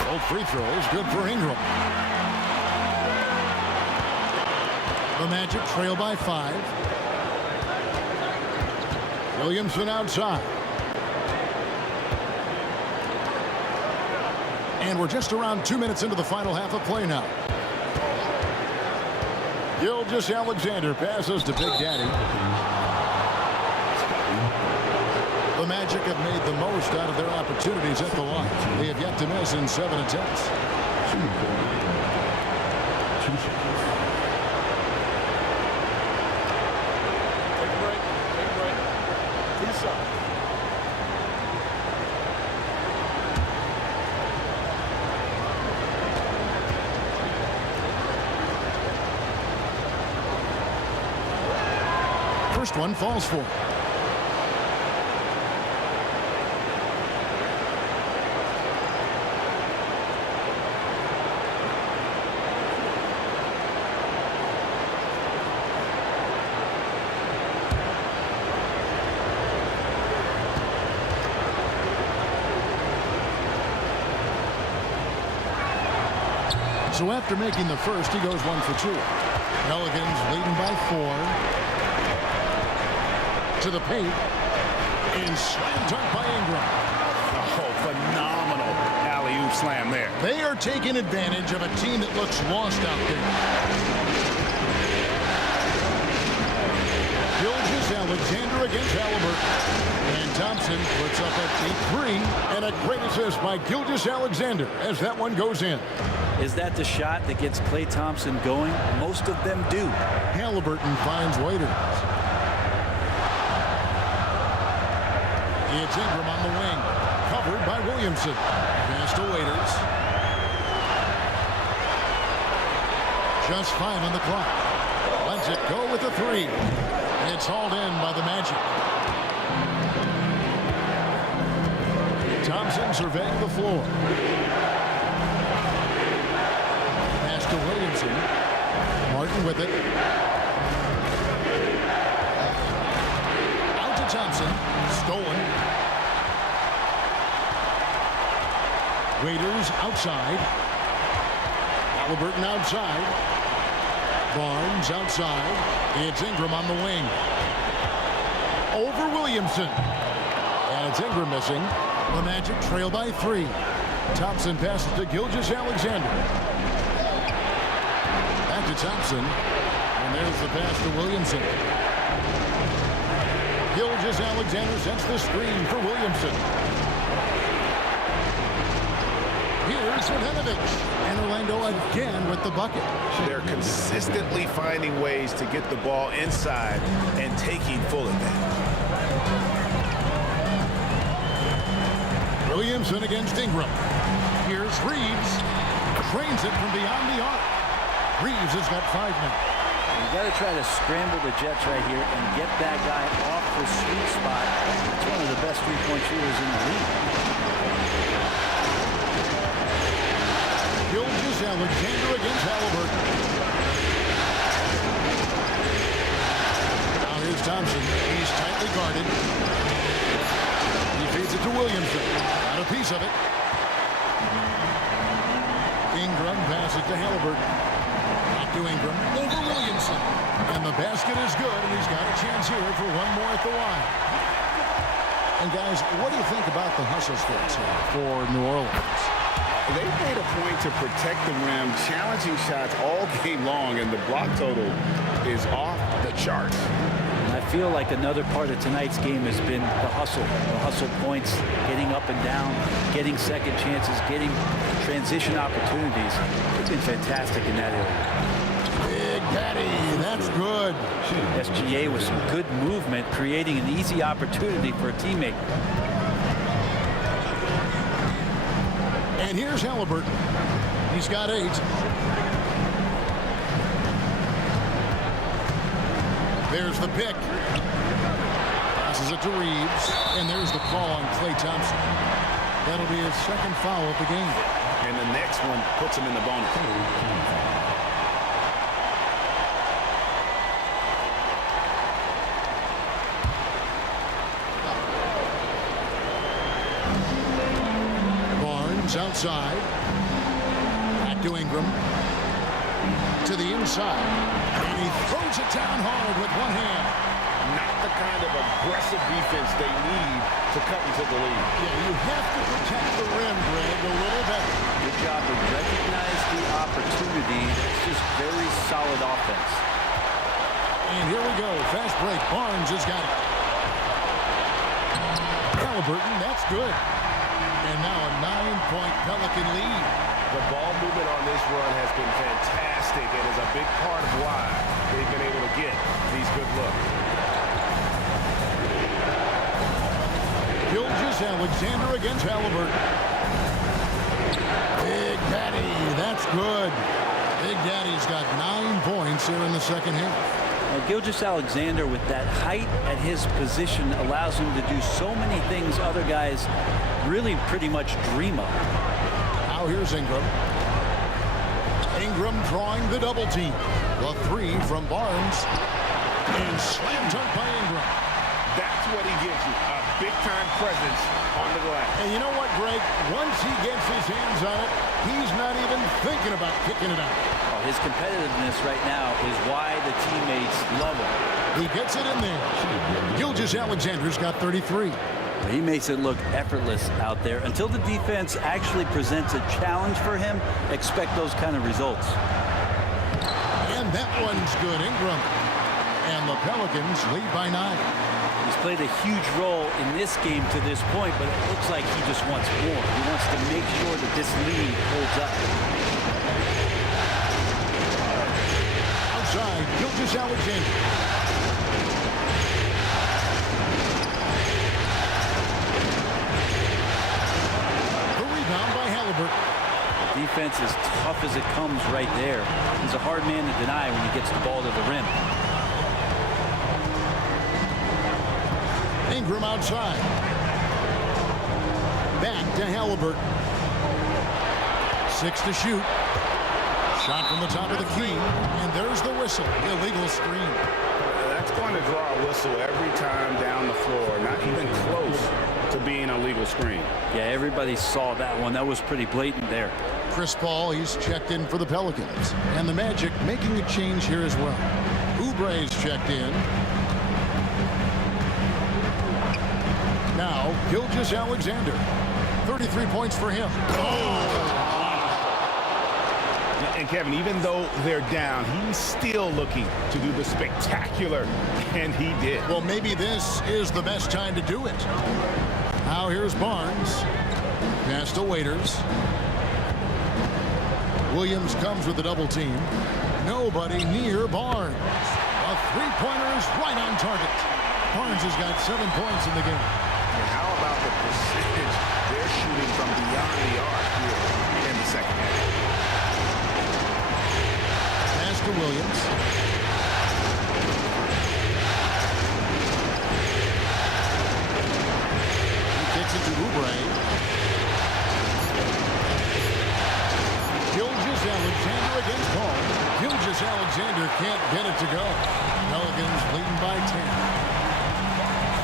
Both free throws, good for Ingram. The Magic trail by 5. Williamson outside. And we're just around 2 minutes into the final half of play now. Gilgeous-Alexander passes to Big Daddy. The Magic have made the most out of their opportunities at the line. They have yet to miss in 7 attempts. First one falls for. So after making the first, he goes 1 for 2. Pelicans leading by 4. To the paint. And slam dunk by Ingram. Oh, phenomenal alley-oop slam there. They are taking advantage of a team that looks lost out there. Gilgeous-Alexander against Halliburton. And Thompson puts up a deep 3. And a great assist by Gilgeous-Alexander as that one goes in. Is that the shot that gets Klay Thompson going? Most of them do. Halliburton finds Waiters. It's Ingram on the wing. Covered by Williamson. Pass to Waiters. Just 5 on the clock. Lets it go with a 3. It's hauled in by the Magic. Thompson surveying the floor. Pass to Williamson. Martin with it. Out to Thompson. Stolen. Waiters outside. Halliburton outside. Barnes outside. It's Ingram on the wing. Over Williamson. And it's Ingram missing. The Magic trail by 3. Thompson passes to Gilgeous-Alexander. Back to Thompson. And there's the pass to Williamson. Gilgeous-Alexander sets the screen for Williamson. Here's Vodanovic. And Orlando again with the bucket. They're consistently finding ways to get the ball inside and taking full advantage. Williamson against Ingram. Here's Reeves. Trains it from beyond the arc. Reeves has got 5 now. You got to try to scramble the Jets right here and get that guy off the sweet spot. It's one of the best three-point shooters in the league. Gilgeous-Alexander against Halliburton. Now here's Thompson. He's tightly guarded. He feeds it to Williamson. Got a piece of it. Ingram passes to Halliburton. Back to Ingram. Over Williamson. And the basket is good, and he's got a chance here for one more at the line. And guys, what do you think about the hustle stats here for New Orleans? They made a point to protect the rim, challenging shots all game long, and the block total is off the charts. And I feel like another part of tonight's game has been the hustle points, getting up and down, getting second chances, getting transition opportunities. It's been fantastic in that area. Big Daddy, that's good. SGA with some good movement, creating an easy opportunity for a teammate. And here's Halliburton. He's got 8. There's the pick. Passes it to Reeves. And there's the call on Klay Thompson. That'll be his second foul of the game. And the next one puts him in the bonus. Outside. Back to Ingram. To the inside. And he throws it down hard with one hand. Not the kind of aggressive defense they need to cut into the lead. Yeah, you have to protect the rim, Greg, a little better. Good job to recognize the opportunity. It's just very solid offense. And here we go. Fast break. Barnes has got it. Halliburton, that's good. And now a 9-point Pelican lead. The ball movement on this run has been fantastic and is a big part of why they've been able to get these good looks. Gilgeous-Alexander against Halliburton. Big Daddy, that's good. Big Daddy's got 9 points here in the second half. Well, Gilgeous-Alexander, with that height at his position, allows him to do so many things other guys really pretty much dream of. Now here's Ingram. Ingram drawing the double team. The 3 from Barnes. And slam dunk by Ingram. That's what he gives you, a big-time presence on the glass. And you know what, Greg? Once he gets his hands on it, he's not even thinking about kicking it out. Oh, his competitiveness right now is why the teammates love him. He gets it in there. Gilgeous-Alexander's got 33. He makes it look effortless out there. Until the defense actually presents a challenge for him, expect those kind of results. And that one's good, Ingram. And the Pelicans lead by 9. He's played a huge role in this game to this point, but it looks like he just wants more. He wants to make sure that this lead holds up. Outside, Gilgeous-Alexander. The rebound by Halliburton. Defense is tough as it comes right there. He's a hard man to deny when he gets the ball to the rim. Ingram outside. Back to Halliburton. 6 to shoot. Shot from the top of the key. And there's the whistle. Illegal screen. That's going to draw a whistle every time down the floor. Not even close to being a legal screen. Yeah, everybody saw that one. That was pretty blatant there. Chris Paul, he's checked in for the Pelicans. And the Magic making a change here as well. Oubre's checked in. Now, Gilgeous-Alexander. 33 points for him. And Kevin, even though they're down, he's still looking to do the spectacular, and he did. Well, maybe this is the best time to do it. Now here's Barnes. Pass to Waiters. Williams comes with the double team. Nobody near Barnes. A three-pointer is right on target. Barnes has got 7 points in the game. And how about the percentage they're shooting from beyond the arc here in the second half? Pass to Williams. He kicks it to Oubre. Gilgeous-Alexander against Paul. Gilgeous-Alexander can't get it to go. Pelicans leading by 10.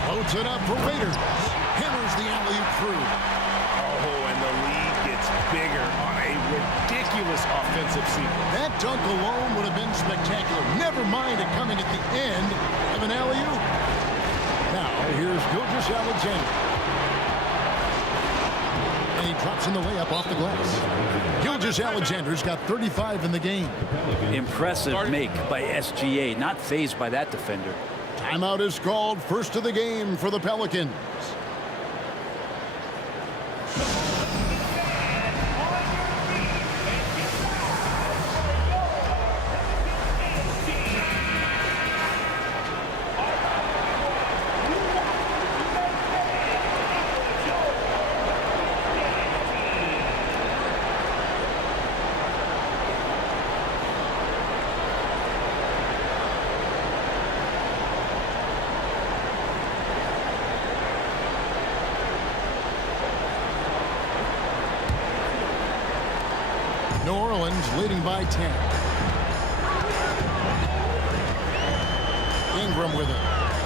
Floats it up for Raiders. Hammers the alley-oop through. Oh, and the lead gets bigger on a ridiculous offensive sequence. That dunk alone would have been spectacular. Never mind it coming at the end of an alley-oop. Now, here's Gilgeous-Alexander. And he drops in the layup off the glass. Gilgeous-Alexander's got 35 in the game. Impressive make by SGA. Not fazed by that defender. Timeout is called. First of the game for the Pelicans. New Orleans leading by 10. Ingram with it.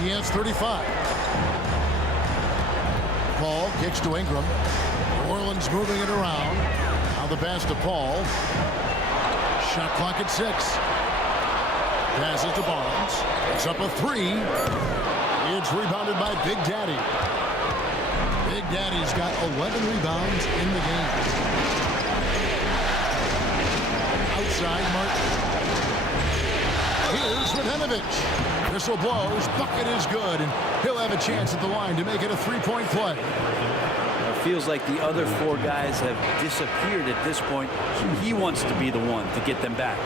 He has 35. Paul kicks to Ingram. New Orleans moving it around. Now the pass to Paul. Shot clock at 6. Passes to Barnes. It's up a 3. It's rebounded by Big Daddy. Big Daddy's got 11 rebounds in the game. Outside Martin. Here's Radenovic. Whistle blows. Bucket is good, and he'll have a chance at the line to make it a three-point play. It feels like the other 4 guys have disappeared at this point. He wants to be the one to get them back.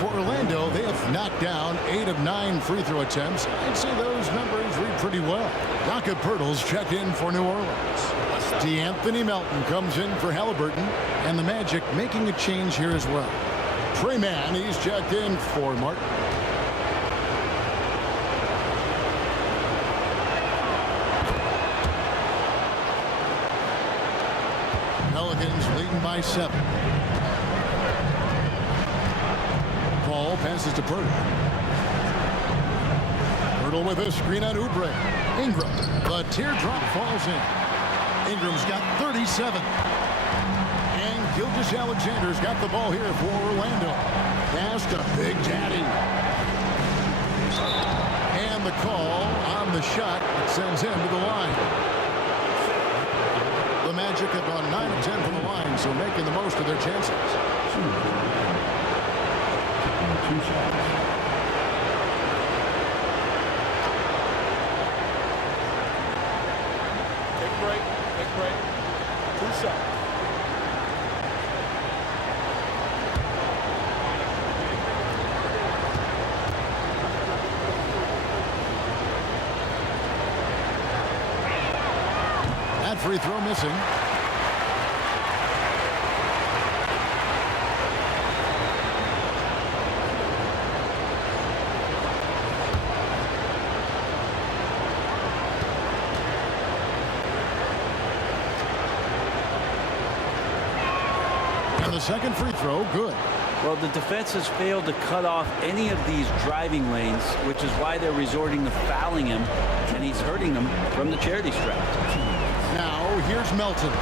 For Orlando, they have knocked down 8 of 9 free throw attempts. I'd say those numbers read pretty well. Jakob Poeltl's checked in for New Orleans. D'Anthony Melton comes in for Halliburton, and the Magic making a change here as well. Trey Mann, he's checked in for Martin. Pelicans leading by 7. Paul passes to Poeltl. Poeltl with a screen on Oubre. Ingram. The teardrop falls in. Ingram's got 37. And Gilgeous-Alexander's got the ball here for Orlando. Pass to Big Daddy. And the call on the shot that sends him to the line. The Magic have gone 9 of 10 from the line, so making the most of their chances. 2 shots. Take break. 2 shots. That free throw missing. And the second free throw, good. Well, the defense has failed to cut off any of these driving lanes, which is why they're resorting to fouling him, and he's hurting them from the charity stripe. Now, here's Melton.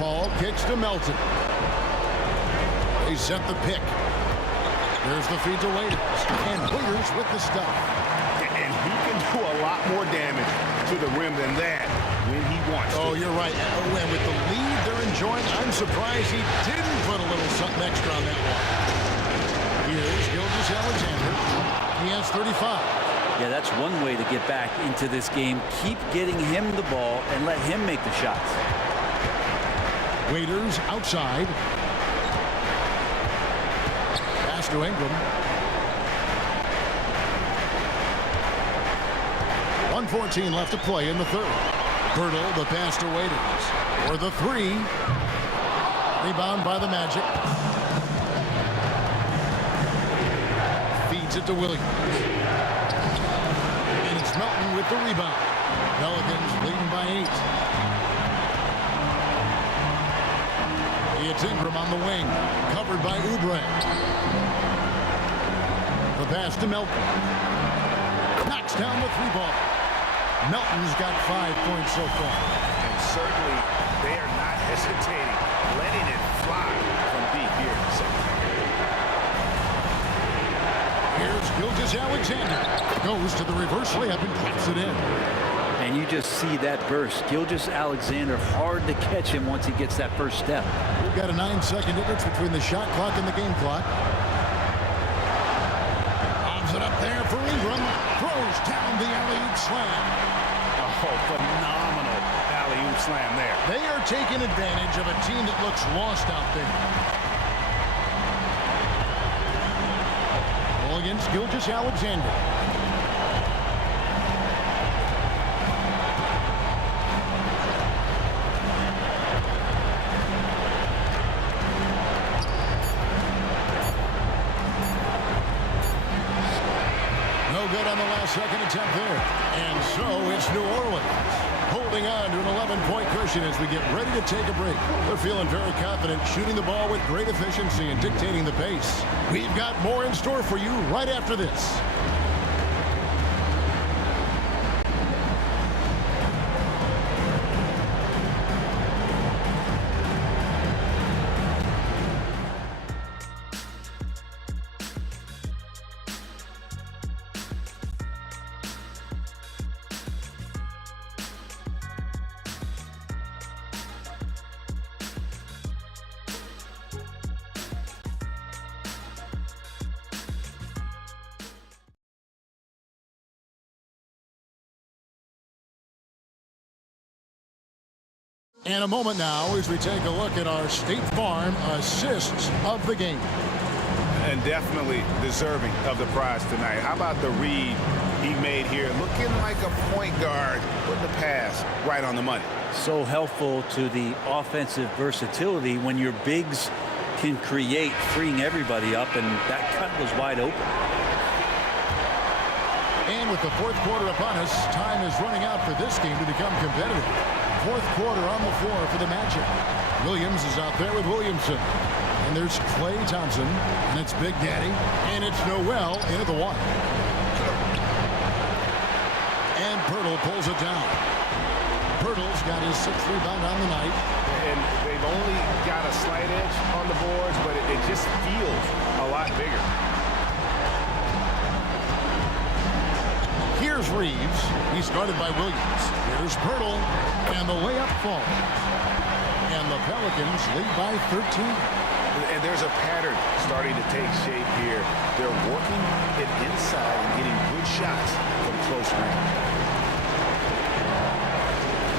Ball kicks to Melton. They set the pick. There's the feed to Waiters. And Waiters with the stuff. And he can do a lot more damage to the rim than that when he wants to. Oh, you're right. And with the lead they're enjoying, I'm surprised he didn't put a little something extra on that one. Here's Gilgeous-Alexander. He has 35. Yeah, that's one way to get back into this game. Keep getting him the ball and let him make the shots. Waiters outside. Pass to Ingram. 1:14 left to play in the third. Poeltl, the pass to Waiters. For the 3. Rebound by the Magic. Feeds it to Williams. And it's Melton with the rebound. Pelicans leading by 8. It's Ingram on the wing. Covered by Oubre. The pass to Melton. Knocks down the 3-ball. Melton's got 5 points so far. And certainly they are not hesitating, letting it fly from deep here in the second half. Here's Gilgeous-Alexander. Goes to the reverse layup and puts it in. And you just see that burst. Gilgeous-Alexander, hard to catch him once he gets that first step. We've got a 9-second difference between the shot clock and the game clock. Lobs it up there for Ingram. Throws down the alley-oop slam. Oh, phenomenal alley-oop slam there. They are taking advantage of a team that looks lost out there. Ball against Gilgeous-Alexander. No good on the last second attempt there. And so it's New Orleans holding on to an 11-point cushion as we get ready to take a break. They're feeling very confident, shooting the ball with great efficiency and dictating the pace. We've got more in store for you right after this. And a moment now as we take a look at our State Farm assists of the game. And definitely deserving of the prize tonight. How about the read he made here? Looking like a point guard, putting the pass right on the money. So helpful to the offensive versatility when your bigs can create, freeing everybody up, and that cut was wide open. And with the fourth quarter upon us, time is running out for this game to become competitive. Fourth quarter on the floor for the Magic. Williams is out there with Williamson. And there's Klay Thompson, and it's Big Daddy, and it's Noel into the one. And Pirtle pulls it down. Pirtle's got his 6th rebound on the night. And they've only got a slight edge on the boards, but it just feels a lot bigger. Here's Reeves. He's guarded by Williams. Here's Pirtle, and the layup falls. And the Pelicans lead by 13. And there's a pattern starting to take shape here. They're working it inside and getting good shots from close range.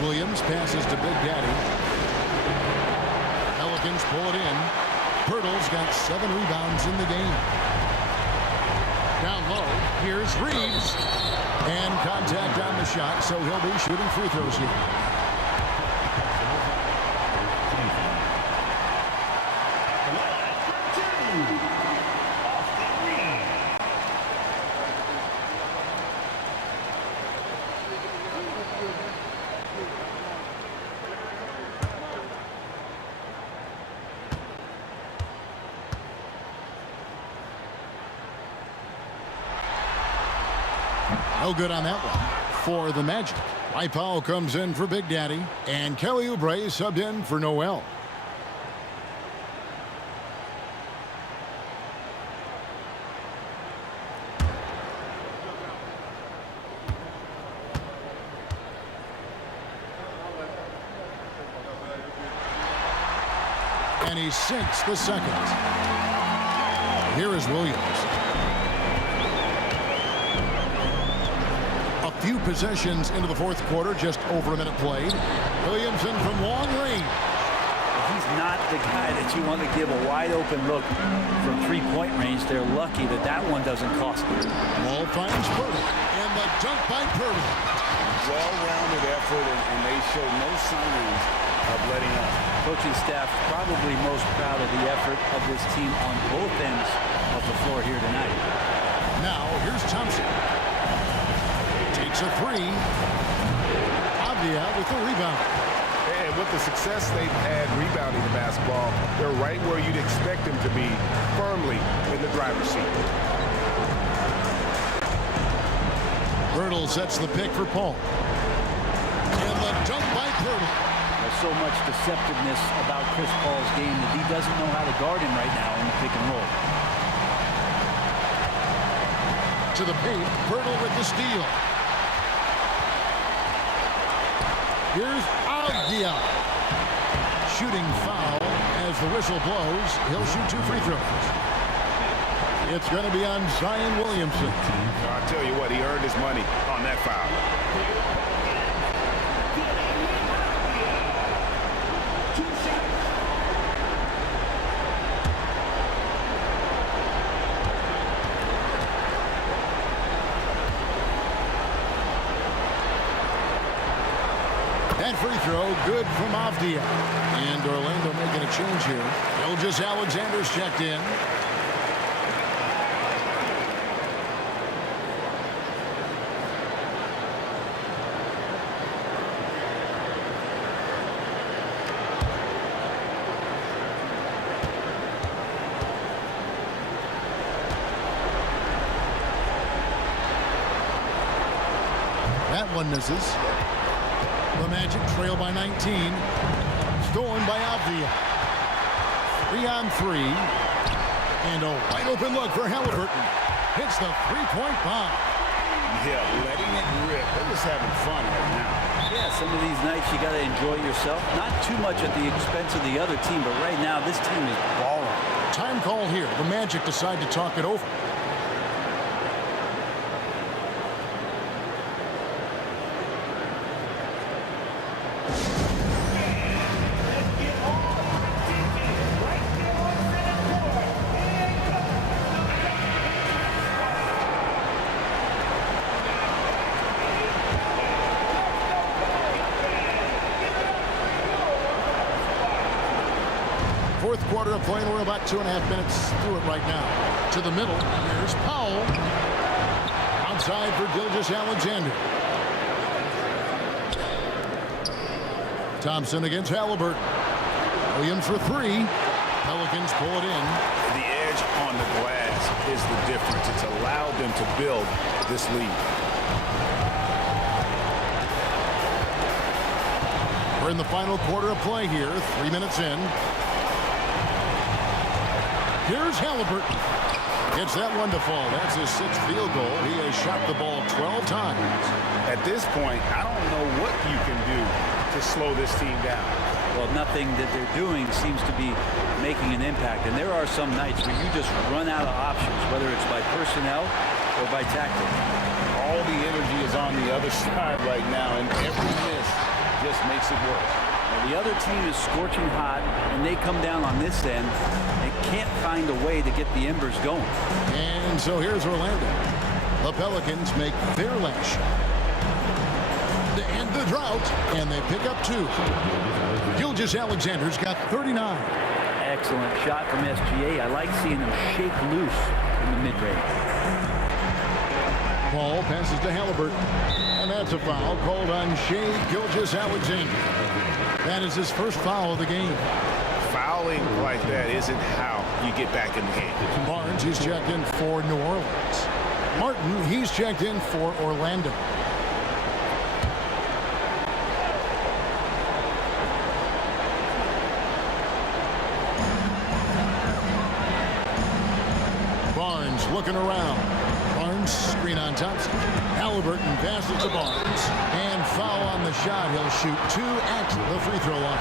Williams passes to Big Daddy. Pelicans pull it in. Pirtle's got 7 rebounds in the game. Down low, here's Reeves. And contact on the shot, so he'll be shooting free throws here. No good on that one for the Magic. Mike Powell comes in for Big Daddy, and Kelly Oubre subbed in for Noel. And he sinks the second. Here is Williams. Few possessions into the fourth quarter, just over a minute played. Williamson from long range. He's not the guy that you want to give a wide open look from 3-point range. They're lucky that that one doesn't cost them. Wall finds Pirtle, and the dunk by Pirtle. Well-rounded effort, and they show no signs of letting up. Coaching staff probably most proud of the effort of this team on both ends of the floor here tonight. Now, here's Thompson. Takes a 3. Avdia with the rebound. And with the success they've had rebounding the basketball, they're right where you'd expect them to be, firmly in the driver's seat. Pirtle sets the pick for Paul. And the dunk by Pirtle. There's so much deceptiveness about Chris Paul's game that he doesn't know how to guard him right now in the pick and roll. To the paint, Pirtle with the steal. Here's Avdia. Shooting foul as the whistle blows. He'll shoot 2 free throws. It's going to be on Zion Williamson. I'll tell you what, he earned his money on that foul. That free throw, good from Avdia. And Orlando making a change here. Gilgeous Alexander's checked in. That one misses. The Magic trail by 19. Stolen by Avdia. 3-on-3. And a wide open look for Halliburton. Hits the 3-point bomb. Yeah, letting it rip. They're just having fun right now. Yeah, some of these nights you got to enjoy yourself. Not too much at the expense of the other team, but right now this team is balling. Time call here. The Magic decide to talk it over. fourth quarter of play, and we're about 2.5 minutes through it right now. To the middle, here's Powell. Outside for Gilgeous-Alexander. Thompson against Halliburton. Williams for three. Pelicans pull it in. The edge on the glass is the difference. It's allowed them to build this lead. We're in the final quarter of play here, 3 minutes in. Here's Halliburton. Gets that one to fall. That's his 6th field goal. He has shot the ball 12 times. At this point, I don't know what you can do to slow this team down. Well, nothing that they're doing seems to be making an impact. And there are some nights where you just run out of options, whether it's by personnel or by tactic. All the energy is on the other side right now, and every miss just makes it worse. Well, the other team is scorching hot, and they come down on this end. They can't find a way to get the embers going. And so here's Orlando. The Pelicans make their last shot to end the drought, and they pick up 2. Gilgeous-Alexander's got 39. Excellent shot from SGA. I like seeing him shake loose in the mid-range. Paul passes to Halliburton, and that's a foul called on Shai Gilgeous-Alexander. That is his first foul of the game. Fouling like that isn't how you get back in the game. Barnes, he's checked in for New Orleans. Martin, he's checked in for Orlando. Barnes looking around. Barnes, screen on Thompson. Halliburton passes to Barnes. And foul on the shot. He'll shoot 2 at the free throw line.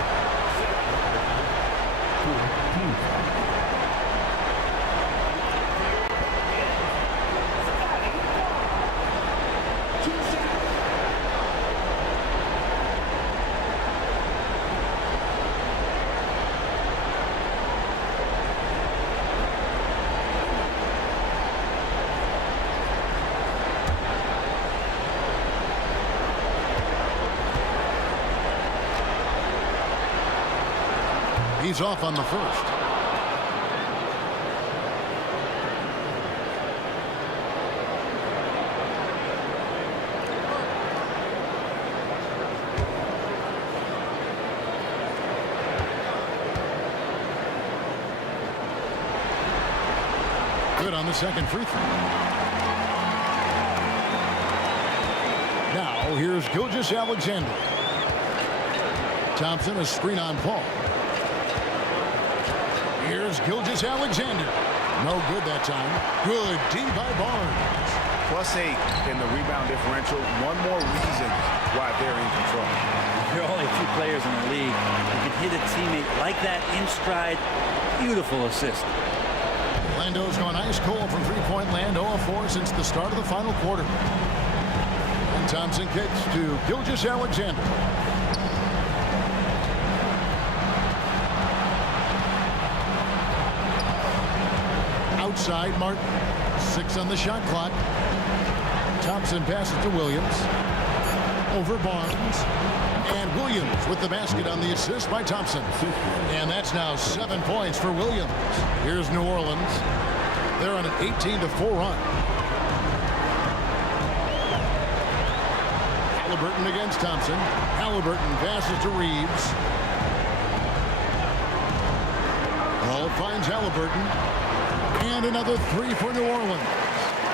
He's off on the first. Good on the second free throw. Now here's Gilgeous-Alexander. Thompson, a screen on Paul. Here's Gilgeous-Alexander. No good that time. Good D by Barnes. +8 in the rebound differential. One more reason why they're in control. There are only a few players in the league who can hit a teammate like that in stride. Beautiful assist. Orlando's gone ice cold from three-point land, 0-4 since the start of the final quarter. And Thompson kicks to Gilgeous-Alexander. Outside, Martin. 6 on the shot clock. Thompson passes to Williams. Over Barnes. And Williams with the basket on the assist by Thompson. And that's now 7 points for Williams. Here's New Orleans. They're on an 18-4 run. Halliburton against Thompson. Halliburton passes to Reeves. Ball finds Halliburton. And another 3 for New Orleans.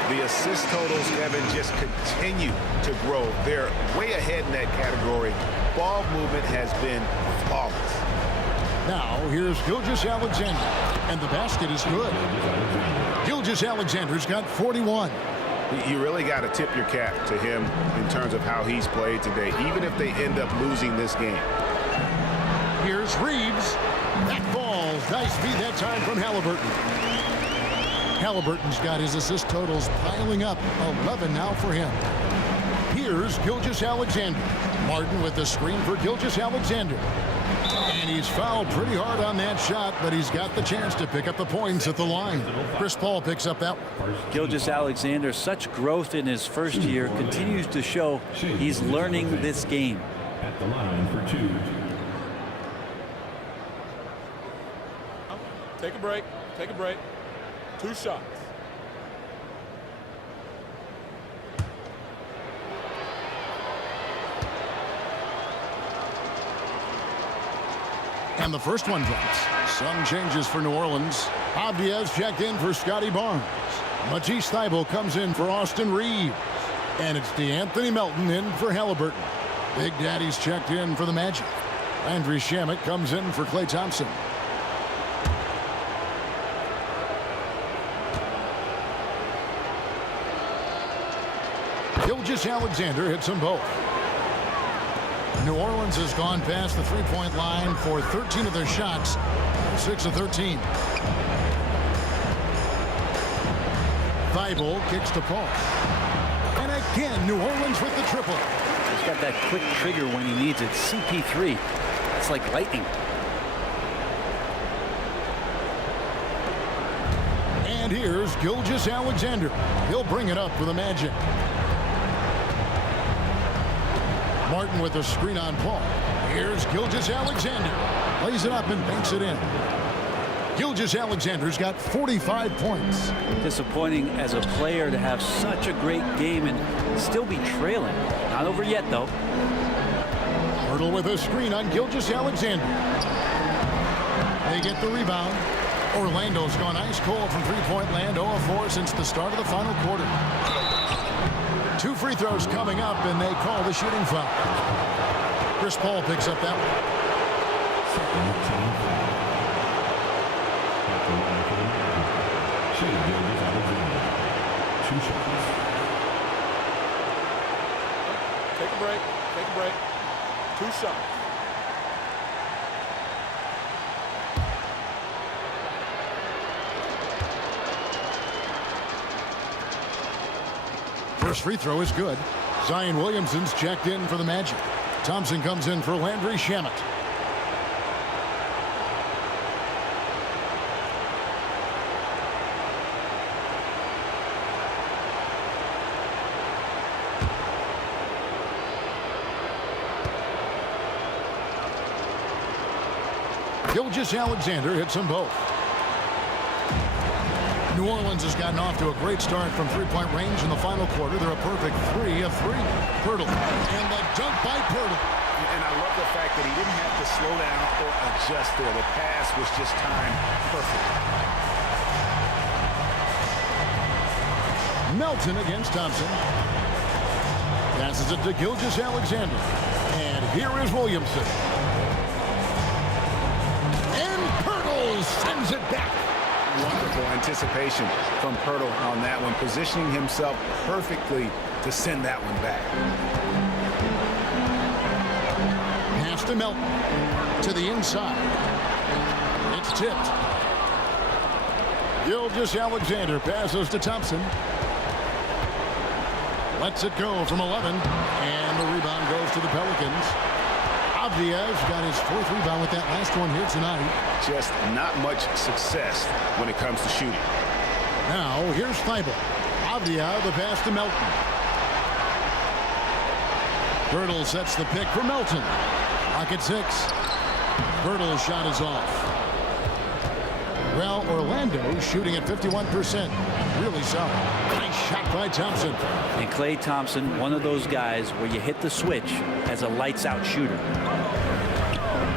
The assist totals, Kevin, just continue to grow. They're way ahead in that category. Ball movement has been flawless. Now, here's Gilgeous-Alexander. And the basket is good. Gilgeous-Alexander's got 41. You really got to tip your cap to him in terms of how he's played today, even if they end up losing this game. Here's Reeves. That falls. Nice feed that time from Halliburton. Halliburton's got his assist totals piling up. 11 now for him. Here's Gilgeous-Alexander. Martin with the screen for Gilgeous-Alexander. And he's fouled pretty hard on that shot, but he's got the chance to pick up the points at the line. Chris Paul picks up that one. Gilgeous-Alexander, such growth in his first year, continues to show he's learning this game. At the line for 2. Take a break. Take a break. 2 shots. And the first one drops. Some changes for New Orleans. Abdiaz checked in for Scotty Barnes. Matisse Thybulle comes in for Austin Reeves. And it's DeAnthony Melton in for Halliburton. Big Daddy's checked in for the Magic. Landry Shamet comes in for Klay Thompson. Gilgeous-Alexander hits them both. New Orleans has gone past the three-point line for 13 of their shots, 6 of 13. Thybulle kicks to Paul. And again, New Orleans with the triple. He's got that quick trigger when he needs it. CP3. It's like lightning. And here's Gilgeous-Alexander. He'll bring it up for the Magic. Martin with a screen on Paul. Here's Gilgeous-Alexander. Lays it up and banks it in. Gilgeous-Alexander's got 45 points. Disappointing as a player to have such a great game and still be trailing. Not over yet, though. Hurdle with a screen on Gilgeous-Alexander. They get the rebound. Orlando's gone ice cold from three-point land, 0 of 4 since the start of the final quarter. 2 free throws coming up, and they call the shooting foul. Chris Paul picks up that one. Take a break. Take a break. 2 shots. First free throw is good. Zion Williamson's checked in for the Magic. Thompson comes in for Landry Shamet. Gilgeous-Alexander hits them both. New Orleans has gotten off to a great start from three-point range in the final quarter. They're a perfect 3 of 3. Pirtle. And the dunk by Pirtle. And I love the fact that he didn't have to slow down or adjust there. The pass was just timed perfect. Melton against Thompson. Passes it to Gilgeous-Alexander. And here is Williamson. And Pirtle sends it back. Wonderful anticipation from Pirtle on that one, positioning himself perfectly to send that one back. Pass to Melton. To the inside. It's tipped. Gilgeous-Alexander passes to Thompson. Lets it go from 11. And the rebound goes to the Pelicans. Abdiaz got his 4th rebound with that last one here tonight. Just not much success when it comes to shooting. Now, here's Thybulle. Abdiaz, the pass to Melton. Pirtle sets the pick for Melton. Clock at 6. Pirtle's shot is off. Well, Orlando shooting at 51%. Really solid. Nice shot by Thompson. And Klay Thompson, one of those guys where you hit the switch as a lights-out shooter.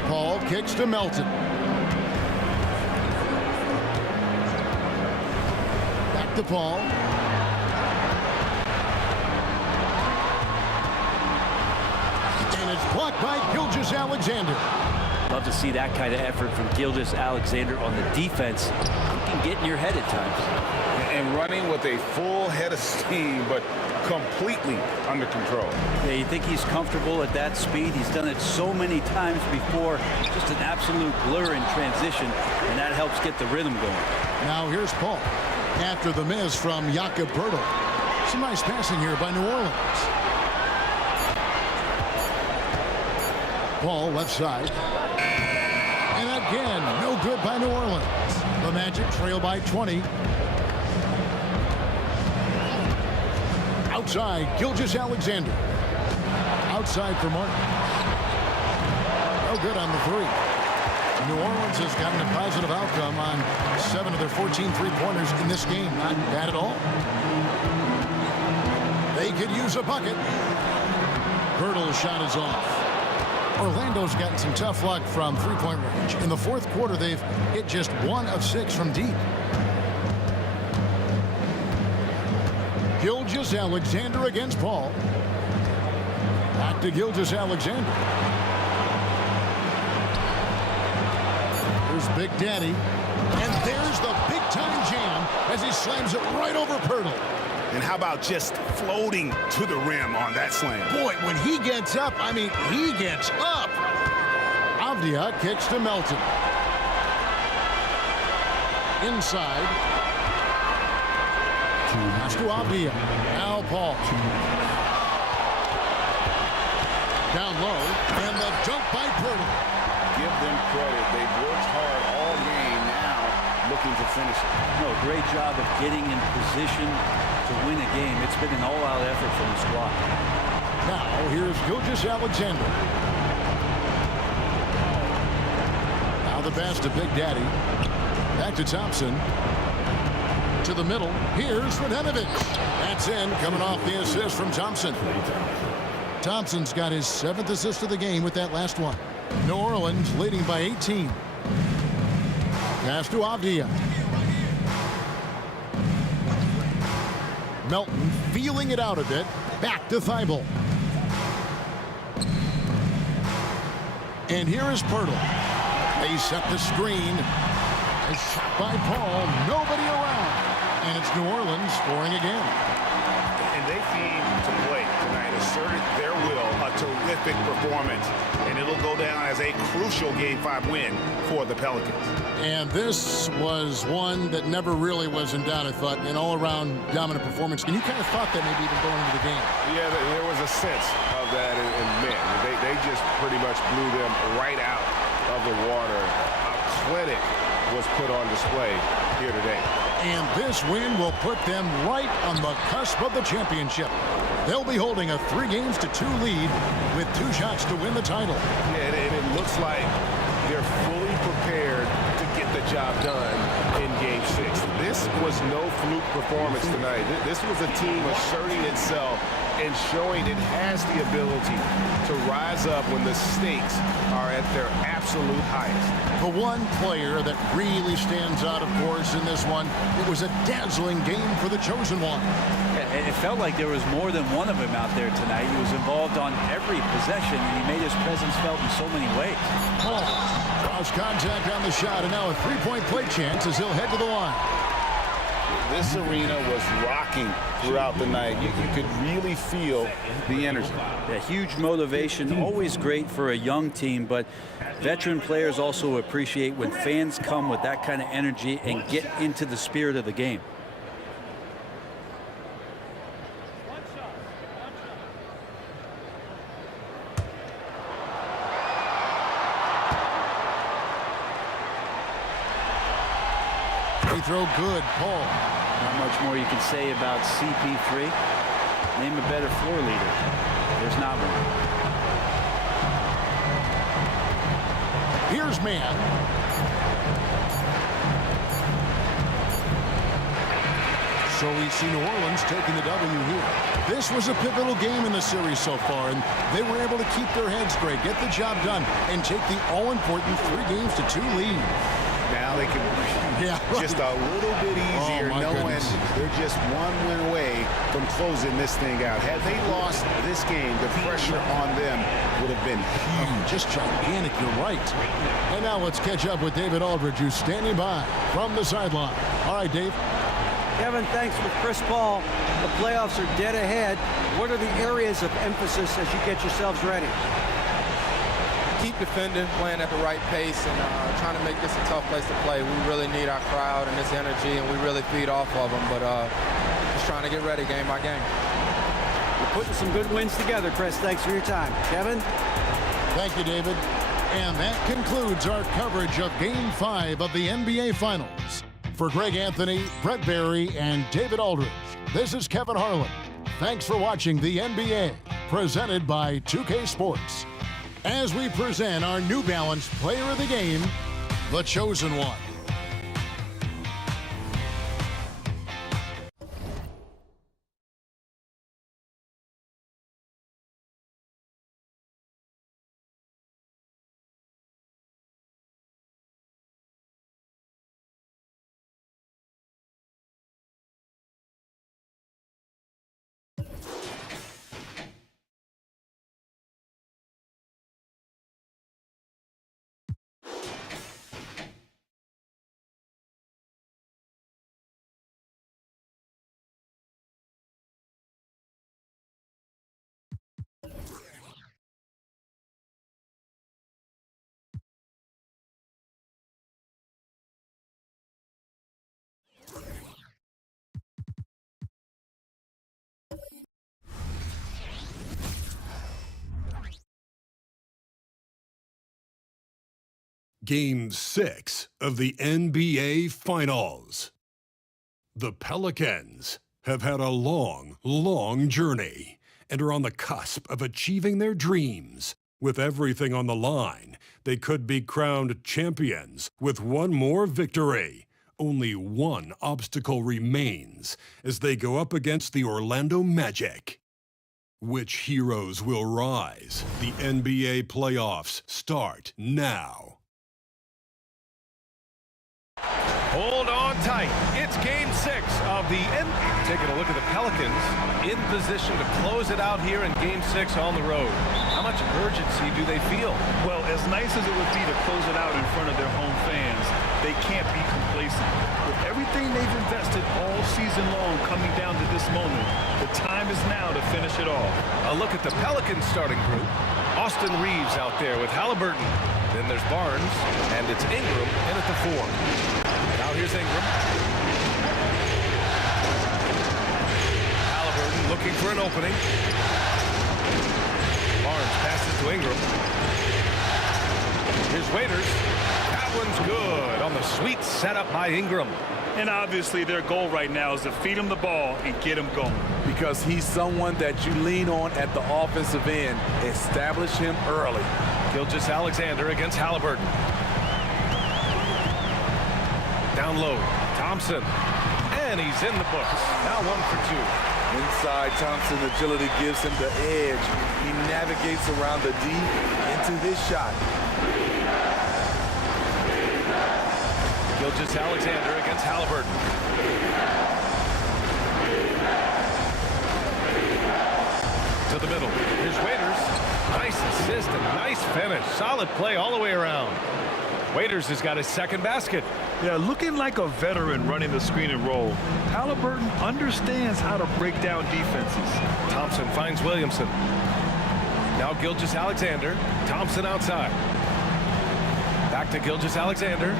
Paul kicks to Melton. Back to Paul. And it's blocked by Gilgeous-Alexander. Love to see that kind of effort from Gilgeous-Alexander on the defense. He can get in your head at times. And running with a full head of steam, but completely under control. Yeah, you think he's comfortable at that speed? He's done it so many times before. Just an absolute blur in transition, and that helps get the rhythm going. Now here's Paul. After the miss from Jakob Poeltl. Some nice passing here by New Orleans. Paul left side. And again, no good by New Orleans. The Magic trail by 20. Outside, Gilgeous-Alexander. Outside for Martin. No good on the 3. New Orleans has gotten a positive outcome on 7 of their 14 three-pointers in this game. Not bad at all. They could use a bucket. Pirtle's shot is off. Orlando's gotten some tough luck from three-point range. In the fourth quarter, they've hit just 1 of 6 from deep. Gilgeous-Alexander against Paul. Back to Gilgeous-Alexander. Here's Big Daddy. And there's the big-time jam as he slams it right over Pirtle. And how about just floating to the rim on that slam? Boy, when he gets up, I mean, he gets up. Avdia kicks to Melton. Inside. Pass to Avdia. Now Paul. Down low. And the dunk by Pirtle. Give them credit. They've worked hard all game, now looking to finish it. No, great job of getting in position to win a game. It's been an all-out effort from the squad. Now here's Gilgeous-Alexander. Now the pass to Big Daddy. Back to Thompson. To the middle. Here's Radenovic. That's in, coming off the assist from Thompson. Thompson's got his 7th assist of the game with that last one. New Orleans leading by 18. Pass to Avdia. Melton feeling it out a bit. Back to Thibault. And here is Pirtle. They set the screen. A shot by Paul. Nobody around. And it's New Orleans scoring again. And they seem to play tonight, asserted their will, a terrific performance. And it'll go down as a crucial Game 5 win for the Pelicans. And this was one that never really was in doubt, I thought, an all-around dominant performance. And you kind of thought that maybe even going into the game. Yeah, there was a sense of that in men. They just pretty much blew them right out of the water. A clinic was put on display here today. And this win will put them right on the cusp of the championship. They'll be holding a 3-2 lead with 2 shots to win the title. Yeah, and it looks like they're fully prepared to get the job done in Game 6. This was no fluke performance tonight. This was a team asserting itself and showing it has the ability to rise up when the stakes are at their absolute highest. The one player that really stands out, of course, in this one, it was a dazzling game for the chosen one. It felt like there was more than one of them out there tonight. He was involved on every possession, and he made his presence felt in so many ways. Paul draws contact on the shot, and now a 3-point play chance as he'll head to the line. This arena was rocking throughout the night. You could really feel the energy. Yeah, huge motivation, always great for a young team, but veteran players also appreciate when fans come with that kind of energy and get into the spirit of the game. Free throw good, Paul. Not much more you can say about CP3. Name a better floor leader. There's not one. Here's Mann. So we see New Orleans taking the W here. This was a pivotal game in the series so far, and they were able to keep their heads straight, get the job done, and take the all-important 3-2 lead. Now they can just a little bit easier knowing they're just one win away from closing this thing out. Had they lost this game, the pressure on them would have been huge. Just gigantic, you're right. And now let's catch up with David Aldridge, who's standing by from the sideline. All right, Dave. Kevin, thanks for Chris Paul. The playoffs are dead ahead. What are the areas of emphasis as you get yourselves ready? Keep defending, playing at the right pace, and trying to make this a tough place to play. We really need our crowd and this energy, and we really feed off of them. But just trying to get ready game by game. You're putting some good wins together, Chris. Thanks for your time. Kevin? Thank you, David. And that concludes our coverage of Game 5 of the NBA Finals. For Greg Anthony, Brett Barry, and David Aldridge, this is Kevin Harlan. Thanks for watching the NBA, presented by 2K Sports. As we present our New Balance Player of the Game, the chosen one. Game 6 of the NBA Finals. The Pelicans have had a long, long journey and are on the cusp of achieving their dreams. With everything on the line, they could be crowned champions with one more victory. Only one obstacle remains as they go up against the Orlando Magic. Which heroes will rise? The NBA playoffs start now. Hold on tight. It's Game 6 of the NBA. Taking a look at the Pelicans in position to close it out here in Game 6 on the road. How much urgency do they feel? Well, as nice as it would be to close it out in front of their home fans, they can't be complacent. With everything they've invested all season long coming down to this moment, the time is now to finish it off. A look at the Pelicans starting group. Austin Reeves out there with Halliburton. Then there's Barnes, and it's Ingram in at the 4. Now here's Ingram. Halliburton looking for an opening. Barnes passes to Ingram. Here's Waiters. That one's good on the sweet setup by Ingram. And obviously their goal right now is to feed him the ball and get him going. Because he's someone that you lean on at the offensive end. Establish him early. Gilgeous-Alexander against Halliburton. Down low, Thompson. And he's in the books. Now 1 for 2. Inside, Thompson agility gives him the edge. He navigates around the D into his shot. Gilgeous-Alexander against Halliburton. To the middle. Here's Waiters. Nice assist and nice finish. Solid play all the way around. Waiters has got his second basket. Yeah, looking like a veteran running the screen and roll. Halliburton understands how to break down defenses. Thompson finds Williamson. Now Gilgeous-Alexander. Thompson outside. Back to Gilgeous-Alexander.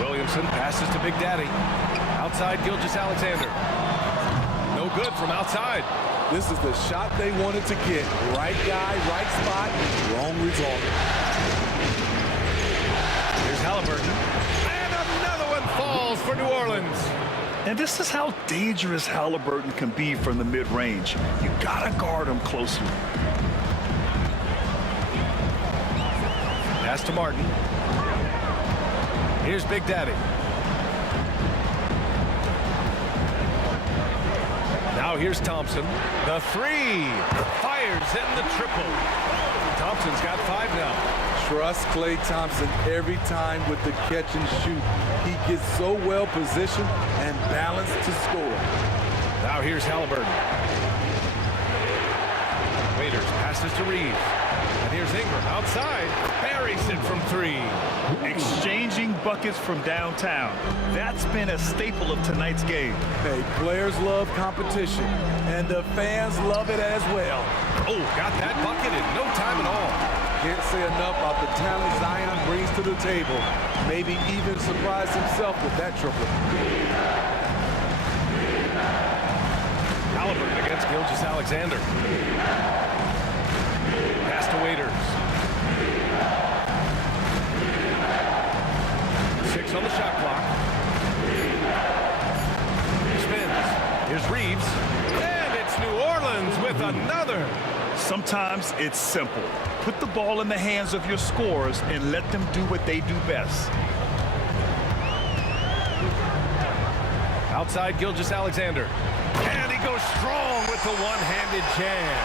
Williamson passes to Big Daddy. Outside Gilgeous-Alexander. No good from outside. This is the shot they wanted to get. Right guy, right spot, wrong result. Here's Halliburton. And another one falls for New Orleans. And this is how dangerous Halliburton can be from the mid-range. You gotta guard him closer. Pass to Martin. Here's Big Daddy. Now here's Thompson. The 3. Fires in the triple. Thompson's got 5 now. Trust Klay Thompson every time with the catch and shoot. He gets so well positioned and balanced to score. Now here's Halliburton. Waiters passes to Reeves. And here's Ingram outside. Buries it from 3. Exchanging buckets from downtown. That's been a staple of tonight's game. Hey, players love competition, and the fans love it as well. Oh, got that bucket in no time at all. Can't say enough about the talent Zion brings to the table. Maybe even surprise himself with that triple. Halliburton against Gilgeous-Alexander. Pass to Waiters. 6 on the shot clock. Spins. Here's Reeves. And it's New Orleans with another. Sometimes it's simple. Put the ball in the hands of your scorers and let them do what they do best. Outside Gilgeous-Alexander. And he goes strong with the one-handed jam.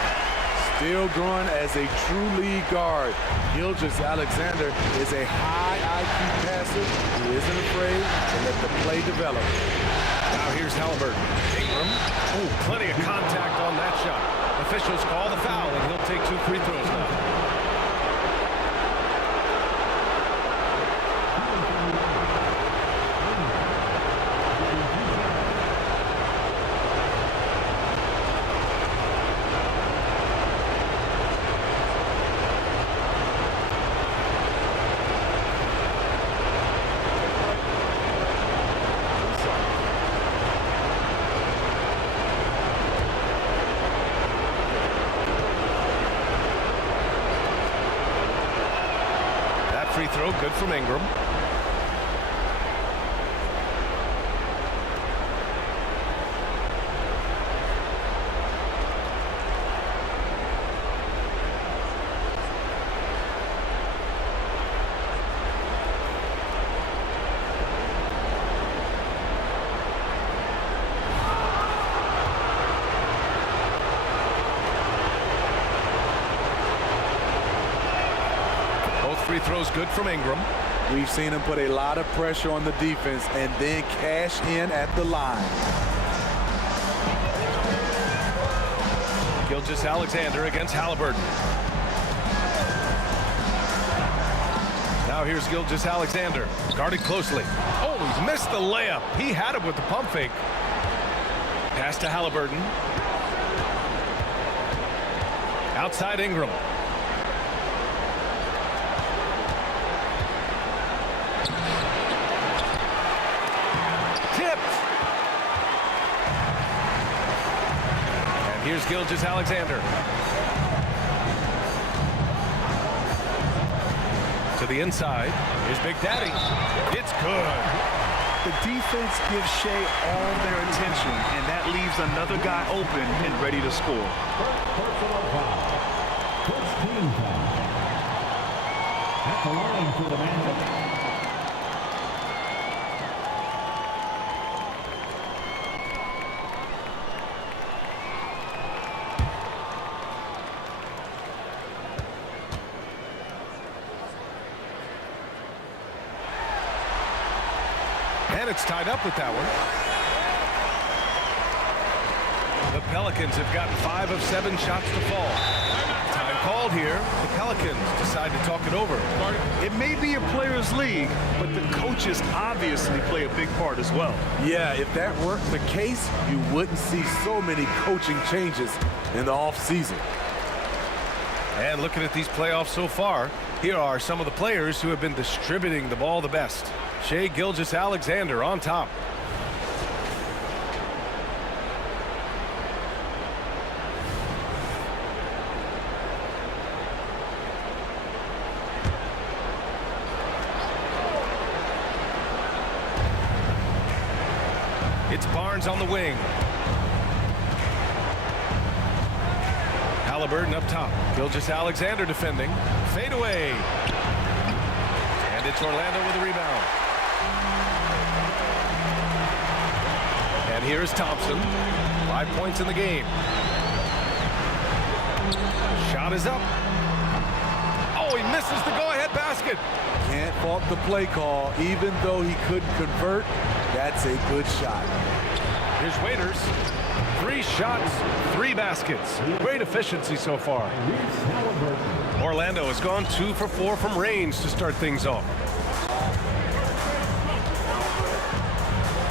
Still growing as a true lead guard. Gilgeous-Alexander is a high IQ passer who isn't afraid to let the play develop. Now here's Halliburton. Ingram. Oh, plenty of contact on that shot. Officials call the foul, and he'll take 2 free throws now. Free throw, good from Ingram. Free throws good from Ingram. We've seen him put a lot of pressure on the defense and then cash in at the line. Gilgeous-Alexander against Halliburton. Now here's Gilgeous-Alexander, guarded closely. Oh, he's missed the layup. He had it with the pump fake. Pass to Halliburton. Outside Ingram. Here's Gilgeous-Alexander. To the inside. Here's Big Daddy. It's good. The defense gives Shea all their attention, and that leaves another guy open and ready to score. Personal foul. 15 foul. At the line for the Magic. And it's tied up with that one. The Pelicans have gotten 5 of 7 shots to fall. Time called here. The Pelicans decide to talk it over. It may be a players' league, but the coaches obviously play a big part as well. Yeah, if that weren't the case, you wouldn't see so many coaching changes in the offseason. And looking at these playoffs so far, here are some of the players who have been distributing the ball the best. Shea Gilgeous-Alexander on top. It's Barnes on the wing. Halliburton up top. Gilgeous-Alexander defending. Fade away. And it's Orlando with a rebound. And here's Thompson. 5 points in the game. Shot is up. Oh, he misses the go-ahead basket. Can't fault the play call. Even though he couldn't convert, that's a good shot. Here's Waiters. 3 shots, 3 baskets. Great efficiency so far. Orlando has gone 2 for 4 from range to start things off.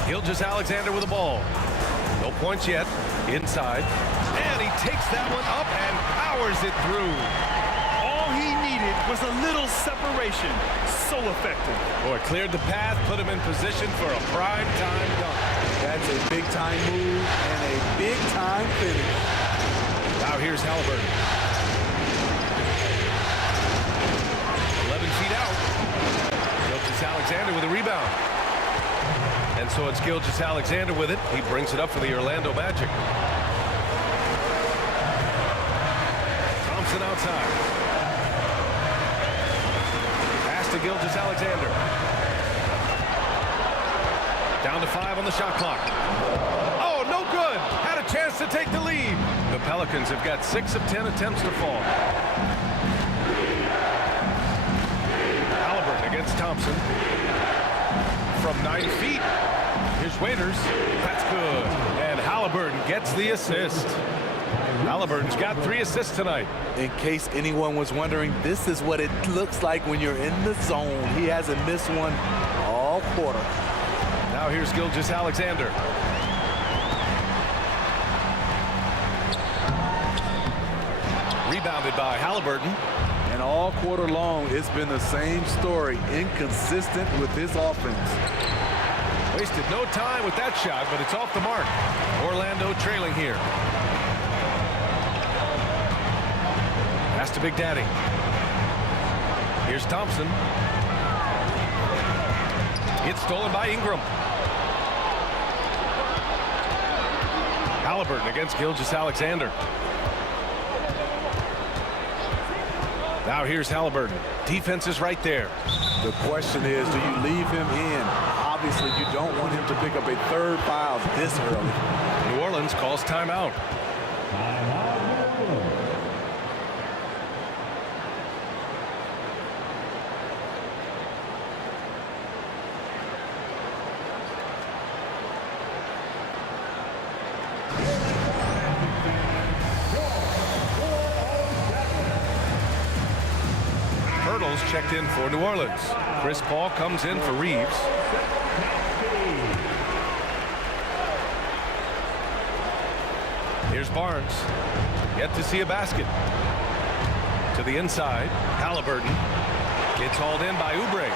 Gilgeous-Alexander with the ball. No points yet. Inside. And he takes that one up and powers it through. All he needed was a little separation. So effective. Boy, cleared the path, put him in position for a prime-time dunk. That's a big-time move and a big-time finish. Now here's Halliburton. 11 feet out. Gilgeous-Alexander with a rebound. And so it's Gilgeous-Alexander with it. He brings it up for the Orlando Magic. Thompson outside. to Gilgeous-Alexander. Down to 5 on the shot clock. Oh, no good. Had a chance to take the lead. The Pelicans have got 6 of 10 attempts to fall. Halliburton against Thompson. From 9 feet. Here's Waiters. That's good. And Halliburton gets the assist. Halliburton's got 3 assists tonight. In case anyone was wondering, this is what it looks like when you're in the zone. He hasn't missed one all quarter. Now here's Gilgeous-Alexander. Rebounded by Halliburton. And all quarter long, it's been the same story. Inconsistent with his offense. Wasted no time with that shot, but it's off the mark. Orlando trailing here. Pass to Big Daddy. Here's Thompson. It's stolen by Ingram. Halliburton against Gilgeous-Alexander. Now here's Halliburton. Defense is right there. The question is, do you leave him in? Obviously, you don't want him to pick up a 3rd foul this early. New Orleans calls timeout. Checked in for New Orleans. Chris Paul comes in for Reeves. Here's Barnes. Yet to see a basket. To the inside. Halliburton. Gets hauled in by Oubre.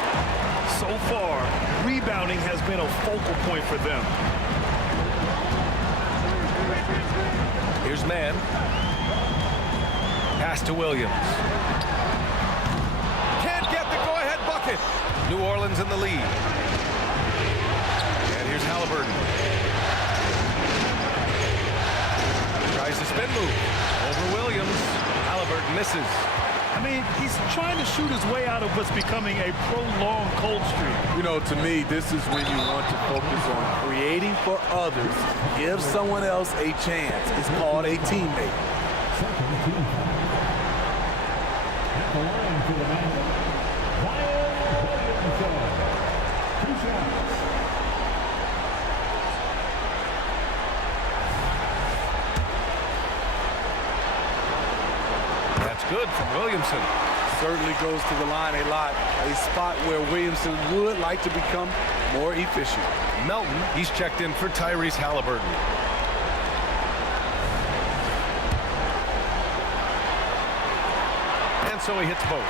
So far, rebounding has been a focal point for them. Here's Mann. Pass to Williams. New Orleans in the lead. And here's Halliburton. Tries to spin move. Over Williams. Halliburton misses. I mean, he's trying to shoot his way out of what's becoming a prolonged cold streak. You know, to me, this is when you want to focus on creating for others. Give someone else a chance. It's called a teammate. At the line for the man. That's good from Williamson. Certainly goes to the line a lot. A spot where Williamson would like to become more efficient. Melton, he's checked in for Tyrese Halliburton. And so he hits both.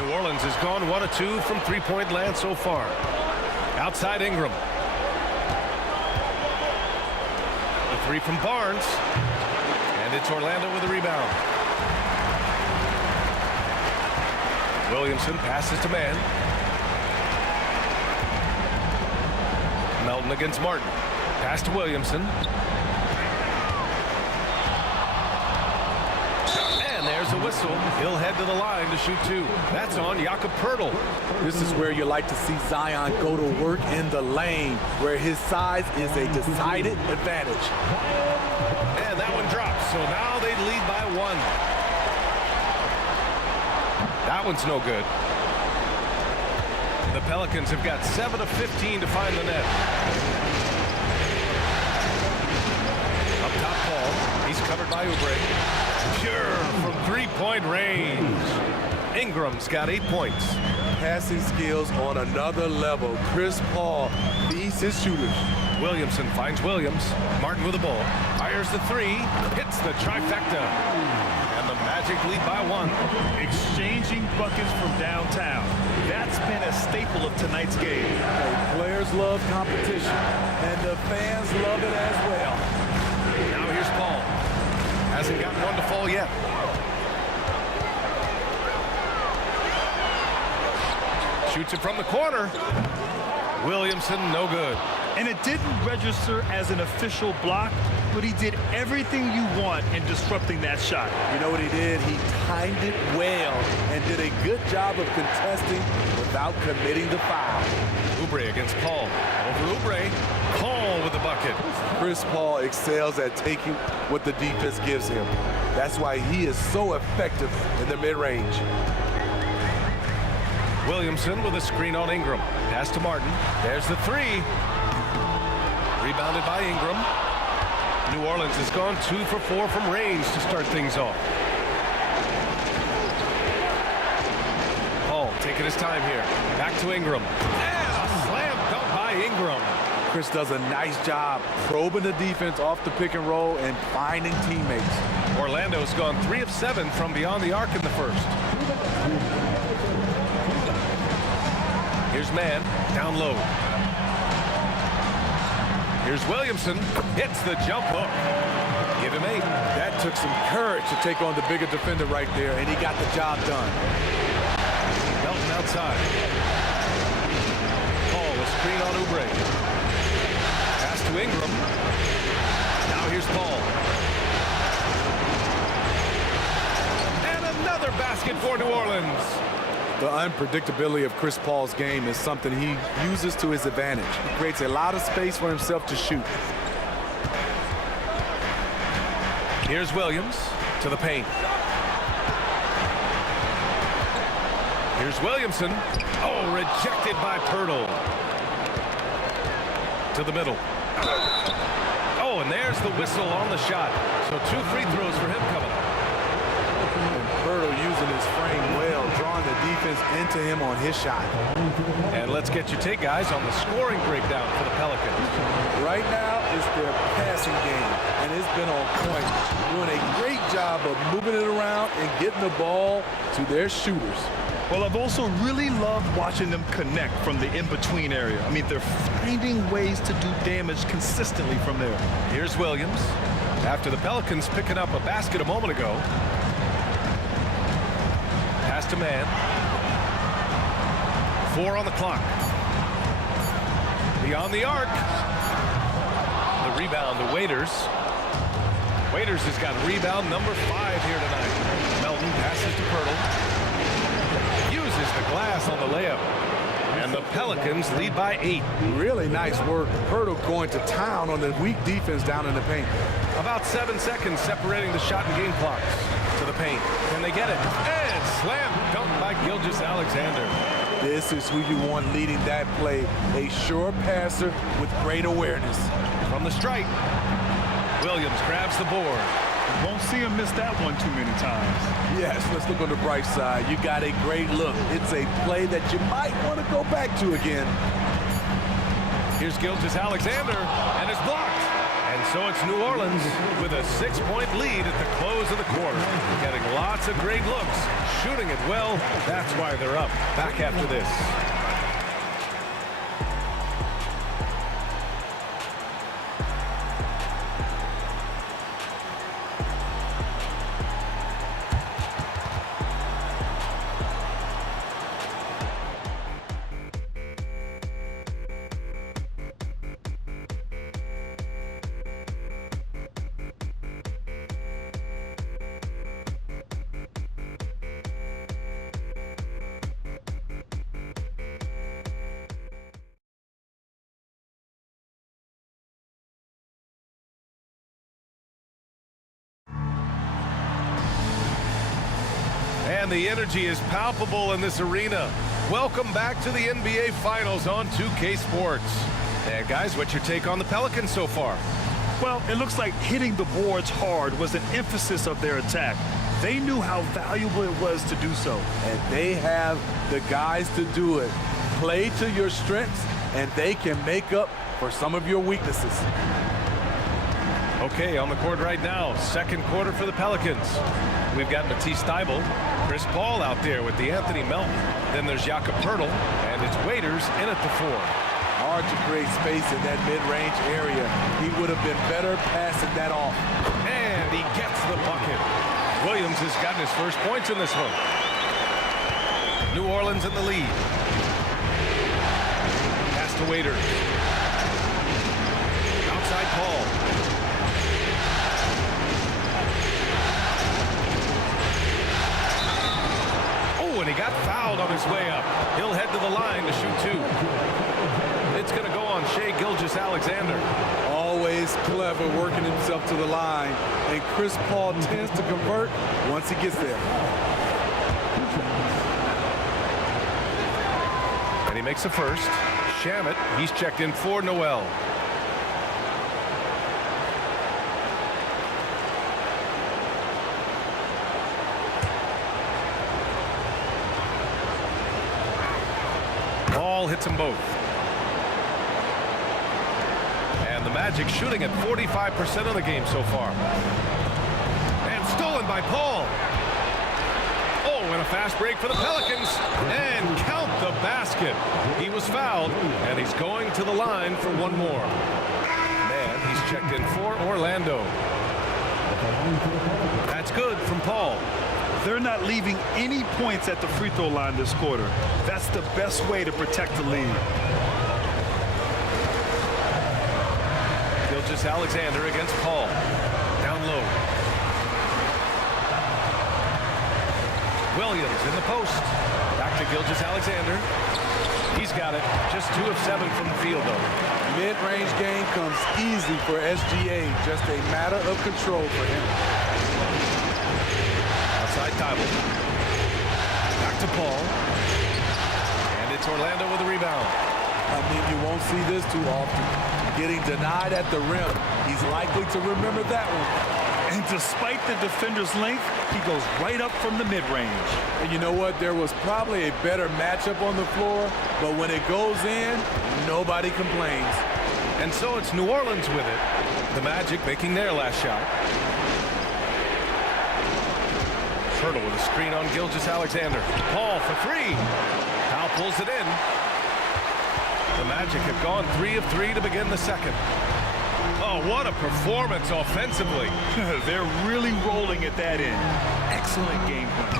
New Orleans has gone 1 of 2 from 3-point land so far. Outside Ingram. The 3 from Barnes. And it's Orlando with a rebound. Williamson passes to Mann. Melton against Martin. Pass to Williamson. There's a whistle. He'll head to the line to shoot 2. That's on Jakob Poeltl. This is where you like to see Zion go to work in the lane, where his size is a decided advantage. And that one drops. So now they lead by 1. That one's no good. The Pelicans have got 7 of 15 to find the net. Up top, Paul. He's covered by Oubre. Pure from 3-point range. Ingram's got 8 points. Passing skills on another level. Chris Paul feeds his shooters. Williamson finds Williams. Martin with the ball. Fires the 3. Hits the trifecta. And the Magic lead by 1. Exchanging buckets from downtown. That's been a staple of tonight's game. Players love competition, and the fans love it as well. Now here's Paul. Hasn't gotten one to fall yet. Shoots it from the corner. Williamson, no good. And it didn't register as an official block, but he did everything you want in disrupting that shot. You know what he did? He timed it well and did a good job of contesting without committing the foul. Oubre against Paul. Over Oubre. Paul with the bucket. Chris Paul excels at taking what the defense gives him. That's why he is so effective in the mid-range. Williamson with a screen on Ingram. Pass to Martin. There's the three. Rebounded by Ingram. New Orleans has gone 2 for 4 from range to start things off. Paul taking his time here. Back to Ingram. And a slam dunk by Ingram. Chris does a nice job probing the defense off the pick and roll and finding teammates. Orlando's gone 3 of 7 from beyond the arc in the first. Here's Mann, down low. Here's Williamson, hits the jump hook. Give him 8. That took some courage to take on the bigger defender right there, and he got the job done. Melton outside. Paul, a screen on Oubre. Pass to Ingram. Now here's Paul. And another basket for New Orleans. The unpredictability of Chris Paul's game is something he uses to his advantage. He creates a lot of space for himself to shoot. Here's Williams to the paint. Here's Williamson. Oh, rejected by Pirtle. To the middle. Oh, and there's the whistle on the shot. So 2 free throws for him coming up. Pirtle using his frame well, drawing the defense into him on his shot. And let's get your take, guys, on the scoring breakdown for the Pelicans. Right now, it's their passing game, and it's been on point. Doing a great job of moving it around and getting the ball to their shooters. Well, I've also really loved watching them connect from the in-between area. I mean, they're finding ways to do damage consistently from there. Here's Williams. After the Pelicans picking up a basket a moment ago. Pass to Mann. 4 on the clock. Beyond the arc. The rebound to Waiters. Waiters has got rebound number 5 here tonight. Melton passes to Pirtle. Uses the glass on the layup. And the Pelicans lead by 8. Really nice work. Pirtle going to town on the weak defense down in the paint. About 7 seconds separating the shot and game clocks. To the paint. Can they get it? And slam dunk by Gilgeous-Alexander. This is who you want leading that play. A sure passer with great awareness. From the stripe, Williams grabs the board. Won't see him miss that one too many times. Yes, let's look on the bright side. You got a great look. It's a play that you might want to go back to again. Here's Gilgeous-Alexander, and it's blocked. And so it's New Orleans with a 6-point lead at the close of the quarter. Getting lots of great looks, shooting it well. That's why they're up. Back after this. And the energy is palpable in this arena. Welcome back to the NBA Finals on 2K Sports. And guys, what's your take on the Pelicans so far? Well, it looks like hitting the boards hard was an emphasis of their attack. They knew how valuable it was to do so. And they have the guys to do it. Play to your strengths, and they can make up for some of your weaknesses. Okay, on the court right now, second quarter for the Pelicans. We've got Matisse Thybulle, Chris Paul out there with the Anthony Melton. Then there's Jakob Pirtle, and it's Waiters in at the 4. Hard to create space in that mid-range area. He would have been better passing that off. And he gets the bucket. Williams has gotten his first points in this one. New Orleans in the lead. Pass to Waiters. He's clever working himself to the line, and Chris Paul tends to convert once he gets there. And he makes the first. Shamet, he's checked in for Noel. Ball hits them both. And the Magic shooting at 45% of the game so far. And stolen by Paul. Oh, and a fast break for the Pelicans. And count the basket. He was fouled, and he's going to the line for one more. Man, he's checked in for Orlando. That's good from Paul. They're not leaving any points at the free throw line this quarter. That's the best way to protect the lead. Gilgeous-Alexander against Paul. Down low. Williams in the post. Back to Gilgeous-Alexander. He's got it. Just 2 of 7 from the field, though. Mid-range game comes easy for SGA. Just a matter of control for him. Outside Tybalt. Back to Paul. And it's Orlando with a rebound. I mean, you won't see this too often. Getting denied at the rim. He's likely to remember that one. And despite the defender's length, he goes right up from the mid-range. And you know what? There was probably a better matchup on the floor, but when it goes in, nobody complains. And so it's New Orleans with it. The Magic making their last shot. Hurdle with a screen on Gilgeous-Alexander. Paul for 3. Powell pulls it in. The Magic have gone 3 of 3 to begin the second. Oh, what a performance offensively. They're really rolling at that end. Excellent game plan.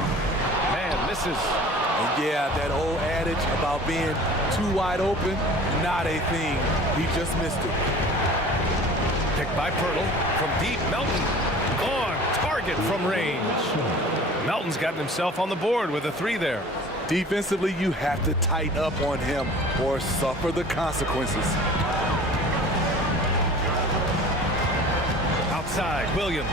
Man, this is... And yeah, that old adage about being too wide open, not a thing. He just missed it. Picked by Pirtle. From deep, Melton on target from range. Melton's gotten himself on the board with a 3 there. Defensively, you have to tighten up on him or suffer the consequences. Outside, Williams.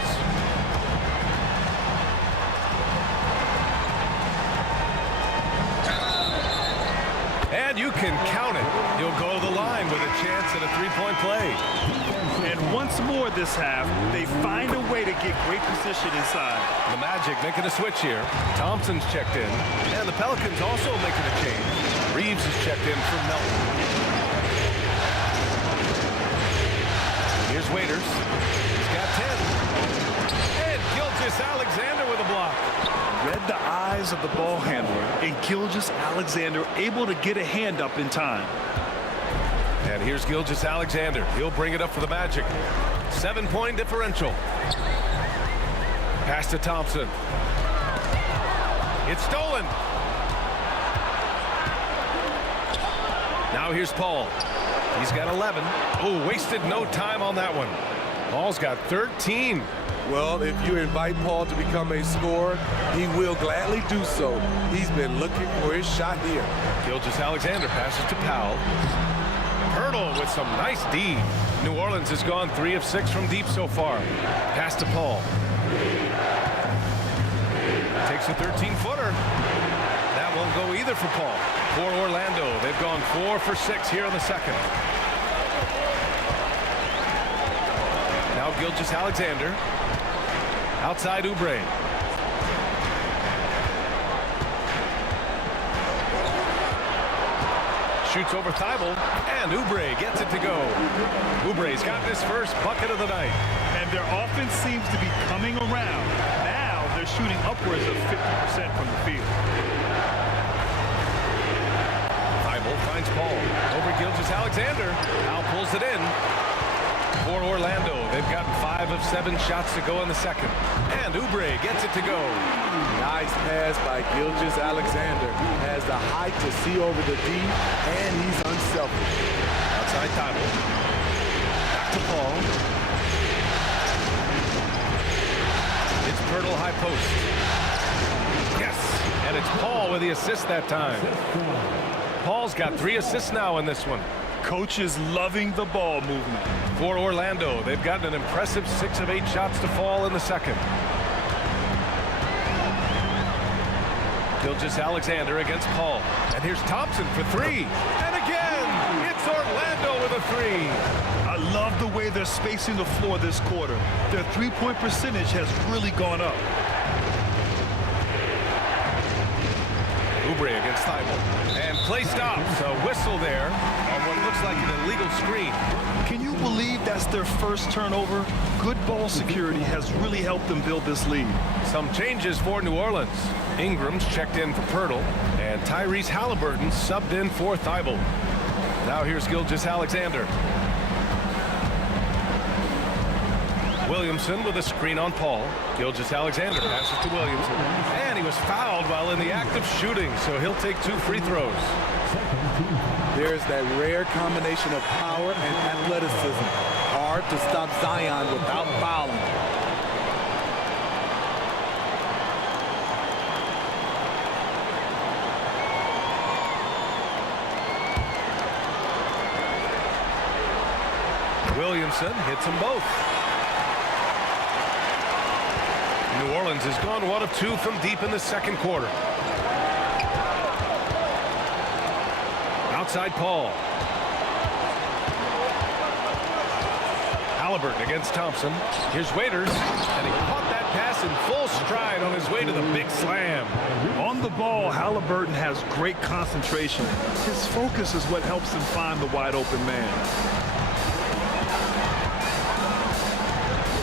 And you can count it. He'll go to the line with a chance at a 3-point play. And once more this half, they find a way to get great position inside. The Magic making a switch here. Thompson's checked in. And the Pelicans also making a change. Reeves is checked in for Melton. Here's Waiters. He's got 10. And Gilgeous-Alexander with a block. Read the eyes of the ball handler, and Gilgeous-Alexander able to get a hand up in time. And here's Gilgeous-Alexander. He'll bring it up for the Magic. 7-point differential. Pass to Thompson. It's stolen. Now here's Paul. He's got 11. Oh, wasted no time on that one. Paul's got 13. Well, if you invite Paul to become a scorer, he will gladly do so. He's been looking for his shot here. Gilgeous-Alexander passes to Powell. Hurdle with some nice D. New Orleans has gone 3 of 6 from deep so far. Pass to Paul. Takes a 13-footer. That won't go either for Paul. For Orlando, they've gone 4 for 6 here in the second. Now Gilgeous-Alexander. Outside Oubre. Shoots over Thybulle, and Oubre gets it to go. Oubre's got his first bucket of the night. And their offense seems to be coming around. Now they're shooting upwards of 50% from the field. Thybulle finds Paul. Over Gilgeous-Alexander. Now pulls it in. For Orlando, they've gotten 5 of 7 shots to go in the second. And Oubre gets it to go. Nice pass by Gilgeous-Alexander. Has the height to see over the D, and he's unselfish. Outside Thybulle. Back to Paul. It's Pirtle high post. Yes, and it's Paul with the assist that time. Paul's got 3 assists now in this one. Coach is loving the ball movement. For Orlando, they've gotten an impressive 6 of 8 shots to fall in the second. Gilgeous-Alexander against Paul. And here's Thompson for 3. And again, it's Orlando with a 3. I love the way they're spacing the floor this quarter. Their three-point percentage has really gone up. Oubre against Thibault. And play stops. A whistle there on what looks like an illegal screen. Can you believe that's their first turnover? Good ball security has really helped them build this lead. Some changes for New Orleans. Ingram's checked in for Pirtle, and Tyrese Halliburton subbed in for Thibault. Now here's Gilgeous-Alexander. Williamson with a screen on Paul. Gilgeous-Alexander passes to Williamson. And he was fouled while in the act of shooting, so he'll take 2 free throws. There's that rare combination of power and athleticism. Hard to stop Zion without fouling. Williamson hits them both. New Orleans has gone 1 of 2 from deep in the second quarter. Outside Paul. Halliburton against Thompson. Here's Waiters, and he caught that pass in full stride on his way to the big slam. On the ball, Halliburton has great concentration. His focus is what helps him find the wide open man.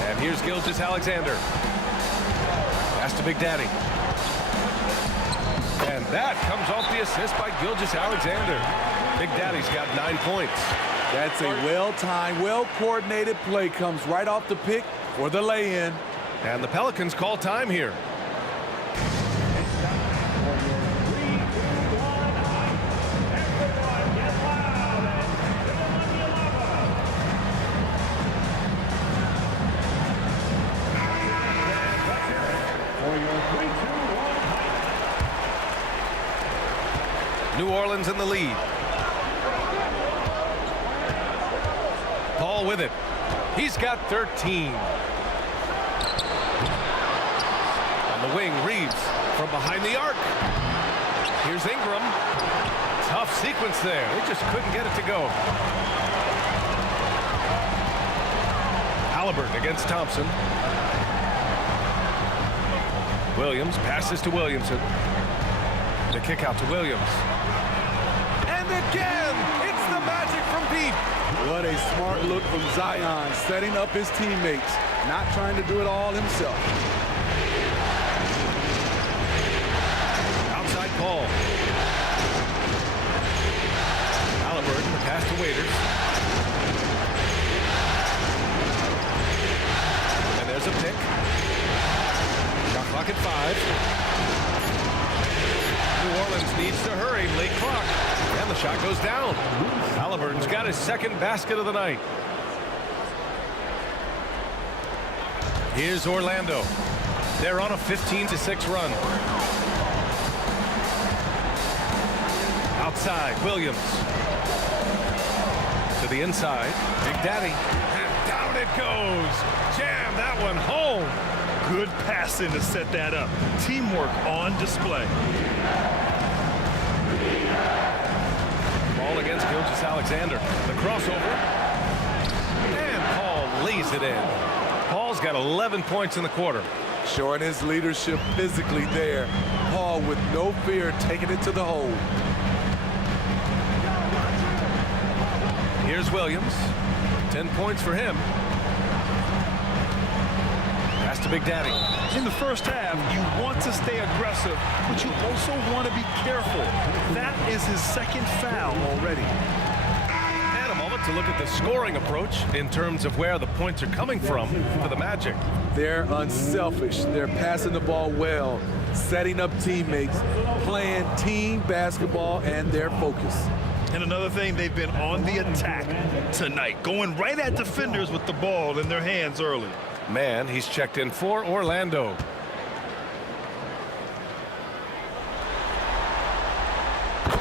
And here's Gilgeous-Alexander. Pass to Big Daddy. And that comes off the assist by Gilgeous-Alexander. Big Daddy's got 9 points. That's a well-timed, well-coordinated play. Comes right off the pick for the lay-in. And the Pelicans call time here. New Orleans in the lead. Paul with it. He's got 13. On the wing, Reeves from behind the arc. Here's Ingram. Tough sequence there. They just couldn't get it to go. Halliburton against Thompson. Williams passes to Williamson. The kick out to Williams. And again, it's the Magic from deep. What a smart look from Zion, setting up his teammates, not trying to do it all himself. Outside Paul. Halliburton, the pass to Waiters. And there's a pick. Shot clock at 5. New Orleans needs to hurry. Late clock. And the shot goes down. Halliburton's got his second basket of the night. Here's Orlando. They're on a 15-6 run. Outside, Williams. To the inside. Big Daddy. And down it goes. Jam that one home. Good passing to set that up. Teamwork on display. Ball against Gilgeous-Alexander. The crossover. And Paul lays it in. Paul's got 11 points in the quarter. Showing his leadership physically there. Paul with no fear taking it to the hole. Here's Williams. 10 points for him. Pass to Big Daddy. In the first half, you want to stay aggressive, but you also want to be careful. That is his second foul already. And a moment to look at the scoring approach in terms of where the points are coming from for the Magic. They're unselfish. They're passing the ball well, setting up teammates, playing team basketball, and their focus. And another thing, they've been on the attack tonight, going right at defenders with the ball in their hands early. Man, he's checked in for Orlando.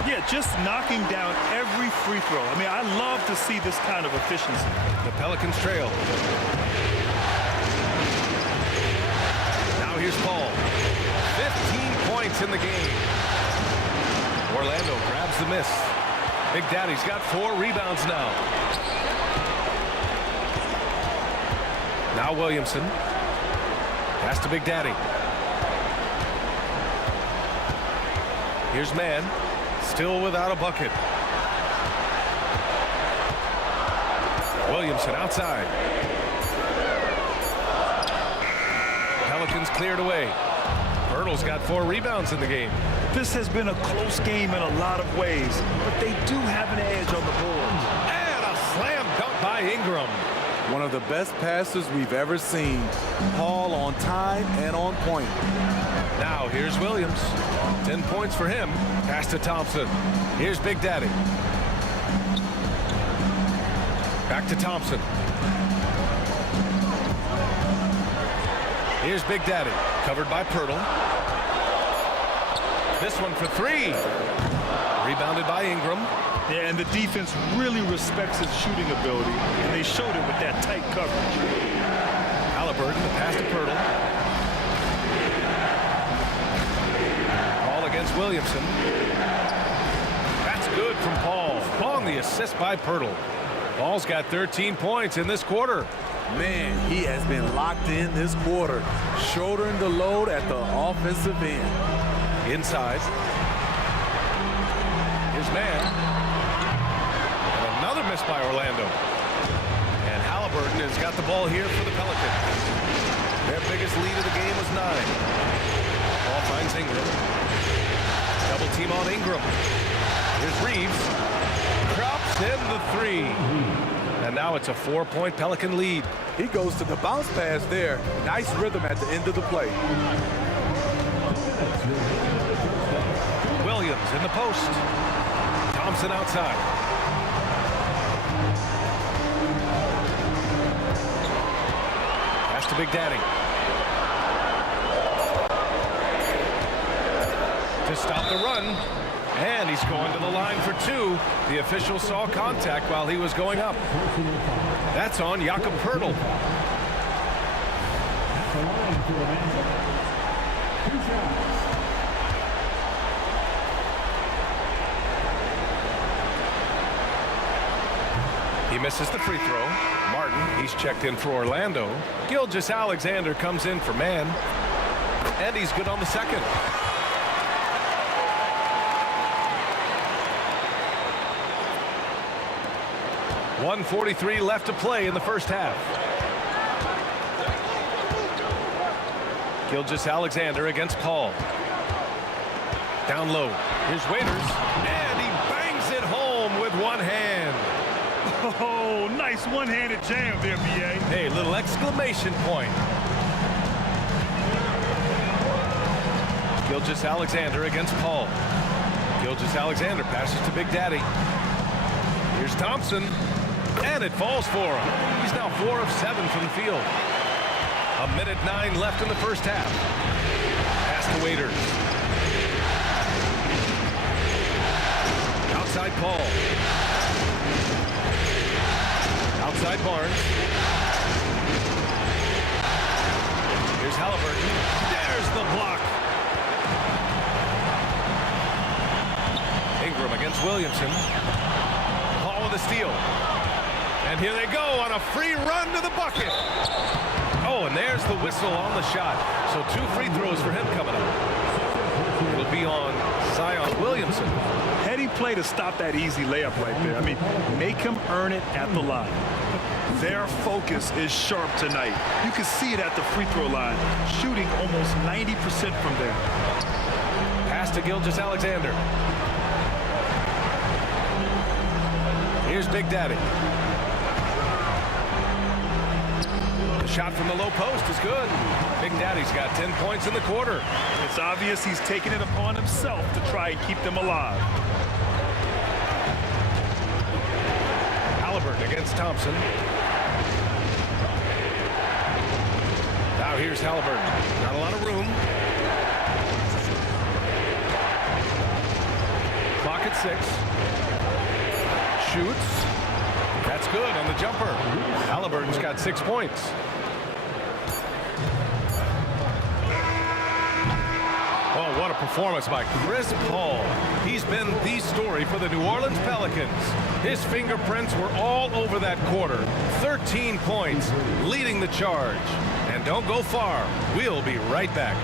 Yeah, just knocking down every free throw. I mean, I love to see this kind of efficiency. The Pelicans trail. Now here's Paul. 15 points in the game. Orlando grabs the miss. Big Daddy's got 4 rebounds now. Now Williamson. Pass to Big Daddy. Here's Mann. Still without a bucket. Williamson outside. Pelicans cleared away. Pirtle's got 4 rebounds in the game. This has been a close game in a lot of ways, but they do have an edge on the boards. And a slam dunk by Ingram. One of the best passes we've ever seen. Paul on time and on point. Now here's Williams. 10 points for him. Pass to Thompson. Here's Big Daddy. Back to Thompson. Here's Big Daddy. Covered by Pirtle. This one for 3. Rebounded by Ingram. Yeah, and the defense really respects his shooting ability, and they showed it with that tight coverage. Halliburton, the pass to Pirtle. Paul against Williamson. That's good from Paul. On the assist by Pirtle. Paul's got 13 points in this quarter. Man, he has been locked in this quarter, shouldering the load at the offensive end. Inside. Here's Mann. And another miss by Orlando. And Halliburton has got the ball here for the Pelicans. Their biggest lead of the game was 9. Ball finds Ingram. Double team on Ingram. Here's Reeves. Drops in the 3. And now it's a 4-point Pelican lead. He goes to the bounce pass there. Nice rhythm at the end of the play. Williams in the post. Thompson outside. Pass to Big Daddy. To stop the run. And he's going to the line for 2. The official saw contact while he was going up. That's on Jakob Pirtle. He misses the free throw. Martin, he's checked in for Orlando. Gilgeous-Alexander comes in for Mann. And he's good on the second. .143 left to play in the first half. Gilgeous-Alexander against Paul. Down low. Here's Waiters. And he bangs it home with one hand. Oh, nice one-handed jam there, B.A. Hey, little exclamation point. Gilgeous-Alexander against Paul. Gilgeous-Alexander passes to Big Daddy. Here's Thompson. And it falls for him. He's now 4 of 7 from the field. 1:09 left in the first half. Pass to Waiters. Outside Paul. Outside Barnes. Here's Halliburton. There's the block. Ingram against Williamson. Paul with a steal. And here they go on a free run to the bucket. Oh, and there's the whistle on the shot. So 2 free throws for him coming up. It'll be on Zion Williamson. Heady play to stop that easy layup right there. I mean, make him earn it at the line. Their focus is sharp tonight. You can see it at the free throw line, shooting almost 90% from there. Pass to Gilgeous-Alexander. Here's Big Daddy. The shot from the low post is good. Big Daddy's got 10 points in the quarter. It's obvious he's taking it upon himself to try and keep them alive. Halliburton against Thompson. Now here's Halliburton. Not a lot of room. Clock at 6. Shoots. That's good on the jumper. Halliburton's got 6 points. Oh, what a performance by Chris Paul. He's been the story for the New Orleans Pelicans. His fingerprints were all over that quarter. 13 points, leading the charge. And don't go far. We'll be right back.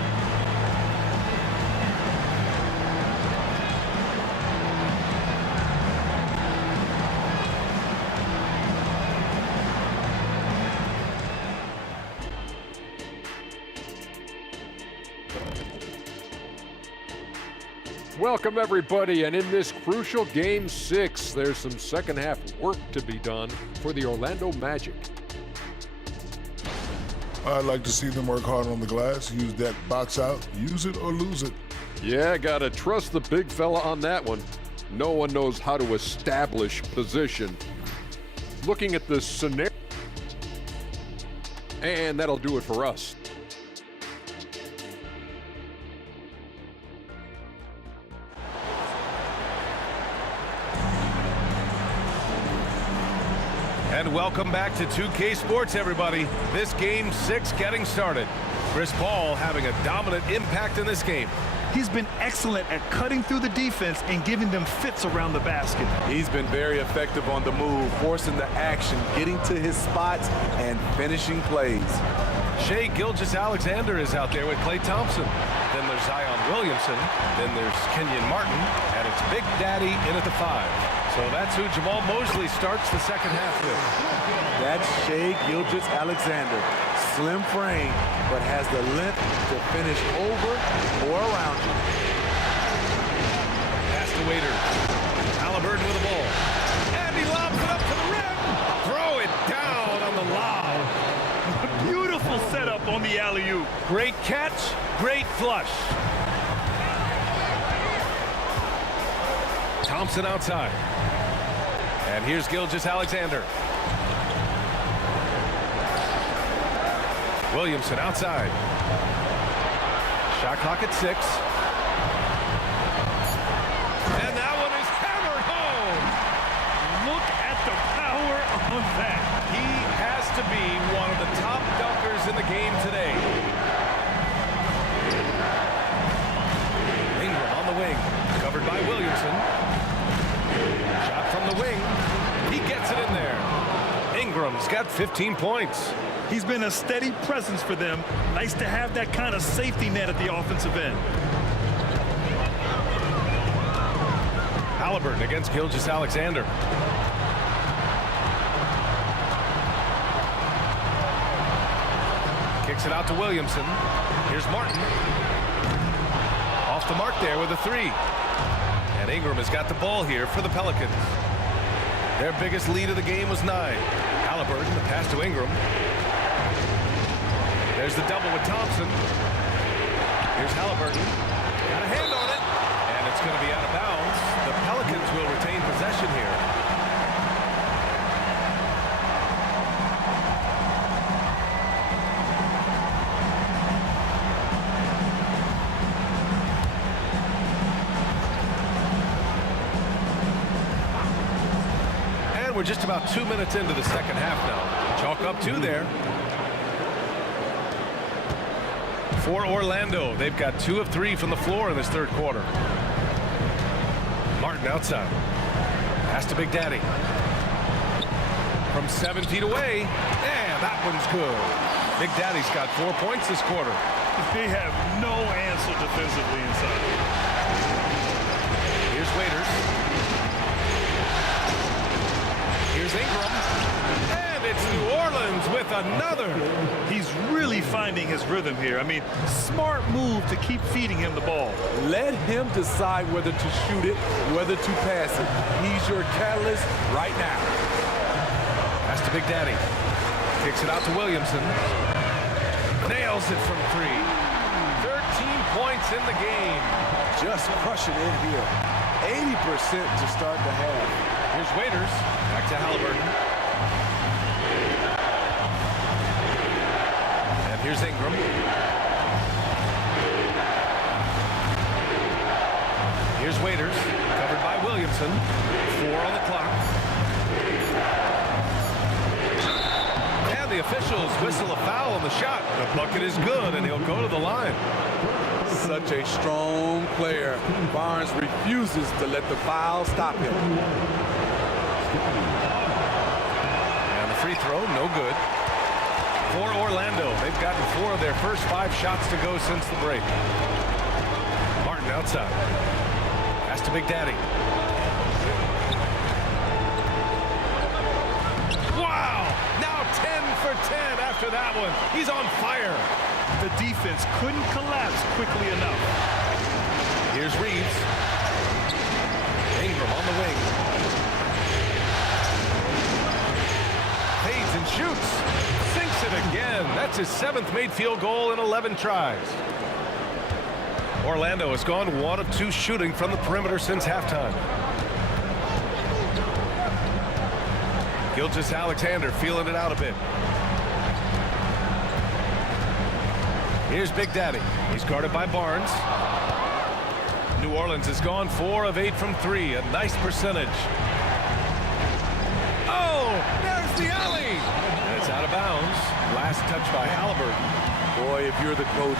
Welcome, everybody, and in this crucial Game 6, there's some second-half work to be done for the Orlando Magic. I'd like to see them work hard on the glass, use that box out, use it or lose it. Yeah, gotta trust the big fella on that one. No one knows how to establish position. Looking at the scenario, and that'll do it for us. And welcome back to 2K Sports, everybody. This Game 6 getting started. Chris Paul having a dominant impact in this game. He's been excellent at cutting through the defense and giving them fits around the basket. He's been very effective on the move, forcing the action, getting to his spots, and finishing plays. Shai Gilgeous-Alexander is out there with Klay Thompson. Then there's Zion Williamson. Then there's Kenyon Martin. And it's Big Daddy in at the 5. So that's who Jamal Mosley starts the second half with. That's Shai Gilgeous-Alexander. Slim frame, but has the length to finish over or around you. Pass to Waiters. Halliburton with the ball. And he lobs it up to the rim. Throw it down on the lob. Beautiful setup on the alley-oop. Great catch, great flush. Thompson outside. And here's Gilgeous-Alexander. Williamson outside. Shot clock at 6. And that one is hammered home. Look at the power on that. He has to be one of the top dunkers in the game today. Ingram on the wing. Covered by Williamson. Shot from the wing. He gets it in there. Ingram's got 15 points. He's been a steady presence for them. Nice to have that kind of safety net at the offensive end. Halliburton against Gilgeous-Alexander. Kicks it out to Williamson. Here's Martin. Off the mark there with a 3. And Ingram has got the ball here for the Pelicans. Their biggest lead of the game was 9. Halliburton, the pass to Ingram. There's the double with Thompson. Here's Halliburton. Got a hand on it. And it's going to be out of bounds. The Pelicans will retain possession here. And we're just about 2 minutes into the second half now. Chalk up 2 there. For Orlando, they've got 2 of 3 from the floor in this third quarter. Martin outside. Pass to Big Daddy. From 7 feet away. And that one's good. Big Daddy's got 4 points this quarter. They have no answer defensively inside. Here's Waiters. Here's Ingram. And it's New Orleans with another. He's really finding his rhythm here. I mean, smart move to keep feeding him the ball. Let him decide whether to shoot it, whether to pass it. He's your catalyst right now. Pass to Big Daddy. Kicks it out to Williamson. Nails it from 3. 13 points in the game. Just crushing it here. 80% to start the half. Here's Waiters. Back to Halliburton. And here's Ingram. Here's Waiters. Covered by Williamson. Thompson. 4 on the clock. And the officials whistle a foul on the shot. The bucket is good, and he'll go to the line. Such a strong player. Barnes refuses to let the foul stop him. And the free throw, no good. For Orlando, they've gotten 4 of their first 5 shots to go since the break. Martin outside. Pass to Big Daddy. Wow! Now 10 for 10 after that one. He's on fire. The defense couldn't collapse quickly enough. Here's Reeves. Ingram on the wing. Fades and shoots. Sinks it again. That's his 7th made field goal in 11 tries. Orlando has gone 1 of 2 shooting from the perimeter since halftime. Gilgeous-Alexander feeling it out a bit. Here's Big Daddy. He's guarded by Barnes. New Orleans has gone 4 of 8 from 3. A nice percentage. Oh, there's the alley. And it's out of bounds. Last touch by Halliburton. Boy, if you're the coach,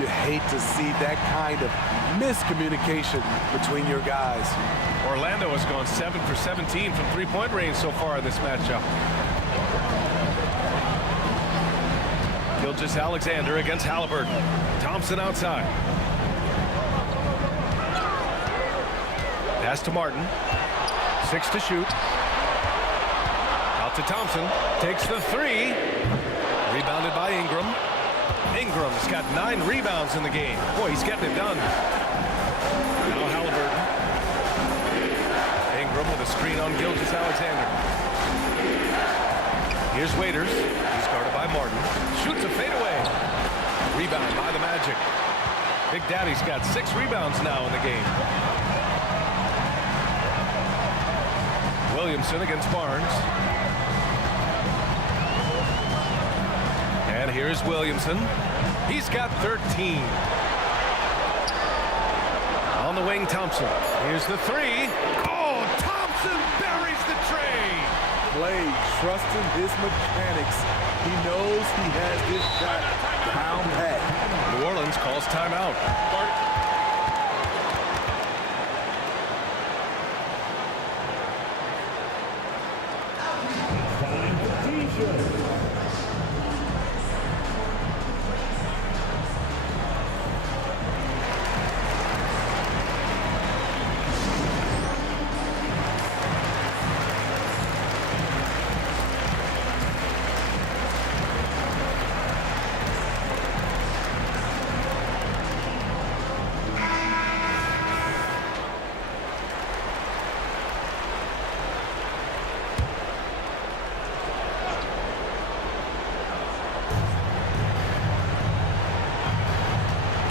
you hate to see that kind of miscommunication between your guys. Orlando has gone 7 for 17 from 3-point range so far in this matchup. Gilgeous-Alexander against Halliburton. Thompson outside. Pass to Martin. 6 to shoot. Out to Thompson. Takes the 3. Rebounded by Ingram. Ingram's got 9 rebounds in the game. Boy, he's getting it done. Now Halliburton. Ingram with a screen on Gilgeous-Alexander. Here's Waiters. He's guarded by Martin. Shoots a fadeaway. Rebound by the Magic. Big Daddy's got 6 rebounds now in the game. Williamson against Barnes. And here's Williamson. He's got 13. On the wing, Thompson. Here's the 3. Oh, Thompson buries the tray. Play, trusting his mechanics. He knows he has this shot down pat. New Orleans calls timeout.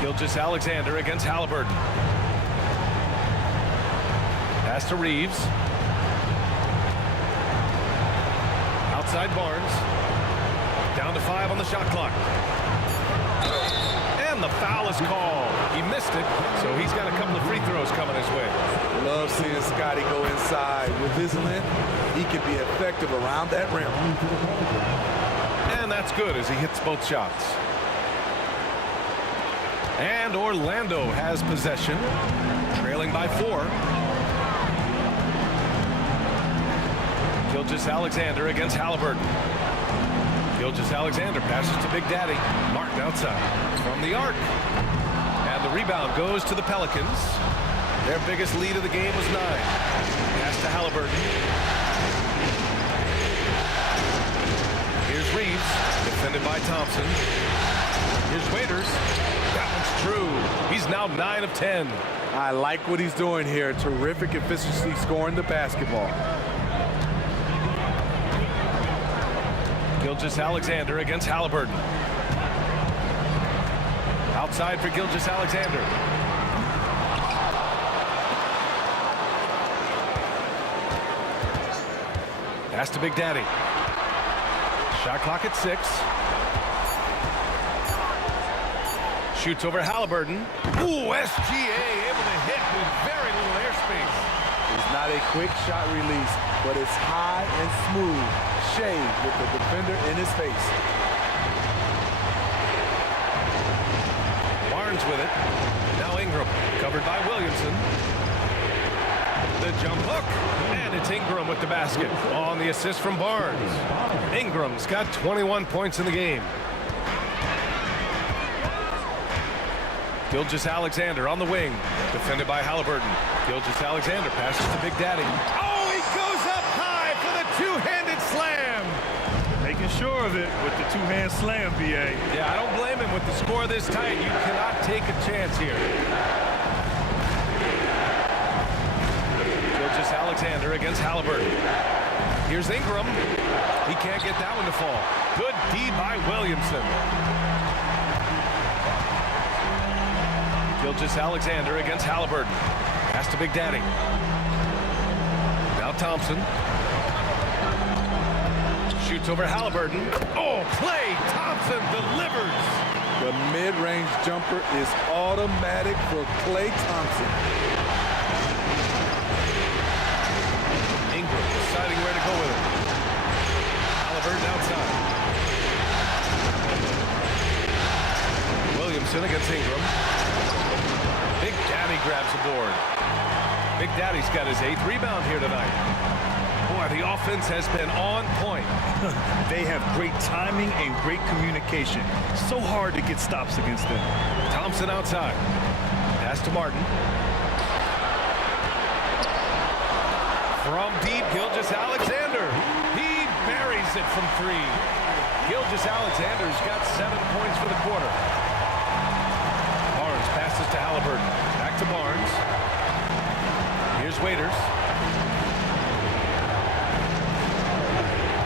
Gilgeous-Alexander against Halliburton. Pass to Reeves. Outside Barnes. Down to 5 on the shot clock. And the foul is called. He missed it, so he's got a couple of free throws coming his way. Love seeing Scotty go inside. With his length, he can be effective around that rim. And that's good as he hits both shots. And Orlando has possession, trailing by 4. Gilgeous-Alexander against Halliburton. Gilgeous-Alexander passes to Big Daddy. Martin outside from the arc. And the rebound goes to the Pelicans. Their biggest lead of the game was 9. Pass to Halliburton. Here's Reeves, defended by Thompson. Here's Waiters. That one's true. He's now 9 of 10. I like what he's doing here. Terrific efficiency scoring the basketball. Gilgeous-Alexander against Halliburton. Outside for Gilgeous-Alexander. Pass to Big Daddy. Shot clock at 6. Shoots over Halliburton. Ooh, SGA able to hit with very little airspace. It's not a quick shot release, but it's high and smooth. Shea with the defender in his face. Barnes with it. Now Ingram, covered by Williamson. The jump hook, and it's Ingram with the basket on the assist from Barnes. Ingram's got 21 points in the game. Gilgeous-Alexander on the wing, defended by Halliburton. Gilgeous-Alexander passes to Big Daddy. Oh, he goes up high for the two-handed slam. Making sure of it with the two-hand slam, B.A. Yeah, I don't blame him with the score this tight. You cannot take a chance here. Gilgeous-Alexander against Halliburton. Here's Ingram. He can't get that one to fall. Good D by Williamson. Gilgeous-Alexander against Halliburton. Pass to Big Daddy. Now Thompson. Shoots over Halliburton. Oh, Klay Thompson delivers. The mid-range jumper is automatic for Klay Thompson. Ingram deciding where to go with it. Halliburton outside. Williamson against Ingram. Big Daddy grabs the board. Big Daddy's got his 8th rebound here tonight. Boy, the offense has been on point. They have great timing and great communication. So hard to get stops against them. Thompson outside. Pass to Martin. From deep, Gilgeous-Alexander. He buries it from 3. Gilgeous-Alexander's got 7 points for the quarter. Barnes passes to Halliburton. Back to Barnes. Here's Waiters.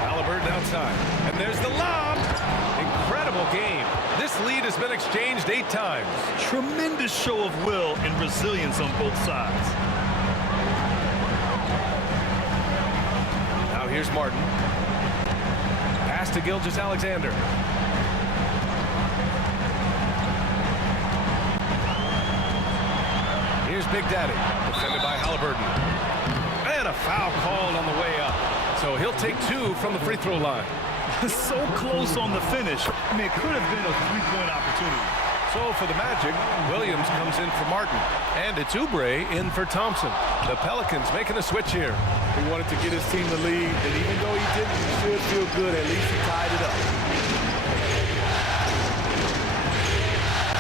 Halliburton outside. And there's the lob. Incredible game. This lead has been exchanged 8 times. Tremendous show of will and resilience on both sides. Now here's Martin. Pass to Gilgeous-Alexander. Here's Big Daddy, defended by Halliburton. And a foul called on the way up. So he'll take 2 from the free throw line. So close on the finish. I mean, it could have been a 3-point opportunity. So for the Magic, Williams comes in for Martin. And it's Oubre in for Thompson. The Pelicans making a switch here. He wanted to get his team the lead, and even though he didn't, he should feel good. At least he tied it up.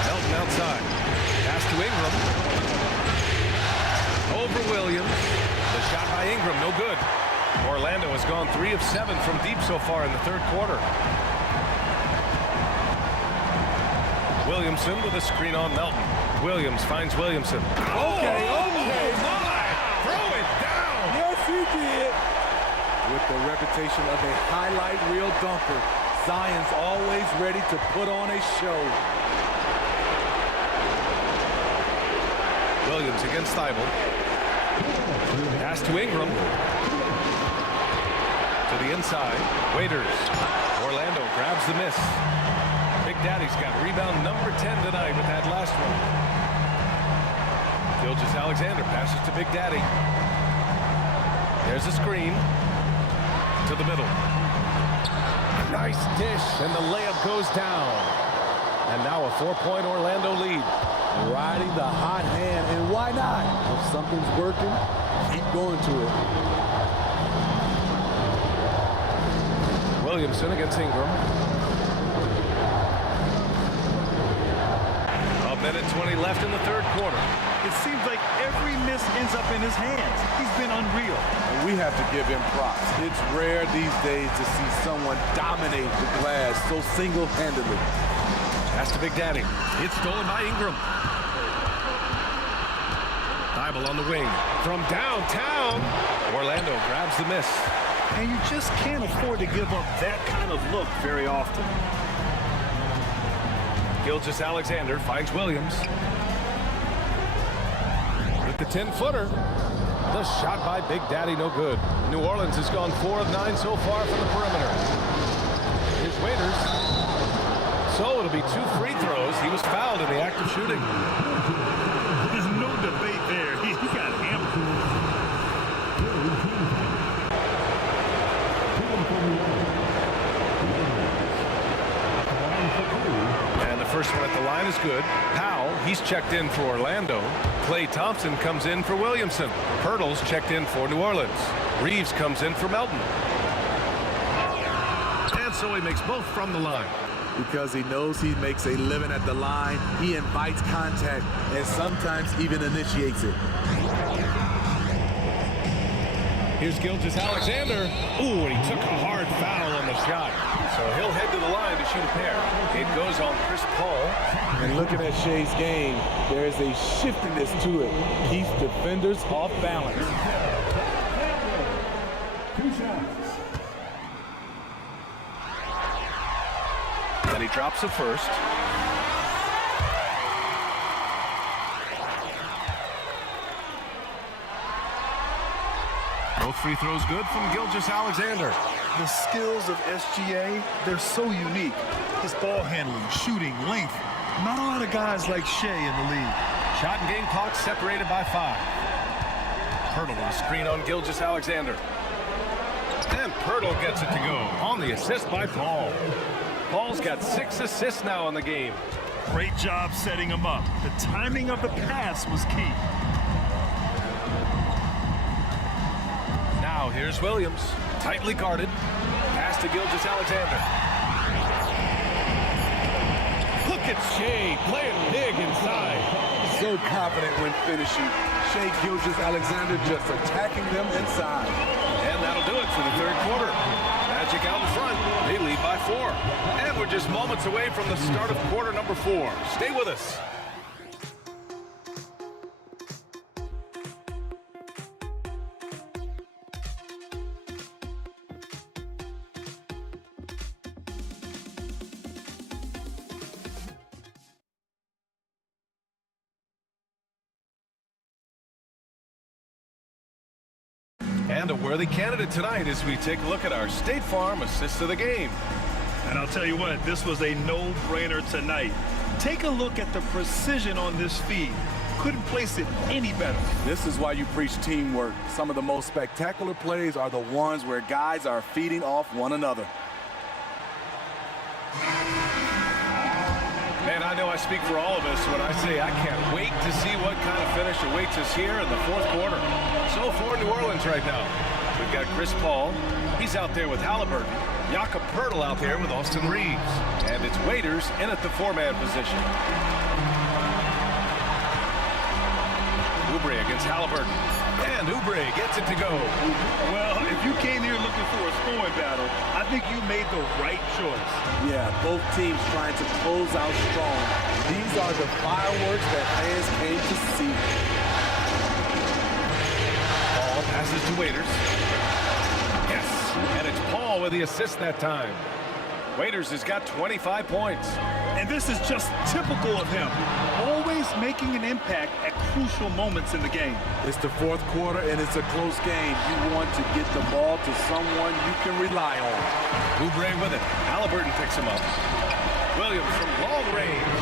Melton outside. Pass to Ingram. Over Williams. The shot by Ingram, no good. Orlando has gone 3 of 7 from deep so far in the 3rd quarter. Williamson with a screen on Melton. Williams finds Williamson. Okay. My! Throw it down! Yes, he did. With the reputation of a highlight reel dunker, Zion's always ready to put on a show. Williams against Thibault. Pass to Ingram. To the inside. Waiters. Orlando grabs the miss. Big Daddy's got rebound number 10 tonight with that last one. Gilgeous-Alexander passes to Big Daddy. There's a screen. To the middle. Nice dish, and the layup goes down. And now a 4-point Orlando lead. Riding the hot hand, and why not? If something's working, keep going to it. Williamson against Ingram. A minute 20 left in the 3rd quarter. It seems like every miss ends up in his hands. He's been unreal. And we have to give him props. It's rare these days to see someone dominate the glass so single-handedly. Pass to Big Daddy. It's stolen by Ingram. Thibault on the wing. From downtown, Orlando grabs the miss. And you just can't afford to give up that kind of look very often. Gilgeous-Alexander finds Williams. With the 10-footer. The shot by Big Daddy, no good. New Orleans has gone 4 of 9 so far from the perimeter. Here's Waiters. So it'll be 2 free throws. He was fouled in the act of shooting. There's no debate there. He got hammered. first one at the line is good. Powell, he's checked in for Orlando. Klay Thompson comes in for Williamson. Pirtle's checked in for New Orleans. Reeves comes in for Melton. And so he makes both from the line. Because he knows he makes a living at the line, he invites contact and sometimes even initiates it. Here's Gilgeous-Alexander. Ooh, and he took a hard foul on the shot. So he'll head to the line to shoot a pair. It goes on Chris Paul. And looking at Shea's game, there is a shiftiness to it. Keeps defenders off balance. And he drops it first. Both free throws good from Gilgeous-Alexander. The skills of SGA, they're so unique. His ball handling, shooting, length. Not a lot of guys like Shea in the league. Shot and game clock separated by 5. Pirtle with a screen on Gilgeous-Alexander. And Pirtle gets it to go on the assist by Paul. Paul's got 6 assists now in the game. Great job setting him up. The timing of the pass was key. Now here's Williams, tightly guarded. Pass to Gilgeous-Alexander. Look at Shea playing big inside. So confident when finishing. Shea Gilgeous-Alexander just attacking them inside. And that'll do it for the third quarter. Magic out in front. They lead by 4. And we're just moments away from the start of quarter number 4. Stay with us. And a worthy candidate tonight as we take a look at our State Farm assist of the game. And I'll tell you what, this was a no-brainer tonight. Take a look at the precision on this feed. Couldn't place it any better. This is why you preach teamwork. Some of the most spectacular plays are the ones where guys are feeding off one another. Man, I know I speak for all of us when I say I can't wait to see what kind of finish awaits us here in the fourth quarter. So for New Orleans right now, we've got Chris Paul. He's out there with Halliburton. Jakob Poeltl out there with Austin Reeves. And it's Waiters in at the 4-man position. Oubre against Halliburton. And Oubre gets it to go. Well, if you came here looking for a scoring battle, I think you made the right choice. Yeah, both teams trying to close out strong. These are the fireworks that fans came to see. Paul passes to Waiters. Yes, and it's Paul with the assist that time. Waiters has got 25 points. And this is just typical of him. Always making an impact at crucial moments in the game. It's the fourth quarter, and it's a close game. You want to get the ball to someone you can rely on. Oubre with it. Halliburton picks him up. Williams from long range.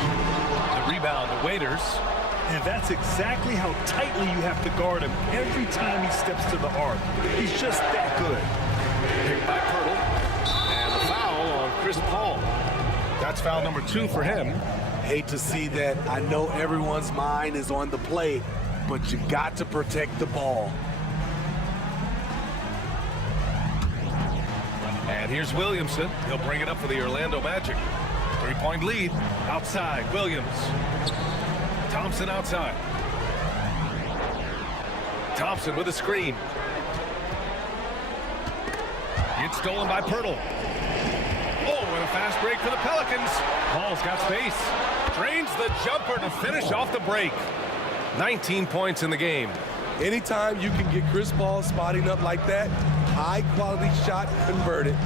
The rebound to Waiters. And that's exactly how tightly you have to guard him every time he steps to the arc. He's just that good. Picked by Poeltl. And the foul on Chris Paul. That's foul number 2 for him. Hate to see that. I know everyone's mind is on the play, but you got to protect the ball. And here's Williamson. He'll bring it up for the Orlando Magic. 3-point lead. Outside, Williams. Thompson outside. Thompson with a screen. It's stolen by Poeltl. Oh, and a fast break for the Pelicans. Paul's got space. Drains the jumper to finish off the break. 19 points in the game. Anytime you can get Chris Paul spotting up like that, high-quality shot converted.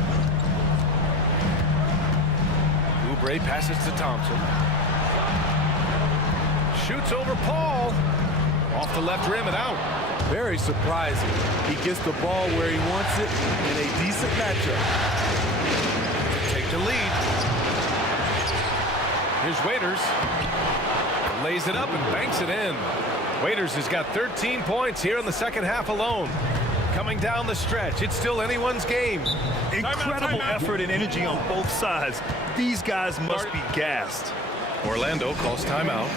Oubre passes to Thompson. Shoots over Paul. Off the left rim and out. Very surprising. He gets the ball where he wants it in a decent matchup. Take the lead. Here's Waiters. Lays it up and banks it in. Waiters has got 13 points here in the second half alone. Coming down the stretch, it's still anyone's game. Incredible effort and energy on both sides. These guys must be gassed. Orlando calls timeout.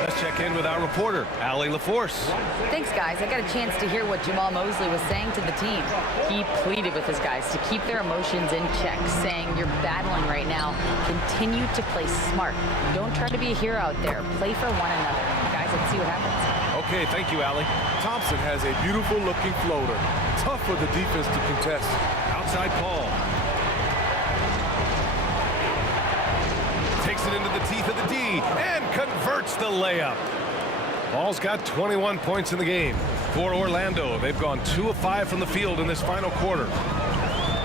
Let's check in with our reporter, Allie LaForce. Thanks, guys. I got a chance to hear what Jamal Mosley was saying to the team. He pleaded with his guys to keep their emotions in check, saying, you're battling right now. Continue to play smart. Don't try to be a hero out there. Play for one another. Guys, let's see what happens. Okay, thank you, Allie. Thompson has a beautiful-looking floater. Tough for the defense to contest. Outside Paul. Takes it into the teeth of the D and converts the layup. Paul's got 21 points in the game. For Orlando, they've gone 2 of 5 from the field in this final quarter.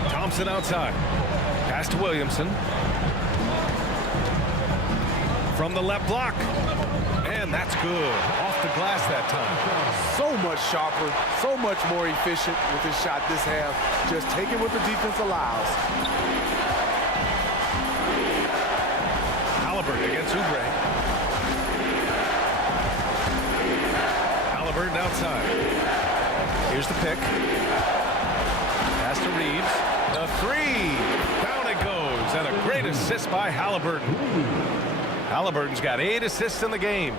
Thompson outside. Pass to Williamson. From the left block. And that's good. Off the glass that time. So much sharper, so much more efficient with his shot this half. Just taking what the defense allows. Halliburton against Oubre. Halliburton outside. Here's the pick. Pass to Reeves. The three. Down it goes. And a great assist by Halliburton. Halliburton's got 8 assists in the game.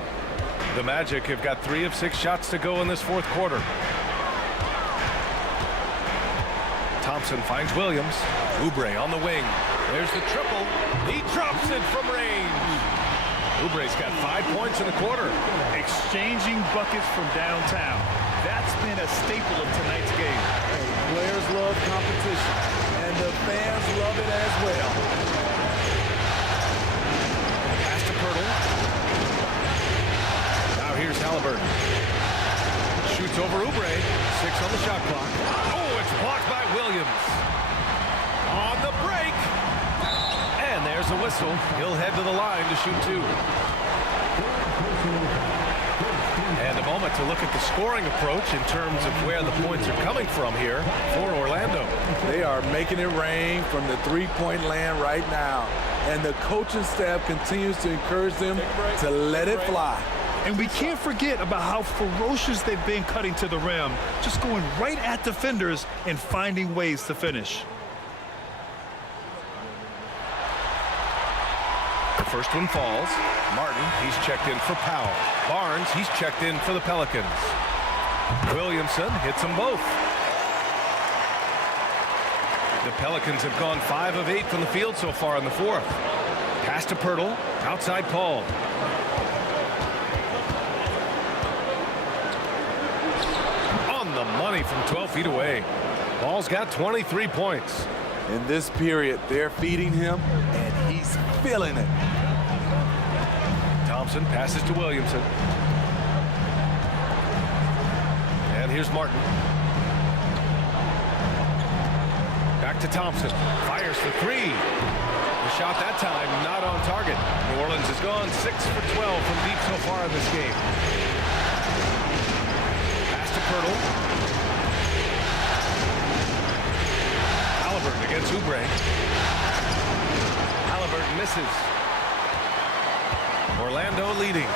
The Magic have got 3 of 6 shots to go in this fourth quarter. Thompson finds Williams. Oubre on the wing. There's the triple. He drops it from range. Oubre's got 5 points in the quarter. Exchanging buckets from downtown. That's been a staple of tonight's game. Players love competition, and the fans love it as well. Pass to Pirtle. Now here's Halliburton. Shoots over Oubre. 6 on the shot clock. Oh, it's blocked by Williams. On the break. And there's a whistle. He'll head to the line to shoot 2. And a moment to look at the scoring approach in terms of where the points are coming from here for Orlando. They are making it rain from the three-point land right now. And the coaching staff continues to encourage them to let it fly. And we can't forget about how ferocious they've been cutting to the rim, just going right at defenders and finding ways to finish. The first one falls. Martin, he's checked in for Powell. Barnes, he's checked in for the Pelicans. Williamson hits them both. The Pelicans have gone 5 of 8 from the field so far in the fourth. Pass to Pirtle, outside Paul. On the money from 12 feet away. Paul's got 23 points. In this period, they're feeding him, and he's feeling it. Thompson passes to Williamson. And here's Martin. Back to Thompson. Fires for 3. The shot that time not on target. New Orleans has gone 6 for 12 from deep so far in this game. Pass to Pirtle. Halliburton against Oubre. Halliburton misses. Orlando leading.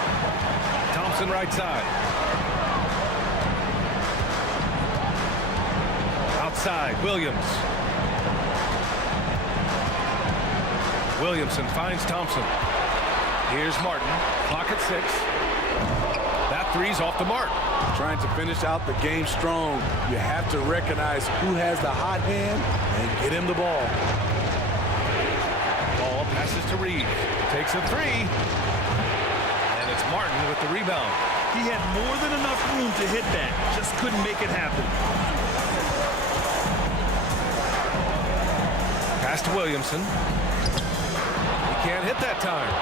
Thompson right side. Outside, Williams. Williamson finds Thompson. Here's Martin. Clock at 6. That three's off the mark. Trying to finish out the game strong, you have to recognize who has the hot hand and get him the ball. Ball passes to Reeves. Takes a 3. And it's Martin with the rebound. He had more than enough room to hit that. Just couldn't make it happen. Pass to Williamson. He can't hit that time.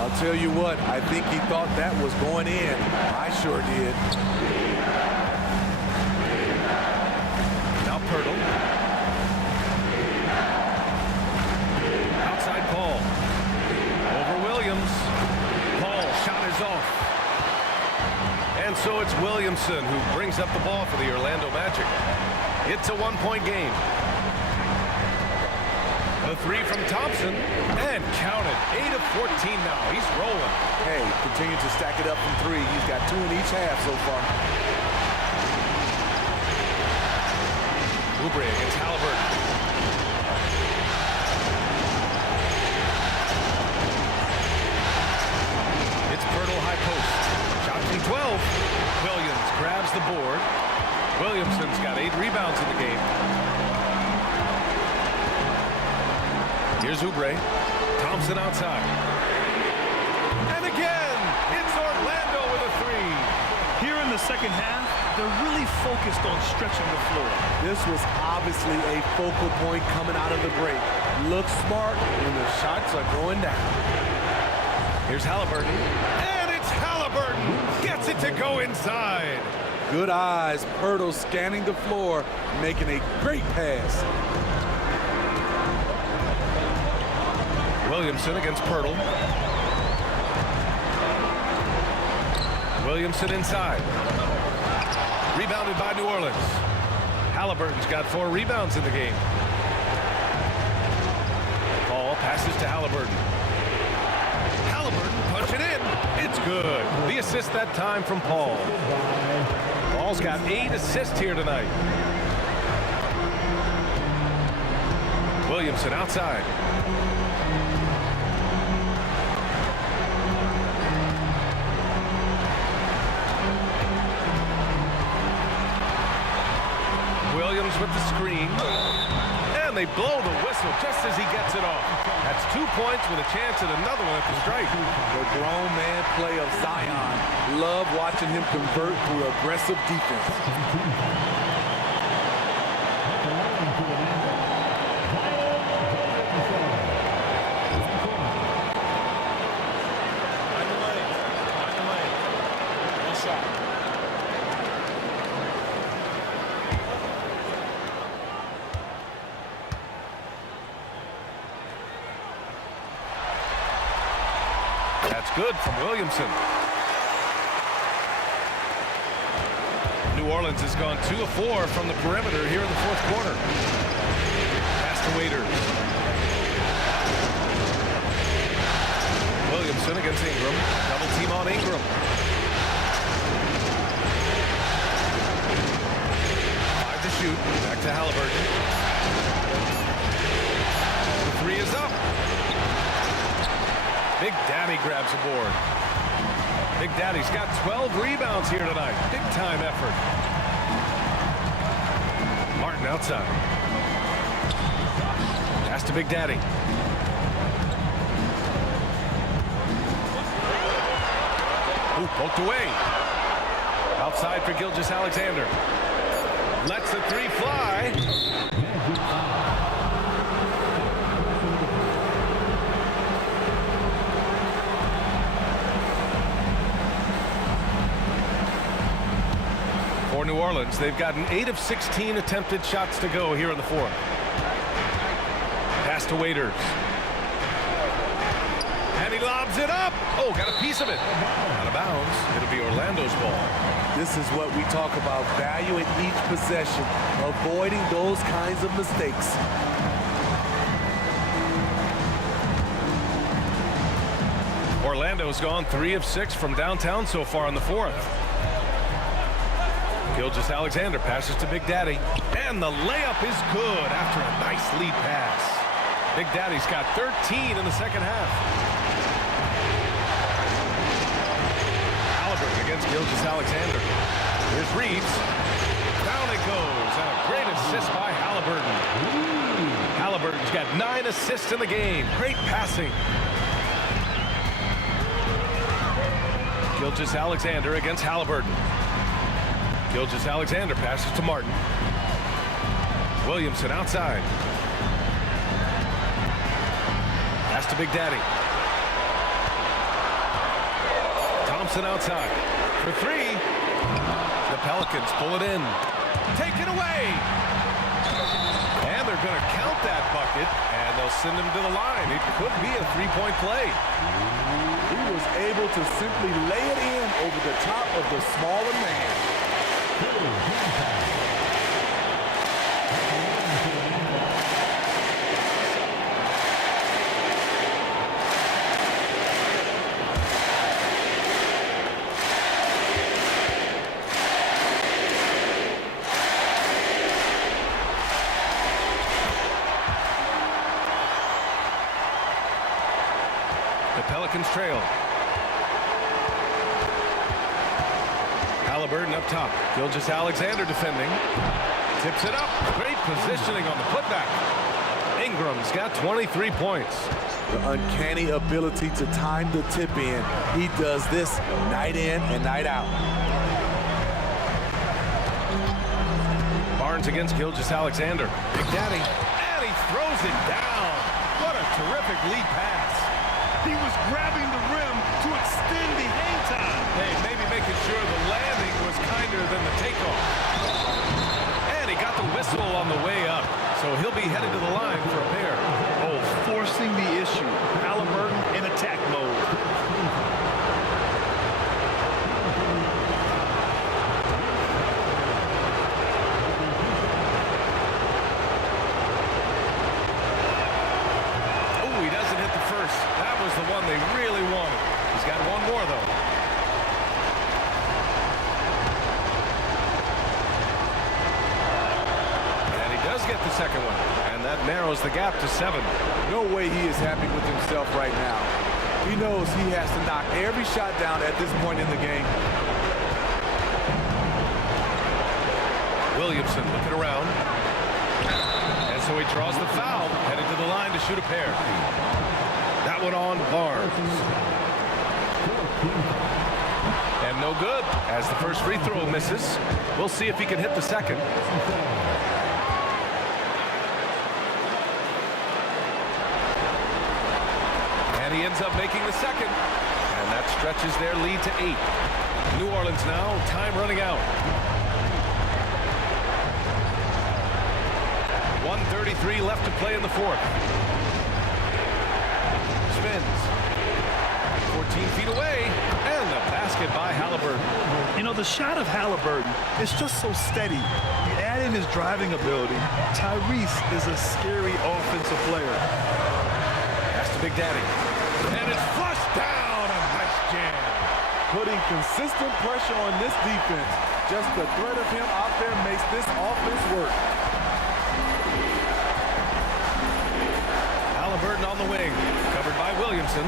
I'll tell you what, I think he thought that was going in. I sure did. Now Pirtle. Outside Paul. Over Williams. Paul, shot is off. And so it's Williamson who brings up the ball for the Orlando Magic. It's a 1-point game. The 3 from Thompson, and count it. 8 of 14 now. He's rolling. Hey, continue to stack it up from 3. He's got 2 in each half so far. Oubre against Halliburton. rebounds in the game. Here's Oubre. Thompson outside. And again, it's Orlando with a three. Here in the second half, they're really focused on stretching the floor. This was obviously a focal point coming out of the break. Look smart when the shots are going down. Here's Halliburton. And it's Halliburton. Gets it to go inside. Good eyes. Pirtle scanning the floor, making a great pass. Williamson against Pirtle. Williamson inside. Rebounded by New Orleans. Halliburton's got 4 rebounds in the game. Ball passes to Halliburton. Halliburton punch it in. It's good. The assist that time from Paul. Paul's got 8 assists here tonight. Williamson outside. Williams with the screen. And they blow the whistle just as he gets it off. That's 2 points with a chance at another one at the strike. The grown man play of Zion. Love watching him convert through aggressive defense. That's good from Williamson. New Orleans has gone 2 of 4 from the perimeter here in the 4th quarter. Pass to Waiters. Williamson against Ingram. Double team on Ingram. 5 to shoot. Back to Halliburton. The 3 is up. Big Daddy grabs a board. Big Daddy's got 12 rebounds here tonight. Big time effort. Martin outside. Pass to Big Daddy. Ooh, poked away. Outside for Gilgeous-Alexander. Lets the 3 fly. For New Orleans, they've gotten 8 of 16 attempted shots to go here in the 4th. Pass to Waiters. And he lobs it up. Oh, got a piece of it. Out of bounds. It'll be Orlando's ball. This is what we talk about, value in each possession, avoiding those kinds of mistakes. Orlando's gone 3 of 6 from downtown so far in the 4th. Gilgeous-Alexander passes to Big Daddy. And the layup is good after a nice lead pass. Big Daddy's got 13 in the second half. Halliburton against Gilgeous-Alexander. Here's Reeves. Down it goes. And a great assist by Halliburton. Halliburton's got 9 assists in the game. Great passing. Gilgeous-Alexander against Halliburton. Gilgeous-Alexander passes to Martin. Williamson outside. Pass to Big Daddy. Thompson outside. For 3. The Pelicans pull it in. Take it away. And they're going to count that bucket, and they'll send him to the line. It could be a 3-point play. He was able to simply lay it in over the top of the smaller man. The Pelicans trail. Halliburton up top. Gilgeous-Alexander defending. Tips it up. Great positioning on the putback. Ingram's got 23 points. The uncanny ability to time the tip in. He does this night in and night out. Barnes against Gilgeous-Alexander. Big Daddy. And he throws it down. What a terrific lead pass. He was grabbing the rim to extend the hang time. Hey, maybe making sure the landing was kinder than the takeoff. And he got the whistle on the way up. So he'll be headed to the line for a pair. Oh, forcing the issue. Halliburton in attack mode. Oh, he doesn't hit the first. That was the one they really wanted. He's got one more, though. Does get the second one, and that narrows the gap to 7. No way he is happy with himself right now. He knows he has to knock every shot down at this point in the game. Williamson looking around. And so he draws the foul, heading to the line to shoot a pair. That one on Barnes. And no good, as the first free throw misses. We'll see if he can hit the second. And he ends up making the second. And that stretches their lead to 8. New Orleans now, time running out. 1:33 left to play in the fourth. Spins. 14 feet away. And the basket by Halliburton. You know, the shot of Halliburton is just so steady. You add in his driving ability. Tyrese is a scary offensive player. That's the Big Daddy. And it's flushed down. A nice jam. Putting consistent pressure on this defense. Just the threat of him out there makes this offense work. Halliburton on the wing. Covered by Williamson.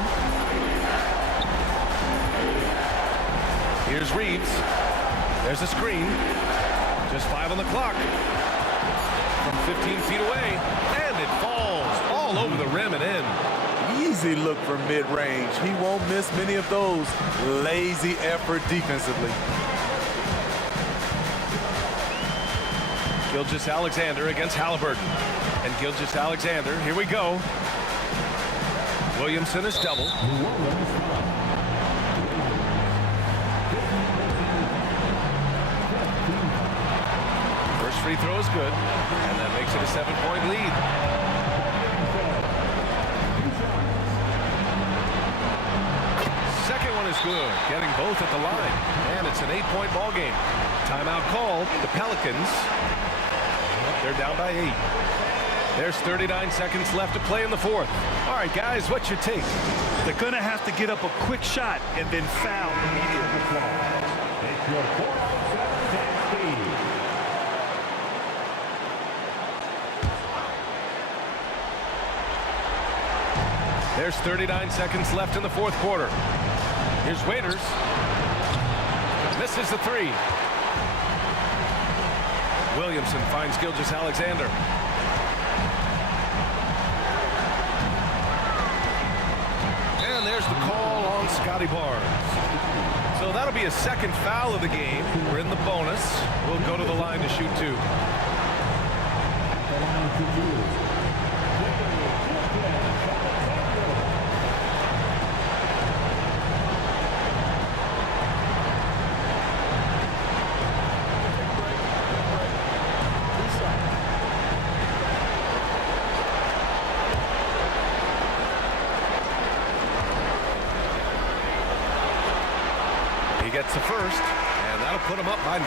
Here's Reeves. There's a screen. Just 5 on the clock. From 15 feet away. And it falls all over the rim and in. Easy look from mid-range. He won't miss many of those. Lazy effort defensively. Gilgeous-Alexander against Halliburton. And Gilgeous-Alexander, here we go. Williamson is doubled. First free throw is good. And that makes it a 7-point lead. Second one is good, getting both at the line, and it's an 8-point ball game. Timeout called. The Pelicans, they're down by 8. There's 39 seconds left to play in the fourth. All right, guys, what's your take? They're going to have to get up a quick shot and then foul immediately. Take your 4-7 lead. There's 39 seconds left in the fourth quarter. Here's Waiters. Misses the 3. Williamson finds Gilgeous-Alexander. And there's the call on Scotty Barnes. So that'll be a second foul of the game. We're in the bonus. We'll go to the line to shoot 2. He gets the first, and that'll put him up by 9.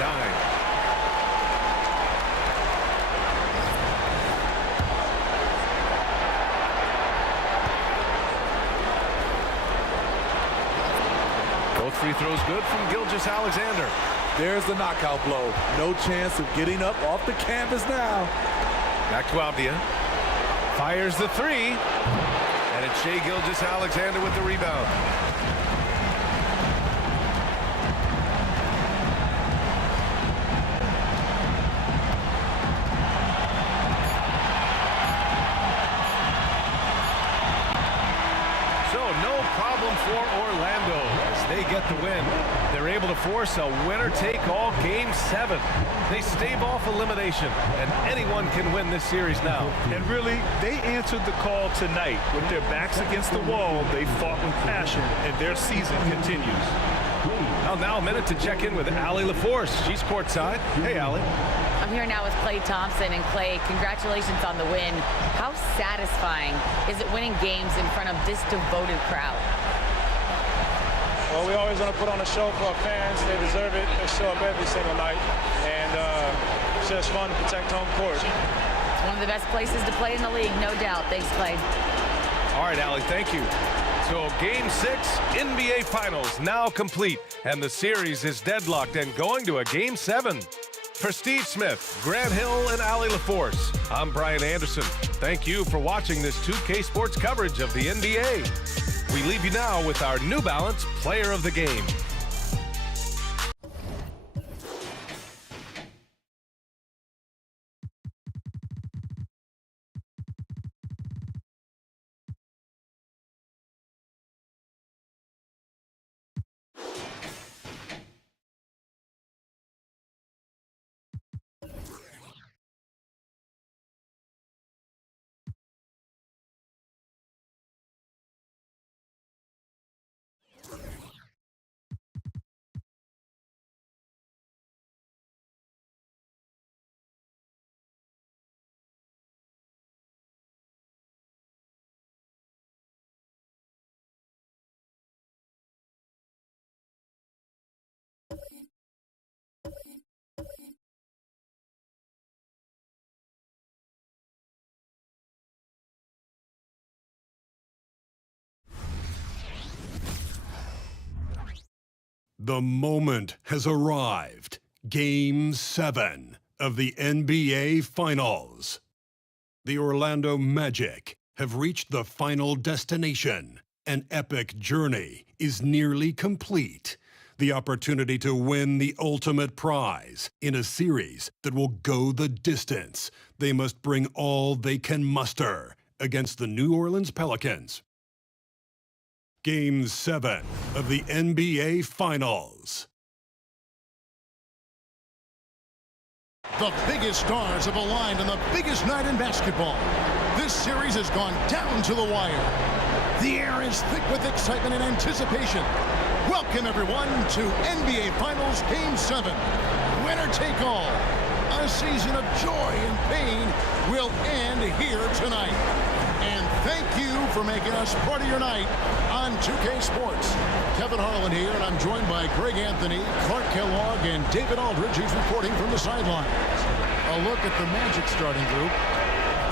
Both free throws good from Gilgeous-Alexander. There's the knockout blow. No chance of getting up off the canvas now. Back to Avdia. Fires the 3. And it's Shai Gilgeous-Alexander with the rebound. So no problem for Orlando as they get the win. They're able to force a winner-take-all Game 7. They stave off elimination, and anyone can win this series now. And really, they answered the call tonight. With their backs against the wall, they fought with passion, and their season continues. Well, now a minute to check in with Allie LaForce. She's courtside. Hey, Allie. I'm here now with Klay Thompson. And Klay, congratulations on the win. How satisfying is it winning games in front of this devoted crowd? Well, we always want to put on a show for our fans. They deserve it. They show up every single night. And it's just fun to protect home court. It's one of the best places to play in the league, no doubt. Thanks, Klay. All right, Allie, thank you. So Game 6, NBA Finals now complete, and the series is deadlocked and going to a Game 7. For Steve Smith, Grant Hill, and Allie LaForce, I'm Brian Anderson. Thank you for watching this 2K Sports coverage of the NBA. We leave you now with our New Balance Player of the Game. The moment has arrived. Game 7 of the NBA Finals. The Orlando Magic have reached the final destination. An epic journey is nearly complete. The opportunity to win the ultimate prize in a series that will go the distance. They must bring all they can muster against the New Orleans Pelicans. Game 7 of the NBA Finals. The biggest stars have aligned on the biggest night in basketball. This series has gone down to the wire. The air is thick with excitement and anticipation. Welcome, everyone, to NBA Finals Game 7. Winner take all. A season of joy and pain will end here tonight. And thank you for making us part of your night on 2K Sports. Kevin Harlan here, and I'm joined by Greg Anthony, Clark Kellogg, and David Aldridge, who's reporting from the sidelines. A look at the Magic starting group.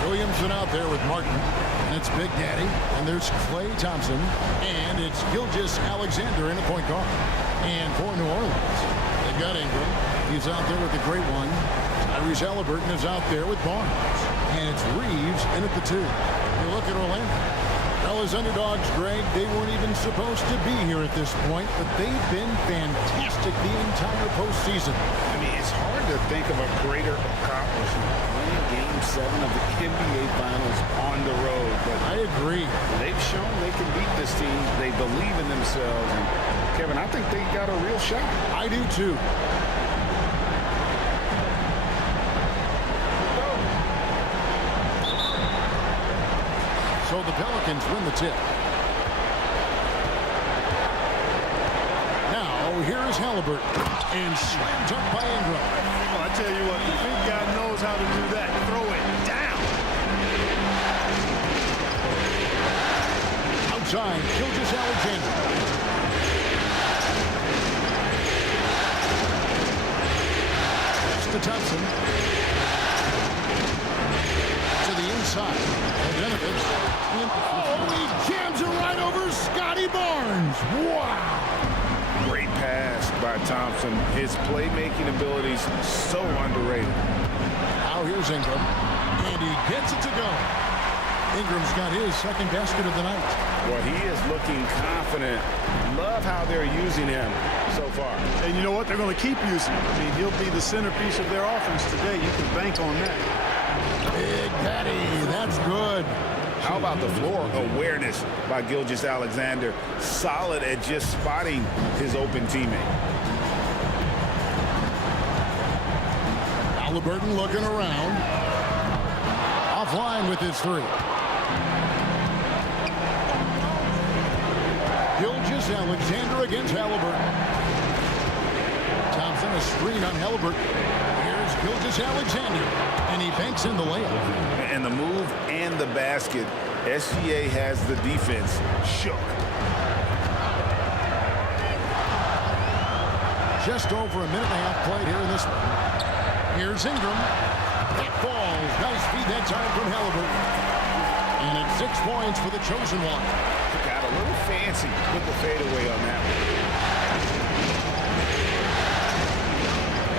Williamson out there with Martin, and it's Big Daddy, and there's Klay Thompson, and it's Gilgeous Alexander in the point guard. And for New Orleans, they've got Ingram. He's out there with the great one. Tyrese Halliburton is out there with Barnes. And it's Reeves in at the 2. You look at Orlando. Well, as underdogs, Greg, they weren't even supposed to be here at this point, but they've been fantastic the entire postseason. I mean, it's hard to think of a greater accomplishment. Winning Game 7 of the NBA Finals on the road. But I agree. They've shown they can beat this team. They believe in themselves. And Kevin, I think they got a real shot. I do too. So the Pelicans win the tip. Now, here is Halliburton. And slammed up by Ingram. Well, I tell you what, the big guy knows how to do that. Throw it down. Outside, Gilgeous Alexander. To Thompson. To the inside. Bogdanovich. Oh, he jams it right over Scotty Barnes. Wow. Great pass by Thompson. His playmaking abilities so underrated. Now here's Ingram. And he gets it to go. Ingram's got his second basket of the night. Well, he is looking confident. Love how they're using him so far. And you know what? They're going to keep using him. I mean, he'll be the centerpiece of their offense today. You can bank on that. Big Daddy, that's good. How about the floor awareness by Gilgeous-Alexander? Solid at just spotting his open teammate. Halliburton looking around. Offline with his three. Gilgeous-Alexander against Halliburton. Thompson, a screen on Halliburton. Here's Gilgeous-Alexander, and he banks in the layup. And the move and the basket, SGA has the defense shook. Just over a minute and a half played here in this one. Here's Ingram. It falls. Nice feed that time from Halliburton. And it's 6 points for the chosen one. Got a little fancy with the fadeaway on that one.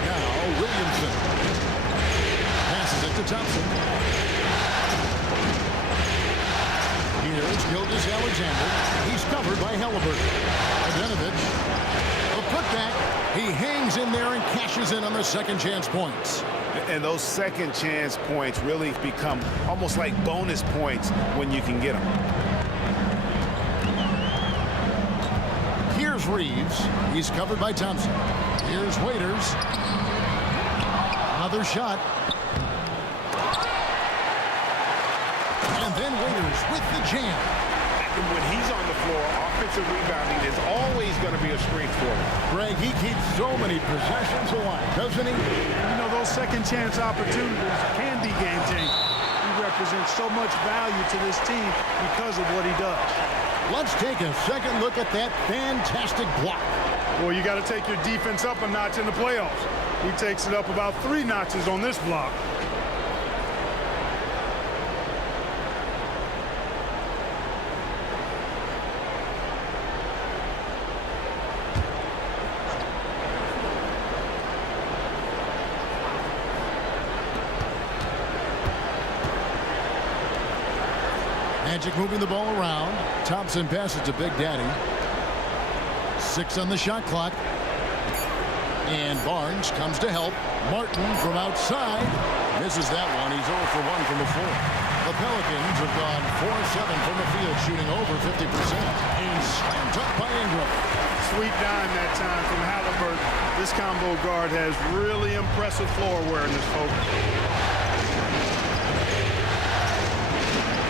Now Williamson passes it to Thompson. Here's Gilgeous-Alexander. He's covered by Halliburton. Bogdanovic. A putback. He hangs in there and cashes in on the second chance points. And those second chance points really become almost like bonus points when you can get them. Here's Reeves. He's covered by Thompson. Here's Waiters. Another shot. And then Waiters with the jam. And when he's on the floor, offensive rebounding is always going to be a strength for him. Greg, he keeps so many possessions alive, doesn't he? You know, those second chance opportunities can be game-changing. He represents so much value to this team because of what he does. Let's take a second look at that fantastic block. Well, you got to take your defense up a notch in the playoffs. He takes it up about 3 notches on this block. Magic moving the ball around. Thompson passes to Big Daddy. 6 on the shot clock. And Barnes comes to help. Martin from outside. Misses that one. He's 0 for 1 from the floor. The Pelicans have gone 4-7 from the field, shooting over 50%. And slammed up by Ingram. Sweet dime that time from Halliburton. This combo guard has really impressive floor awareness, folks.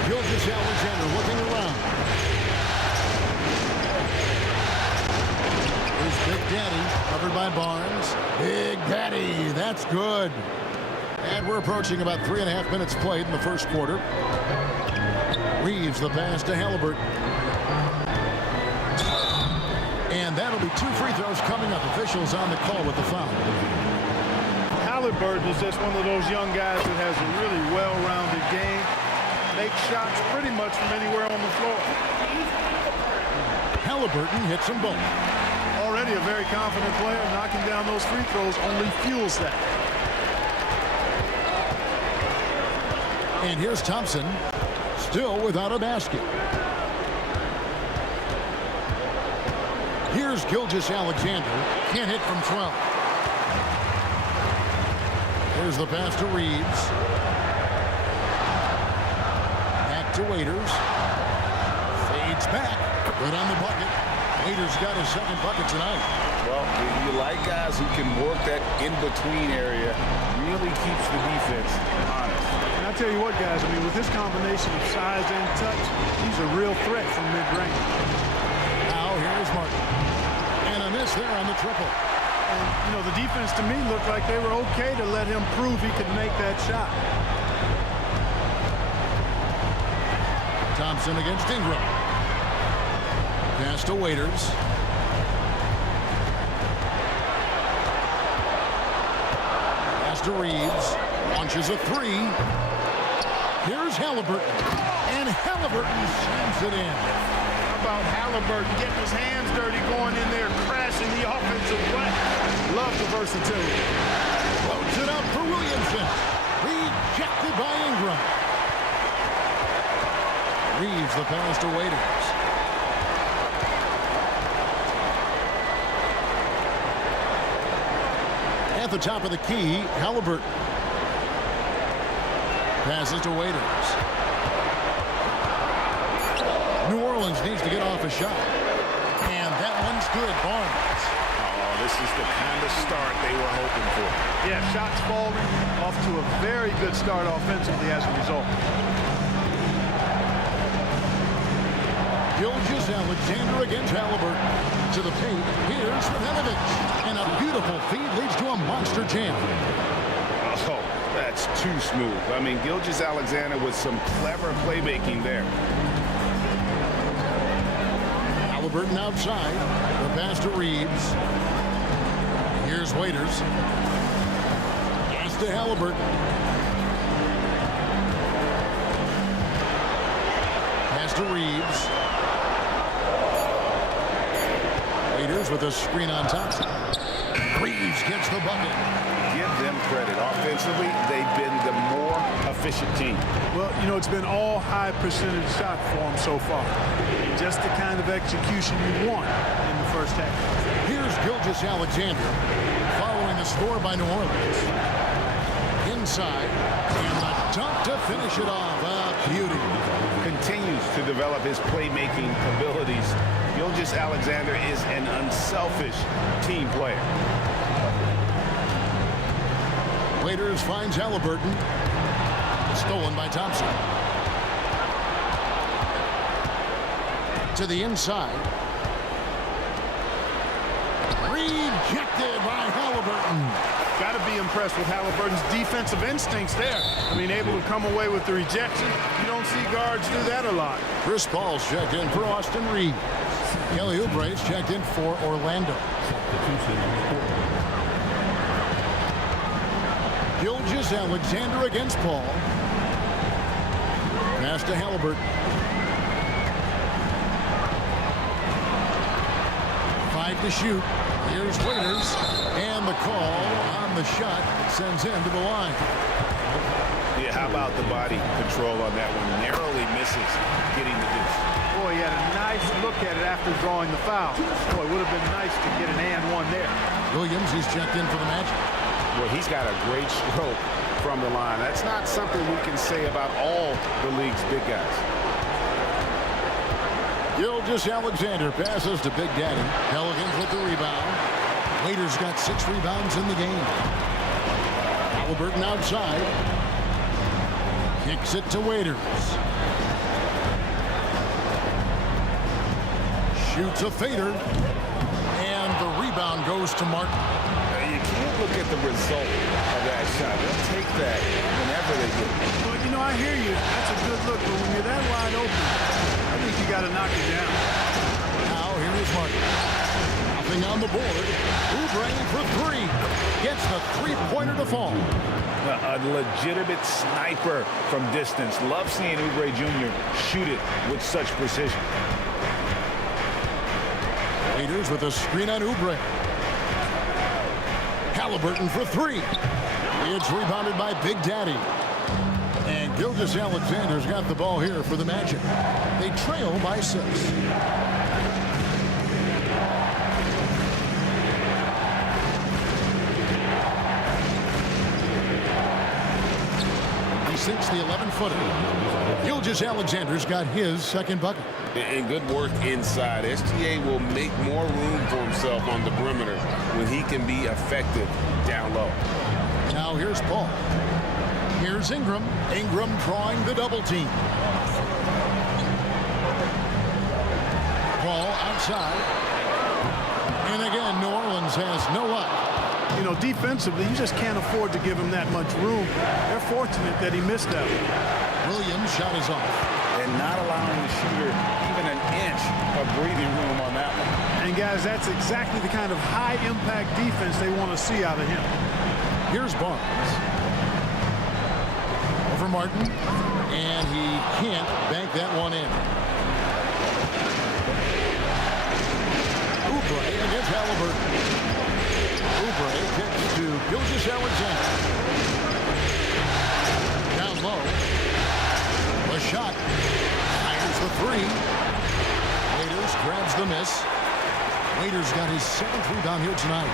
Gilgeous-Alexander looking around. Here's Big Daddy, covered by Barnes. Big Daddy, that's good. And we're approaching about 3.5 minutes played in the first quarter. Reeves the pass to Halliburton. And that'll be 2 free throws coming up. Officials on the call with the foul. Halliburton is just one of those young guys that has a really well-rounded game. Make shots pretty much from anywhere on the floor. Halliburton hits them both. Already a very confident player. Knocking down those free throws only fuels that. And here's Thompson, still without a basket. Here's Gilgeous-Alexander, can't hit from 12. Here's the pass to Reeves. Back to Waiters. Fades back, good on the bucket. Waiters got his second bucket tonight. Well, you like guys who can work that in-between area, really keeps the defense honest. And I tell you what, guys, I mean, with his combination of size and touch, he's a real threat from mid-range. Now here's Martin. And a miss there on the triple. And, you know, the defense to me looked like they were okay to let him prove he could make that shot. Thompson against Ingram. Pass to Waiters. Pass to Reeves. Launches a 3. Here's Halliburton. And Halliburton slams it in. How about Halliburton getting his hands dirty, going in there, crashing the offensive play. Love the versatility. Floats it up for Williamson. Rejected by Ingram. Reeves the pass to Waiters. At the top of the key, Halliburton. Passes to Waiters. Orleans needs to get off a shot. And that one's good. Barnes. Oh, this is the kind of start they were hoping for. Yeah, shots falling, off to a very good start offensively as a result. Gilgeous-Alexander against Halliburton. To the paint. Here's Ravenovich. And a beautiful feed leads to a monster jam. Oh, that's too smooth. I mean, Gilgeous-Alexander with some clever playmaking there. Halliburton outside. The pass to Reeves. Here's Waiters. Pass to Halliburton. Pass to Reeves. Waiters with a screen on top. Reeves gets the bucket. Give them credit. Offensively, they've been the more efficient team. Well, you know, it's been all high percentage shot for them so far. Just the kind of execution you want in the first half. Here's Gilgeous-Alexander following the score by New Orleans. Inside, and the dunk to finish it off. A beauty. Continues to develop his playmaking abilities. Gilgeous-Alexander is an unselfish team player. Waiters finds Halliburton. Stolen by Thompson. To the inside. Rejected by Halliburton. Got to be impressed with Halliburton's defensive instincts there. I mean, able to come away with the rejection. You don't see guards do that a lot. Chris Paul's checked in for Austin Reeves. Kelly Oubre's checked in for Orlando. Gilgeous-Alexander against Paul. Pass to Halliburton. 5 to shoot. Here's Waiters. And the call on the shot sends him to the line. Yeah, how about the body control on that one? Narrowly misses getting the deuce. Boy, he had a nice look at it after drawing the foul. Boy, it would have been nice to get an and one there. Williams, he's checked in for the Magic. Well, he's got a great stroke from the line. That's not something we can say about all the league's big guys. Gilgeous-Alexander passes to Big Daddy. Pelicans with the rebound. Waiters got 6 rebounds in the game. Halliburton outside. Kicks it to Waiters. Shoots a fader. And the rebound goes to Martin. You can't look at the result of that shot. They'll take that whenever they get it. Well, you know, I hear you. That's a good look, but when you're that wide open, I think you got to knock it down. Now, here is Martin. Nothing on the board. Oubre for 3. Gets the three-pointer to fall. A legitimate sniper from distance. Love seeing Oubre Jr. shoot it with such precision. Waiters with a screen on Oubre. Halliburton for 3. It's rebounded by Big Daddy. And Gilgeous-Alexander's got the ball here for the Magic. They trail by 6. He sinks the 11-footer. Gilgeous-Alexander's got his second bucket. And good work inside. SGA will make more room for himself on the perimeter when he can be effective down low. Now here's Paul. Here's Ingram. Ingram drawing the double team. Paul outside. And again, New Orleans has no luck. You know, defensively, you just can't afford to give him that much room. They're fortunate that he missed that one. Williams' shot is off. And not allowing the shooter even an inch of breathing room on that one. And guys, that's exactly the kind of high-impact defense they want to see out of him. Here's Barnes. Over Martin. And he can't bank that one in. Oubre against Halliburton. Oubre kicks to Gilgeous-Alexander. Down low. A shot. Fires the 3. Waiters grabs the miss. Waiters got his 7th rebound here tonight.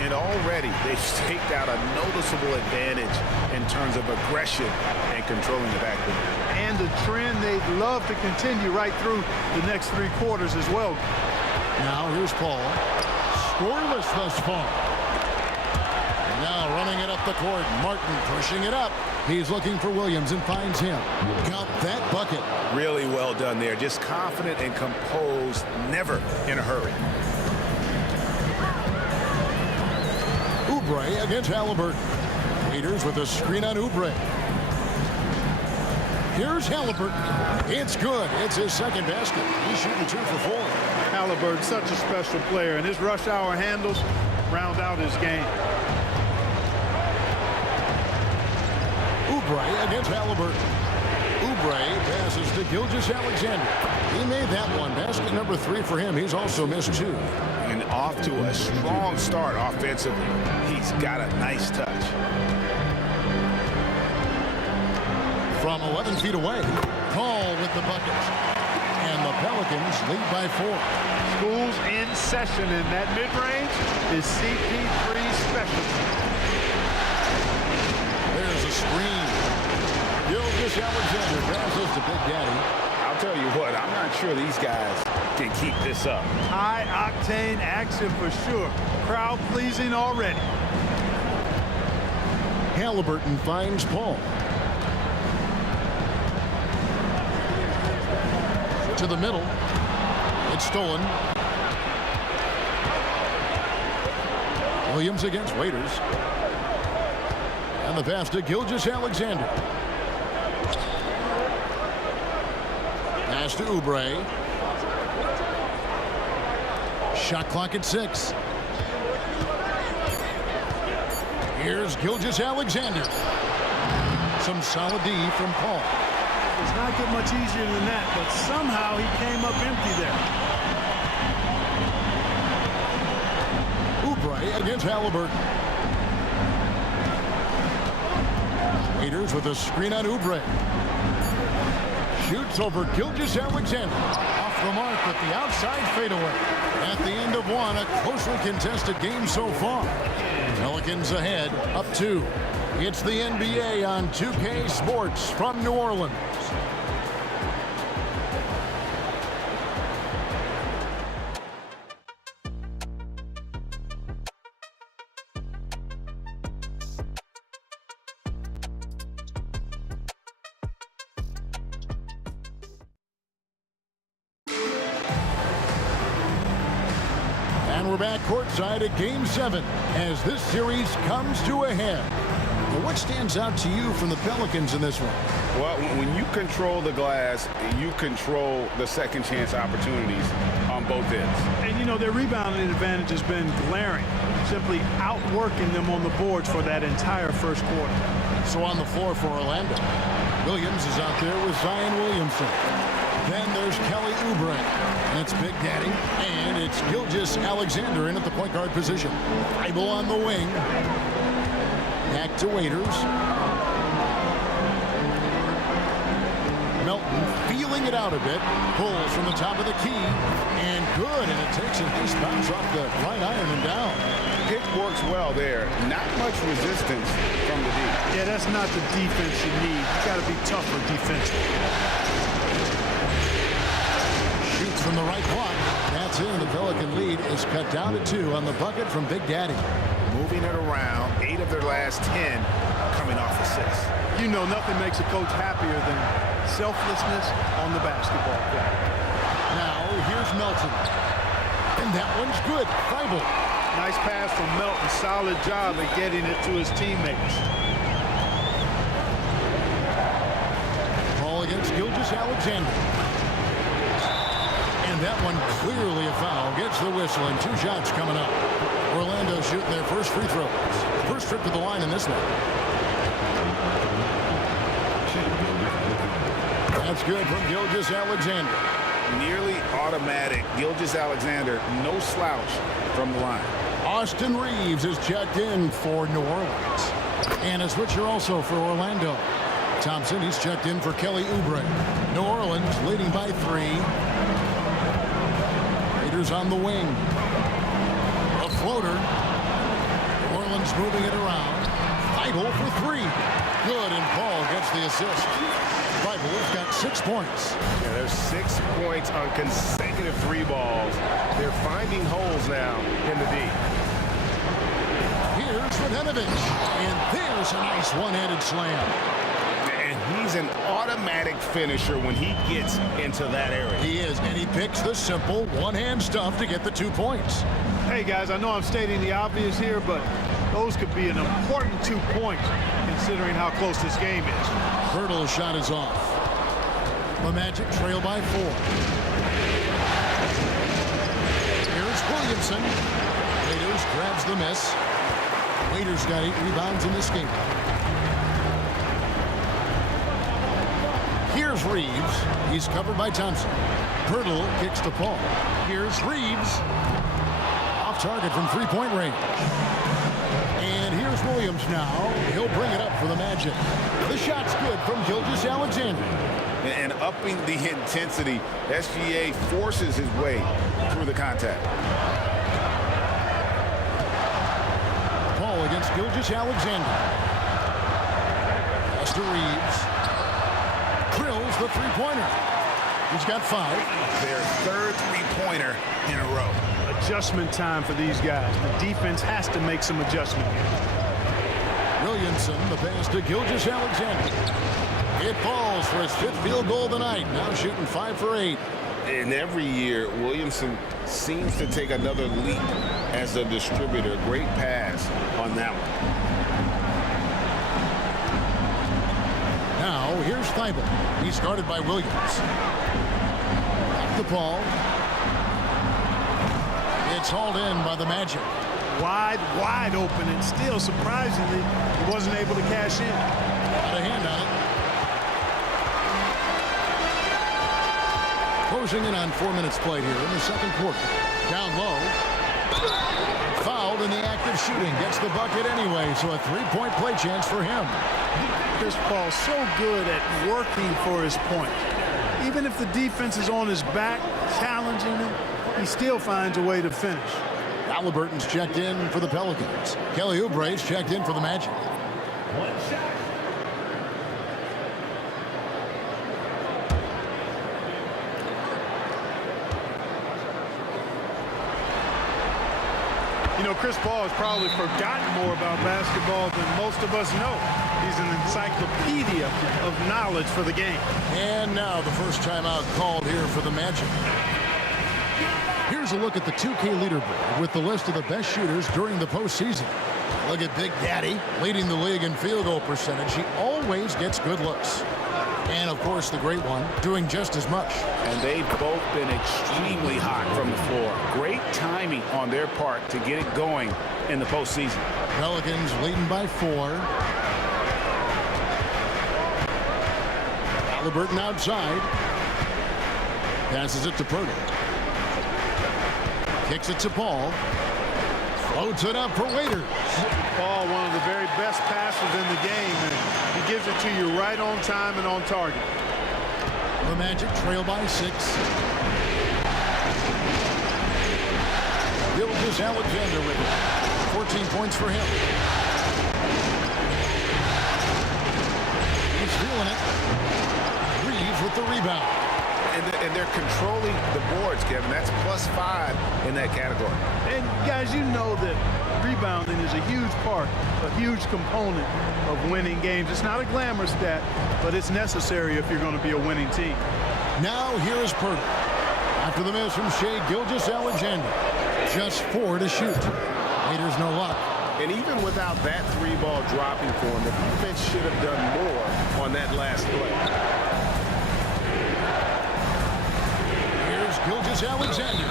And already they've staked out a noticeable advantage in terms of aggression and controlling the backcourt. And the trend they'd love to continue right through the next 3 quarters as well. Now here's Paul. Scoreless thus far. And now running it up the court. Martin pushing it up. He's looking for Williams and finds him. Got that bucket. Really well done there. Just confident and composed, never in a hurry. Oubre against Halliburton. Waiters with a screen on Oubre. Here's Halliburton. It's good. It's his 2nd basket. He's shooting 2 for 4. Halliburton, such a special player, and his rush hour handles round out his game. Oubre against Halliburton. Oubre passes to Gilgeous-Alexander. He made that one. Basket number 3 for him. He's also missed 2. And off to a strong start offensively. He's got a nice touch. From 11 feet away, Paul with the bucket. And the Pelicans lead by 4. School's in session, and that mid-range is CP3's specialty. There's a screen. Gilgeous-Alexander passes to Big Daddy. I'll tell you what, I'm not sure these guys can keep this up. High-octane action for sure. Crowd-pleasing already. Halliburton finds Paul. To the middle. It's stolen. Williams against Waiters. And the pass to Gilgeous-Alexander. Pass to Oubre. Shot clock at 6. Here's Gilgeous-Alexander. Some solid D from Paul. It's not get much easier than that, but somehow he came up empty there. Oubre against Halliburton. Waiters with a screen on Oubre. Shoots over Gilgeous-Alexander. Off the mark with the outside fadeaway. At the end of 1, a closely contested game so far. Pelicans ahead, up 2. It's the NBA on 2K Sports from New Orleans. And we're back courtside at Game 7 as this series comes to a head. Well, what stands out to you from the Pelicans in this one? Well, when you control the glass, you control the second chance opportunities on both ends. And, you know, their rebounding advantage has been glaring, simply outworking them on the boards for that entire first quarter. So on the floor for Orlando, Williams is out there with Zion Williamson. Then there's Kelly Oubre, and it's Big Daddy, and it's Gilgeous-Alexander in at the point guard position. Bible on the wing. Back to Waiters. Melton feeling it out a bit. Pulls from the top of the key. And good. And it takes a nice bounce off the right iron and down. Pick works well there. Not much resistance from the D. Yeah, that's not the defense you need. You got to be tougher defensively. Shoots from the right block. That's in. The Pelican lead is cut down to 2 on the bucket from Big Daddy. Moving it around, 8 of their last 10 coming off assists. You know, nothing makes a coach happier than selflessness on the basketball court. Now, here's Melton. And that one's good. Bible. Nice pass from Melton. Solid job at getting it to his teammates. Ball against Gilgeous-Alexander. And that one clearly a foul. Gets the whistle and 2 shots coming up. Orlando shooting their first free throws. First trip to the line in this one. That's good from Gilgeous-Alexander. Nearly automatic. Gilgeous-Alexander, no slouch from the line. Austin Reeves is checked in for New Orleans. And a switcher also for Orlando. Thompson, he's checked in for Kelly Oubre. New Orleans leading by 3. Waiters on the wing. A floater. New Orleans moving it around. Feibel for three. Good, and Paul gets the assist. Feibel's got 6 points. Yeah, there's 6 points on consecutive 3 balls. They're finding holes now in the D. Here's Radenovich, and there's a nice one-handed slam. And he's an automatic finisher when he gets into that area. He is, and he picks the simple one-hand stuff to get the 2 points. Hey, guys, I know I'm stating the obvious here, but those could be an important 2 points considering how close this game is. Hurdle's shot is off. The Magic trail by 4. Here's Williamson. Waiters grabs the miss. Waiters got 8 rebounds in this game. Here's Reeves. He's covered by Thompson. Hurdle kicks to Paul. Here's Reeves. Off target from three-point range. And here's Williams now. He'll bring it up for the Magic. The shot's good from Gilgeous-Alexander. And upping the intensity, SGA forces his way through the contact. Paul against Gilgeous-Alexander. Pass to Reeves. Drills the three-pointer. He's got 5. Their third three-pointer in a row. Adjustment time for these guys. The defense has to make some adjustment here. Williamson, the pass to Gilgeous-Alexander. It falls for his 5th field goal of the night. Now shooting 5 for 8. And every year, Williamson seems to take another leap as a distributor. Great pass on that one. Now, here's Feibel. He's guarded by Williams. Back to Paul. It's hauled in by the Magic. Wide open, and still, surprisingly, he wasn't able to cash in. Got a hand on it. Closing in on 4 minutes played here in the second quarter. Down low. Fouled in the act of shooting. Gets the bucket anyway, so a 3-point play chance for him. Chris Paul so good at working for his point. Even if the defense is on his back, challenging him, he still finds a way to finish. Halliburton's checked in for the Pelicans. Kelly Oubre's checked in for the Magic. You know, Chris Paul has probably forgotten more about basketball than most of us know. He's an encyclopedia of knowledge for the game. And now the first timeout called here for the Magic. Here's a look at the 2K leaderboard with the list of the best shooters during the postseason. Look at Big Daddy leading the league in field goal percentage. He always gets good looks. And, of course, the great one doing just as much. And they've both been extremely hot from the floor. Great timing on their part to get it going in the postseason. Pelicans leading by 4. Halliburton outside. Passes it to Purtle. Kicks it to Paul. Floats it up for Waiters. Paul, one of the very best passers in the game, and he gives it to you right on time and on target. The Magic trail by 6. Gilgeous-Alexander with it. 14 points for him. He's feeling it. Reeves with the rebound. And they're controlling the boards, Kevin. That's +5 in that category. And, guys, you know that rebounding is a huge part, a huge component of winning games. It's not a glamour stat, but it's necessary if you're going to be a winning team. Now here is Purtle. After the miss from Shai Gilgeous-Alexander. Just 4 to shoot. Waiters no luck. And even without that 3-ball dropping for him, the defense should have done more on that last play. Gilgeous-Alexander.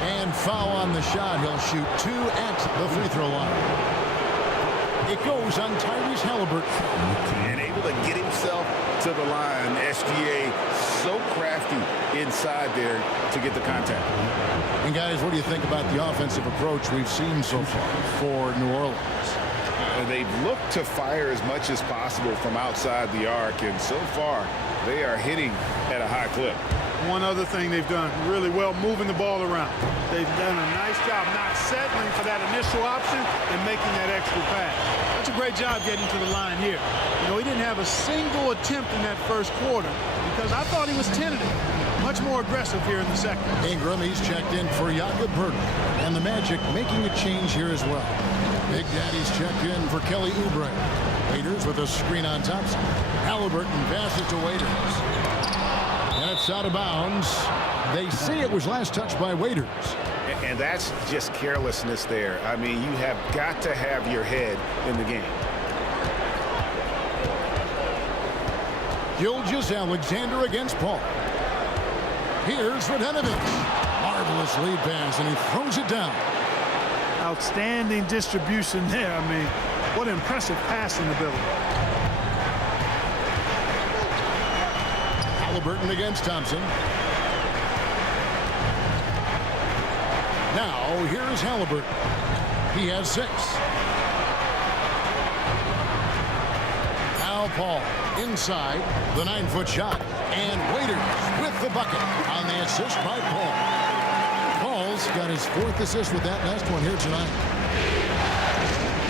And foul on the shot. He'll shoot 2 at the free throw line. It goes on Tyrese Halliburton. And able to get himself to the line. SGA so crafty inside there to get the contact. And guys, what do you think about the offensive approach we've seen so far for New Orleans? They've looked to fire as much as possible from outside the arc. And so far, they are hitting at a high clip. one other thing they've done really well, moving the ball around. They've done a nice job not settling for that initial option and making that extra pass. That's a great job getting to the line here. You know, he didn't have a single attempt in that first quarter because I thought he was tentative. Much more aggressive here in the second. Ingram, he's checked in for Jakob Poeltl. And the Magic making a change here as well. Big Daddy's checked in for Kelly Oubre. Waiters with a screen on Thompson. Halliburton passes to Waiters. That's out of bounds. They say it was last touched by Waiters. And that's just carelessness there. I mean, you have got to have your head in the game. Gilgeous-Alexander against Paul. Here's Radenovic. Marvelous lead pass, and he throws it down. Outstanding distribution there. I mean, what impressive passing ability. Halliburton against Thompson. Now, here's Halliburton. He has 6. Now Paul inside the 9-foot shot. And Waiters with the bucket on the assist by Paul. Paul's got his 4th assist with that last one here tonight.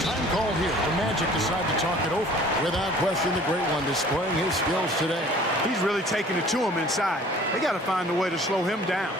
Time called here. The Magic decide to talk it over. Without question, the great one displaying his skills today. He's really taking it to him inside. They got to find a way to slow him down.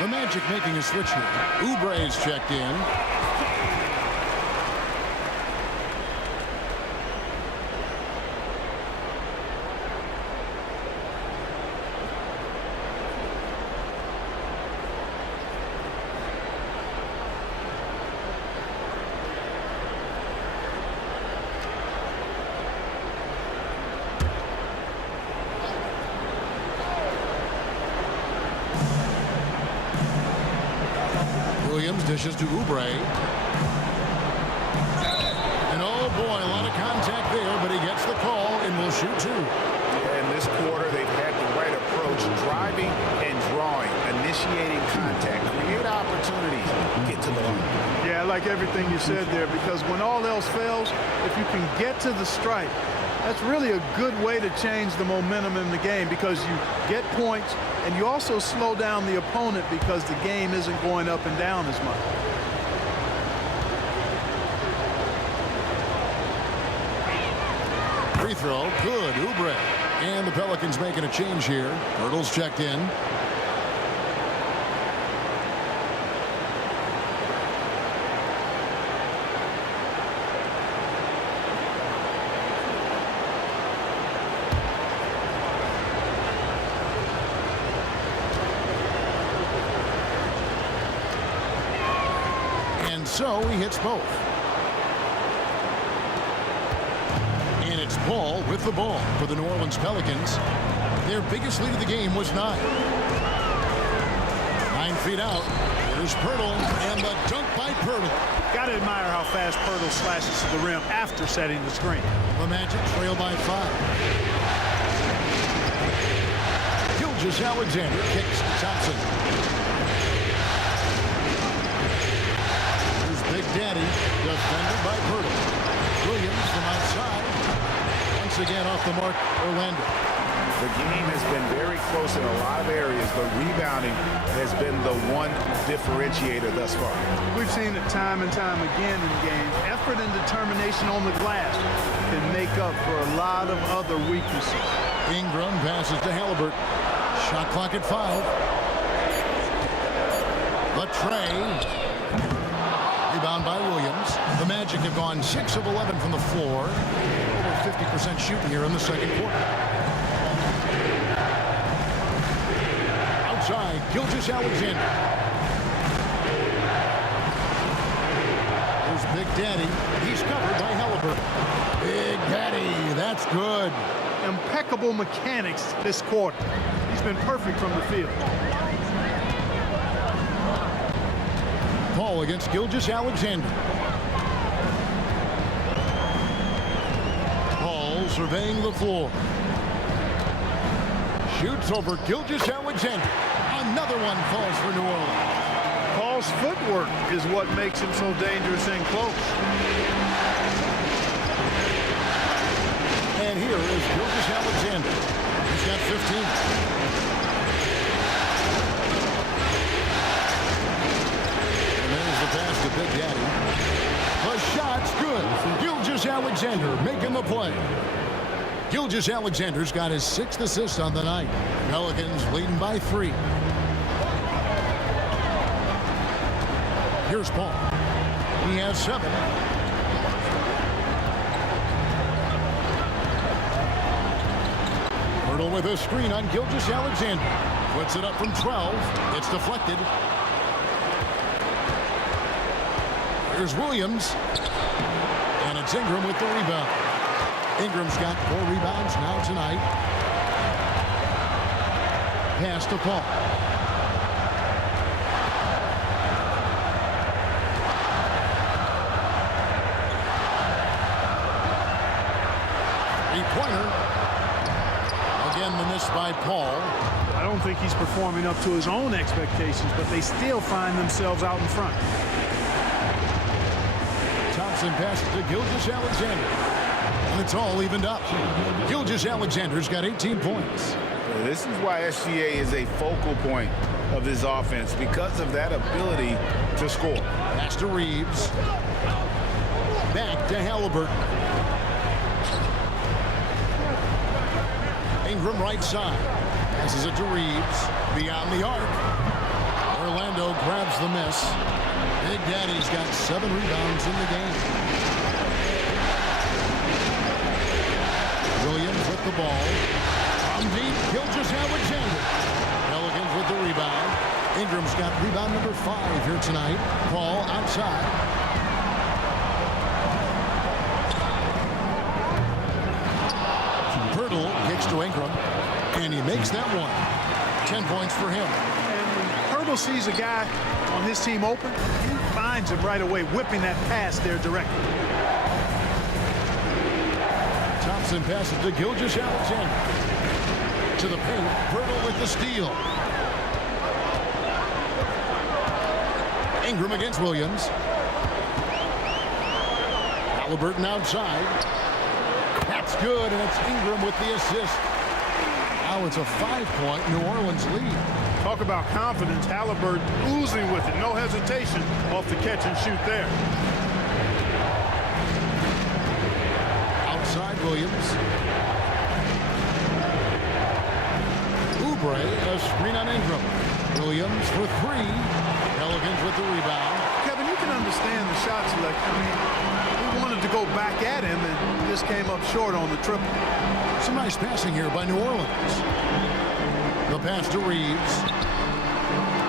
The Magic making a switch here. Oubre's checked in. Williams dishes to Oubre. And oh boy, a lot of contact there, but he gets the call and will shoot 2. In this quarter, they've had the right approach, driving and drawing, initiating contact, create opportunities, get to the line. Yeah, I like everything you said there, because when all else fails, if you can get to the stripe, that's really a good way to change the momentum in the game, because you get points and you also slow down the opponent because the game isn't going up and down as much. Free throw, good, Oubre. And the Pelicans making a change here. Poeltl's checked in. So he hits both. And it's Paul with the ball for the New Orleans Pelicans. Their biggest lead of the game was 9. 9 feet out. Here's Poeltl, and the dunk by Poeltl. Got to admire how fast Poeltl slashes to the rim after setting the screen. The Magic trail by 5. Gilgeous-Alexander kicks to Thompson. Defended by Pirtle. Williams from outside. Once again off the mark, Orlando. The game has been very close in a lot of areas, but rebounding has been the one differentiator thus far. We've seen it time and time again in games. Effort and determination on the glass can make up for a lot of other weaknesses. Ingram passes to Halliburton. Shot clock at 5. Latrey. Rebound by Williams. The Magic have gone 6 of 11 from the floor. Over 50% shooting here in the second quarter. Outside, Gilgeous-Alexander. Here's Big Daddy. He's covered by Halliburton. Big Daddy, that's good. Impeccable mechanics this quarter. He's been perfect from the field. Paul against Gilgeous-Alexander. Paul surveying the floor. Shoots over Gilgeous-Alexander. Another one falls for New Orleans. Paul's footwork is what makes him so dangerous and close. And here is Gilgeous-Alexander. He's got 15. And there's the pass to Big Daddy. The shot's good. Gilgeous-Alexander making the play. Gilgeous-Alexander's got his 6th assist on the night. Pelicans leading by 3. Here's Paul. He has 7. Pirtle with a screen on Gilgeous-Alexander. Puts it up from 12. It's deflected. Here's Williams. And it's Ingram with the rebound. Ingram's got 4 rebounds now tonight. Pass to Paul. Three-pointer. Again, the miss by Paul. I don't think he's performing up to his own expectations, but they still find themselves out in front. Thompson passes to Gilgeous-Alexander. And it's all evened up. Gilgeous-Alexander's got 18 points. This is why SGA is a focal point of his offense, because of that ability to score. Pass to Reeves. Back to Halliburton. Ingram right side. Passes it to Reeves. Beyond the arc. Orlando grabs the miss. Big Daddy's got 7 rebounds in the game. Williams with the ball. From deep, Gilgeous-Alexander. Pelicans with the rebound. Ingram's got rebound number 5 here tonight. Paul outside. Pirtle kicks to Ingram. And he makes that one. 10 points for him. And when Pirtle sees a guy on his team open, he finds him right away, whipping that pass there directly. Thompson passes to Gilgeous-Alexander. To the paint, Pirtle with the steal. Ingram against Williams. Halliburton outside. That's good, and it's Ingram with the assist. Now it's a 5-point New Orleans lead. Talk about confidence. Halliburton oozing with it. No hesitation off the catch and shoot there. Outside Williams. Oubre, a screen on Ingram. Williams for 3. Pelicans with the rebound. Kevin, you can understand the shot selection. I mean, he wanted to go back at him and just came up short on the triple. Some nice passing here by New Orleans. The pass to Reeves.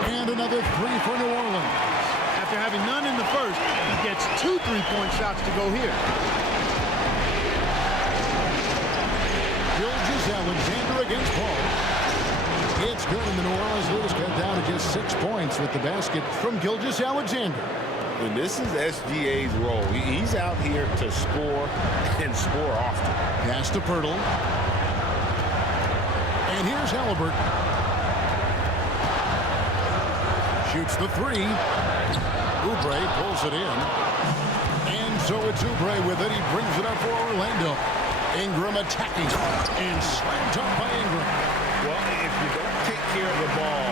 And another 3 for New Orleans. After having none in the first, he gets 2 3-point shots to go here. Gilgeous-Alexander against Paul. It's good, and the New Orleans lead is cut down to just 6 points with the basket from Gilgeous-Alexander. And this is SGA's role. He's out here to score and score often. Pass to Pirtle. And here's Halliburton. Shoots the 3. Oubre pulls it in. And so it's Oubre with it. He brings it up for Orlando. Ingram attacking and slammed up by Ingram. Well, if you don't take care of the ball,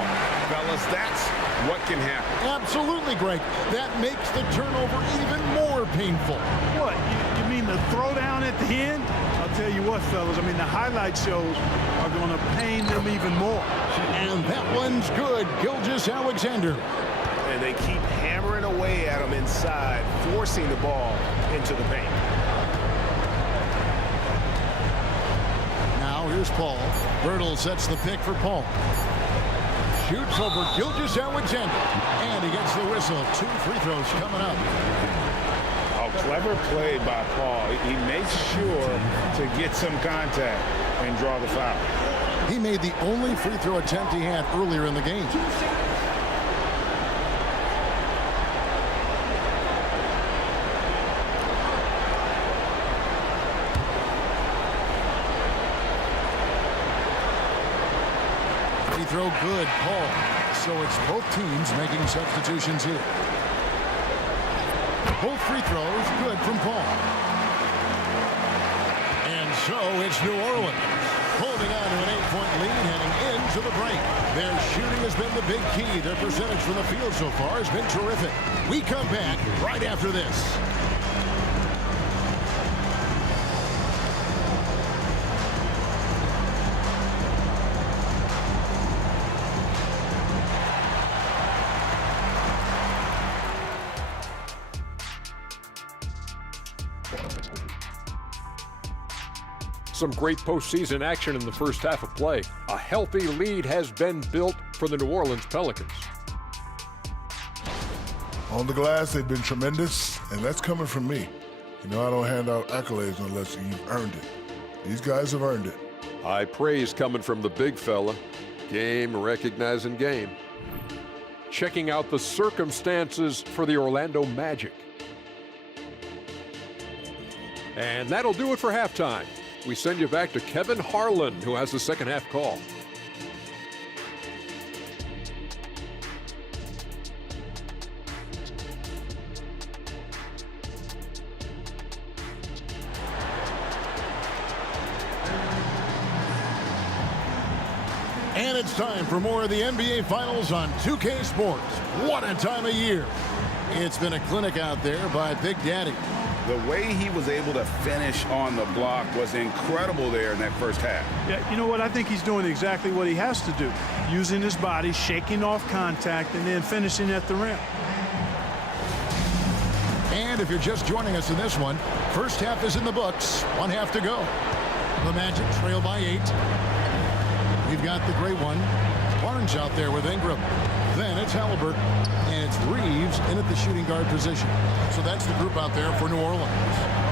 fellas, that's what can happen. Absolutely, Greg. That makes the turnover even more painful. What? You mean the throwdown at the end? I'll tell you what, fellas. I mean, the highlight shows are going to pain them even more. And that one's good. Gilgeous-Alexander. And they keep hammering away at him inside, forcing the ball into the paint. Now here's Paul. Bertle sets the pick for Paul. Shoots over Gilgeous-Alexander. And he gets the whistle. 2 free throws coming up. Oh, clever play by Paul. He makes sure to get some contact and draw the foul. He made the only free throw attempt he had earlier in the game. Free throw good, Paul. So it's both teams making substitutions here. Both free throws good from Paul. And so it's New Orleans holding on to an 8-point lead heading into the break. Their shooting has been the big key. Their percentage from the field so far has been terrific. We come back right after this. Some great postseason action in the first half of play. A healthy lead has been built for the New Orleans Pelicans. On the glass, they've been tremendous, and that's coming from me. You know, I don't hand out accolades unless you've earned it. These guys have earned it. High praise coming from the big fella. Game recognizing game. Checking out the circumstances for the Orlando Magic. And that'll do it for halftime. We send you back to Kevin Harlan, who has the second half call. And it's time for more of the NBA Finals on 2K Sports. What a time of year. It's been a clinic out there by Big Daddy. The way he was able to finish on the block was incredible there in that first half. Yeah, you know what? I think he's doing exactly what he has to do. Using his body, shaking off contact, and then finishing at the rim. And if you're just joining us in this one, first half is in the books. 1 half to go. The Magic trail by 8. We've got the great one. Barnes out there with Ingram. Then it's Halliburton. And it's Reeves in at the shooting guard position. So that's the group out there for New Orleans.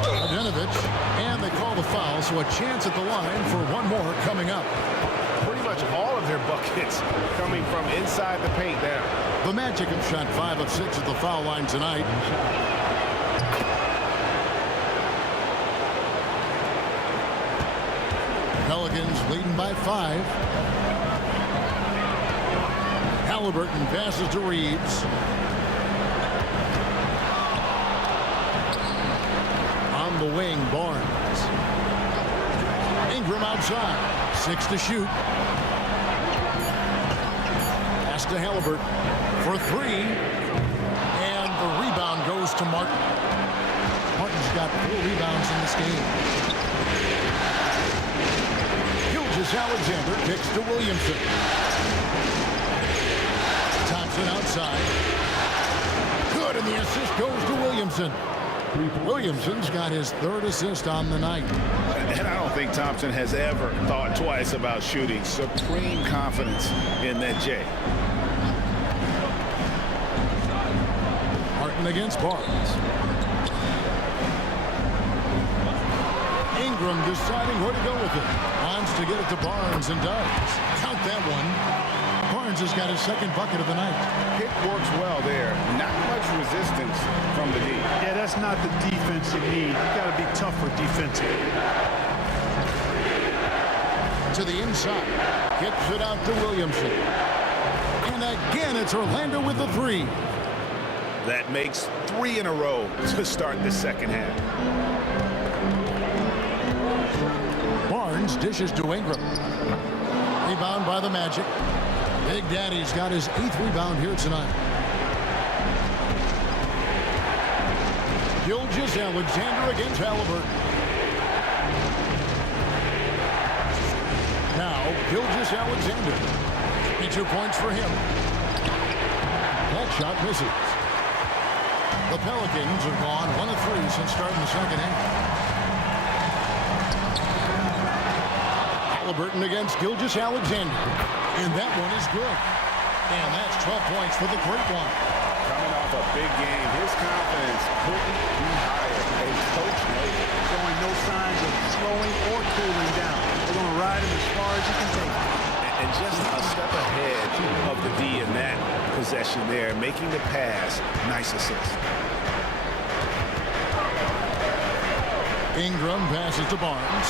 Adenovich, and they call the foul, so a chance at the line for one more coming up. Pretty much all of their buckets coming from inside the paint now. The Magic have shot 5 of 6 at the foul line tonight. Pelicans leading by 5. Halliburton passes to Reeves. On the wing, Barnes. Ingram outside. 6 to shoot. Pass to Halliburton for 3. And the rebound goes to Martin. Martin's got 4 rebounds in this game. Gilgeous-Alexander kicks to Williamson. Thompson outside. Good, and the assist goes to Williamson. Williamson's got his 3rd assist on the night. And I don't think Thompson has ever thought twice about shooting. Supreme confidence in that J. Martin against Barnes. Ingram deciding where to go with it. Wants to get it to Barnes and does. Count that one. Barnes has got his 2nd bucket of the night. It works well there. Not much resistance from the D. Yeah, that's not the defense you need. You got to be tougher defensively. To the inside. Gets it out to Williamson. And again, it's Orlando with the 3. That makes 3 in a row to start the second half. Barnes dishes to Ingram. Rebound by the Magic. Big Daddy's got his 8th rebound here tonight. Gilgeous-Alexander against Halliburton. Now, Gilgeous-Alexander. 22 points for him. That shot misses. The Pelicans have gone 1 of 3 since starting the second half. Halliburton against Gilgeous-Alexander. And that one is good. And that's 12 points for the great one. Coming off a big game, his confidence couldn't be higher. A coach knows it. Showing no signs of slowing or cooling down. They're going to ride him as far as you can take him. And just a step ahead of the D in that possession there, making the pass. Nice assist. Ingram passes to Barnes.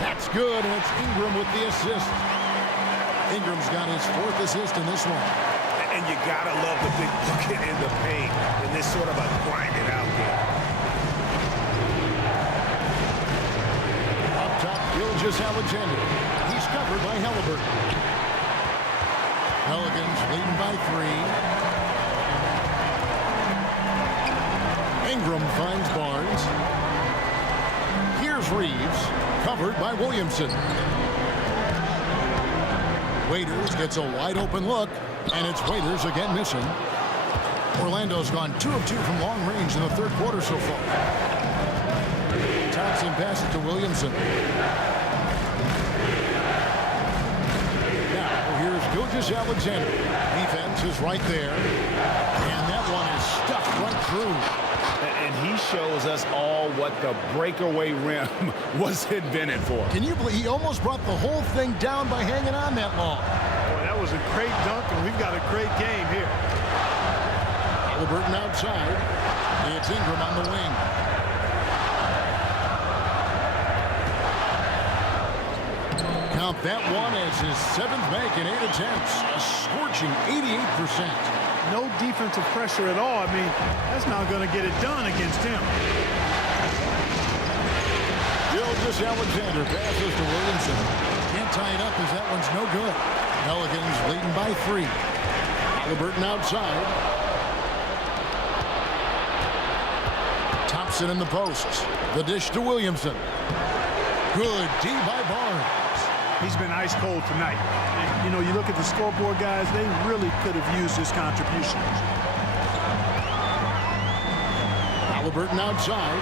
That's good, and it's Ingram with the assist. Ingram's got his 4th assist in this one. And you gotta love the big bucket in the paint in this sort of a grinded out game. Up top, Gilgeous-Alexander. He's covered by Halliburton. Pelicans leading by 3. Ingram finds Barnes. Here's Reeves, covered by Williamson. Waiters gets a wide open look, and it's Waiters again missing. Orlando's gone 2 of 2 from long range in the 3rd quarter so far. Thompson passes to Williamson. Now here's Gilgeous-Alexander. Defense is right there, and that one is stuffed right through. And he shows us all what the breakaway rim was invented for. Can you believe he almost brought the whole thing down by hanging on that long? Boy, that was a great dunk, and we've got a great game here. Halliburton outside. It's Ingram on the wing. Count that one as his 7th make in 8 attempts. A scorching 88%. No defensive pressure at all. I mean, that's not going to get it done against him. Gilgeous-Alexander passes to Williamson. Can't tie it up as that one's no good. Pelicans leading by 3. Halliburton outside. Thompson in the posts. The dish to Williamson. Good D by Barnes. He's been ice cold tonight. And, you know, you look at the scoreboard, guys, they really could have used his contributions. Halliburton outside.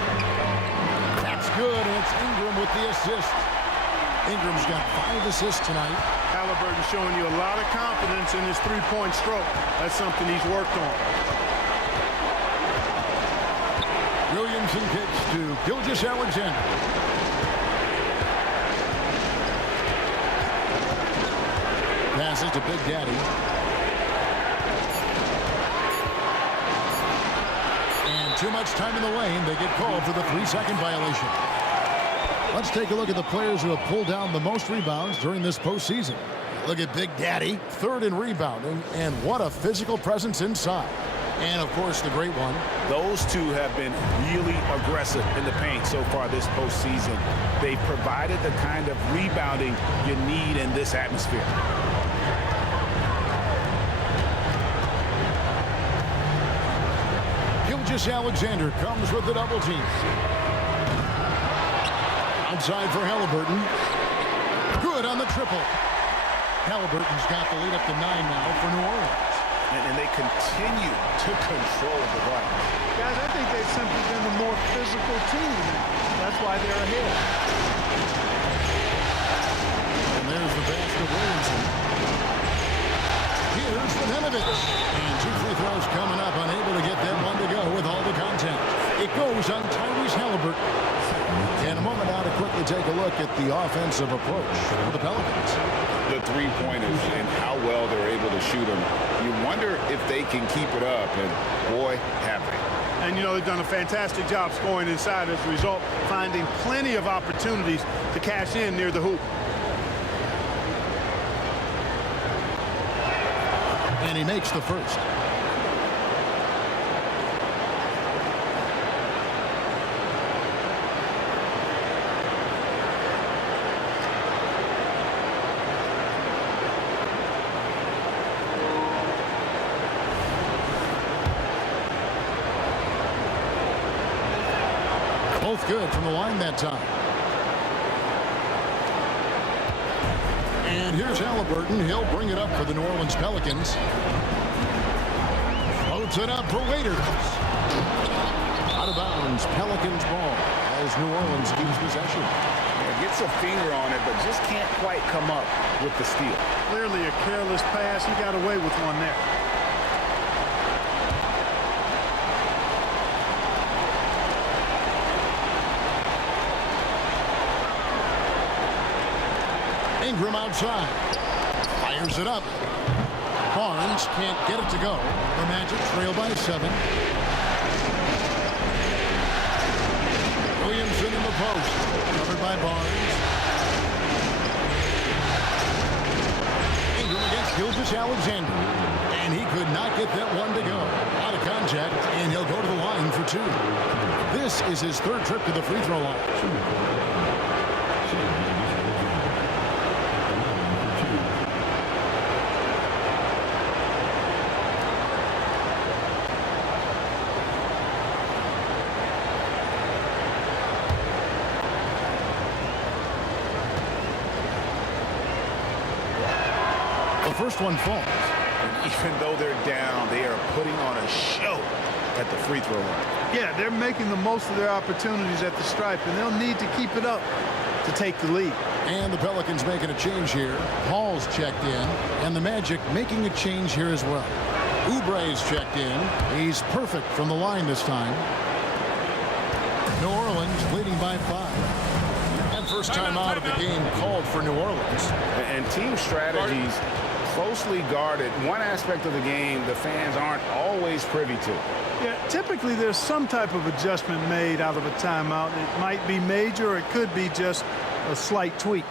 That's good, and it's Ingram with the assist. Ingram's got 5 assists tonight. Halliburton showing you a lot of confidence in his three-point stroke. That's something he's worked on. Williamson kicks to Gilgeous-Alexander. Passes to Big Daddy. And too much time in the lane. They get called for the 3-second violation. Let's take a look at the players who have pulled down the most rebounds during this postseason. Look at Big Daddy, 3rd in rebounding, and what a physical presence inside. And, of course, the great one. Those two have been really aggressive in the paint so far this postseason. They've provided the kind of rebounding you need in this atmosphere. Gilgeous-Alexander comes with the double team. Outside for Halliburton. Good on the triple. Halliburton's got the lead up to 9 now for New Orleans. And they continue to control the ball. Guys, I think they've simply been the more physical team. That's why they're ahead. And there's the pass to Williamson. Here's Vodanovich. And 2 free throws coming up, unable to get that one to go with all the content. It goes on Tyrese Halliburton. And a moment now to quickly take a look at the offensive approach for the Pelicans. The three-pointers and how well they're able to shoot them. You wonder if they can keep it up, and boy, have they. And, you know, they've done a fantastic job scoring inside as a result, finding plenty of opportunities to cash in near the hoop. And he makes the first. Both good from the line that time. And here's Halliburton. He'll bring it up for the New Orleans Pelicans. Floats it up for Waiters. Out of bounds, Pelicans ball as New Orleans keeps possession. Yeah, gets a finger on it, but just can't quite come up with the steal. Clearly a careless pass. He got away with one there. Ingram outside. Fires it up. Barnes can't get it to go. The Magic trail by 7. Williamson in the post. Covered by Barnes. Ingram against Gilgeous-Alexander. And he could not get that one to go. Out of contact, and he'll go to the line for 2. This is his 3rd trip to the free throw line. First one falls. And even though they're down, they are putting on a show at the free throw line. Yeah, they're making the most of their opportunities at the stripe, and they'll need to keep it up to take the lead. And the Pelicans making a change here. Paul's checked in, and the Magic making a change here as well. Oubre's checked in. He's perfect from the line this time. New Orleans leading by 5. And first time out of the game called for New Orleans. And team strategies closely guarded. One aspect of the game the fans aren't always privy to. Yeah, typically there's some type of adjustment made out of a timeout. It might be major, or it could be just a slight tweak.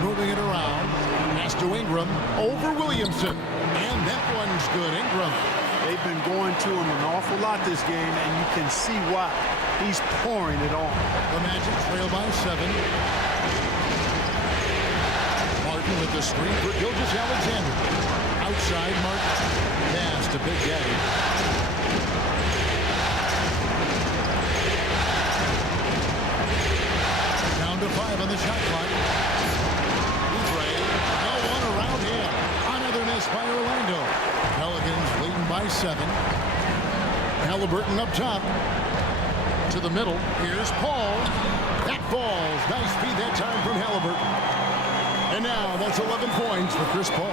Moving it around. Pass to Ingram. Over Williamson. And that one's good. Ingram. They've been going to him an awful lot this game, and you can see why. He's pouring it on. The Magic trail by 7. Martin with the screen for Gilgeous-Alexander. Outside Martin. Pass to Big Daddy. Down to 5 on the shot clock. By Orlando. Pelicans leading by 7. Halliburton up top. To the middle. Here's Paul. That falls. Nice feed that time from Halliburton. And now that's 11 points for Chris Paul.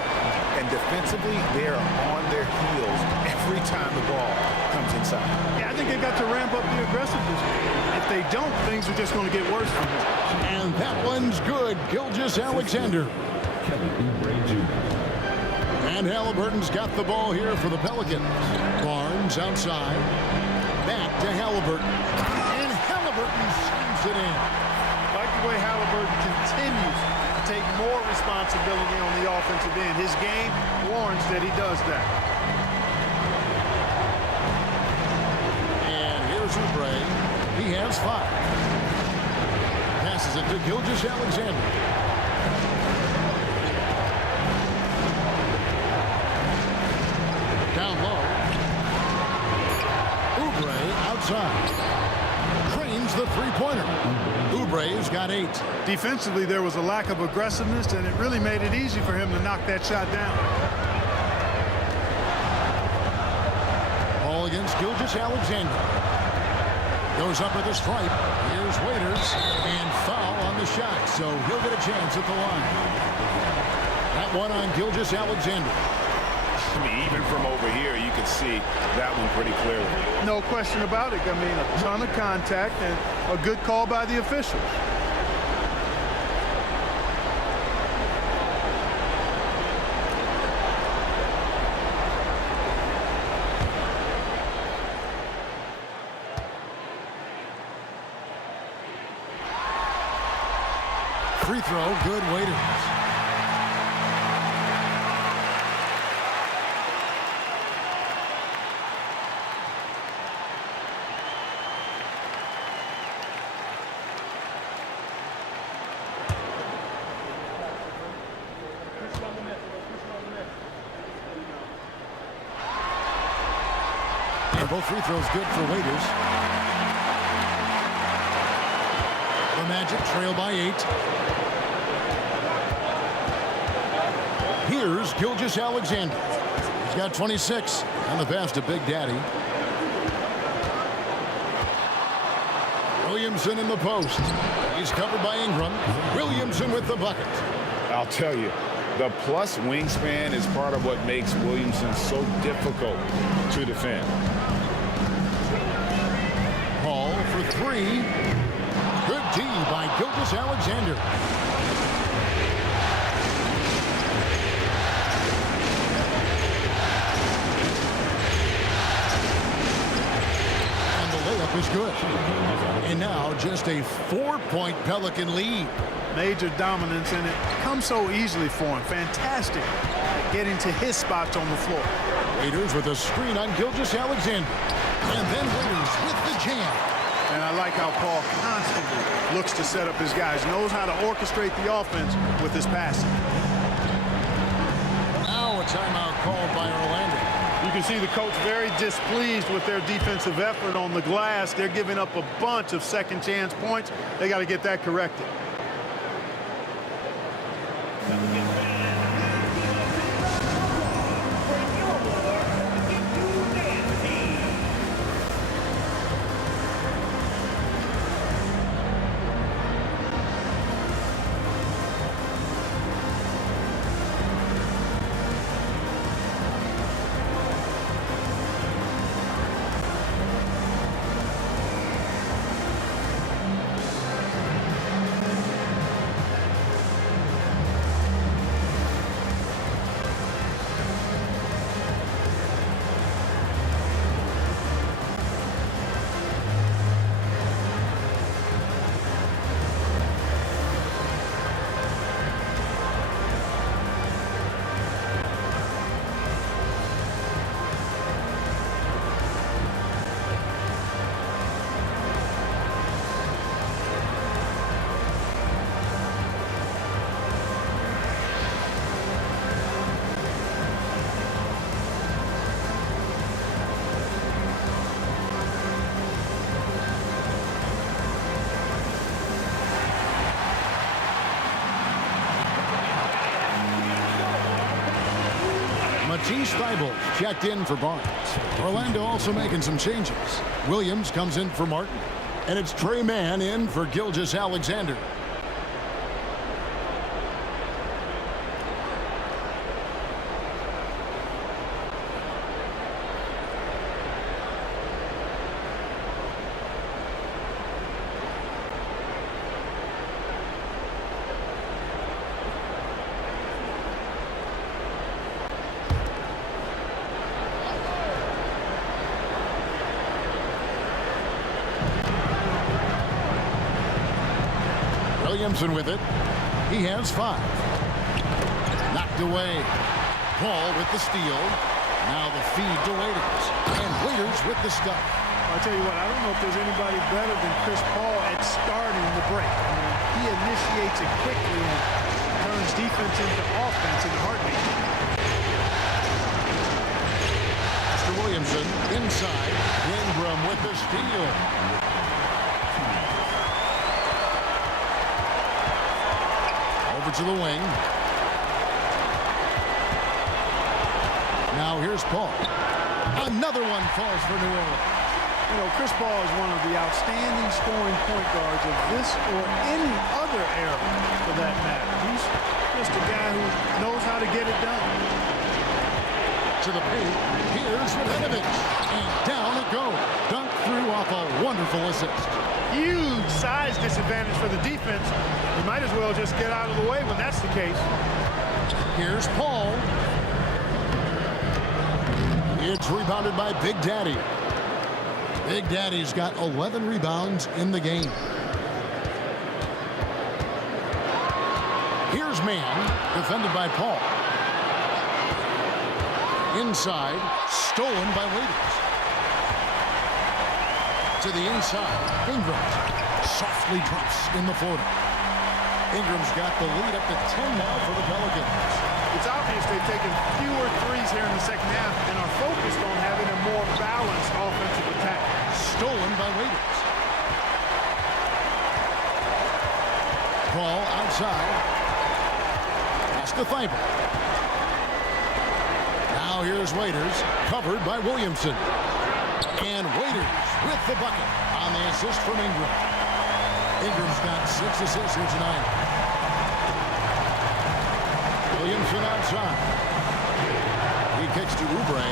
And defensively, they are on their heels every time the ball comes inside. inside. Yeah, I think they got to ramp up the aggressiveness. If they don't, things are just going to get worse from here. And that one's good. Gilgeous-Alexander. And Halliburton's got the ball here for the Pelicans. Barnes outside. Back to Halliburton. And Halliburton slams it in. I like the way Halliburton continues to take more responsibility on the offensive end. His game warrants that he does that. And here's Oubre. He has 5. Passes it to Gilgeous-Alexander. Down low. Oubre outside. Trains the three-pointer. Oubre's got 8. Defensively, there was a lack of aggressiveness, and it really made it easy for him to knock that shot down. Ball against Gilgeous-Alexander. Goes up with a stripe. Here's Waiters. And foul on the shot, so he'll get a chance at the line. That one on Gilgeous-Alexander. I mean, even from over here, you can see that one pretty clearly. No question about it. I mean, a ton of contact and a good call by the officials. Free throw, good. Waiters. And both free throws good for Waiters. The Magic trail by 8. Here's Gilgeous-Alexander. He's got 26 on the pass to Big Daddy. Williamson in the post. He's covered by Ingram. Williamson with the bucket. I'll tell you, the plus wingspan is part of what makes Williamson so difficult to defend. Hall for 3. Good D by Gilgeous-Alexander. Is good. And now just a 4-point Pelican lead. Major dominance, and it comes so easily for him. Fantastic at getting to his spots on the floor. Waiters with a screen on Gilgeous-Alexander. And then Waiters with the jam. And I like how Paul constantly looks to set up his guys, knows how to orchestrate the offense with his passing. Now a timeout called by Orlando. You can see the coach very displeased with their defensive effort on the glass. They're giving up a bunch of second chance points. They got to get that corrected. Matisse Thybulle checked in for Barnes. Orlando also making some changes. Williams comes in for Martin. And it's Trey Mann in for Gilgeous-Alexander. Williamson with it. He has 5. Knocked away. Paul with the steal. Now the feed to Waiters. And Waiters with the stuff. I'll tell you what, I don't know if there's anybody better than Chris Paul at starting the break. I mean, he initiates it quickly and turns defense into offense in a heartbeat. Mr. Williamson inside. Ingram with the steal. Over to the wing. Now here's Paul. Another one falls for New Orleans. You know, Chris Paul is one of the outstanding scoring point guards of this or any other era, for that matter. He's just a guy who knows how to get it done. To the paint. Here's Radanovic. And down it goes. Dunk through off a wonderful assist. Huge size disadvantage for the defense. You might as well just get out of the way when that's the case. Here's Paul. It's rebounded by Big Daddy. Big Daddy's got 11 rebounds in the game. Here's Mann, defended by Paul. Inside, stolen by Waiters. To the inside, Ingram softly drops in the floater. Ingram's got the lead up to 10 now for the Pelicans. It's obvious they've taken fewer threes here in the second half and are focused on having a more balanced offensive attack. Stolen by Waiters. Paul outside. Pass to Thibault. Now here's Waiters, covered by Williamson. And Waiters with the bucket on the assist from Ingram. Ingram's got 6 assists here tonight. Williamson outside. He kicks to Oubre.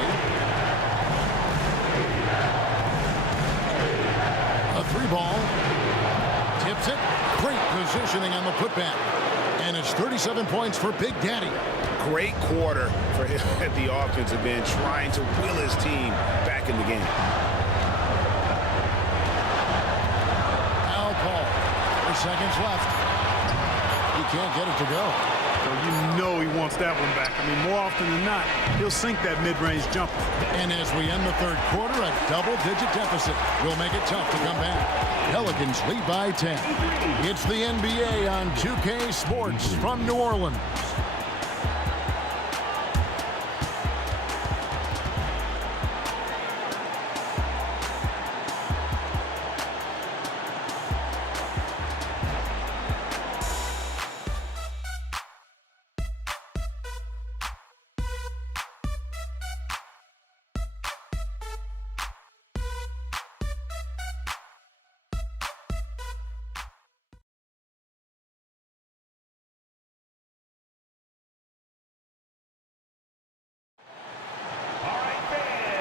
A 3-ball. Tips it. Great positioning on the putback. And it's 37 points for Big Daddy. Great quarter for him at the offensive end, trying to will his team back in the game. Now Paul. 4 seconds left. He can't get it to go. So you know he wants that one back. I mean, more often than not, he'll sink that mid-range jumper. And as we end the third quarter, a double-digit deficit will make it tough to come back. Pelicans lead by 10. It's the NBA on 2K Sports from New Orleans.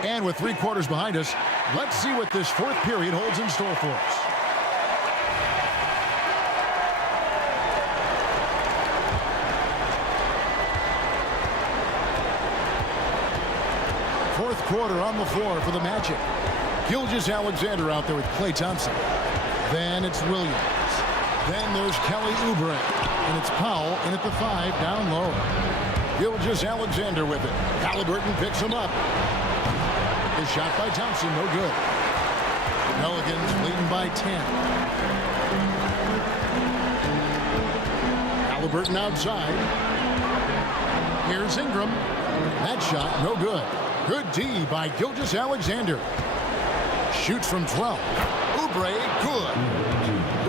And with 3 quarters behind us, let's see what this fourth period holds in store for us. Fourth quarter on the floor for the Magic. Gilgeous-Alexander out there with Klay Thompson. Then it's Williams. Then there's Kelly Oubre. And it's Powell in at the 5 down low. Gilgeous-Alexander with it. Halliburton picks him up. The shot by Thompson, no good. Pelicans leading by 10. Halliburton outside. Here's Ingram. That shot, no good. Good D by Gilgeous-Alexander. Shoots from 12. Oubre, good.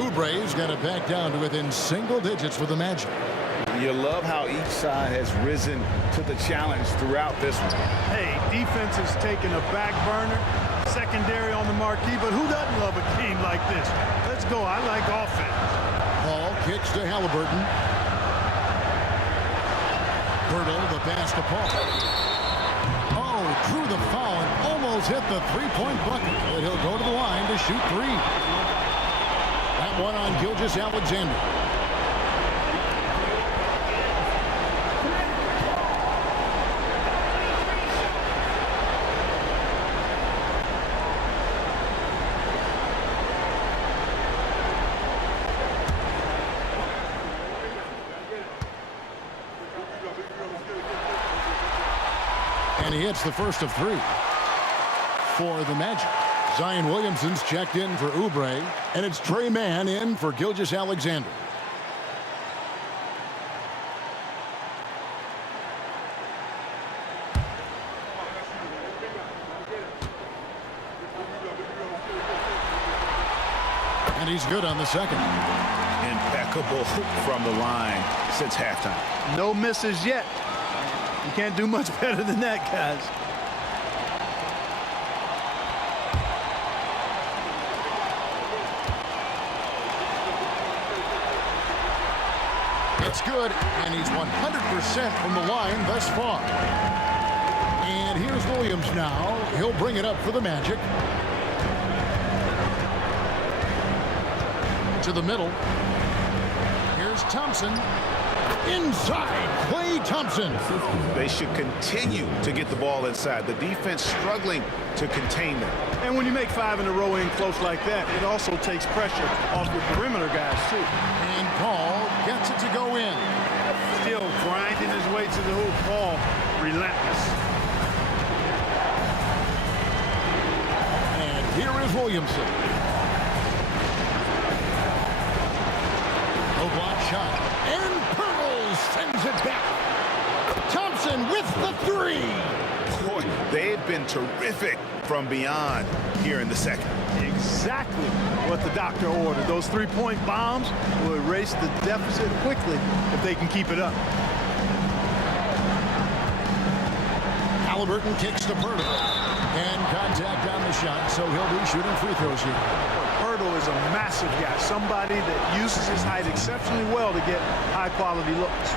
Oubre's got it back down to within single digits for the Magic. You love how each side has risen to the challenge throughout this one. Hey, defense has taken a back burner, secondary on the marquee, but who doesn't love a game like this? Let's go. I like offense. Paul kicks to Halliburton. Bertle, the pass to Paul. Oh, drew the foul and almost hit the three-point bucket, but he'll go to the line to shoot 3. That one on Gilgeous-Alexander. And he hits the first of 3 for the Magic. Zion Williamson's checked in for Oubre, and it's Trey Mann in for Gilgeous-Alexander. And he's good on the second. Impeccable from the line since halftime. No misses yet. You can't do much better than that, guys. It's good, and he's 100% from the line thus far. And here's Williams now. He'll bring it up for the Magic. To the middle. Here's Thompson. Inside, Klay Thompson. They should continue to get the ball inside. The defense struggling to contain them. And when you make 5 in a row in close like that, it also takes pressure off your perimeter guys, too. And Paul gets it to go in. Still grinding his way to the hoop. Paul, relentless. And here is Williamson. No block shot. And Pirtle sends it back. Thompson with the 3. Boy, they've been terrific from beyond here in the second. Exactly what the doctor ordered. Those 3-point bombs will erase the deficit quickly if they can keep it up. Halliburton kicks to Pirtle. And contact on the shot, so he'll be shooting free throws here. Pirtle is a massive guy, somebody that uses his height exceptionally well to get high-quality looks.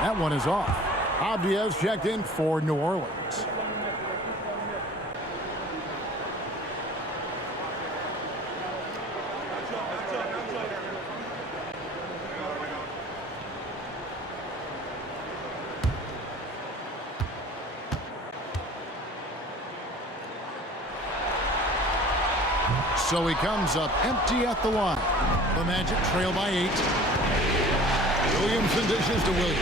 That one is off. Abdias checked in for New Orleans. So he comes up empty at the line. The Magic trail by 8. Williamson dishes to Williams.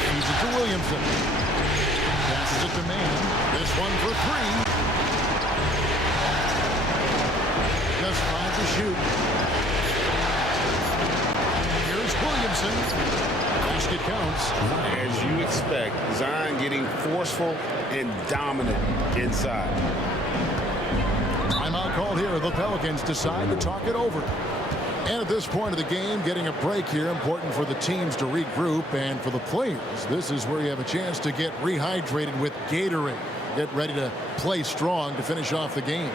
Feeds it to Williamson. Passes it to Mann. This one for 3. Just 5 to shoot. Here's Williamson. Basket counts. As you expect, Zion getting forceful and dominant inside. Timeout called here. The Pelicans decide to talk it over. And at this point of the game, getting a break here, important for the teams to regroup, and for the players, this is where you have a chance to get rehydrated with Gatorade. Get ready to play strong to finish off the game.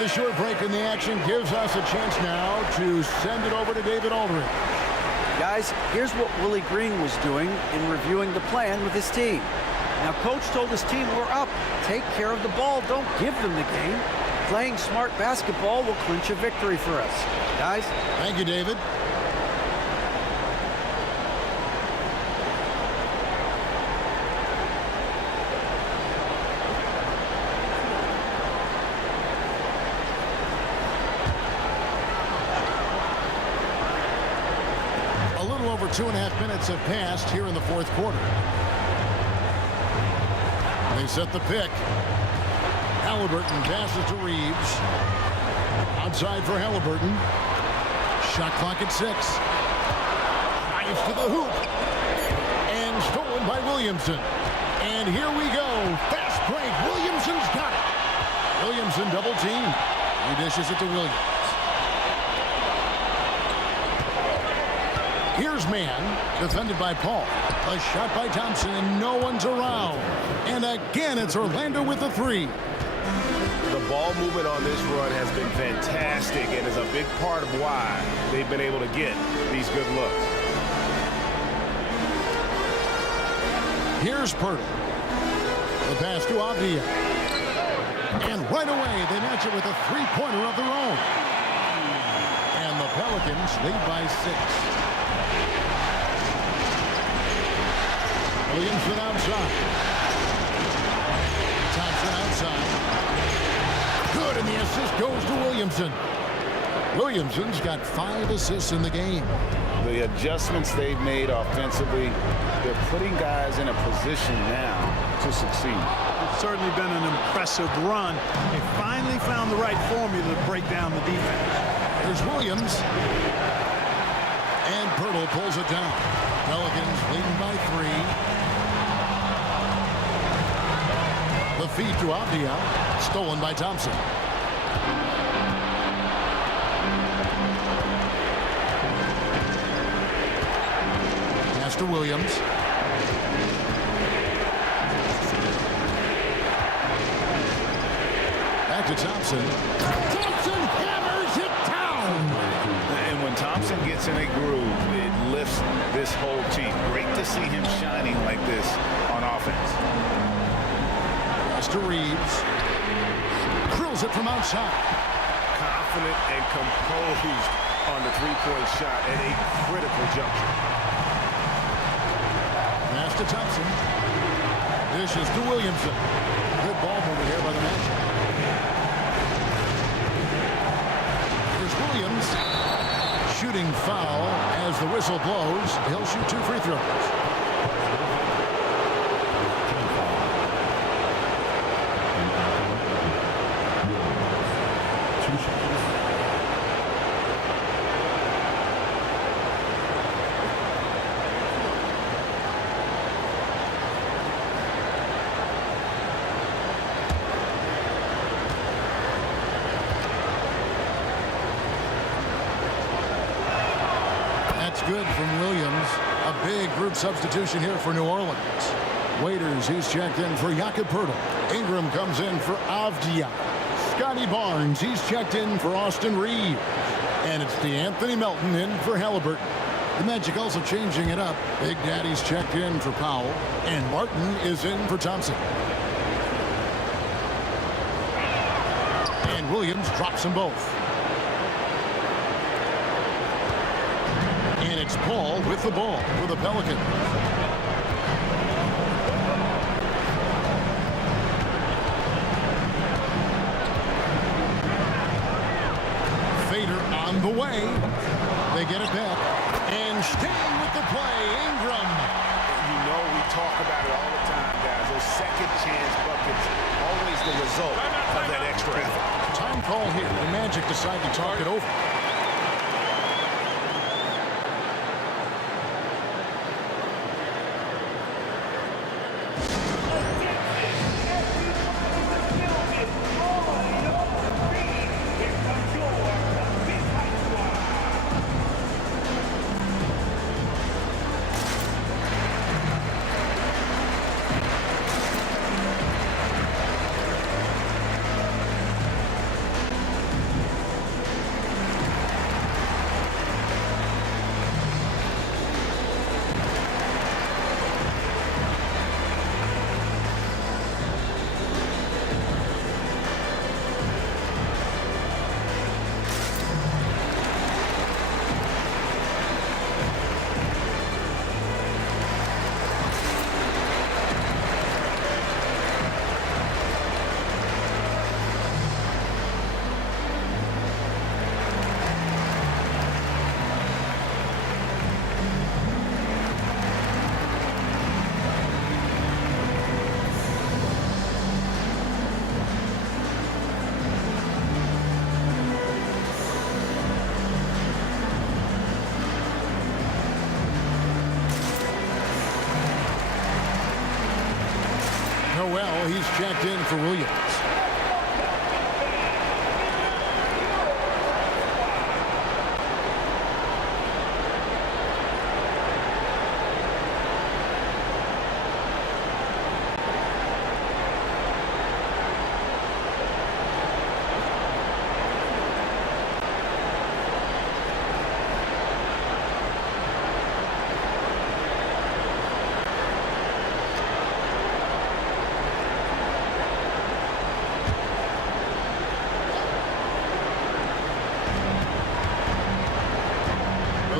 The short break in the action gives us a chance now to send it over to David Aldridge. Guys, here's what Willie Green was doing in reviewing the plan with his team. Now, coach told his team, we're up. Take care of the ball. Don't give them the game. Playing smart basketball will clinch a victory for us. Guys? Thank you, David. 2.5 minutes have passed here in the fourth quarter. They set the pick. Halliburton passes to Reeves. Outside for Halliburton. Shot clock at 6. Drives to the hoop. And stolen by Williamson. And here we go. Fast break. Williamson's got it. Williamson double team. He dishes it to Williams. Here's man, defended by Paul. A shot by Thompson, and no one's around. And again, it's Orlando with the 3. The ball movement on this run has been fantastic and is a big part of why they've been able to get these good looks. Here's Pirtle. The pass to Avdia. And right away, they match it with a three-pointer of their own. And the Pelicans lead by 6. Williamson outside. Thompson outside. Good, and the assist goes to Williamson. Williamson's got 5 assists in the game. The adjustments they've made offensively, they're putting guys in a position now to succeed. It's certainly been an impressive run. They finally found the right formula to break down the defense. There's Williams. And Pirtle pulls it down. Pelicans leading by 3. The feed to Avdia, stolen by Thompson. Pass to Williams. Back to Thompson. Thompson hammers it down. And when Thompson gets in a groove, it lifts this whole team. Great to see him shining like this on offense. To Reeves. Drills it from outside. Confident and composed on the three-point shot at a critical juncture. Pass to Thompson. Dishes to Williamson. Good ball movement here by the Magic. Here's Williams. Shooting foul as the whistle blows. He'll shoot 2 free throws. Good from Williams. A big group substitution here for New Orleans. Waiters, he's checked in for Jakob Poeltl. Ingram comes in for Avdia. Scotty Barnes, he's checked in for Austin Reeves. And it's DeAnthony Melton in for Halliburton. The Magic also changing it up. Big Daddy's checked in for Powell. And Martin is in for Thompson. And Williams drops them both. And it's Paul with the ball for the Pelicans. Fader on the way. They get it back. And staying with the play, Ingram. You know we talk about it all the time, guys. Those second chance buckets, always the result of that extra effort. Time call here. The Magic decide to talk it over. Noel, he's checked in for Williams.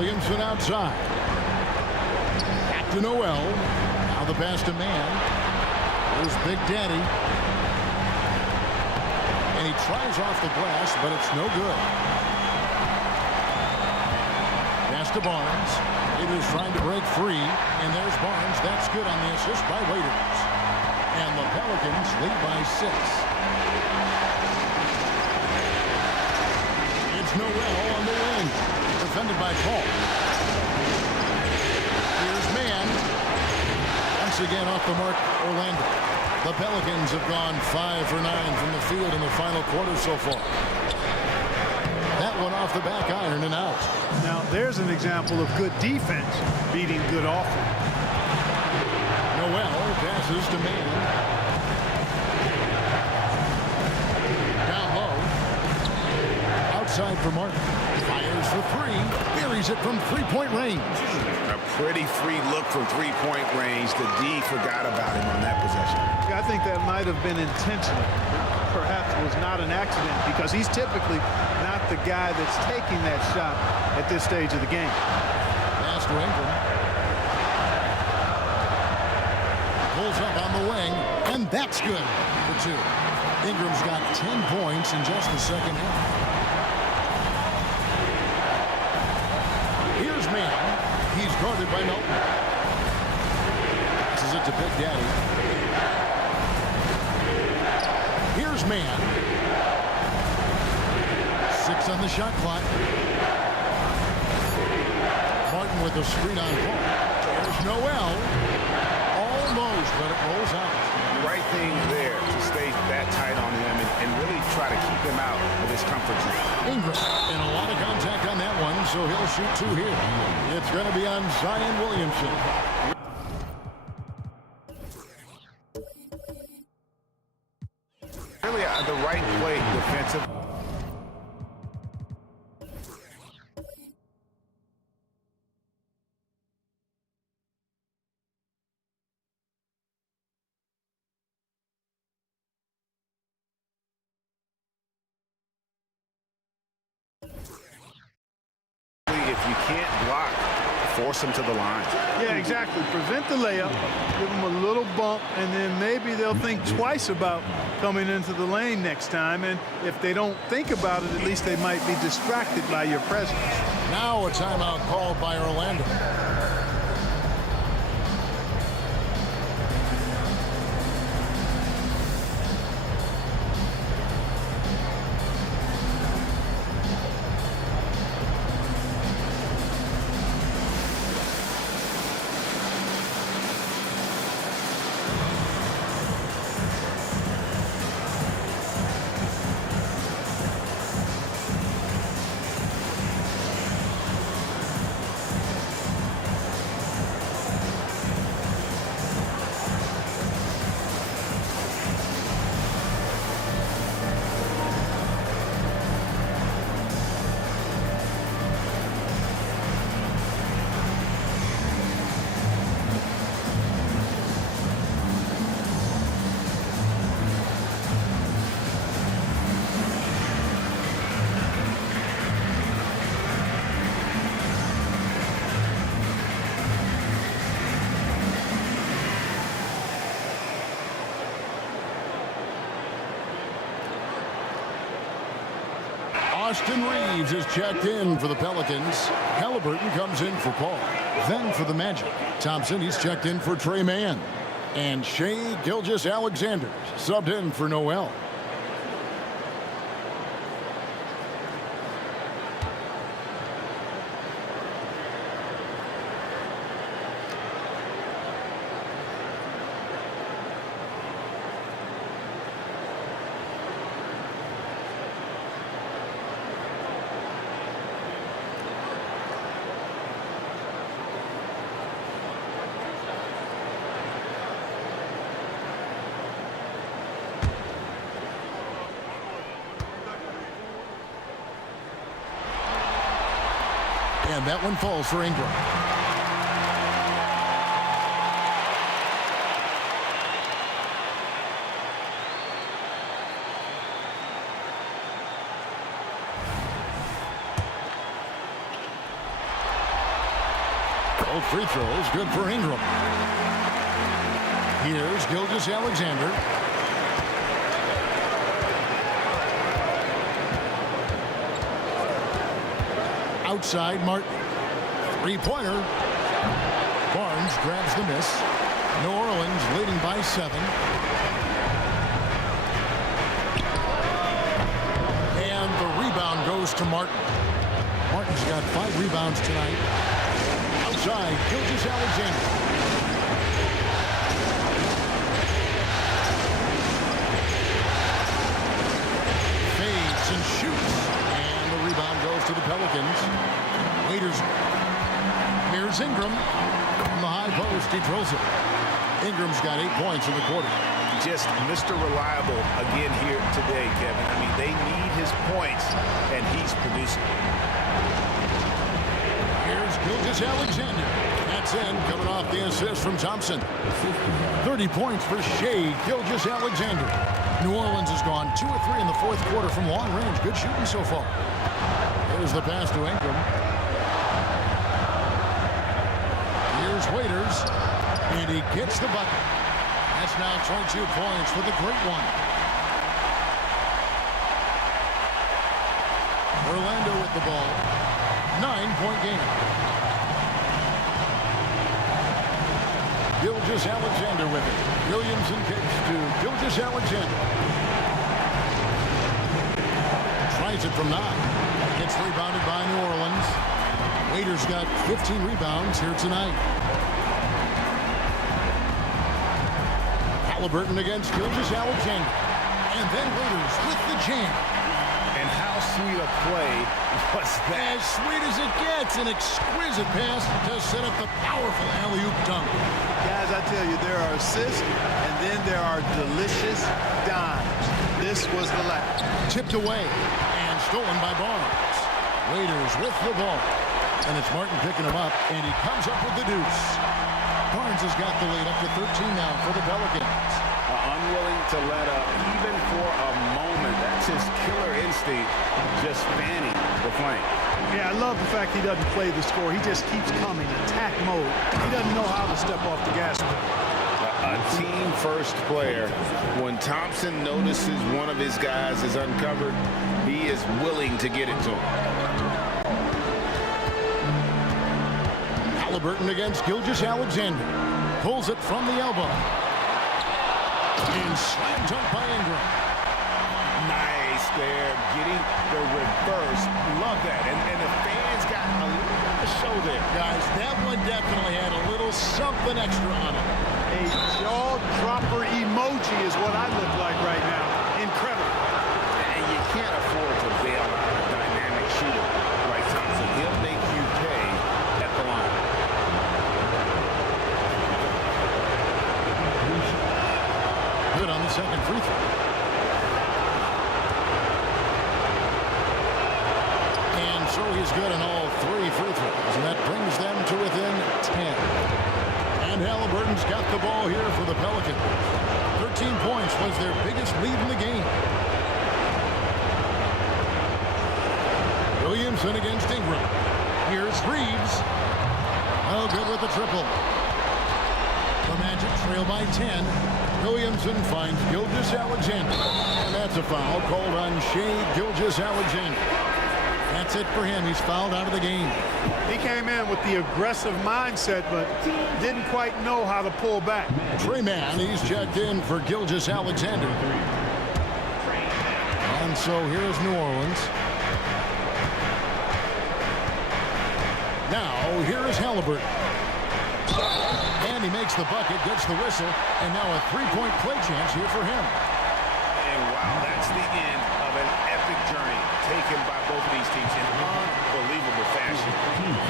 Williamson outside. Back to Noel. Now the pass to man. There's Big Daddy. And he tries off the glass, but it's no good. Pass to Barnes. Waiters trying to break free. And there's Barnes. That's good on the assist by Waiters. And the Pelicans lead by 6. It's Noel on the wing. Defended by Paul. Here's man. Once again off the mark, Orlando. The Pelicans have gone 5 for 9 from the field in the final quarter so far. That one off the back iron and out. Now there's an example of good defense beating good offense. Noel passes to man. Down low. Outside for Martin. Fires for 3. Buries it from three-point range. A pretty free look from three-point range. The D forgot about him on that possession. I think that might have been intentional. Perhaps was not an accident because he's typically not the guy that's taking that shot at this stage of the game. Pass to Ingram. Pulls up on the wing, and that's good for 2. Ingram's got 10 points in just the second half. Here's man. He's guarded by Melton. This is it to Big Daddy. Here's man. 6 on the shot clock. Martin with the screen on Paul. There's Noel. Almost, but it rolls out. Right thing there to stay that tight on him and really try to keep him out of his comfort zone. Ingram, and a lot of contact on that one, so he'll shoot 2 here. It's going to be on Zion Williamson. Really the right play defensive. If you can't block, force them to the line. Yeah, exactly. Prevent the layup, give them a little bump, and then maybe they'll think twice about coming into the lane next time. And if they don't think about it, at least they might be distracted by your presence. Now a timeout called by Orlando. Austin Reeves is checked in for the Pelicans. Halliburton comes in for Paul. Then for the Magic, Thompson, he's checked in for Trey Mann. And Shai Gilgeous-Alexander subbed in for Noel. And that one falls for Ingram. Both free throws good for Ingram. Here's Gilgeous-Alexander. Outside Martin. Three-pointer. Barnes grabs the miss. New Orleans leading by 7. And the rebound goes to Martin. Martin's got 5 rebounds tonight. Outside, Gilgeous-Alexander. Fades and shoots. And the rebound goes to the Pelicans. Waiters. Here's Ingram. From the high post, he drills it. Ingram's got 8 points in the quarter. Just Mr. Reliable again here today, Kevin. I mean, they need his points, and he's producing. Here's Gilgeous-Alexander. That's in, coming off the assist from Thompson. 30 points for Shea Gilgeous-Alexander. New Orleans has gone 2 of 3 in the fourth quarter from long range. Good shooting so far. Here's the pass to Ingram. Here's Waiters, and he gets the bucket. That's now 22 points for the great one. Orlando with the ball. 9-point game. Gilgeous-Alexander with it. Williamson kicks to Gilgeous-Alexander. Tries it from 9. Gets rebounded by New Orleans. Waiters got 15 rebounds here tonight. Halliburton against Gilgeous-Alexander. And then Waiters with the jam. And how sweet a play was that? As sweet as it gets. An exquisite pass to set up the powerful alley-oop dunk. Guys, I tell you, there are assists, and then there are delicious dimes. This was the last. Tipped away and stolen by Barnes. Waiters with the ball. And it's Martin picking him up, and he comes up with the deuce. Barnes has got the lead up to 13 now for the Pelicans. Unwilling to let up even for a moment. That's his killer instinct, just fanning the flame. Yeah, I love the fact he doesn't play the score. He just keeps coming, attack mode. He doesn't know how to step off the gas pedal. A team-first player. When Thompson notices one of his guys is uncovered, he is willing to get it to him. Halliburton against Gilgeous-Alexander. Pulls it from the elbow. And slam dunk by Ingram. Nice there, getting the reverse. Love that. And the fans got a little show there. Guys, that one definitely had a little something extra on it. A jaw-dropper emoji is what I look like right now. Incredible. And you can't afford to bail out a dynamic shooter like Thompson. He'll make you pay at the line. Good on the second free throw. And so he's good on all 3 free throws, and that brings them to within 10. And Halliburton's got the ball here for the Pelicans. 13 points was their biggest lead in the game. Williamson against Ingram. Here's Reeves. Oh, good with the triple. The Magic trail by 10. Williamson finds Gilgeous-Alexander. And that's a foul called on Shea Gilgeous-Alexander. That's it for him. He's fouled out of the game. He came in with the aggressive mindset, but didn't quite know how to pull back. Trey Mann, he's checked in for Gilgeous-Alexander. And so here's New Orleans. Now, here is Halliburton. And he makes the bucket, gets the whistle, and now a 3-point play chance here for him. And wow, that's the end of an epic journey taken by both of these teams in unbelievable fashion.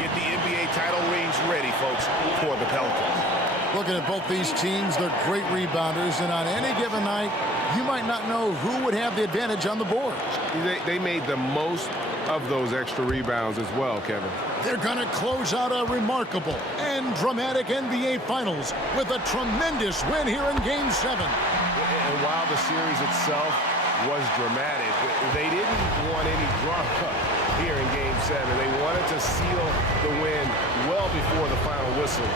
Get the NBA title rings ready, folks, for the Pelicans. Looking at both these teams, they're great rebounders, and on any given night, you might not know who would have the advantage on the board. They made the most of those extra rebounds as well, Kevin. They're going to close out a remarkable and dramatic NBA Finals with a tremendous win here in Game 7. And while the series itself was dramatic, they didn't want any drama here in Game 7. They wanted to seal the win well before the final whistle.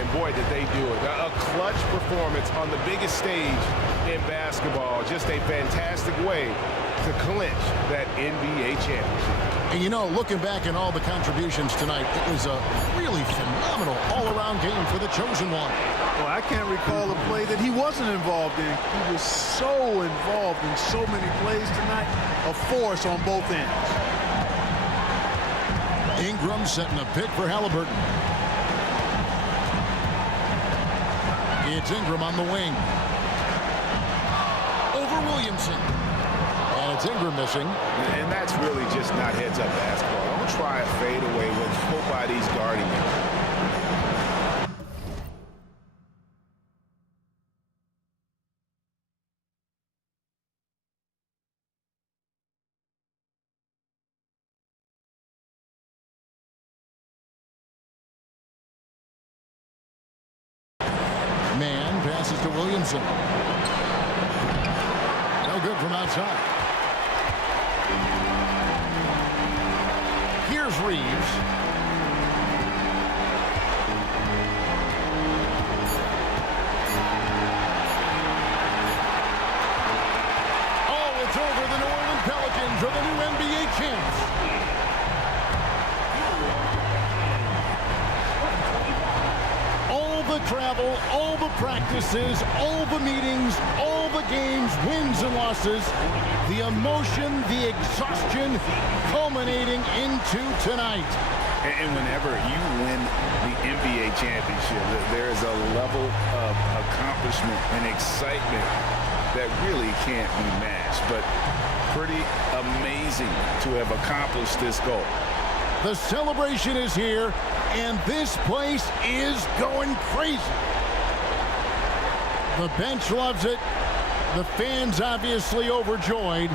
And boy, did they do it. A clutch performance on the biggest stage in basketball. Just a fantastic way to clinch that NBA championship. And you know, looking back at all the contributions tonight, it was a really phenomenal all-around game for the chosen one. Well, I can't recall a play that he wasn't involved in. He was so involved in so many plays tonight. A force on both ends. Ingram setting a pick for Halliburton. It's Ingram on the wing. Over Williamson. And it's Ingram missing. And that's really just not heads-up basketball. Don't try a fadeaway when nobody's guarding you. Man passes to Williamson. No good from outside. Here's Reeves. Oh, it's over. The New Orleans Pelicans are the new NBA champs. All the travel, all the practices, all the meetings, all the games, wins and losses, the emotion, the exhaustion culminating into tonight. And whenever you win the NBA championship, there is a level of accomplishment and excitement that really can't be matched. But pretty amazing to have accomplished this goal. The celebration is here, and this place is going crazy. The bench loves it. The fans obviously overjoyed.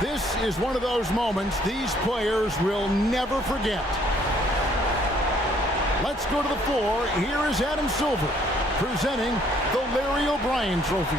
This is one of those moments these players will never forget. Let's go to the floor. Here is Adam Silver presenting the Larry O'Brien Trophy.